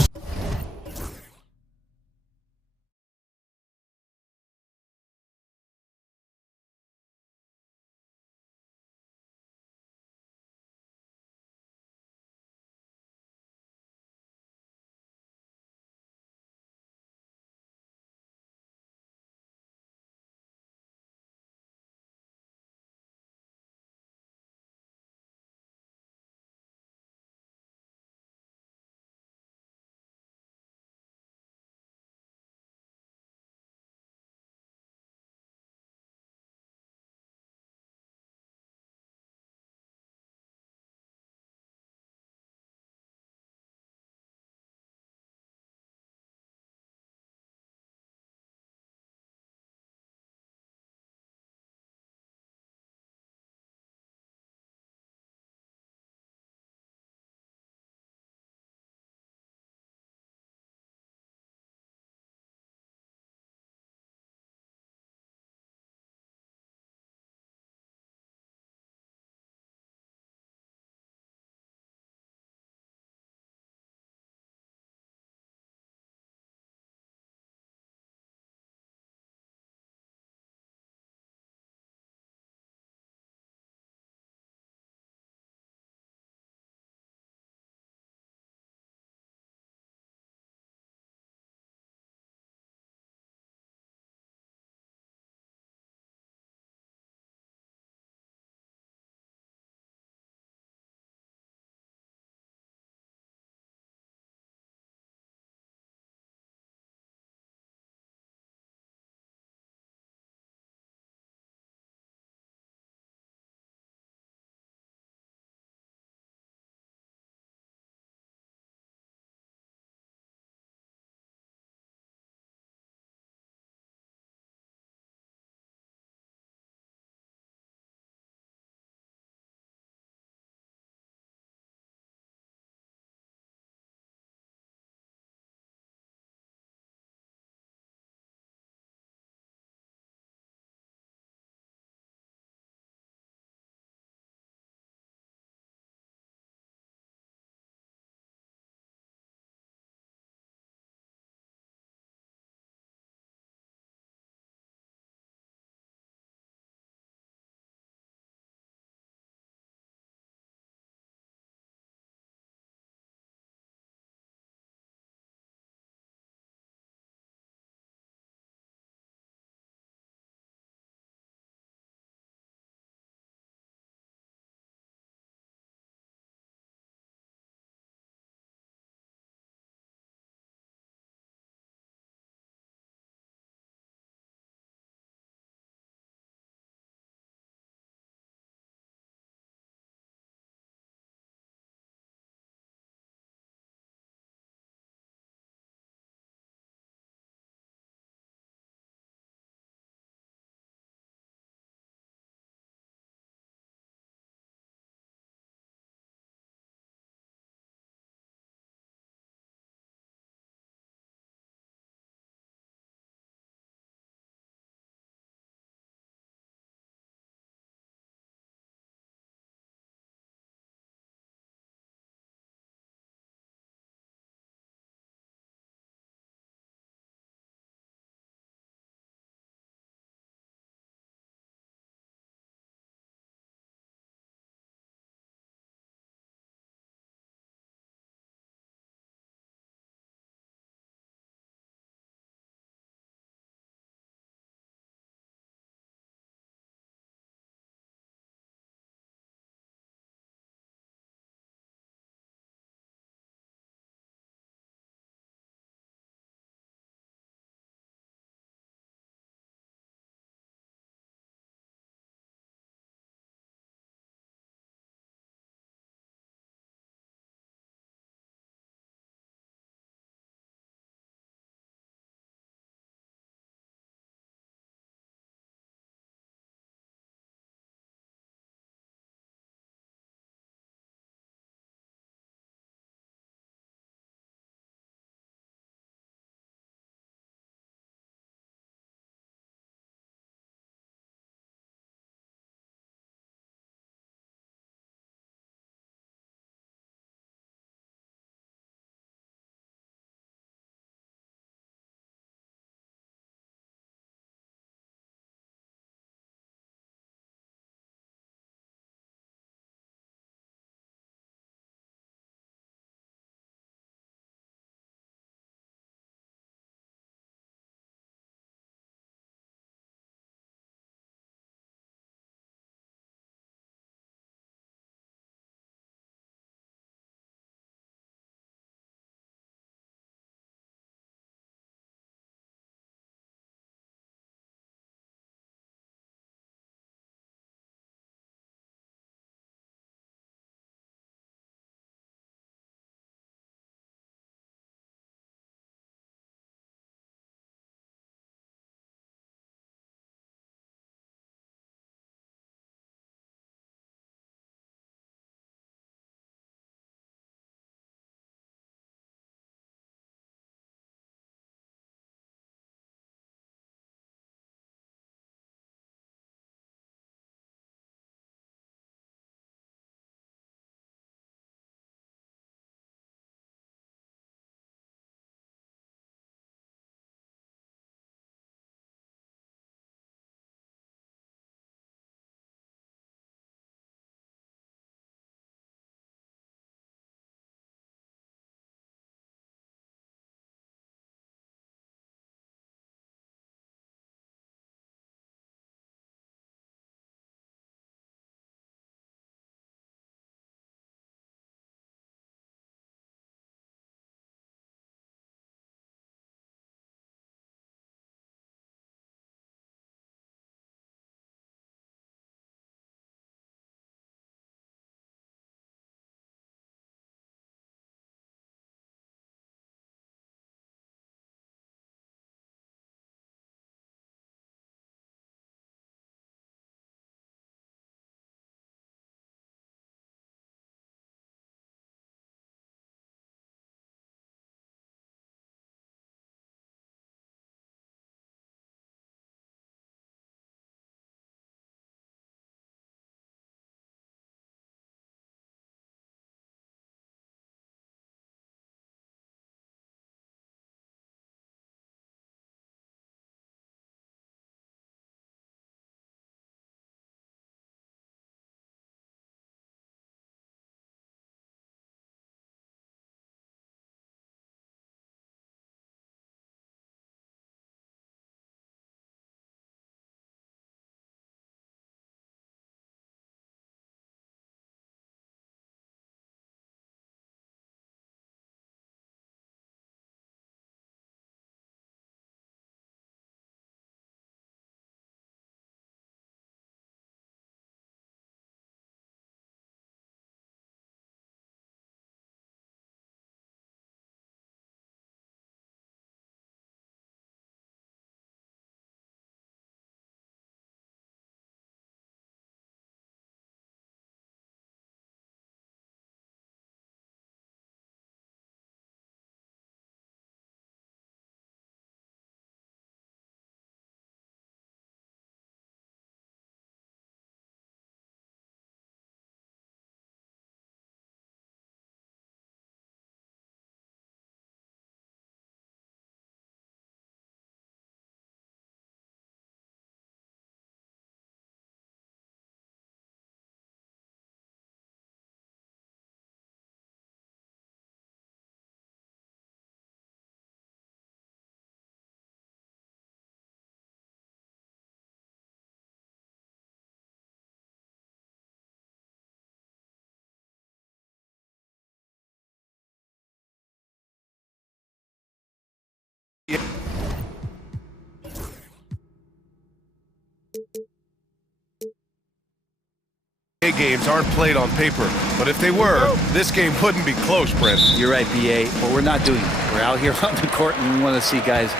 games aren't played on paper, but if they were, this game wouldn't be close, Brent. You're right, BA, but we're not doing it. We're out here on the court, and we want to see guys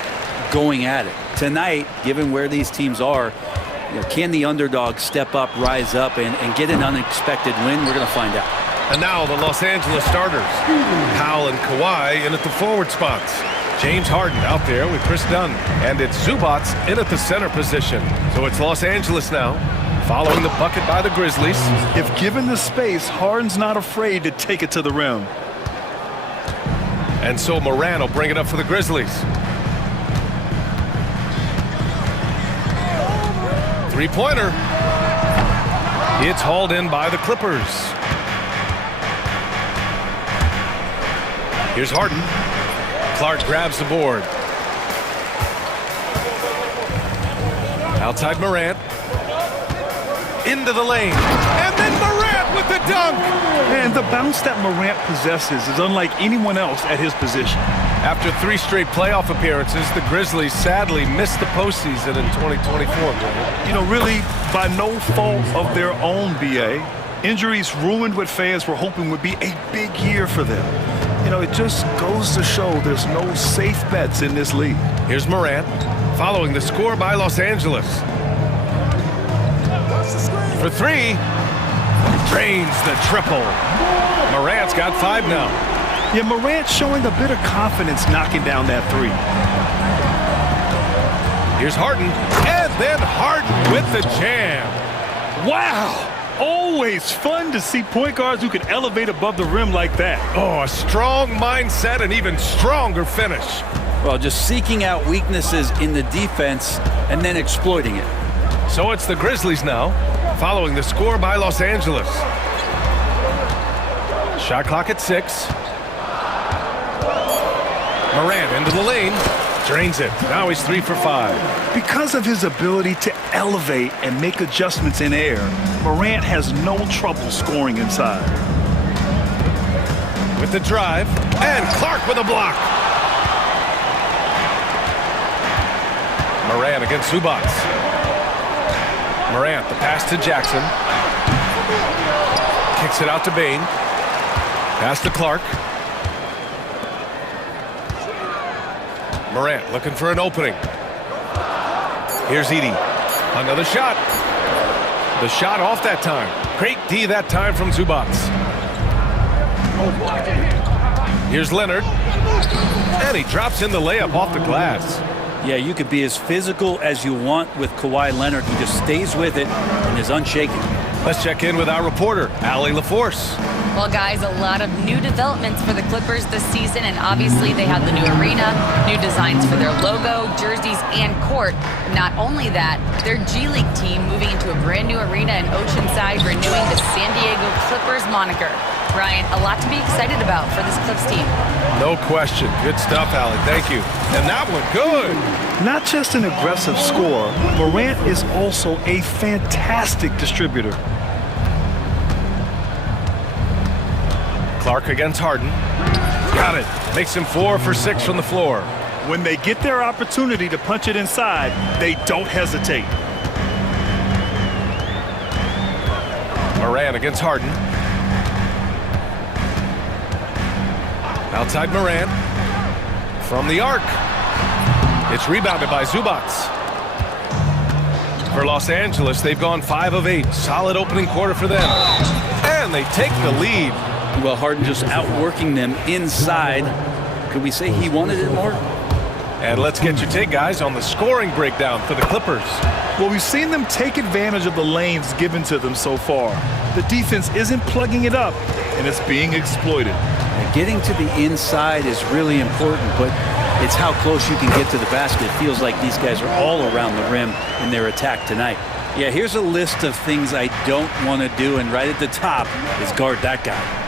going at it. Tonight, given where these teams are, can the underdog step up, rise up, and get an unexpected win? We're going to find out. And now the Los Angeles starters. Powell and Kawhi in at the forward spots. James Harden out there with Chris Dunn. And it's Zubats in at the center position. So it's Los Angeles now, following the bucket by the Grizzlies. If given the space, Harden's not afraid to take it to the rim. And so Moran will bring it up for the Grizzlies. Three-pointer. It's hauled in by the Clippers. Here's Harden. Clark grabs the board. Outside Morant. Into the lane. And then Morant with the dunk. And the bounce that Morant possesses is unlike anyone else at his position. After 3 straight playoff appearances, the Grizzlies sadly missed the postseason in 2024. You know, really by no fault of their own, BA. Injuries ruined what fans were hoping would be a big year for them. You know, it just goes to show there's no safe bets in this league. Here's Morant, following the score by Los Angeles. For 3, drains the triple. Morant's got 5 now. Yeah, Morant showing a bit of confidence knocking down that 3. Here's Harden, and then Harden with the jam. Wow! Always fun to see point guards who can elevate above the rim like that. Oh, a strong mindset and even stronger finish. Well, just seeking out weaknesses in the defense and then exploiting it. So it's the Grizzlies now, following the score by Los Angeles. Shot clock at 6. Morant into the lane. Drains it. Now he's 3 for 5. Because of his ability to elevate and make adjustments in air, Morant has no trouble scoring inside. With the drive, and Clark with a block. Morant against Zubats. Morant, the pass to Jackson. Kicks it out to Bain. Pass to Clark. Morant looking for an opening. Here's Edey. Another shot. The shot off that time. Great D that time from Zubats. Here's Leonard. And he drops in the layup off the glass. Yeah, you could be as physical as you want with Kawhi Leonard. He just stays with it and is unshaken. Let's check in with our reporter, Allie LaForce. Well, guys, a lot of new developments for the Clippers this season, and obviously they have the new arena, new designs for their logo, jerseys, and court. Not only that, their G League team moving into a brand new arena in Oceanside, renewing the San Diego Clippers moniker. Ryan, a lot to be excited about for this Clips team. No question. Good stuff, Allie. Thank you. And that one, good. Not just an aggressive scorer, Morant is also a fantastic distributor. Clark against Harden. Got it. Makes him 4 for 6 from the floor. When they get their opportunity to punch it inside, they don't hesitate. Morant against Harden. Outside Morant. From the arc. It's rebounded by Zubats. For Los Angeles, they've gone 5 of 8. Solid opening quarter for them. And they take the lead. Well, Harden just outworking them inside. Could we say he wanted it more? And let's get your take, guys, on the scoring breakdown for the Clippers. Well, we've seen them take advantage of the lanes given to them so far. The defense isn't plugging it up, and it's being exploited. And getting to the inside is really important, but it's how close you can get to the basket. It feels like these guys are all around the rim in their attack tonight. Yeah, here's a list of things I don't want to do, and right at the top is guard that guy.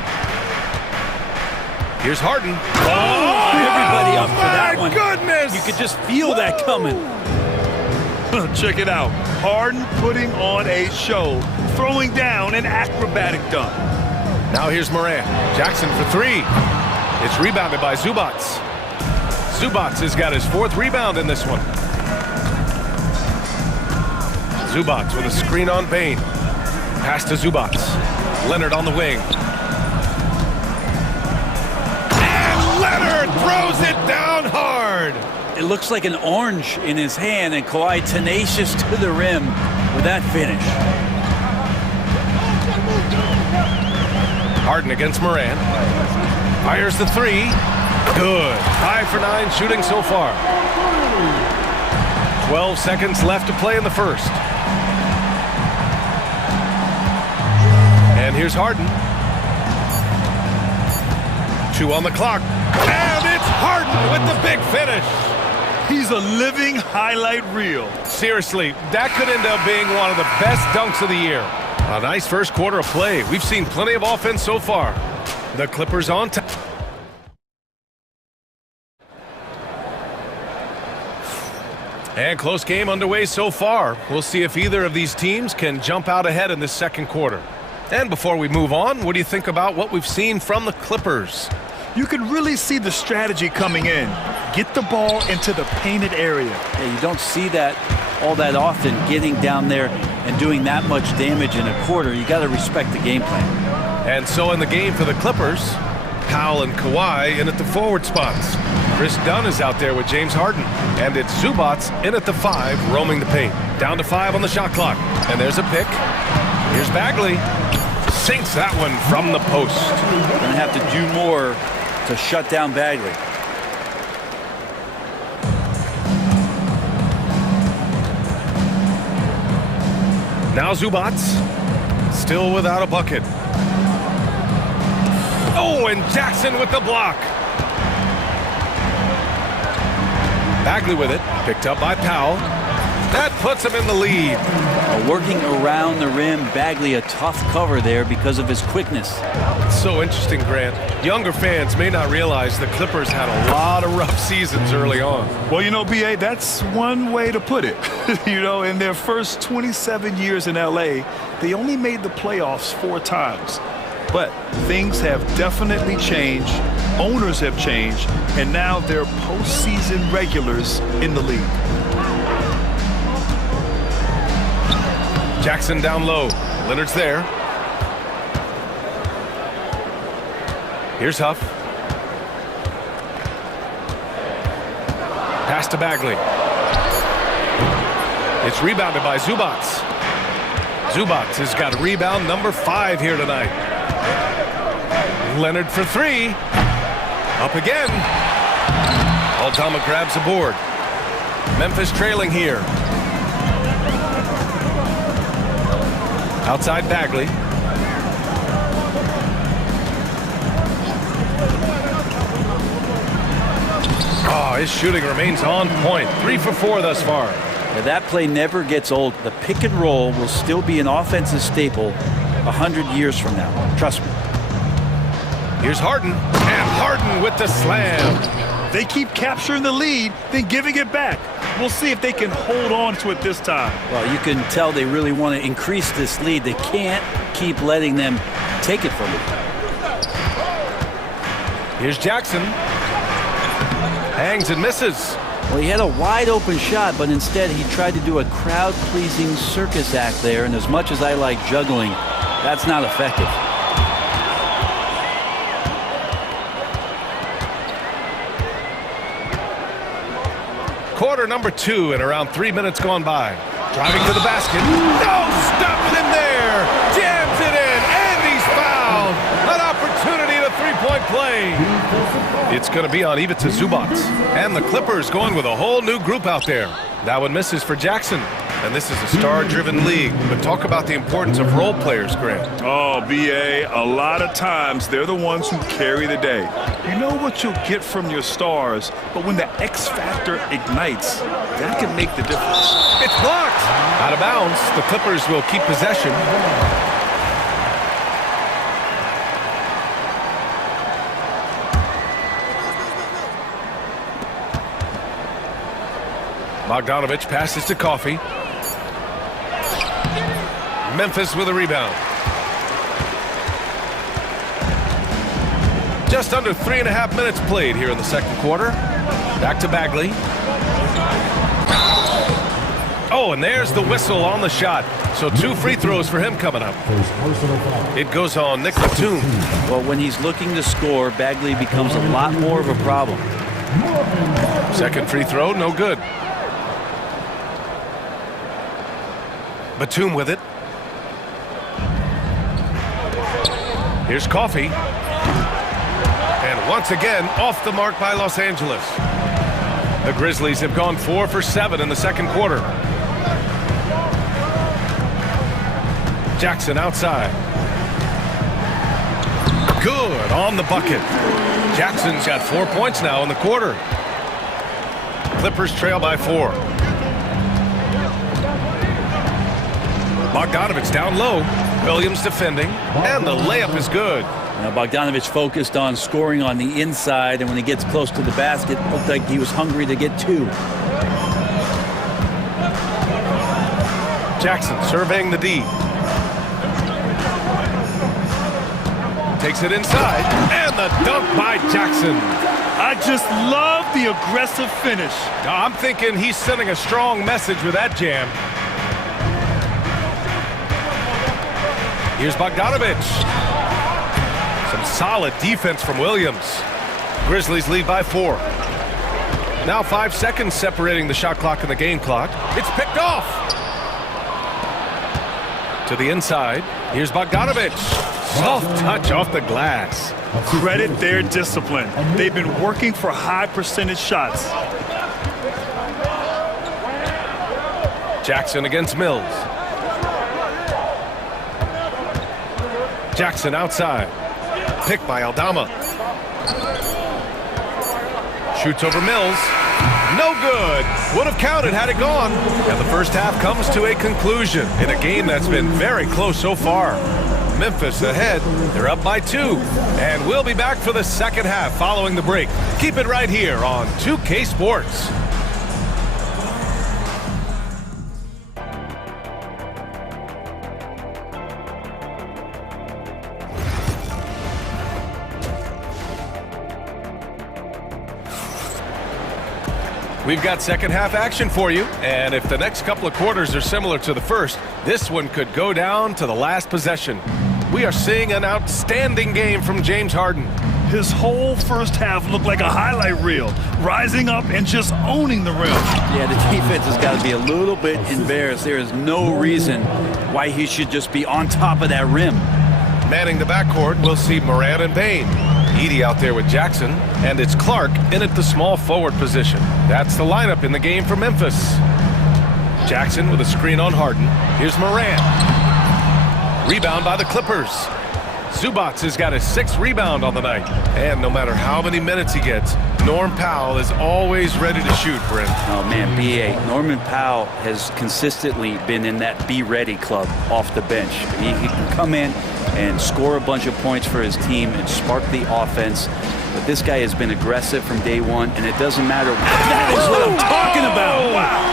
Here's Harden. Everybody up for that one. Goodness! You could just feel that coming. Check it out. Harden putting on a show, throwing down an acrobatic dunk. Now here's Morant. Jackson for 3. It's rebounded by Zubats. Zubats has got his 4th rebound in this one. Zubats with a screen on Bain. Pass to Zubac. Leonard on the wing. And Leonard throws it down hard. It looks like an orange in his hand, and Kawhi tenacious to the rim with that finish. Harden against Moran. Fires the three. Good. 5 for 9 shooting so far. 12 seconds left to play in the first. And here's Harden. 2 on the clock. And it's Harden with the big finish. He's a living highlight reel. Seriously, that could end up being one of the best dunks of the year. A nice first quarter of play. We've seen plenty of offense so far. The Clippers on top. And close game underway so far. We'll see if either of these teams can jump out ahead in this second quarter. And before we move on, what do you think about what we've seen from the Clippers? You can really see the strategy coming in. Get the ball into the painted area. Yeah, you don't see that all that often, getting down there and doing that much damage in a quarter. You got to respect the game plan. And so in the game for the Clippers, Powell and Kawhi in at the forward spots. Chris Dunn is out there with James Harden. And it's Zubac in at the 5, roaming the paint. Down to 5 on the shot clock. And there's a pick. Here's Bagley. Sinks that one from the post. Going to have to do more to shut down Bagley. Now Zubac, still without a bucket. Oh, and Jackson with the block. Bagley with it, picked up by Powell. That puts him in the lead. Working around the rim, Bagley a tough cover there because of his quickness. It's so interesting, Grant. Younger fans may not realize the Clippers had a lot of rough seasons early on. Well, you know, B.A., that's one way to put it. You know, in their first 27 years in L.A., they only made the playoffs 4 times. But things have definitely changed. Owners have changed. And now they're postseason regulars in the league. Jackson down low. Leonard's there. Here's Huff. Pass to Bagley. It's rebounded by Zubac. Zubac has got rebound number 5 here tonight. Leonard for 3. Up again. Aldama grabs the board. Memphis trailing here. Outside Bagley. Oh, his shooting remains on point. 3 for 4 thus far. Now, that play never gets old. The pick and roll will still be an offensive staple 100 years from now. Trust me. Here's Harden. And Harden with the slam. They keep capturing the lead, then giving it back. We'll see if they can hold on to it this time. Well, you can tell they really want to increase this lead. They can't keep letting them take it from them. Here's Jackson. Hangs and misses. Well, he had a wide open shot, but instead he tried to do a crowd-pleasing circus act there. And as much as I like juggling, that's not effective. Quarter number 2 and around 3 minutes gone by. Driving to the basket. No, stopping him there. Jams it in, and he's fouled. An opportunity to 3-point play. It's going to be on Ivica Zubac. And the Clippers going with a whole new group out there. That one misses for Jackson. And this is a star-driven league. But talk about the importance of role players, Grant. Oh, B.A., a lot of times they're the ones who carry the day. You know what you'll get from your stars, but when the X factor ignites, that can make the difference. It's blocked. Out of bounds. The Clippers will keep possession. Bogdanovich passes to Coffey. Memphis with a rebound. Just under 3.5 minutes played here in the second quarter. Back to Bagley. Oh, and there's the whistle on the shot. So 2 free throws for him coming up. It goes on Nick Batum. Well, when he's looking to score, Bagley becomes a lot more of a problem. Second free throw, no good. Batum with it. Here's Coffey. And once again, off the mark by Los Angeles. The Grizzlies have gone 4 for 7 in the second quarter. Jackson outside. Good on the bucket. Jackson's got 4 points now in the quarter. Clippers trail by 4. Bogdanovich down low. Williams defending. And the layup is good. Now Bogdanovich focused on scoring on the inside, and when he gets close to the basket, it looked like he was hungry to get 2. Jackson surveying the D. Takes it inside, and the dunk by Jackson. I just love the aggressive finish. I'm thinking he's sending a strong message with that jam. Here's Bogdanovich. Some solid defense from Williams. Grizzlies lead by 4. Now 5 seconds separating the shot clock and the game clock. It's picked off. To the inside. Here's Bogdanovich. Soft touch off the glass. Credit their discipline. They've been working for high percentage shots. Jackson against Mills. Jackson outside. Picked by Aldama. Shoots over Mills. No good. Would have counted had it gone. And the first half comes to a conclusion in a game that's been very close so far. Memphis ahead. They're up by 2. And we'll be back for the second half following the break. Keep it right here on 2K Sports. We've got second half action for you, and if the next couple of quarters are similar to the first, this one could go down to the last possession. We are seeing an outstanding game from James Harden. His whole first half looked like a highlight reel, rising up and just owning the rim. Yeah, the defense has got to be a little bit embarrassed. There is no reason why he should just be on top of that rim. Manning the backcourt, we'll see Morant and Payne. Edey out there with Jackson, and it's Clark in at the small forward position. That's the lineup in the game for Memphis. Jackson with a screen on Harden. Here's Morant. Rebound by the Clippers. Zubac has got his 6th rebound on the night. And no matter how many minutes he gets, Norm Powell is always ready to shoot, Brent. Oh, man, B.A. Norman Powell has consistently been in that Be Ready club off the bench. He can come in and score a bunch of points for his team and spark the offense. But this guy has been aggressive from day one, and it doesn't matter. That is what I'm talking about. Wow.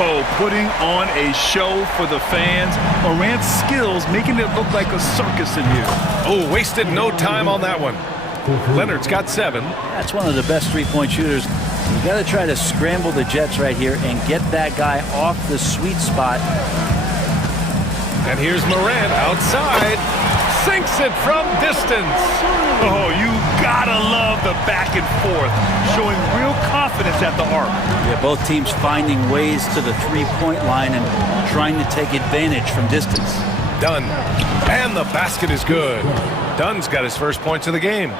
Oh, putting on a show for the fans. Morant's skills making it look like a circus in here. Oh, wasted no time on that one. Leonard's got 7. That's one of the best three-point shooters. You got to try to scramble the Jets right here and get that guy off the sweet spot. And here's Morant outside. Sinks it from distance. Oh, you gotta love the back and forth, showing real confidence at the arc. Yeah, both teams finding ways to the three-point line and trying to take advantage from distance. Dunn. And the basket is good. Dunn's got his first points of the game.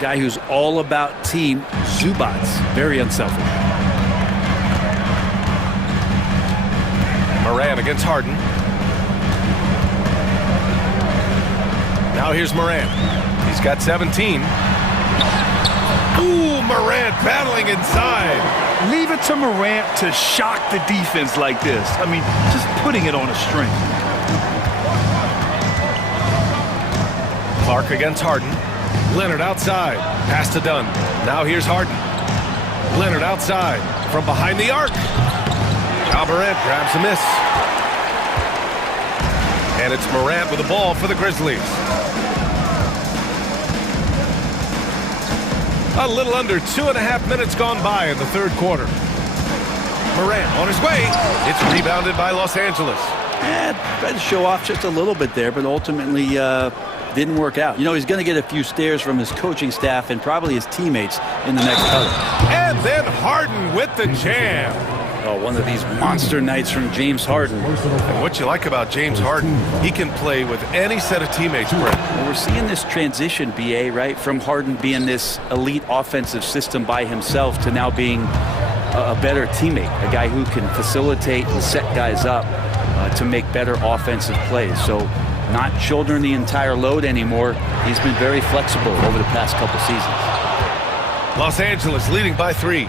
Guy who's all about team, Zubac. Very unselfish. Morant against Harden. Now here's Morant. He's got 17. Ooh, Morant battling inside. Leave it to Morant to shock the defense like this. I mean, just putting it on a string. Clark against Harden. Leonard outside. Pass to Dunn. Now here's Harden. Leonard outside. From behind the arc. Ja Morant grabs a miss. And it's Morant with the ball for the Grizzlies. A little under 2.5 minutes gone by in the third quarter. Morant on his way. It's rebounded by Los Angeles. Tried to show off just a little bit there, but ultimately didn't work out. You know, he's going to get a few stares from his coaching staff and probably his teammates in the next huddle. And then Harden with the jam. Oh, one of these monster nights from James Harden. And what you like about James Harden, he can play with any set of teammates, Brett. Well, we're seeing this transition, BA, right? From Harden being this elite offensive system by himself to now being a better teammate, a guy who can facilitate and set guys up to make better offensive plays. So not shouldering the entire load anymore. He's been very flexible over the past couple seasons. Los Angeles leading by 3.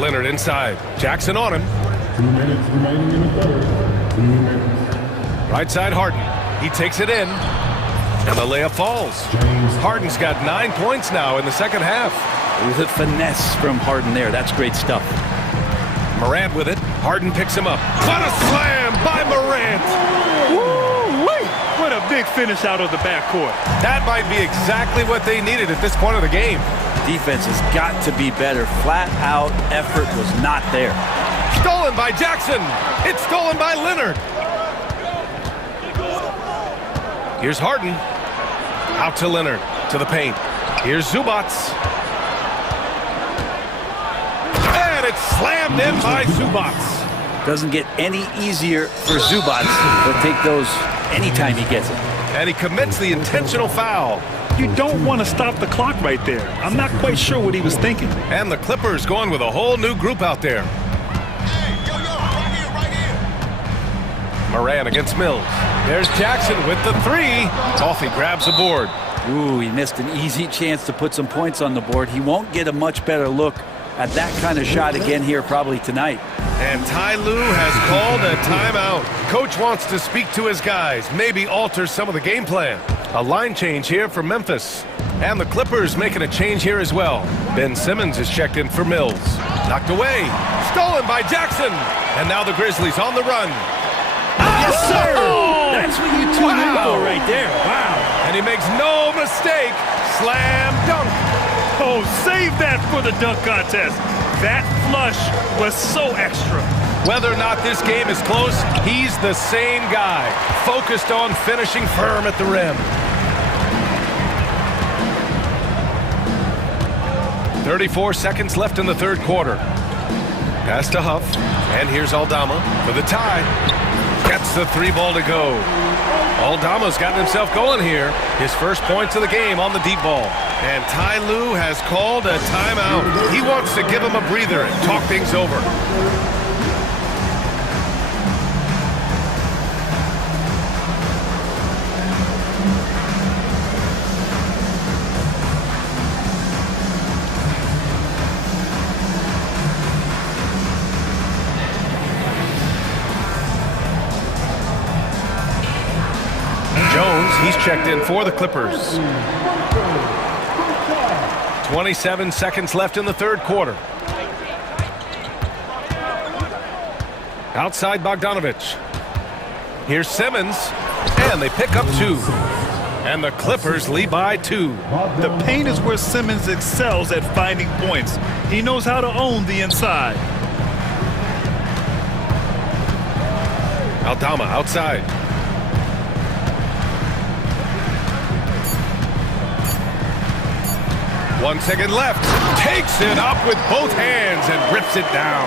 Leonard inside. Jackson on him. 2 minutes remaining in the third. 2 minutes. Right side Harden. He takes it in. And the layup falls. Harden's got 9 points now in the second half. With a finesse from Harden there. That's great stuff. Morant with it. Harden picks him up. What a slam by Morant! Woo-wee! What a big finish out of the backcourt. That might be exactly what they needed at this point of the game. Defense has got to be better. Flat out effort was not there. Stolen by Jackson. It's stolen by Leonard. Here's Harden. Out to Leonard. To the paint. Here's Zubats. And it's slammed in by Zubats. Doesn't get any easier for Zubats. He'll take those anytime he gets it. And he commits the intentional foul. You don't want to stop the clock right there. I'm not quite sure what he was thinking. And the Clippers going with a whole new group out there. Morant against Mills. There's Jackson with the 3. Toffee grabs the board. Ooh, he missed an easy chance to put some points on the board. He won't get a much better look at that kind of shot again here probably tonight. And Ty Lue has called a timeout. Coach wants to speak to his guys, maybe alter some of the game plan. A line change here for Memphis. And the Clippers making a change here as well. Ben Simmons is checked in for Mills. Knocked away. Stolen by Jackson. And now the Grizzlies on the run. Yes, sir! That's what you tune in for right there. Wow. And he makes no mistake. Slam dunk. Oh, save that for the dunk contest. That flush was so extra. Whether or not this game is close, he's the same guy. Focused on finishing firm at the rim. 34 seconds left in the third quarter. Pass to Huff. And here's Aldama for the tie. Gets the 3 ball to go. Aldama's gotten himself going here. His first points of the game on the deep ball. And Ty Lue has called a timeout. He wants to give him a breather and talk things over. Jones, he's checked in for the Clippers. 27 seconds left in the third quarter. Outside Bogdanovich. Here's Simmons, and they pick up 2. And the Clippers lead by 2. The paint is where Simmons excels at finding points. He knows how to own the inside. Aldama outside. One second left. Takes it up with both hands and rips it down.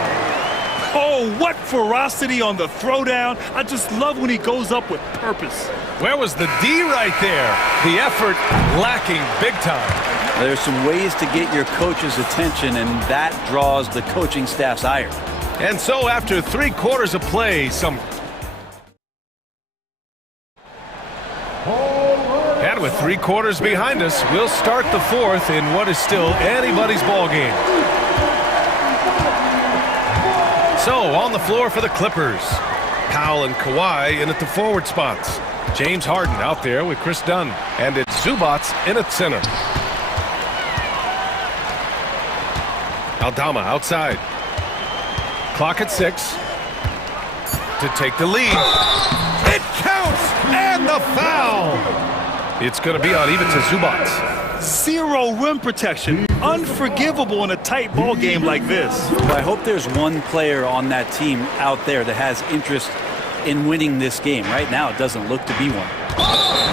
Oh, what ferocity on the throwdown. I just love when he goes up with purpose. Where was the D right there? The effort lacking big time. There's some ways to get your coach's attention, and that draws the coaching staff's ire. And so after 3 quarters of play, And with 3 quarters behind us, we'll start the fourth in what is still anybody's ball game. So on the floor for the Clippers, Powell and Kawhi in at the forward spots. James Harden out there with Chris Dunn, and it's Zubats in at center. Aldama outside. Clock at 6 to take the lead. It counts, and the foul. It's going to be on even to Zubats. Zero rim protection. Unforgivable in a tight ball game like this. Well, I hope there's one player on that team out there that has interest in winning this game. Right now, it doesn't look to be one.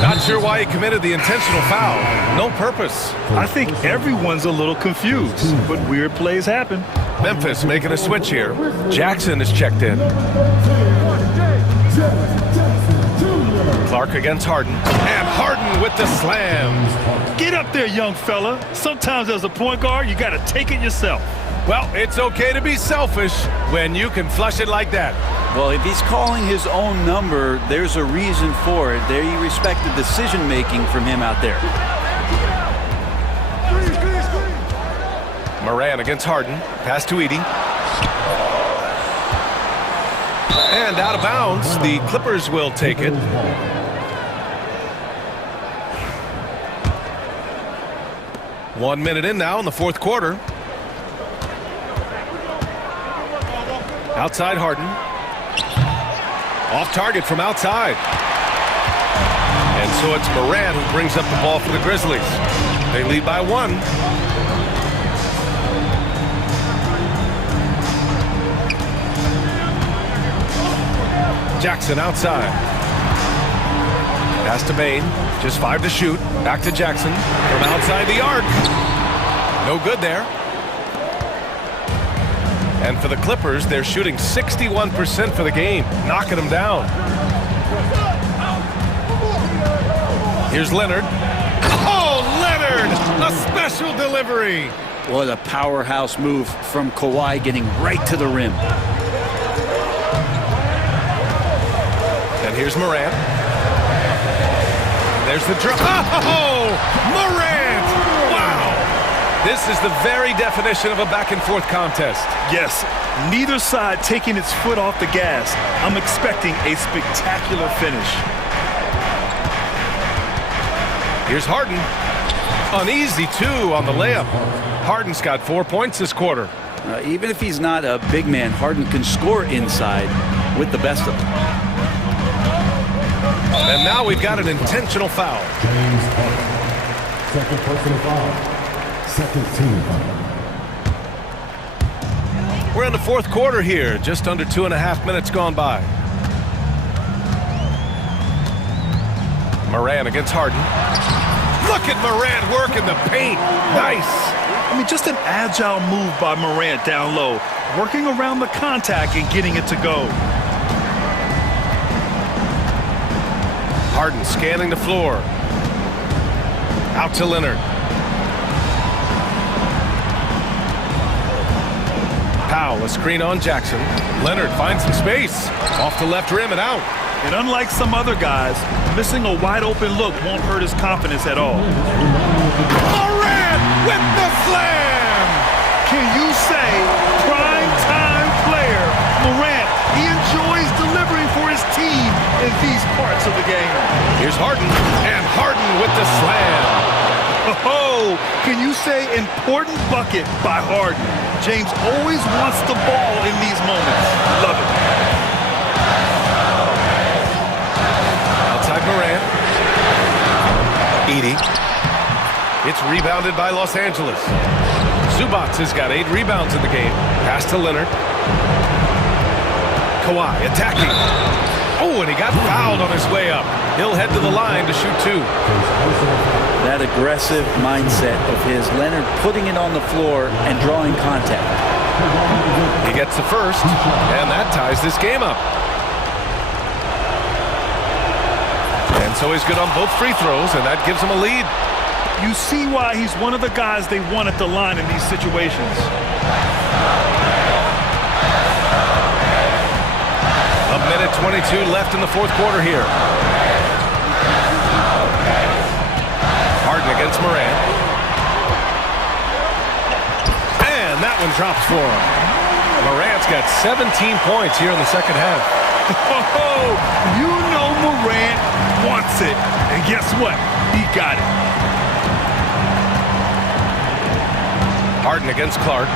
Not sure why he committed the intentional foul. No purpose. I think everyone's a little confused, but weird plays happen. Memphis making a switch here. Jackson is checked in. Clark against Harden. And Harden with the slam. Get up there, young fella. Sometimes as a point guard, you got to take it yourself. Well, it's okay to be selfish when you can flush it like that. Well, if he's calling his own number, there's a reason for it. There you respect the decision-making from him out there. Moran against Harden. Pass to Edey. And out of bounds. The Clippers will take it. One minute in now in the fourth quarter. Outside Harden. Off target from outside. And so it's Moran who brings up the ball for the Grizzlies. They lead by one. Jackson outside. Pass to Bain. Just 5 to shoot. Back to Jackson. From outside the arc. No good there. And for the Clippers, they're shooting 61% for the game, knocking them down. Here's Leonard. Oh, Leonard! A special delivery. What a powerhouse move from Kawhi, getting right to the rim. And here's Morant. There's the drop. Oh, Morant! Wow! This is the very definition of a back-and-forth contest. Yes, neither side taking its foot off the gas. I'm expecting a spectacular finish. Here's Harden. Uneasy, too, on the layup. Harden's got 4 points this quarter. Even if he's not a big man, Harden can score inside with the best of them. And now we've got an intentional foul. Second personal foul. Second team foul. We're in the fourth quarter here. Just under 2.5 minutes gone by. Moran against Harden. Look at Moran work in the paint. Nice. I mean, just an agile move by Morant down low, working around the contact and getting it to go. Harden scanning the floor. Out to Leonard. Powell, a screen on Jackson. Leonard finds some space. Off the left rim and out. And unlike some other guys, missing a wide open look won't hurt his confidence at all. Moran with the slam! Can you say prime time player Morant? He enjoys delivering for his team in these parts of the game. Here's Harden, and Harden with the slam. Oh, can you say important bucket by Harden? James always wants the ball in these moments. Love it. Outside Morant. Edey. It's rebounded by Los Angeles. Zubac has got 8 rebounds in the game. Pass to Leonard. Kawhi attacking. Oh, and he got fouled on his way up. He'll head to the line to shoot 2. That aggressive mindset of his, Leonard putting it on the floor and drawing contact. He gets the first, and that ties this game up. And so he's good on both free throws, and that gives him a lead. You see why he's one of the guys they want at the line in these situations. A minute 22 left in the fourth quarter here. Harden against Moran. And that one drops for him. Morant's got 17 points here in the second half. Oh, you know Morant wants it. And guess what? He got it. Harden against Clark.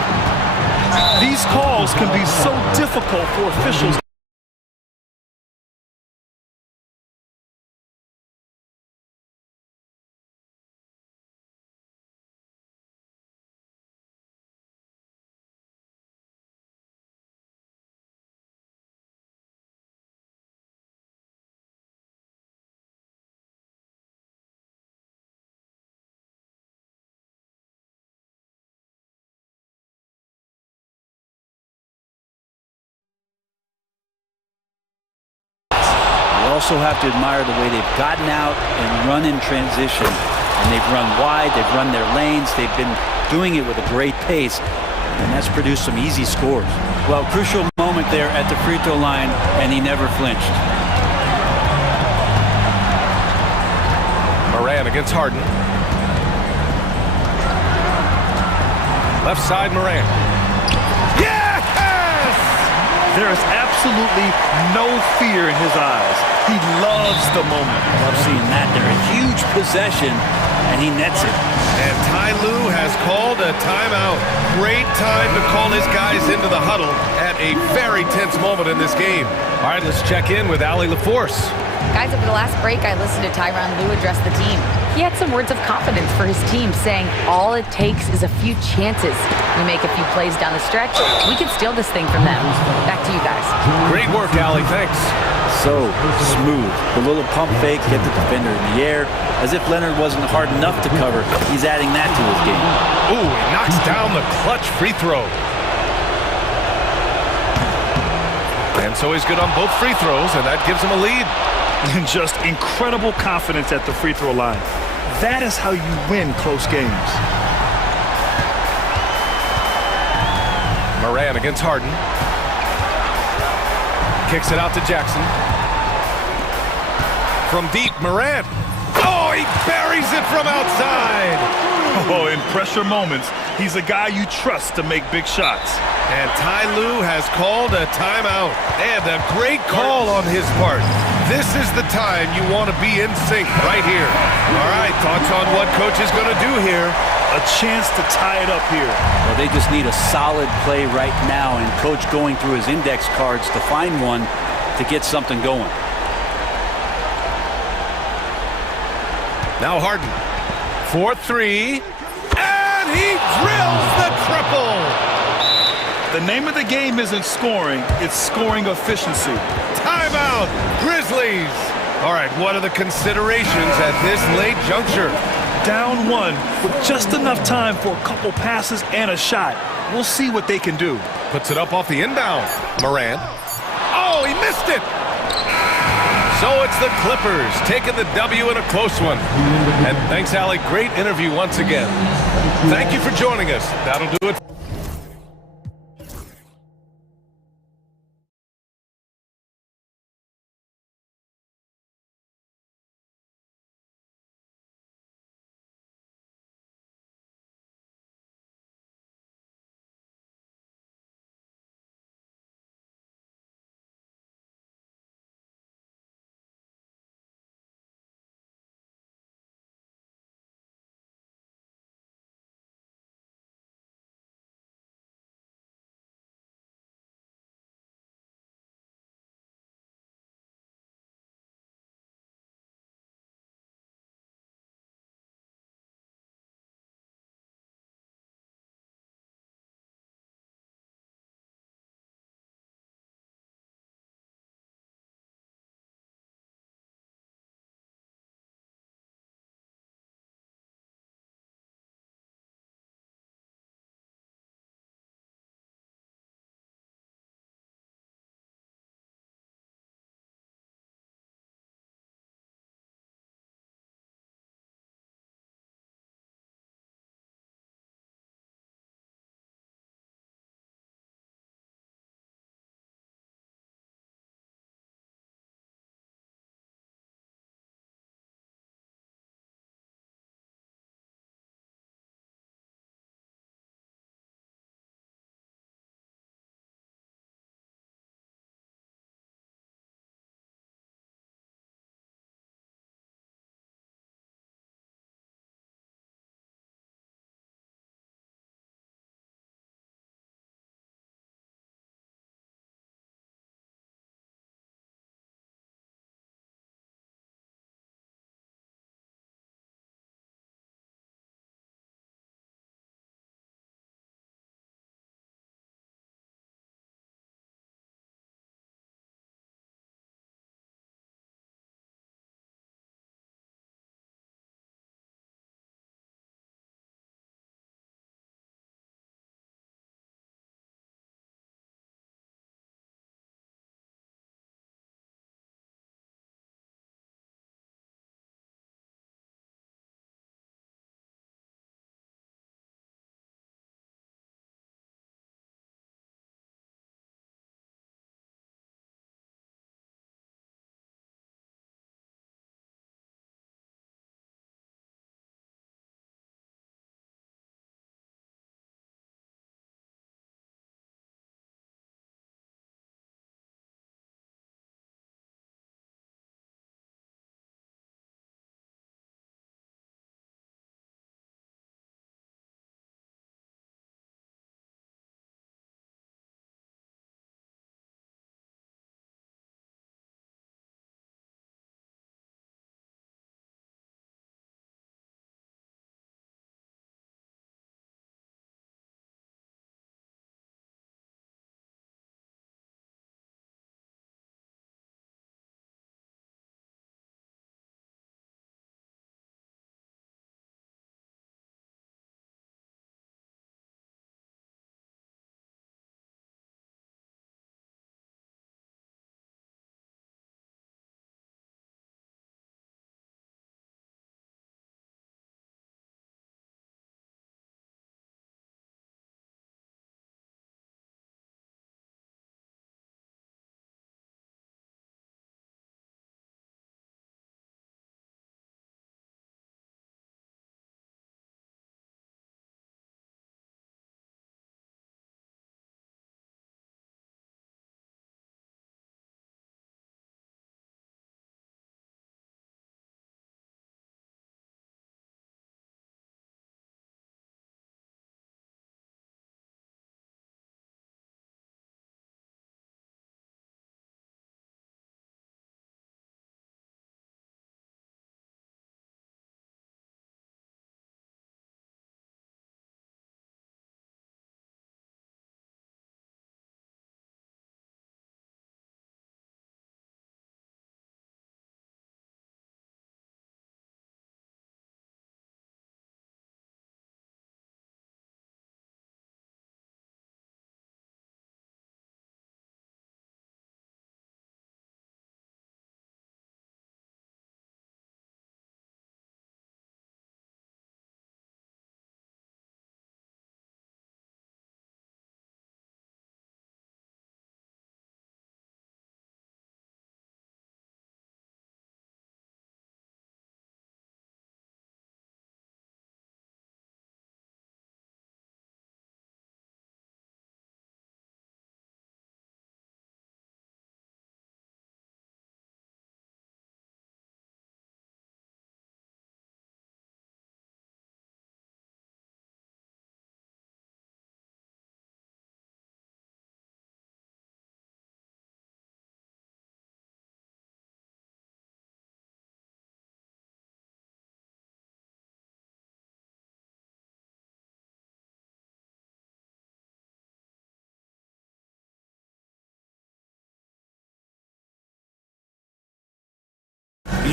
These calls can be so difficult for officials. also have to admire the way they've gotten out and run in transition. And they've run wide, they've run their lanes, they've been doing it with a great pace, and that's produced some easy scores. Well, crucial moment there at the free throw line, and he never flinched. Moran against Harden. Left side, Moran. Yes! There is absolutely no fear in his eyes. He loves the moment. Love seeing that. They're a huge possession, and he nets it. And Ty Lue has called a timeout. Great time to call his guys into the huddle at a very tense moment in this game. All right, let's check in with Allie LaForce. Guys, over the last break, I listened to Tyronn Lue address the team. He had some words of confidence for his team, saying all it takes is a few chances. We make a few plays down the stretch, we can steal this thing from them. Back to you guys. Great work, Allie. Thanks. So smooth. The little pump fake, get the defender in the air. As if Leonard wasn't hard enough to cover, he's adding that to his game. Ooh, he knocks down the clutch free throw. And so he's good on both free throws, and that gives him a lead. And just incredible confidence at the free throw line. That is how you win close games. Moran against Harden. Kicks it out to Jackson. From deep, Moran. Oh, he buries it from outside. Oh, in pressure moments, he's a guy you trust to make big shots. And Ty Lue has called a timeout. And a great call on his part. This is the time you want to be in sync right here. All right, thoughts on what coach is going to do here? A chance to tie it up here. Well, they just need a solid play right now, and coach going through his index cards to find one to get something going. Now Harden. 4-3. And he drills the triple. The name of the game isn't scoring, it's scoring efficiency. Timeout, Grizzlies. All right, what are the considerations at this late juncture? Down one with just enough time for a couple passes and a shot. We'll see what they can do. Puts it up off the inbound. Moran. Oh, he missed it. So it's the Clippers taking the W in a close one. And thanks, Allie. Great interview once again. Thank you for joining us. That'll do it.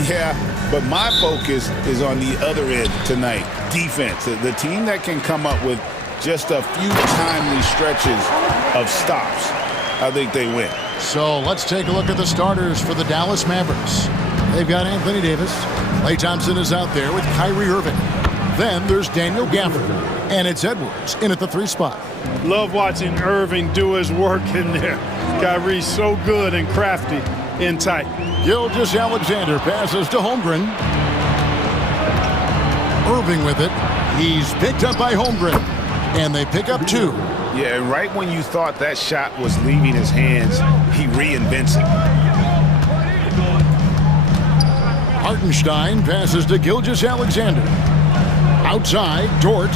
Yeah, but my focus is on the other end tonight, defense. The team that can come up with just a few timely stretches of stops, I think they win. So let's take a look at the starters for the Dallas Mavericks. They've got Anthony Davis. Klay Thompson is out there with Kyrie Irving. Then there's Daniel Gafford, and it's Edwards in at the 3 spot. Love watching Irving do his work in there. Kyrie's so good and crafty in tight. Gilgeous-Alexander passes to Holmgren. Irving with it. He's picked up by Holmgren, and they pick up 2. Yeah, and right when you thought that shot was leaving his hands, he reinvents it. Hartenstein passes to Gilgeous-Alexander. Outside, Dort.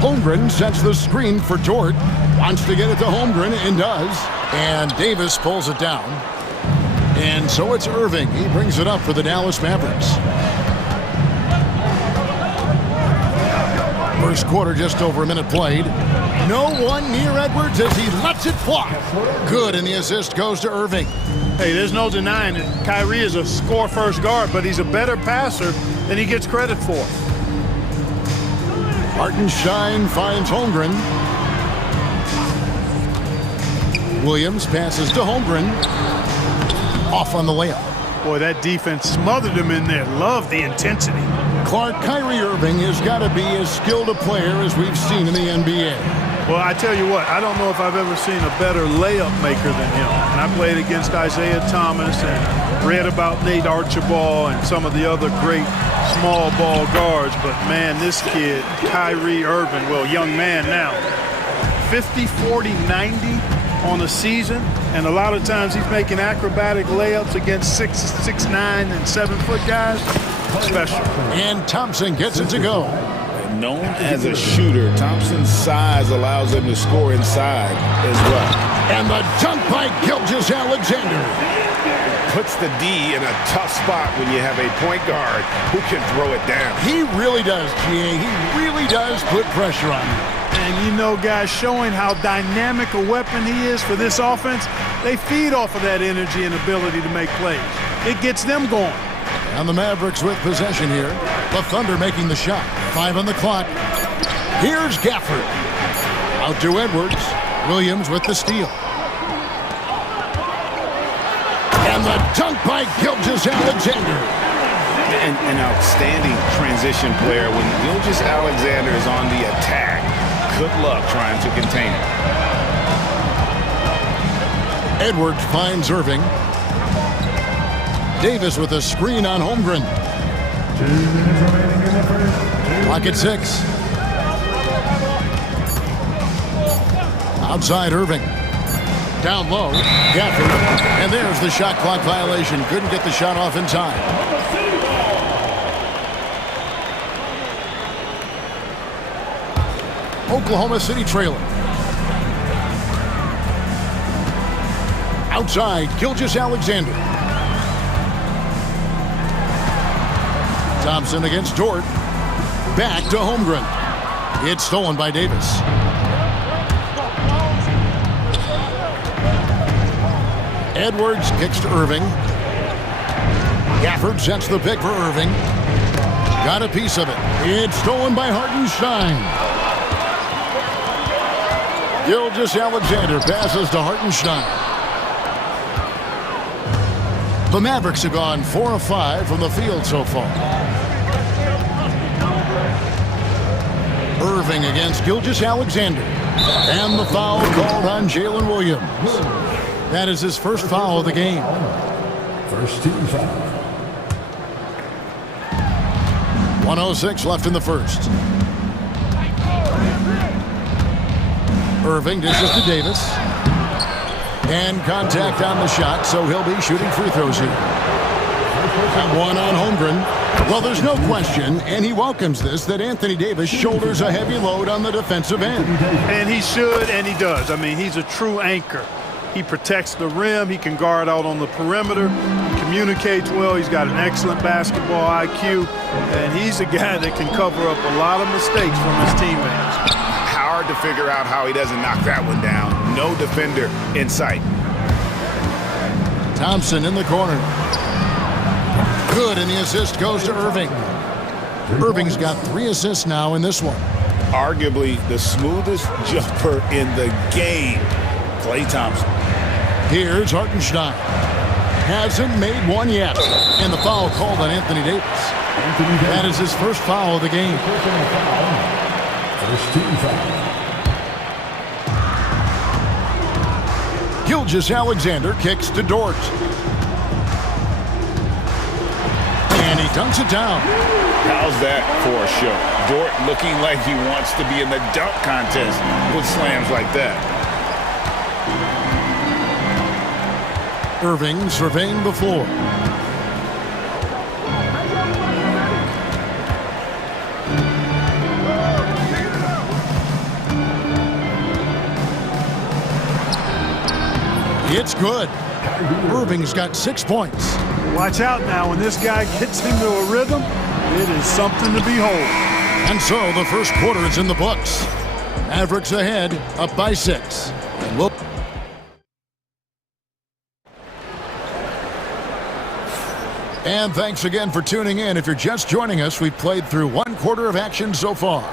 Holmgren sets the screen for Dort. Wants to get it to Holmgren and does. And Davis pulls it down. And so it's Irving. He brings it up for the Dallas Mavericks. First quarter, just over a minute played. No one near Edwards as he lets it fly. Good, and the assist goes to Irving. Hey, there's no denying it. Kyrie is a score-first guard, but he's a better passer than he gets credit for. Hartenstein finds Holmgren. Williams passes to Holmgren. Off on the layup. Boy, that defense smothered him in there. Love the intensity. Clark, Kyrie Irving has got to be as skilled a player as we've seen in the NBA. Well, I tell you what, I don't know if I've ever seen a better layup maker than him. And I played against Isaiah Thomas and read about Nate Archibald and some of the other great small ball guards. But, man, this kid, Kyrie Irving, well, young man now, 50, 40, 90 on a season. And a lot of times he's making acrobatic layups against 6'9" and 7-foot guys. Special. And Thompson gets it to go. Known as a shooter, Thompson's size allows him to score inside as well. And the dunk by Gilgeous-Alexander. Puts the D in a tough spot when you have a point guard who can throw it down. He really does, G.A. He really does put pressure on you. And you know, guys, showing how dynamic a weapon he is for this offense, they feed off of that energy and ability to make plays. It gets them going. And the Mavericks with possession here. The Thunder making the shot. 5 on the clock. Here's Gafford. Out to Edwards. Williams with the steal. And the dunk by Gilgeous-Alexander. An outstanding transition player when Gilgeous-Alexander is on the attack. Good luck trying to contain it. Edwards finds Irving. Davis with a screen on Holmgren. Clock at 6. Outside Irving. Down low. Gafford. And there's the shot clock violation. Couldn't get the shot off in time. Oklahoma City trailing. Outside, Gilgeous-Alexander. Thompson against Dort. Back to Holmgren. It's stolen by Davis. Edwards kicks to Irving. Gafford sets the pick for Irving. Got a piece of it. It's stolen by Hartenstein. Gilgeous-Alexander passes to Hartenstein. The Mavericks have gone 4 of 5 from the field so far. Irving against Gilgeous-Alexander. And the foul called on Jalen Williams. That is his first foul of the game. First team foul. 1:06 left in the first. Irving dishes to Davis. And contact on the shot, so he'll be shooting free throws here. And one on Holmgren. Well, there's no question, and he welcomes this, that Anthony Davis shoulders a heavy load on the defensive end. And he should, and he does. I mean, he's a true anchor. He protects the rim. He can guard out on the perimeter. He communicates well. He's got an excellent basketball IQ. And he's a guy that can cover up a lot of mistakes from his teammates. Hard to figure out how he doesn't knock that one down. No defender in sight. Thompson in the corner. Good, and the assist goes to Irving. Irving's got 3 assists now in this one. Arguably the smoothest jumper in the game, Klay Thompson. Here's Hartenstein. Hasn't made one yet. And the foul called on Anthony Davis. That is his first foul of the game. First team foul. Gilgeous-Alexander kicks to Dort. And he dunks it down. How's that for a show? Dort looking like he wants to be in the dunk contest with slams like that. Irving surveying the floor. It's good. Irving's got 6 points. Watch out now. When this guy gets into a rhythm, it is something to behold. And so the first quarter is in the books. Mavericks ahead, up by 6. And we'll And thanks again for tuning in. If you're just joining us, we've played through 1 quarter of action so far.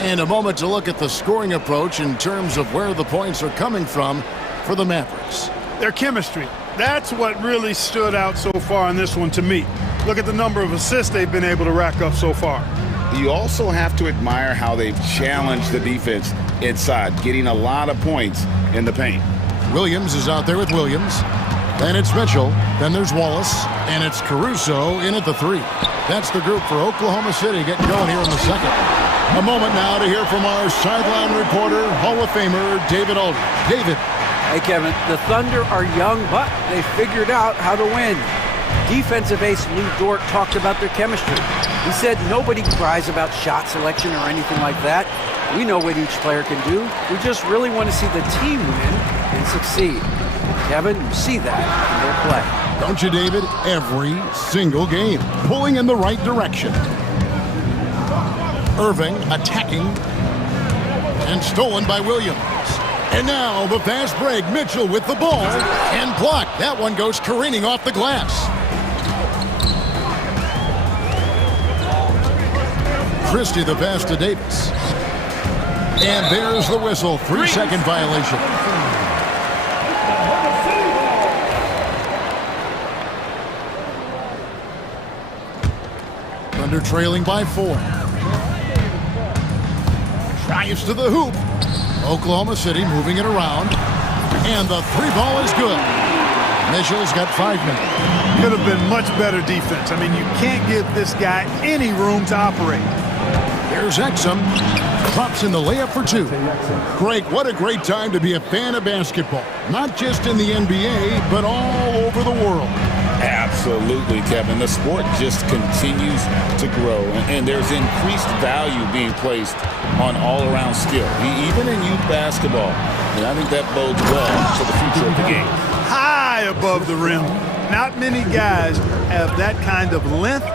And a moment to look at the scoring approach in terms of where the points are coming from for the Mavericks. Their chemistry. That's what really stood out so far in this one to me. Look at the number of assists they've been able to rack up so far. You also have to admire how they've challenged the defense inside, getting a lot of points in the paint. Williams is out there with Williams. Then it's Mitchell. Then there's Wallace. And it's Caruso in at the 3. That's the group for Oklahoma City getting going here in the second. A moment now to hear from our sideline reporter, Hall of Famer David Aldridge. David. Hey, Kevin, the Thunder are young, but they figured out how to win. Defensive ace Lou Dort talked about their chemistry. He said nobody cries about shot selection or anything like that. We know what each player can do. We just really want to see the team win and succeed. Kevin, you see that in their play. Don't you, David? Every single game, pulling in the right direction. Irving attacking, and stolen by Williams. And now the fast break. Mitchell with the ball and blocked. That one goes careening off the glass. Christie the pass to Davis. And there's the whistle. 3-second violation. Thunder trailing by 4. Drives to the hoop. Oklahoma City moving it around. And the 3 ball is good. Mitchell's got 5 minutes. Could have been much better defense. I mean, you can't give this guy any room to operate. Here's Exum. Pops in the layup for 2. Greg, what a great time to be a fan of basketball. Not just in the NBA, but all over the world. Absolutely, Kevin. The sport just continues to grow, and there's increased value being placed on all-around skill, even in youth basketball. And I think that bodes well for the future of the game. High above the rim. Not many guys have that kind of length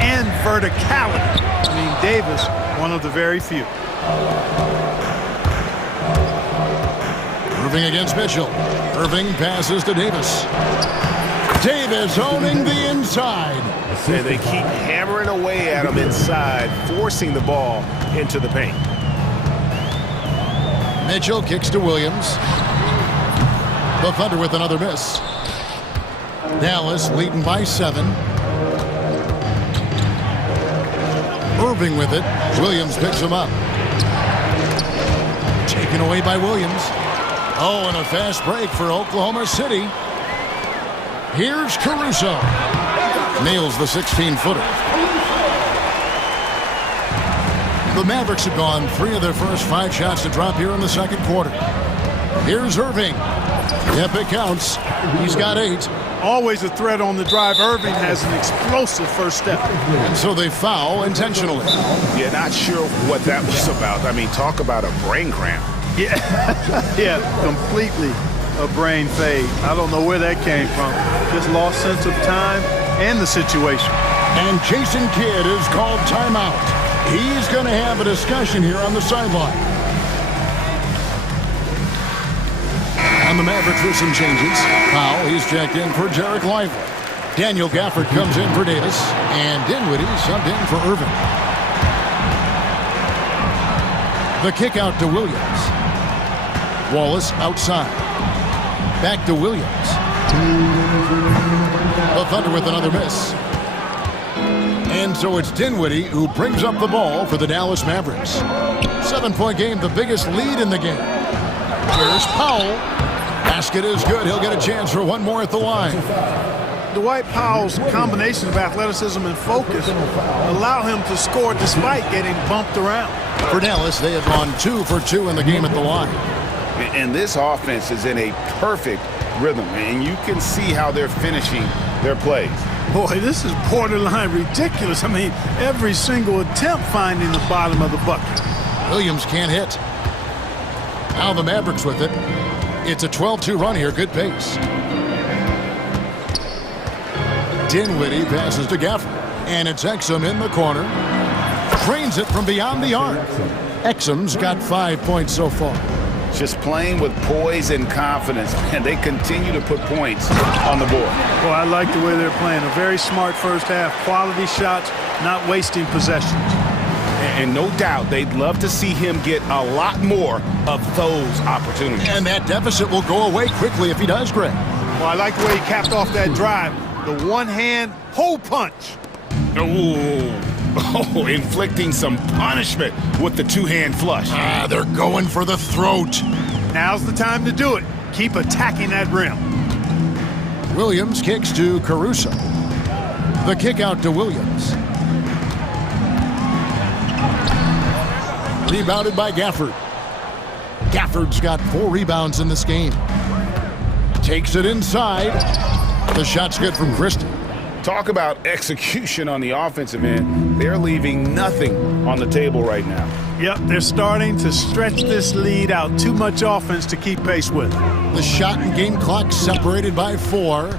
and verticality. I mean, Davis, one of the very few. Irving against Mitchell. Irving passes to Davis. Davis owning the inside. And they keep hammering away at him inside, forcing the ball into the paint. Mitchell kicks to Williams. The Thunder with another miss. Dallas leading by 7. Irving with it. Williams picks him up. Taken away by Williams. Oh, and a fast break for Oklahoma City. Here's Caruso. Nails the 16-footer. The Mavericks have gone 3 of their first 5 shots to drop here in the second quarter. Here's Irving. Yep, it counts. He's got 8. Always a threat on the drive. Irving has an explosive first step. And so they foul intentionally. Yeah, not sure what that was about. I mean, talk about a brain cramp. Yeah, yeah, completely a brain fade. I don't know where that came from. Just lost sense of time and the situation. And Jason Kidd is called timeout. He's going to have a discussion here on the sideline. And the Mavericks with some changes. Powell, he's checked in for Derek Lively. Daniel Gafford comes in for Davis, and Dinwiddie subbed in for Irving. The kick out to Williams. Wallace outside. Back to Williams. The Thunder with another miss. And so it's Dinwiddie who brings up the ball for the Dallas Mavericks. 7-point game, the biggest lead in the game. Here's Powell. Basket is good. He'll get a chance for one more at the line. Dwight Powell's combination of athleticism and focus allow him to score despite getting bumped around. For Dallas, they have gone 2 for 2 in the game at the line. And this offense is in a perfect rhythm, and you can see how they're finishing their plays. Boy, this is borderline ridiculous. I mean, every single attempt finding the bottom of the bucket. Williams can't hit. Now the Mavericks with it. It's a 12-2 run here. Good pace. Dinwiddie passes to Gafford. And it's Exum in the corner. Trains it from beyond the arc. Exum's got 5 points so far. Just playing with poise and confidence, and they continue to put points on the board. Well, I like the way they're playing. A very smart first half. Quality shots, not wasting possessions. And no doubt they'd love to see him get a lot more of those opportunities. And that deficit will go away quickly if he does, Greg. Well, I like the way he capped off that drive. The one-hand hole punch. Oh, inflicting some punishment with the two-hand flush. They're going for the throat. Now's the time to do it. Keep attacking that rim. Williams kicks to Caruso. The kick out to Williams. Rebounded by Gafford. Gafford's got 4 rebounds in this game. Takes it inside. The shot's good from Christie. Talk about execution on the offensive end. They're leaving nothing on the table right now. Yep, they're starting to stretch this lead out. Too much offense to keep pace with. The shot and game clock separated by 4.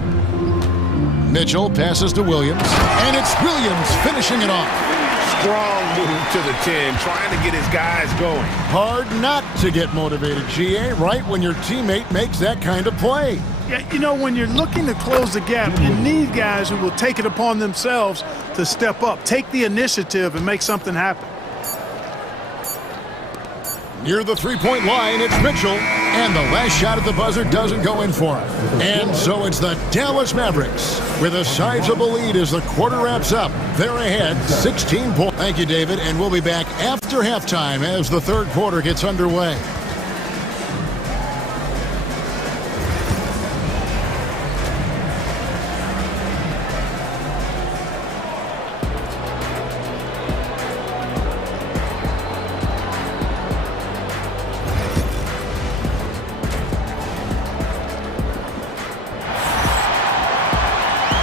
Mitchell passes to Williams. And it's Williams finishing it off. Strong move to the 10, trying to get his guys going. Hard not to get motivated, GA, right when your teammate makes that kind of play. Yeah, you know, when you're looking to close the gap, you need guys who will take it upon themselves to step up, take the initiative, and make something happen. Near the three-point line, it's Mitchell, and the last shot at the buzzer doesn't go in for him. And so it's the Dallas Mavericks with a sizable lead as the quarter wraps up. They're ahead, 16 points. Thank you, David, and we'll be back after halftime as the third quarter gets underway.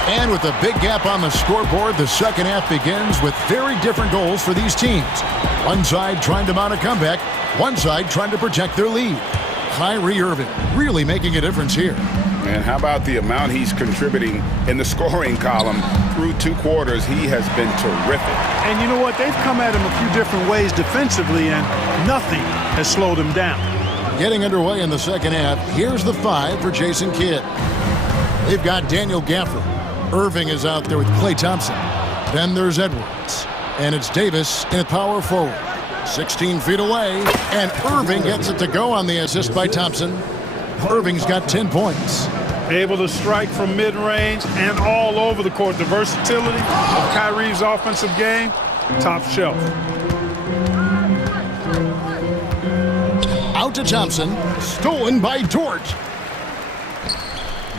And with a big gap on the scoreboard, the second half begins with very different goals for these teams. One side trying to mount a comeback, one side trying to protect their lead. Kyrie Irving really making a difference here. And how about the amount he's contributing in the scoring column through 2 quarters? He has been terrific. And you know what? They've come at him a few different ways defensively, and nothing has slowed him down. Getting underway in the second half, here's the 5 for Jason Kidd. They've got Daniel Gafford. Irving is out there with Klay Thompson. Then there's Edwards. And it's Davis in power forward. 16 feet away. And Irving gets it to go on the assist by Thompson. Irving's got 10 points. Able to strike from mid-range and all over the court. The versatility of Kyrie's offensive game, top shelf. Out to Thompson. Stolen by Dort.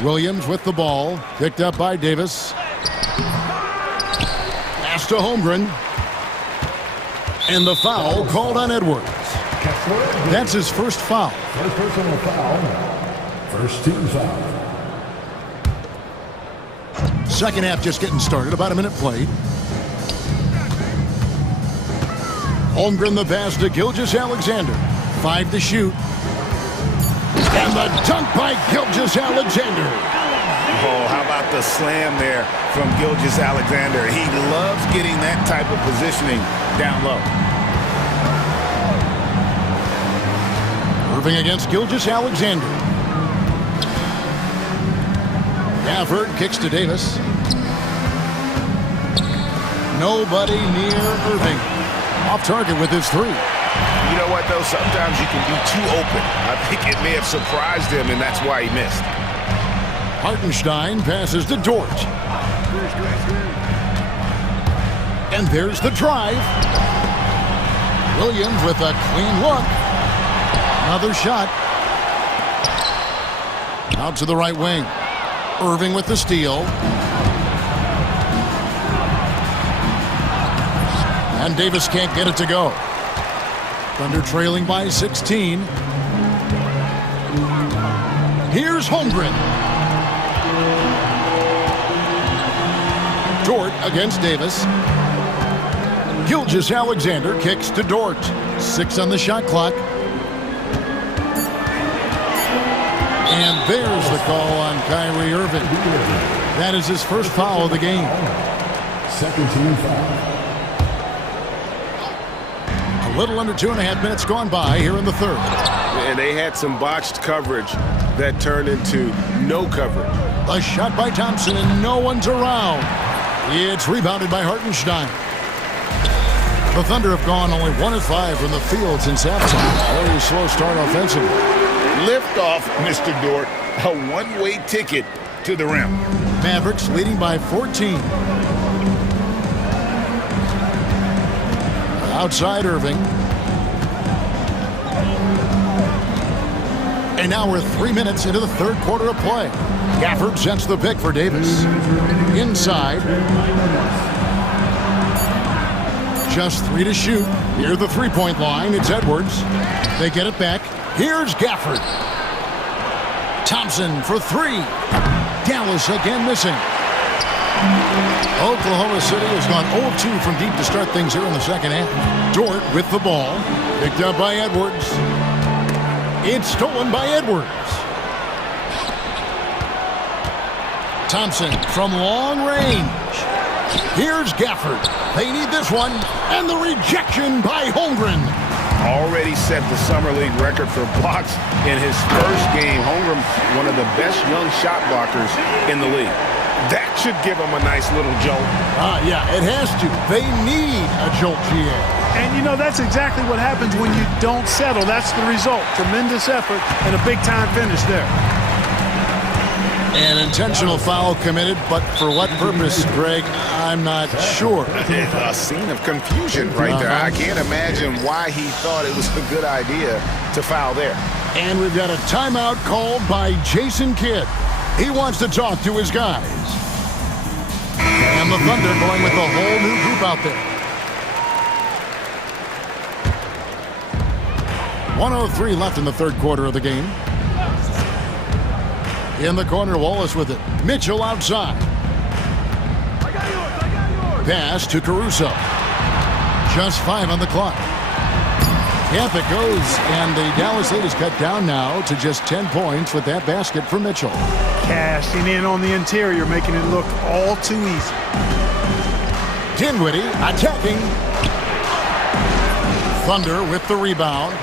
Williams with the ball, picked up by Davis. Pass to Holmgren. And the foul called on Edwards. That's his first foul. First personal foul. First team foul. Second half just getting started, about a minute played. Holmgren the pass to Gilgeous-Alexander. 5 to shoot. And the dunk by Gilgeous-Alexander. Oh, how about the slam there from Gilgeous-Alexander? He loves getting that type of positioning down low. Irving against Gilgeous-Alexander. Gafford kicks to Davis. Nobody near Irving. Off target with his three. You know what, though? Sometimes you can be too open. I think it may have surprised him, and that's why he missed. Hartenstein passes to Dort. And there's the drive. Williams with a clean look. Another shot. Out to the right wing. Irving with the steal. And Davis can't get it to go. Thunder trailing by 16. Here's Holmgren. Dort against Davis. Gilgeous-Alexander kicks to Dort. 6 on the shot clock. And there's the call on Kyrie Irving. That is his first foul of the game. Second team foul. A little under 2.5 minutes gone by here in the third. And they had some botched coverage that turned into no coverage. A shot by Thompson and no one's around. It's rebounded by Hartenstein. The Thunder have gone only 1 of 5 from the field since halftime. Very slow start offensively. Lift off, Mr. Dort. A one-way ticket to the rim. Mavericks leading by 14. Outside Irving. And now we're 3 minutes into the third quarter of play. Gafford sets the pick for Davis. Inside. Just 3 to shoot. Near the three-point line, it's Edwards. They get it back. Here's Gafford. Thompson for 3. Dallas again missing. Oklahoma City has gone 0-2 from deep to start things here in the second half. Dort with the ball. Picked up by Edwards. It's stolen by Edwards. Thompson from long range. Here's Gafford. They need this one. And the rejection by Holmgren. Already set the Summer League record for blocks in his first game. Holmgren, one of the best young shot blockers in the league. That should give him a nice little jolt. Yeah, it has to. They need a jolt, GA. And, you know, that's exactly what happens when you don't settle. That's the result. Tremendous effort and a big-time finish there. An intentional foul committed, but for what purpose, Greg, I'm not sure. A scene of confusion right there. I can't imagine why he thought it was a good idea to foul there. And we've got a timeout called by Jason Kidd. He wants to talk to his guys. And the Thunder going with a whole new group out there. 1:03 left in the third quarter of the game. In the corner, Wallace with it. Mitchell outside. Pass to Caruso. Just 5 on the clock. Yep, it goes, and the Dallas lead is cut down now to just 10 points with that basket for Mitchell. Cashing in on the interior, making it look all too easy. Dinwiddie attacking. Thunder with the rebound.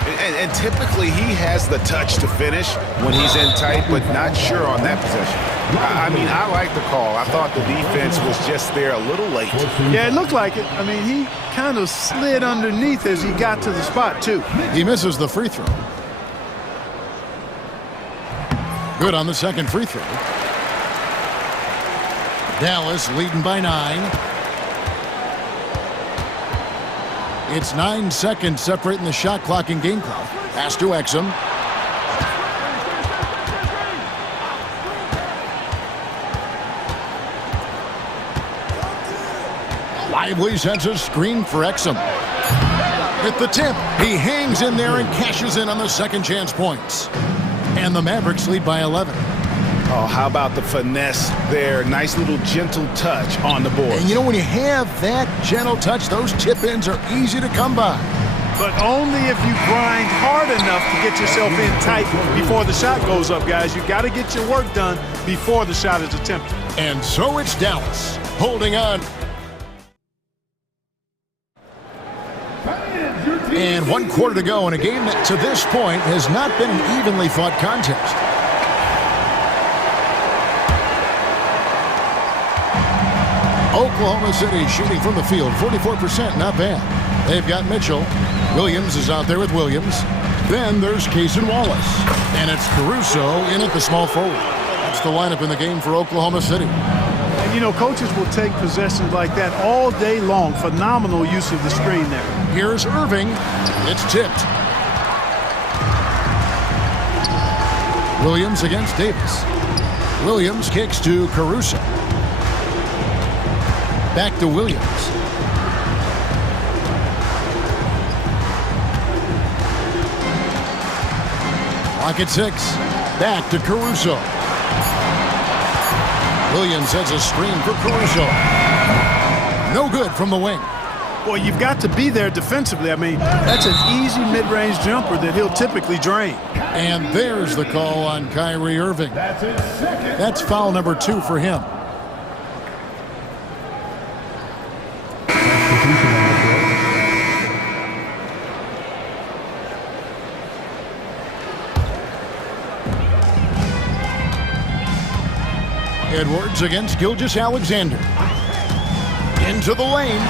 And typically he has the touch to finish when he's in tight, but not sure on that possession. I mean, I like the call. I thought the defense was just there a little late. Yeah, it looked like it. I mean, he kind of slid underneath as he got to the spot, too. He misses the free throw. Good on the second free throw. Dallas leading by 9. It's 9 seconds separating the shot clock and game clock. Pass to Exum. Lively sends a screen for Exum. At the tip, he hangs in there and cashes in on the second chance points. And the Mavericks lead by 11. Oh, how about the finesse there? Nice little gentle touch on the board. And you know, when you have that gentle touch, those tip-ins are easy to come by. But only if you grind hard enough to get yourself in tight before the shot goes up, guys. You got to get your work done before the shot is attempted. And so it's Dallas holding on. And 1 quarter to go in a game that to this point has not been an evenly fought contest. Oklahoma City shooting from the field, 44%, not bad. They've got Mitchell. Williams is out there with Williams. Then there's Cason Wallace. And it's Caruso in at the small forward. That's the lineup in the game for Oklahoma City. And, you know, coaches will take possessions like that all day long. Phenomenal use of the screen there. Here's Irving. It's tipped. Williams against Davis. Williams kicks to Caruso. Back to Williams. Clock at 6. Back to Caruso. Williams sets a screen for Caruso. No good from the wing. Boy, you've got to be there defensively. I mean, that's an easy mid-range jumper that he'll typically drain. And there's the call on Kyrie Irving. That's foul number 2 for him. Edwards against Gilgeous-Alexander. Into the lane.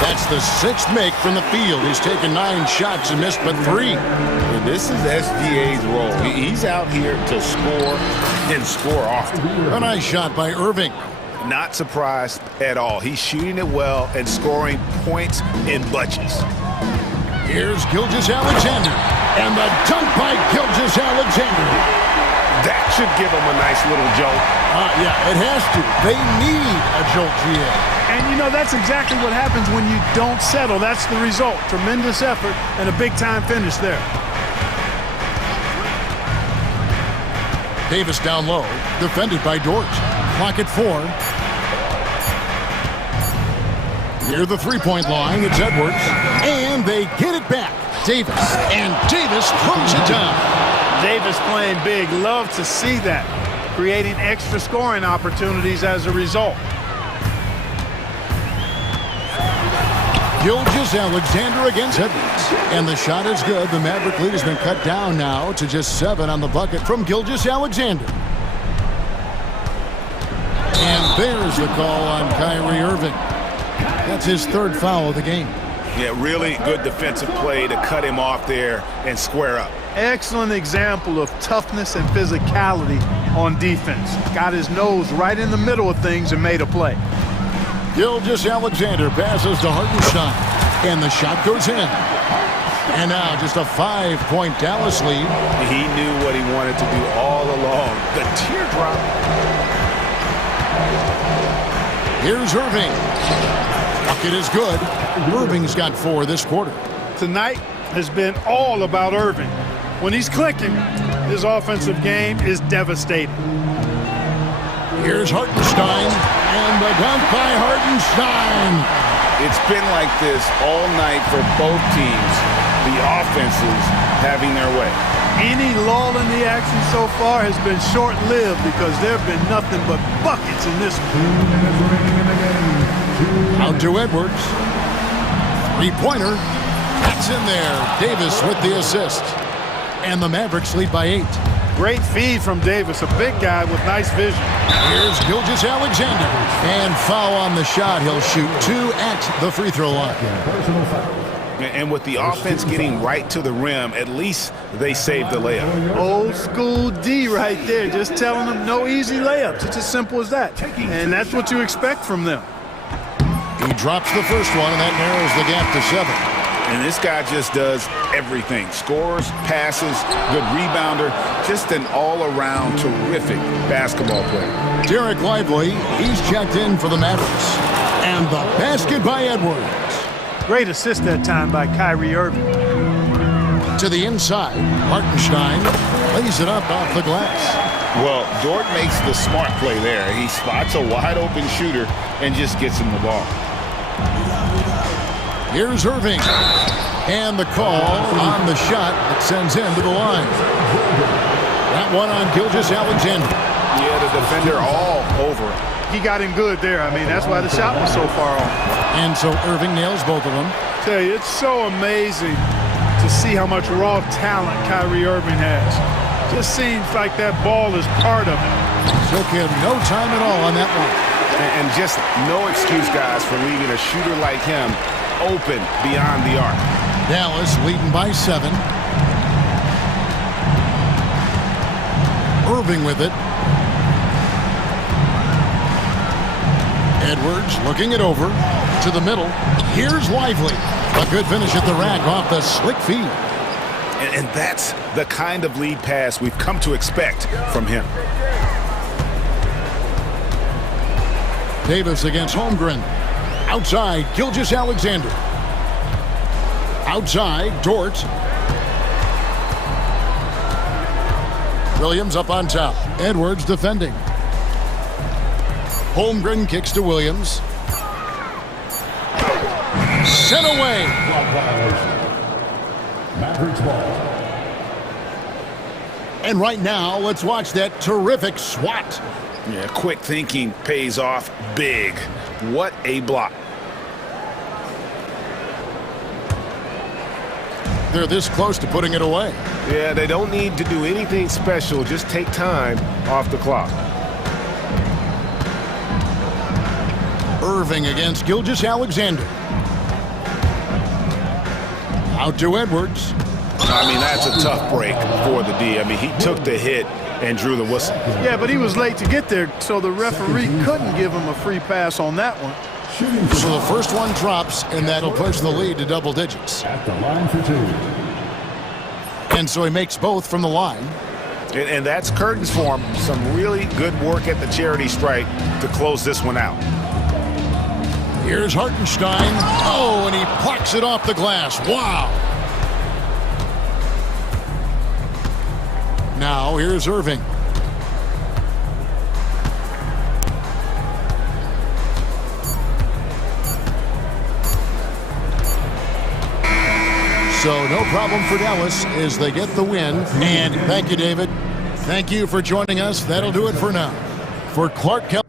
That's the 6th make from the field. He's taken 9 shots and missed but 3. And this is SGA's role. He's out here to score and score often. A nice shot by Irving. Not surprised at all. He's shooting it well and scoring points in bunches. Here's Gilgeous-Alexander. And the dunk by Gilgeous-Alexander. That should give him a nice little jolt. Yeah, it has to. They need a jolt, GA. And, you know, that's exactly what happens when you don't settle. That's the result. Tremendous effort and a big-time finish there. Davis down low, defended by Dort. Clock at 4. Near the three-point line, it's Edwards. And they get it back. Davis. And Davis throws it down. Davis playing big. Love to see that. Creating extra scoring opportunities as a result. Gilgeous-Alexander against Edwards. And the shot is good. The Maverick lead has been cut down now to just 7 on the bucket from Gilgeous-Alexander. And there's the call on Kyrie Irving. That's his 3rd foul of the game. Yeah, really good defensive play to cut him off there and square up. Excellent example of toughness and physicality on defense. Got his nose right in the middle of things and made a play. Gilgeous-Alexander passes to Hartenstein. And the shot goes in. And now just a 5-point Dallas lead. He knew what he wanted to do all along. The teardrop. Here's Irving. Bucket is good. Irving's got 4 this quarter. Tonight has been all about Irving. When he's clicking, his offensive game is devastating. Here's Hartenstein, and the dunk by Hartenstein. It's been like this all night for both teams. The offenses having their way. Any lull in the action so far has been short-lived because there have been nothing but buckets in this one. Out to Edwards. 3-pointer. That's in there. Davis with the assist. And the Mavericks lead by 8. Great feed from Davis, a big guy with nice vision. Here's Gilgeous-Alexander. And foul on the shot. He'll shoot 2 at the free throw line. And with the offense getting right to the rim, at least they saved the layup. Old school D right there, just telling them no easy layups. It's as simple as that. And that's what you expect from them. He drops the first one, and that narrows the gap to 7. And this guy just does everything. Scores, passes, good rebounder. Just an all-around terrific basketball player. Derek Lively, he's checked in for the Mavericks. And the basket by Edwards. Great assist that time by Kyrie Irving. To the inside, Hartenstein lays it up off the glass. Well, Dort makes the smart play there. He spots a wide-open shooter and just gets him the ball. Here's Irving. And the call on the shot that sends him to the line. That one on Gilgeous-Alexander. Yeah, the defender all over him. He got him good there. I mean, that's why the shot was so far off. And so Irving nails both of them. Tell you, it's so amazing to see how much raw talent Kyrie Irving has. Just seems like that ball is part of it. Took him no time at all on that one. And just no excuse, guys, for leaving a shooter like him open beyond the arc. Dallas leading by 7. Irving with it. Edwards looking it over to the middle. Here's Lively. A good finish at the rack off the slick feed. And that's the kind of lead pass we've come to expect from him. Davis against Holmgren. Outside, Gilgeous-Alexander. Outside, Dort. Williams up on top. Edwards defending. Holmgren kicks to Williams. Sent away. Mavericks ball. And right now, let's watch that terrific swat. Yeah, quick thinking pays off big. What a block. They're this close to putting it away. Yeah, they don't need to do anything special. Just take time off the clock. Irving against Gilgeous-Alexander. Out to Edwards. I mean, that's a tough break for the D. I mean, he took the hit and drew the whistle. Yeah, but he was late to get there, so the referee couldn't give him a free pass on that one. So the first one drops, and that'll push the lead to double digits. At the line for 2. And so he makes both from the line. And that's curtains for him. Some really good work at the charity stripe to close this one out. Here's Hartenstein. Oh, and he plucks it off the glass. Wow. Now here's Irving. So no problem for Dallas as they get the win. And thank you, David. Thank you for joining us. That'll do it for now. For Clark Kelly.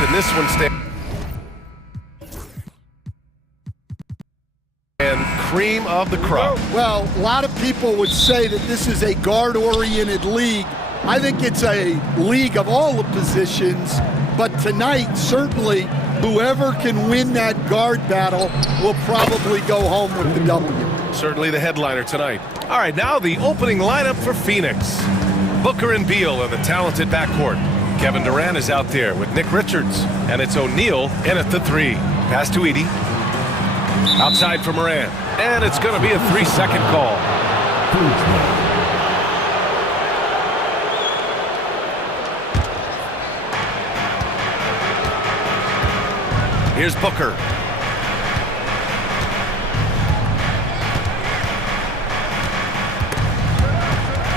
and this one stands. And cream of the crop. Well, a lot of people would say that this is a guard-oriented league. I think it's a league of all the positions, but tonight, certainly, whoever can win that guard battle will probably go home with the W. Certainly the headliner tonight. All right, now the opening lineup for Phoenix. Booker and Beal are the talented backcourt. Kevin Durant is out there with Nick Richards, and it's O'Neal in at the 3. Pass to Edey. Outside for Moran, and it's going to be a 3-second call. Here's Booker.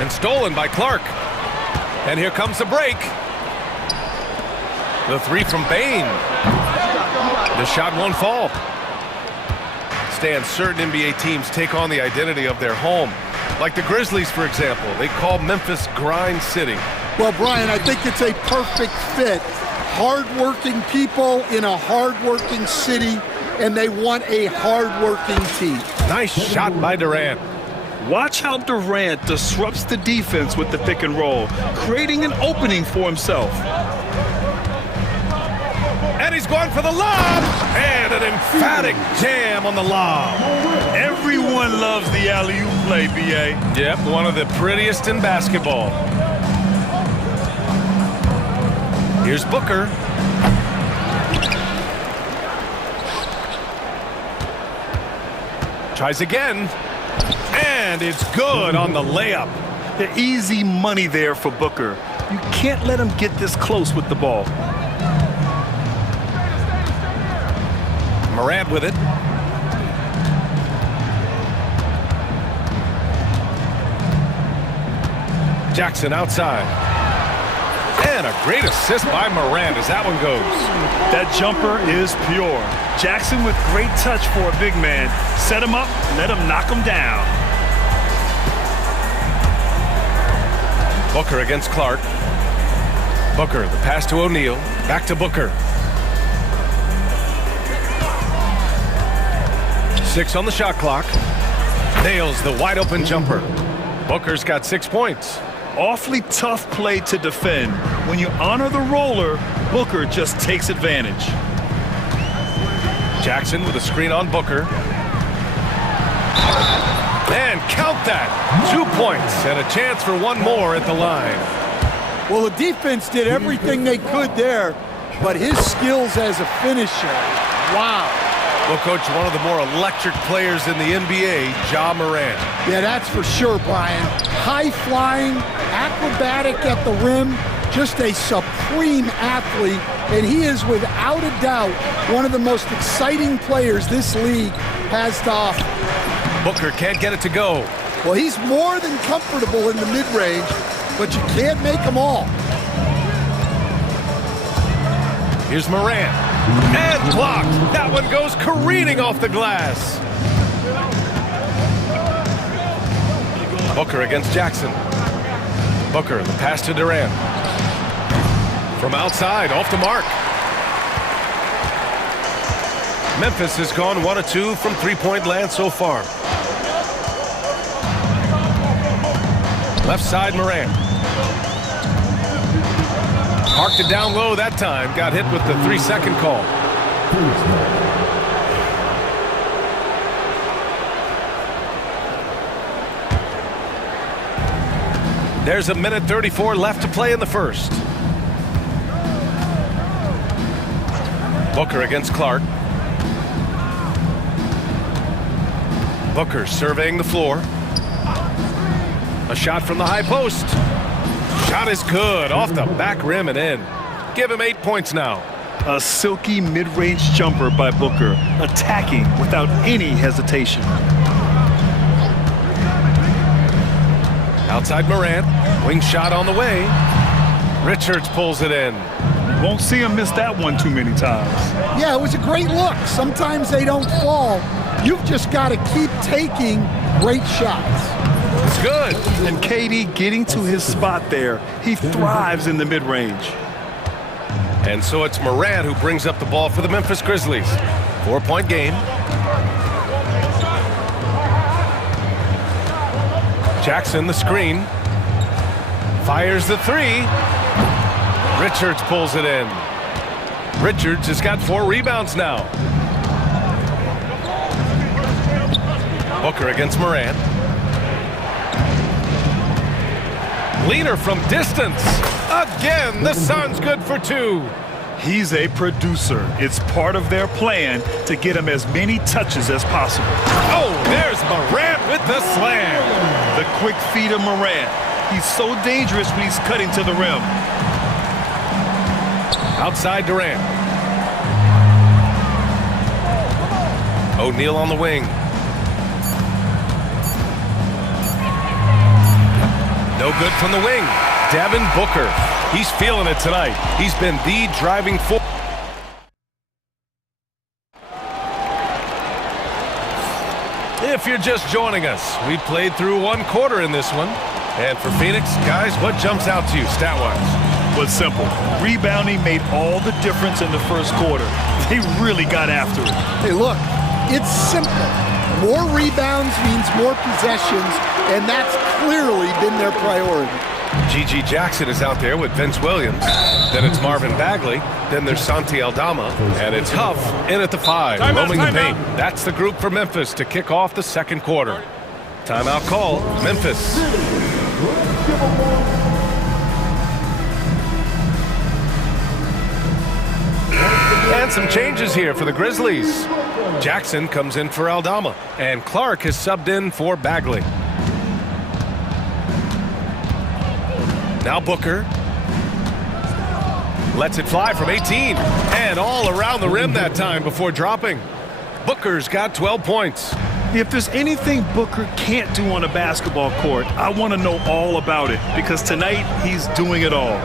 And stolen by Clark. And here comes the break. The 3 from Bain. The shot won't fall. Certain NBA teams take on the identity of their home. Like the Grizzlies, for example. They call Memphis Grind City. Well, Brian, I think it's a perfect fit. Hard-working people in a hard-working city, and they want a hard-working team. Nice shot by Durant. Watch how Durant disrupts the defense with the pick and roll, creating an opening for himself. And he's going for the lob, and an emphatic jam on the lob. Everyone loves the alley-oop play, B.A. Yep, one of the prettiest in basketball. Here's Booker. Tries again, and it's good on the layup. The easy money there for Booker. You can't let him get this close with the ball. Morant with it. Jackson outside. And a great assist by Morant as that one goes. That jumper is pure. Jackson with great touch for a big man. Set him up, let him knock him down. Booker against Clark. Booker, the pass to O'Neal. Back to Booker. 6 on the shot clock. Nails the wide open jumper. Booker's got 6 points. Awfully tough play to defend. When you honor the roller, Booker just takes advantage. Jackson with a screen on Booker. And count that. 2 points and a chance for one more at the line. Well, the defense did everything they could there, but his skills as a finisher, wow. Well, Coach, one of the more electric players in the NBA, Ja Morant. Yeah, that's for sure, Brian. High-flying, acrobatic at the rim, just a supreme athlete, and he is without a doubt one of the most exciting players this league has to offer. Booker can't get it to go. Well, he's more than comfortable in the mid-range, but you can't make them all. Here's Morant. And blocked. That one goes careening off the glass. Booker against Jackson. Booker, the pass to Durant. From outside, off the mark. Memphis has gone 1 of 2 from three-point land so far. Left side, Morant. Parked it down low that time. Got hit with the 3-second call. There's a minute 34 left to play in the first. Booker against Clark. Booker surveying the floor. A shot from the high post. Shot is good, off the back rim and in. Give him 8 points now. A silky mid-range jumper by Booker, attacking without any hesitation. Outside Morant, wing shot on the way. Richards pulls it in. You won't see him miss that one too many times. Yeah, it was a great look. Sometimes they don't fall. You've just got to keep taking great shots. It's good. And KD getting to his spot there. He thrives in the mid-range. And so it's Morant who brings up the ball for the Memphis Grizzlies. 4-point game. Jackson, the screen. Fires the three. Richards pulls it in. Richards has got 4 rebounds now. Booker against Morant. Leaner from distance. Again, the Suns good for 2. He's a producer. It's part of their plan to get him as many touches as possible. Oh, there's Morant with the slam. The quick feed of Morant. He's so dangerous when he's cutting to the rim. Outside Durant. O'Neal on the wing. No good from the wing. Devin Booker. He's feeling it tonight. He's been the driving force. If you're just joining us, we played through 1 quarter in this one. And for Phoenix, guys, what jumps out to you stat-wise? Was simple. Rebounding made all the difference in the first quarter. They really got after it. Hey, look, it's simple. More rebounds means more possessions, and that's clearly been their priority. G.G. Jackson is out there with Vince Williams. Then it's Marvin Bagley. Then there's Santi Aldama. And it's Huff in at the 5, roaming the paint. That's the group for Memphis to kick off the second quarter. Timeout call, Memphis. And some changes here for the Grizzlies. Jackson comes in for Aldama, and Clark has subbed in for Bagley. Now Booker lets it fly from 18, and all around the rim that time before dropping. Booker's got 12 points. If there's anything Booker can't do on a basketball court, I want to know all about it, because tonight he's doing it all.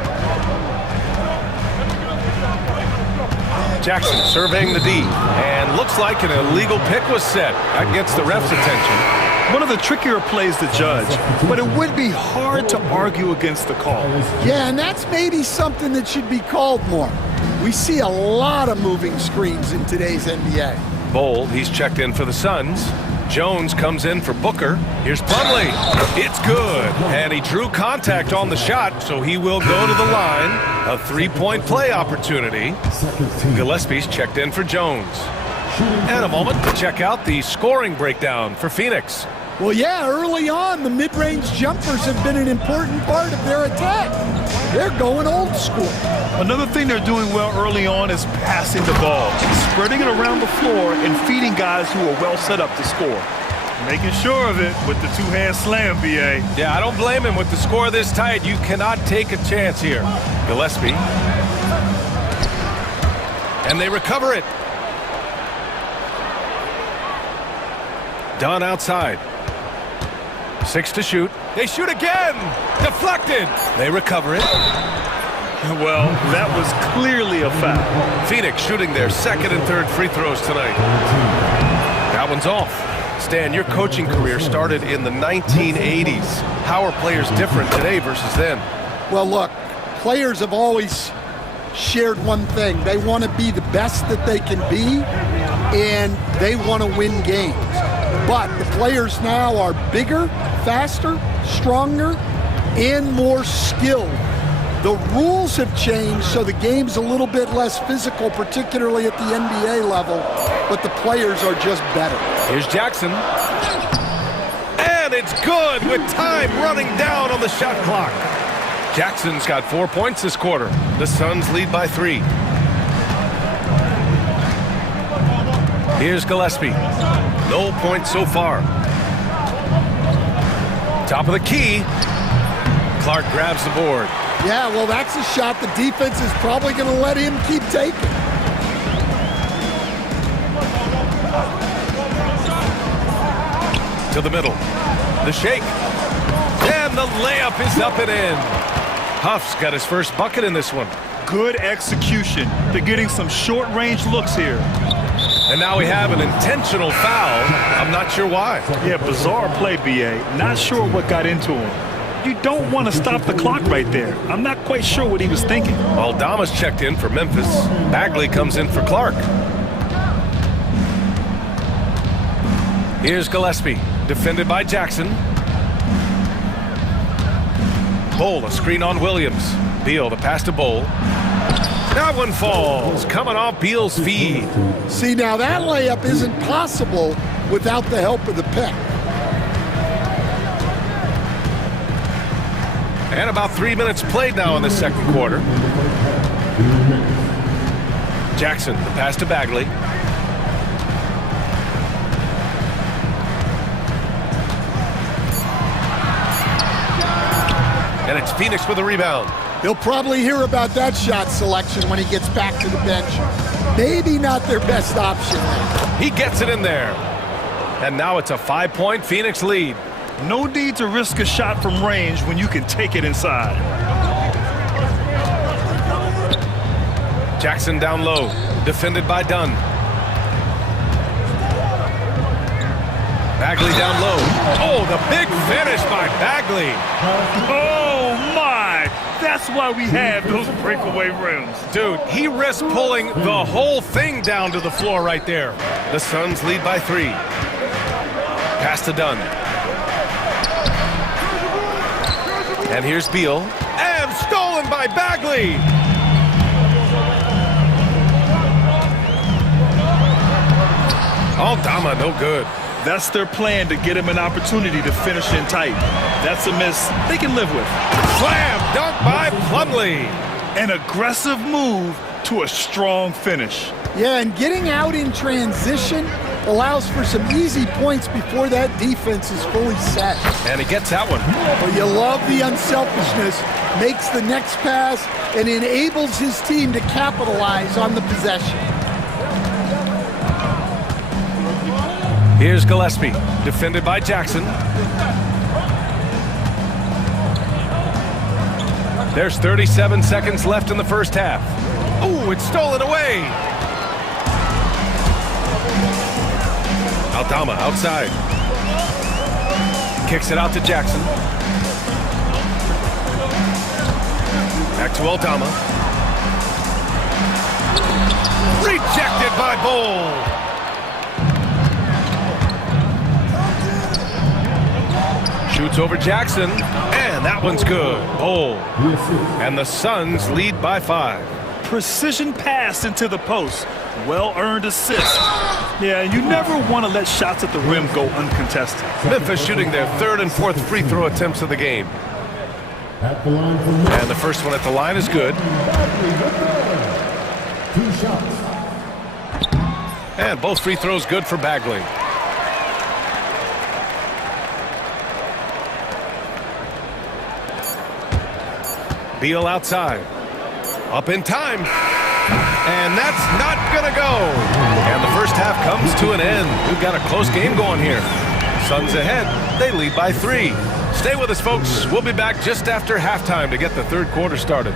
Jackson surveying the D, and looks like an illegal pick was set. That gets the ref's attention. One of the trickier plays to judge, but it would be hard to argue against the call. Yeah, and that's maybe something that should be called more. We see a lot of moving screens in today's NBA. Bowl, he's checked in for the Suns. Jones comes in for Booker. Here's Plumlee. It's good. And he drew contact on the shot, so he will go to the line. A 3-point play opportunity. Gillespie's checked in for Jones. And a moment to check out the scoring breakdown for Phoenix. Well, yeah, early on, the mid-range jumpers have been an important part of their attack. They're going old school. Another thing they're doing well early on is passing the ball, spreading it around the floor and feeding guys who are well set up to score. Making sure of it with the two-hand slam, B.A. Yeah, I don't blame him with the score this tight. You cannot take a chance here. Gillespie. And they recover it. Dunn outside. 6 to shoot. They shoot again. Deflected. They recover it. Well, that was clearly a foul. Phoenix shooting their second and third free throws tonight. That one's off. Stan, your coaching career started in the 1980s. How are players different today versus then? Well, look, players have always shared one thing. They want to be the best that they can be, and they want to win games. But the players now are bigger, faster, stronger, and more skilled. The rules have changed, so the game's a little bit less physical, particularly at the NBA level, but the players are just better. Here's Jackson. And it's good with time running down on the shot clock. Jackson's got 4 points this quarter. The Suns lead by 3. Here's Gillespie. No points so far. Top of the key. Clark grabs the board. Yeah, well, that's a shot the defense is probably going to let him keep taking. To the middle. The shake. And the layup is up and in. Huff's got his first bucket in this one. Good execution. They're getting some short-range looks here. And now we have an intentional foul. I'm not sure why. Yeah, bizarre play, B.A. Not sure what got into him. you don't want to stop the clock right there. I'm not quite sure what he was thinking. Aldama's checked in for Memphis. Bagley comes in for Clark. Here's Gillespie, defended by Jackson. Bowl, a screen on Williams. Beal, the pass to Bowl. That one falls, coming off Beal's feed. See, now that layup isn't possible without the help of the pick. And about 3 minutes played now in the second quarter. Jackson, the pass to Bagley. And it's Phoenix with a rebound. He'll probably hear about that shot selection when he gets back to the bench. Maybe not their best option there. He gets it in there. And now it's a 5-point Phoenix lead. No need to risk a shot from range when you can take it inside. Jackson down low, defended by Dunn. Bagley down low. Oh, the big finish by Bagley. Oh, my. That's why we have those breakaway rims. Dude, he risked pulling the whole thing down to the floor right there. The Suns lead by 3. Pass to Dunn. And here's Beal. And stolen by Bagley. Aldama, no good. That's their plan, to get him an opportunity to finish in tight. That's a miss they can live with. Slam dunk by Plumlee. An aggressive move to a strong finish. Yeah, and getting out in transition allows for some easy points before that defense is fully set. And he gets that one. Well, you love the unselfishness, makes the next pass, and enables his team to capitalize on the possession. Here's Gillespie, defended by Jackson. There's 37 seconds left in the first half. Ooh, it's stolen away. Aldama outside. Kicks it out to Jackson. Back to Aldama. Rejected by Bowl. Shoots over Jackson, and that one's good. Bowl. And the Suns lead by 5. Precision pass into the post. Well-earned assist. Yeah, you never want to let shots at the rim go uncontested. Memphis shooting their 3rd and 4th free throw attempts of the game. And the first one at the line is good. 2 shots. And both free throws good for Bagley. Beal outside. Up in time. And that's not gonna go. And the first half comes to an end. We've got a close game going here. Suns ahead. They lead by 3. Stay with us, folks. We'll be back just after halftime to get the third quarter started.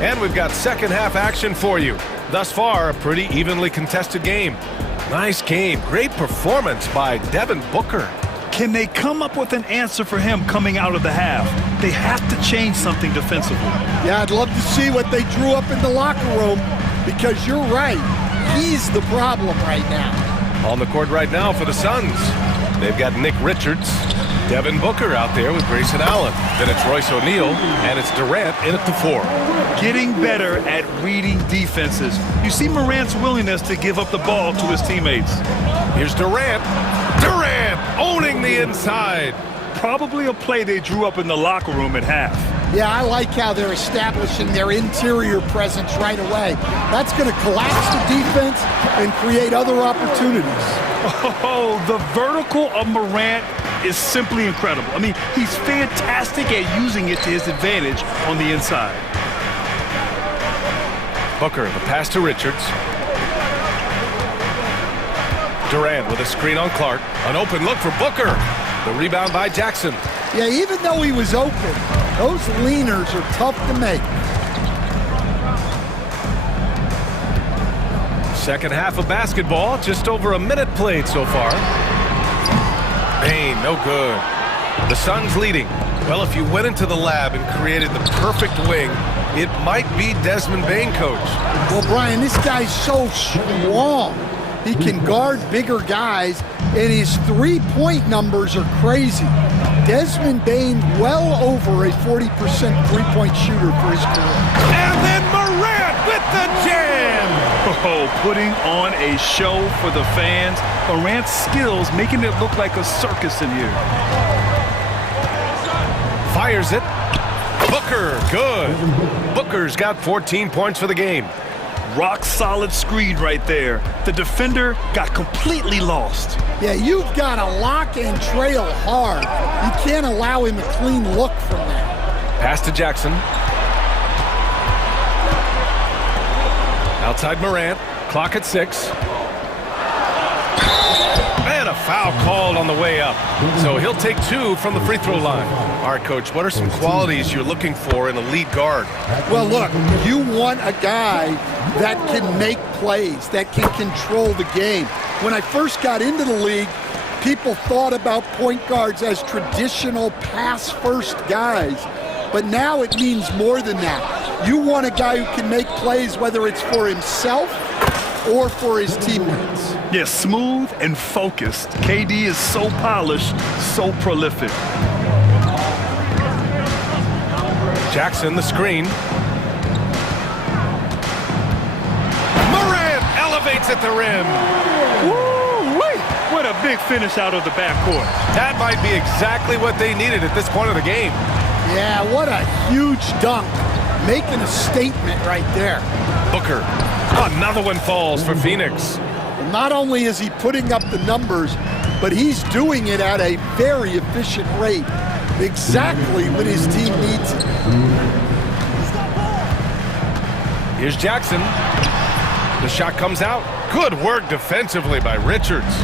And we've got second half action for you. Thus far, a pretty evenly contested game. Nice game. Great performance by Devin Booker. Can they come up with an answer for him coming out of the half? They have to change something defensively. Yeah, I'd love to see what they drew up in the locker room, because you're right. He's the problem right now. On the court right now for the Suns, they've got Nick Richards, Devin Booker out there with Grayson Allen. Then it's Royce O'Neal, and it's Durant in at the 4. Getting better at reading defenses. You see Morant's willingness to give up the ball to his teammates. Here's Durant. Durant owning the inside. Probably a play they drew up in the locker room at half. Yeah, I like how they're establishing their interior presence right away. That's going to collapse the defense and create other opportunities. Oh, the vertical of Morant is simply incredible. I mean, he's fantastic at using it to his advantage on the inside. Booker, the pass to Richards. Durant with a screen on Clark. An open look for Booker. The rebound by Jackson. Yeah, even though he was open, those leaners are tough to make. Second half of basketball, just over a minute played so far. Bain, no good. The Suns leading. Well, if you went into the lab and created the perfect wing, it might be Desmond Bain, coach. Well, Brian, this guy's so strong. He can guard bigger guys, and his three-point numbers are crazy. Desmond Bain, well over a 40% three-point shooter for his career. And then Morant with the jam! Oh, putting on a show for the fans. Morant's skills making it look like a circus in here. Fires it. Booker, good. Booker's got 14 points for the game. Rock solid screen right there. The defender got completely lost. Yeah, you've got to lock and trail hard. You can't allow him a clean look from that. Pass to Jackson. Outside Morant. Clock at 6. And a foul called on the way up. So he'll take 2 from the free throw line. All right, Coach, what are some qualities you're looking for in a lead guard? Well, look, you want a guy that can make plays, that can control the game. When I first got into the league, people thought about point guards as traditional pass-first guys. But now it means more than that. You want a guy who can make plays, whether it's for himself or for his teammates. Yeah, smooth and focused. KD is so polished, so prolific. Jackson, the screen. Morant elevates at the rim. Woo-wee! What a big finish out of the backcourt. That might be exactly what they needed at this point of the game. Yeah, what a huge dunk. Making a statement right there. Booker. Another one falls for Phoenix. Not only is he putting up the numbers, but he's doing it at a very efficient rate. Exactly when his team needs it. Here's Jackson. The shot comes out. Good work defensively by Richards.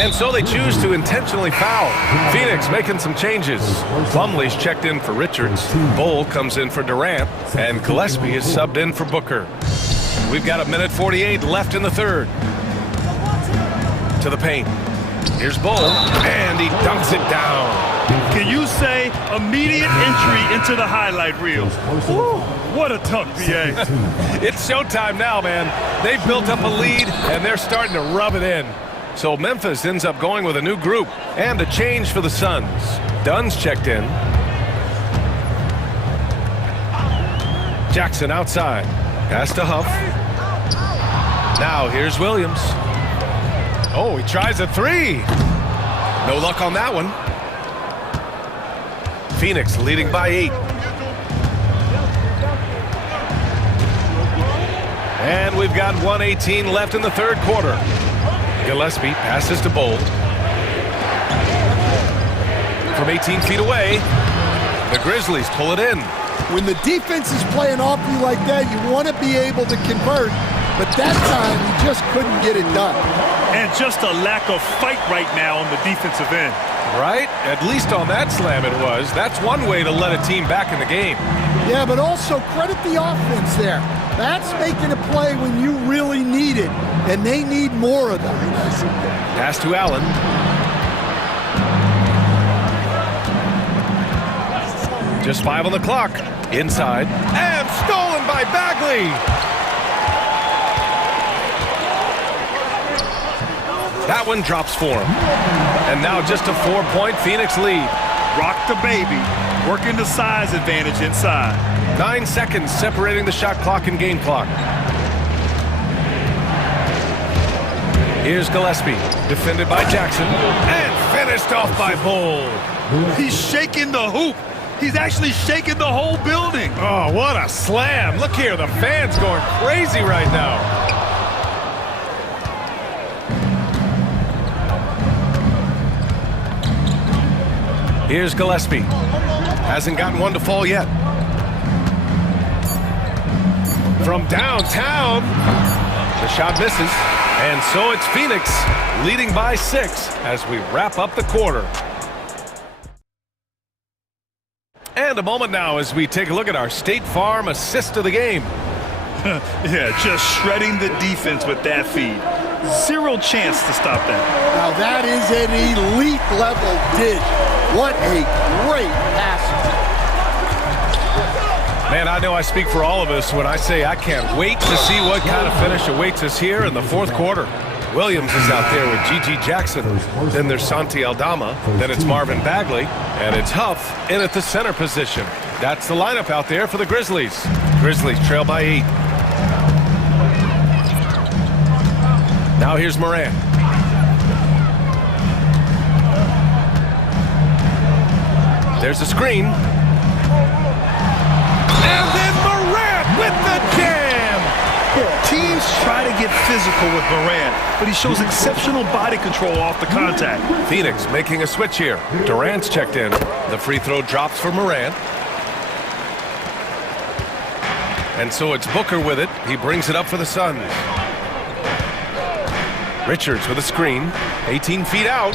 And so they choose to intentionally foul. Phoenix making some changes. Plumlee's checked in for Richards. Bull comes in for Durant. And Gillespie is subbed in for Booker. We've got 1:48 left in the third. To the paint. Here's Bull. And he dunks it down. Can you say immediate entry into the highlight reel? Woo, what a dunk, BA. It's showtime now, man. They've built up a lead, and they're starting to rub it in. So Memphis ends up going with a new group and a change for the Suns. Dunn's checked in. Jackson outside. Pass to Huff. Now here's Williams. Oh, he tries a 3. No luck on that one. Phoenix leading by 8. And we've got 1:18 left in the third quarter. Gillespie passes to Bowl. From 18 feet away, the Grizzlies pull it in. When the defense is playing off you like that, you want to be able to convert, but that time you just couldn't get it done. And just a lack of fight right now on the defensive end. Right? At least on that slam it was. That's one way to let a team back in the game. Yeah, but also credit the offense there. That's making a play when you really need it, and they need more of that. Pass to Allen. Just 5 on the clock. Inside. And stolen by Bagley. That one drops for him. And now just a 4-point Phoenix lead. Rock the baby. Working the size advantage inside. 9 seconds separating the shot clock and game clock. Here's Gillespie, defended by Jackson, and finished off by Bull. He's shaking the hoop. He's actually shaking the whole building. Oh, what a slam. Look here, the fans going crazy right now. Here's Gillespie. Hasn't gotten one to fall yet. From downtown, the The shot misses. And so it's Phoenix leading by 6 as we wrap up the quarter. And a moment now as we take a look at our State Farm assist of the game. Yeah, just shredding the defense with that feed. Zero chance to stop that. Now that is an elite level dish. What a great pass. Man, I know I speak for all of us when I say I can't wait to see what kind of finish awaits us here in the fourth quarter. Williams is out there with Gigi Jackson. Then there's Santi Aldama. Then it's Marvin Bagley. And it's Huff in at the center position. That's the lineup out there for the Grizzlies. Grizzlies trail by 8. Now here's Moran. There's a screen. And then Moran with the jam! Teams try to get physical with Moran, but he shows exceptional body control off the contact. Phoenix making a switch here. Durant's checked in. The free throw drops for Moran. And so it's Booker with it. He brings it up for the Suns. Richards with a screen. 18 feet out.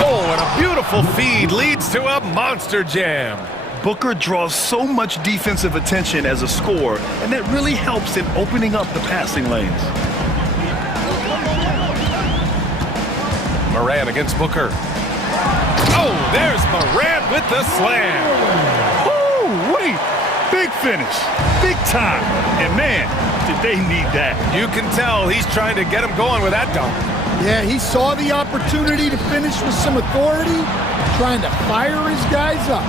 Oh, and a beautiful feed leads to a monster jam. Booker draws so much defensive attention as a scorer, and that really helps in opening up the passing lanes. Moran against Booker. Oh, there's Moran with the slam. Ooh, wait. Big finish. Big time. And man, did they need that. You can tell he's trying to get him going with that dunk. Yeah, he saw the opportunity to finish with some authority, trying to fire his guys up.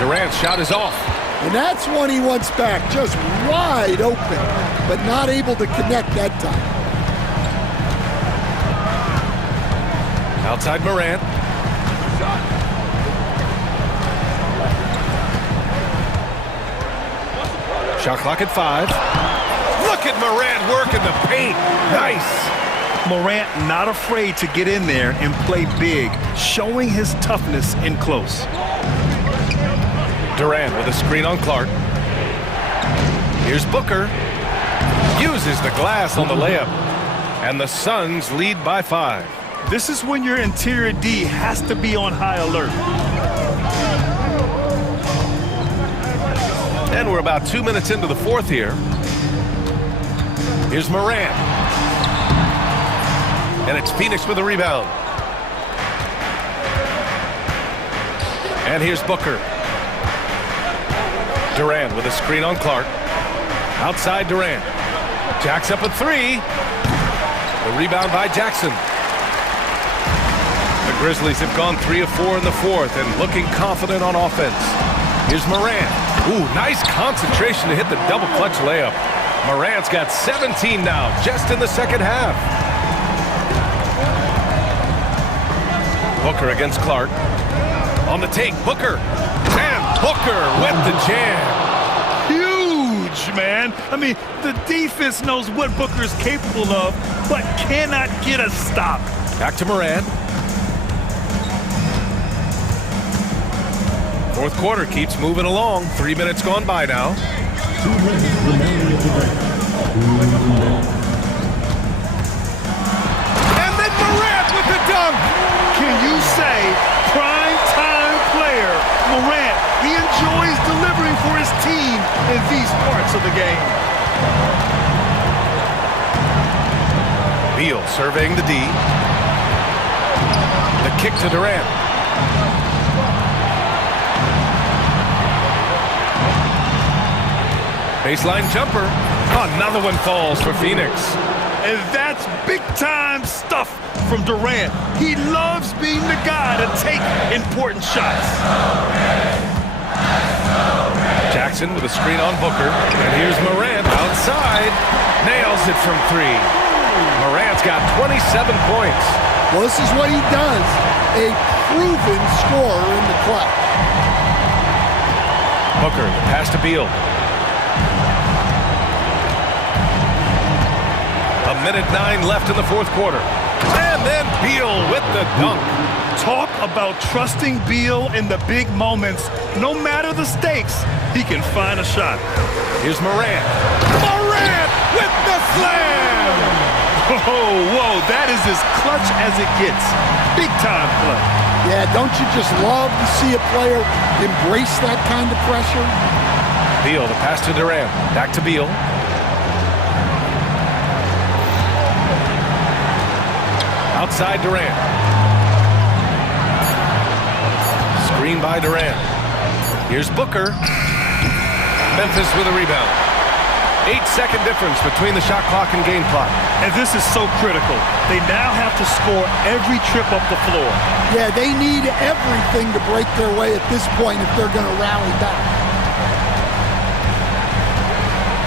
Durant's shot is off. And that's one he wants back, just wide open, but not able to connect that time. Outside Moran. Shot clock at 5. Look at Morant working the paint. Nice. Morant not afraid to get in there and play big, showing his toughness in close. Durant with a screen on Clark. Here's Booker. Uses the glass on the layup. And the Suns lead by 5. This is when your interior D has to be on high alert. And we're about 2 minutes into the fourth here. Here's Moran. And it's Phoenix with the rebound. And here's Booker. Durant with a screen on Clark. Outside Durant. Jacks up a 3. The rebound by Jackson. The Grizzlies have gone 3 of 4 in the fourth and looking confident on offense. Here's Moran. Ooh, nice concentration to hit the double clutch layup. Morant's got 17 now, just in the second half. Booker against Clark. On the take, Booker. And Booker with the jam. Huge, man. I mean, the defense knows what Booker is capable of, but cannot get a stop. Back to Moran. Fourth quarter keeps moving along. 3 minutes gone by now. 2 minutes remaining in the game. And then Morant with the dunk. Can you say prime time player Morant? He enjoys delivering for his team in these parts of the game. Beal surveying the D. The kick to Durant. Baseline jumper. Another one falls for Phoenix. And that's big-time stuff from Durant. He loves being the guy to take important shots. Jackson with a screen on Booker. And here's Morant outside. Nails it from 3. Morant's got 27 points. Well, this is what he does. A proven scorer in the clutch. Booker, the pass to Beal. A minute 9 left in the fourth quarter. And then Beal with the dunk. Talk about trusting Beal in the big moments. No matter the stakes, he can find a shot. Here's Morant. Morant with the slam! Whoa, that is as clutch as it gets. Big time play. Yeah, don't you just love to see a player embrace that kind of pressure? Beal, the pass to Durant. Back to Beal. Outside Durant. Screen by Durant. Here's Booker. Memphis with a rebound. 8-second difference between the shot clock and game clock. And this is so critical. They now have to score every trip up the floor. Yeah, they need everything to break their way at this point if they're going to rally back.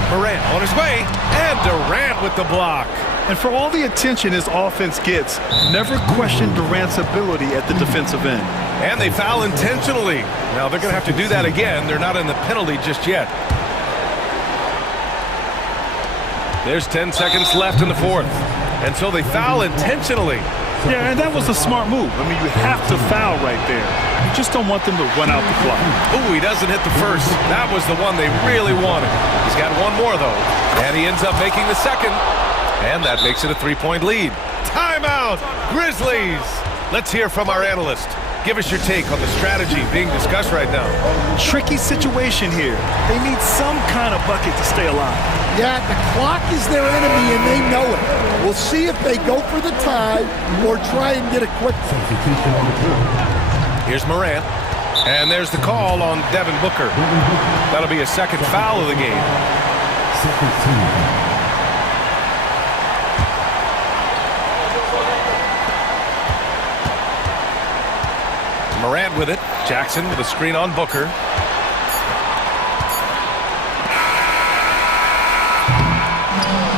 Morant on his way, and Durant with the block. And for all the attention his offense gets, never question Durant's ability at the defensive end. And they foul intentionally. Now they're going to have to do that again. They're not in the penalty just yet. There's 10 seconds left in the fourth. And so they foul intentionally. Yeah, and that was a smart move. I mean, you have to foul right there. You just don't want them to run out the clock. Ooh, he doesn't hit the first. That was the one they really wanted. He's got one more, though. And he ends up making the second. And that makes it a 3-point lead. Timeout, Grizzlies. Let's hear from our analyst. Give us your take on the strategy being discussed right now. Tricky situation here. They need some kind of bucket to stay alive. Yeah, the clock is their enemy and they know it. We'll see if they go for the tie or try and get a quick substitution on the court. Here's Morant. And there's the call on Devin Booker. That'll be a second foul of the game. Second team. Morant with it. Jackson with a screen on Booker.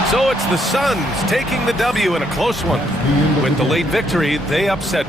So it's the Suns taking the W in a close one. With the late victory, they upset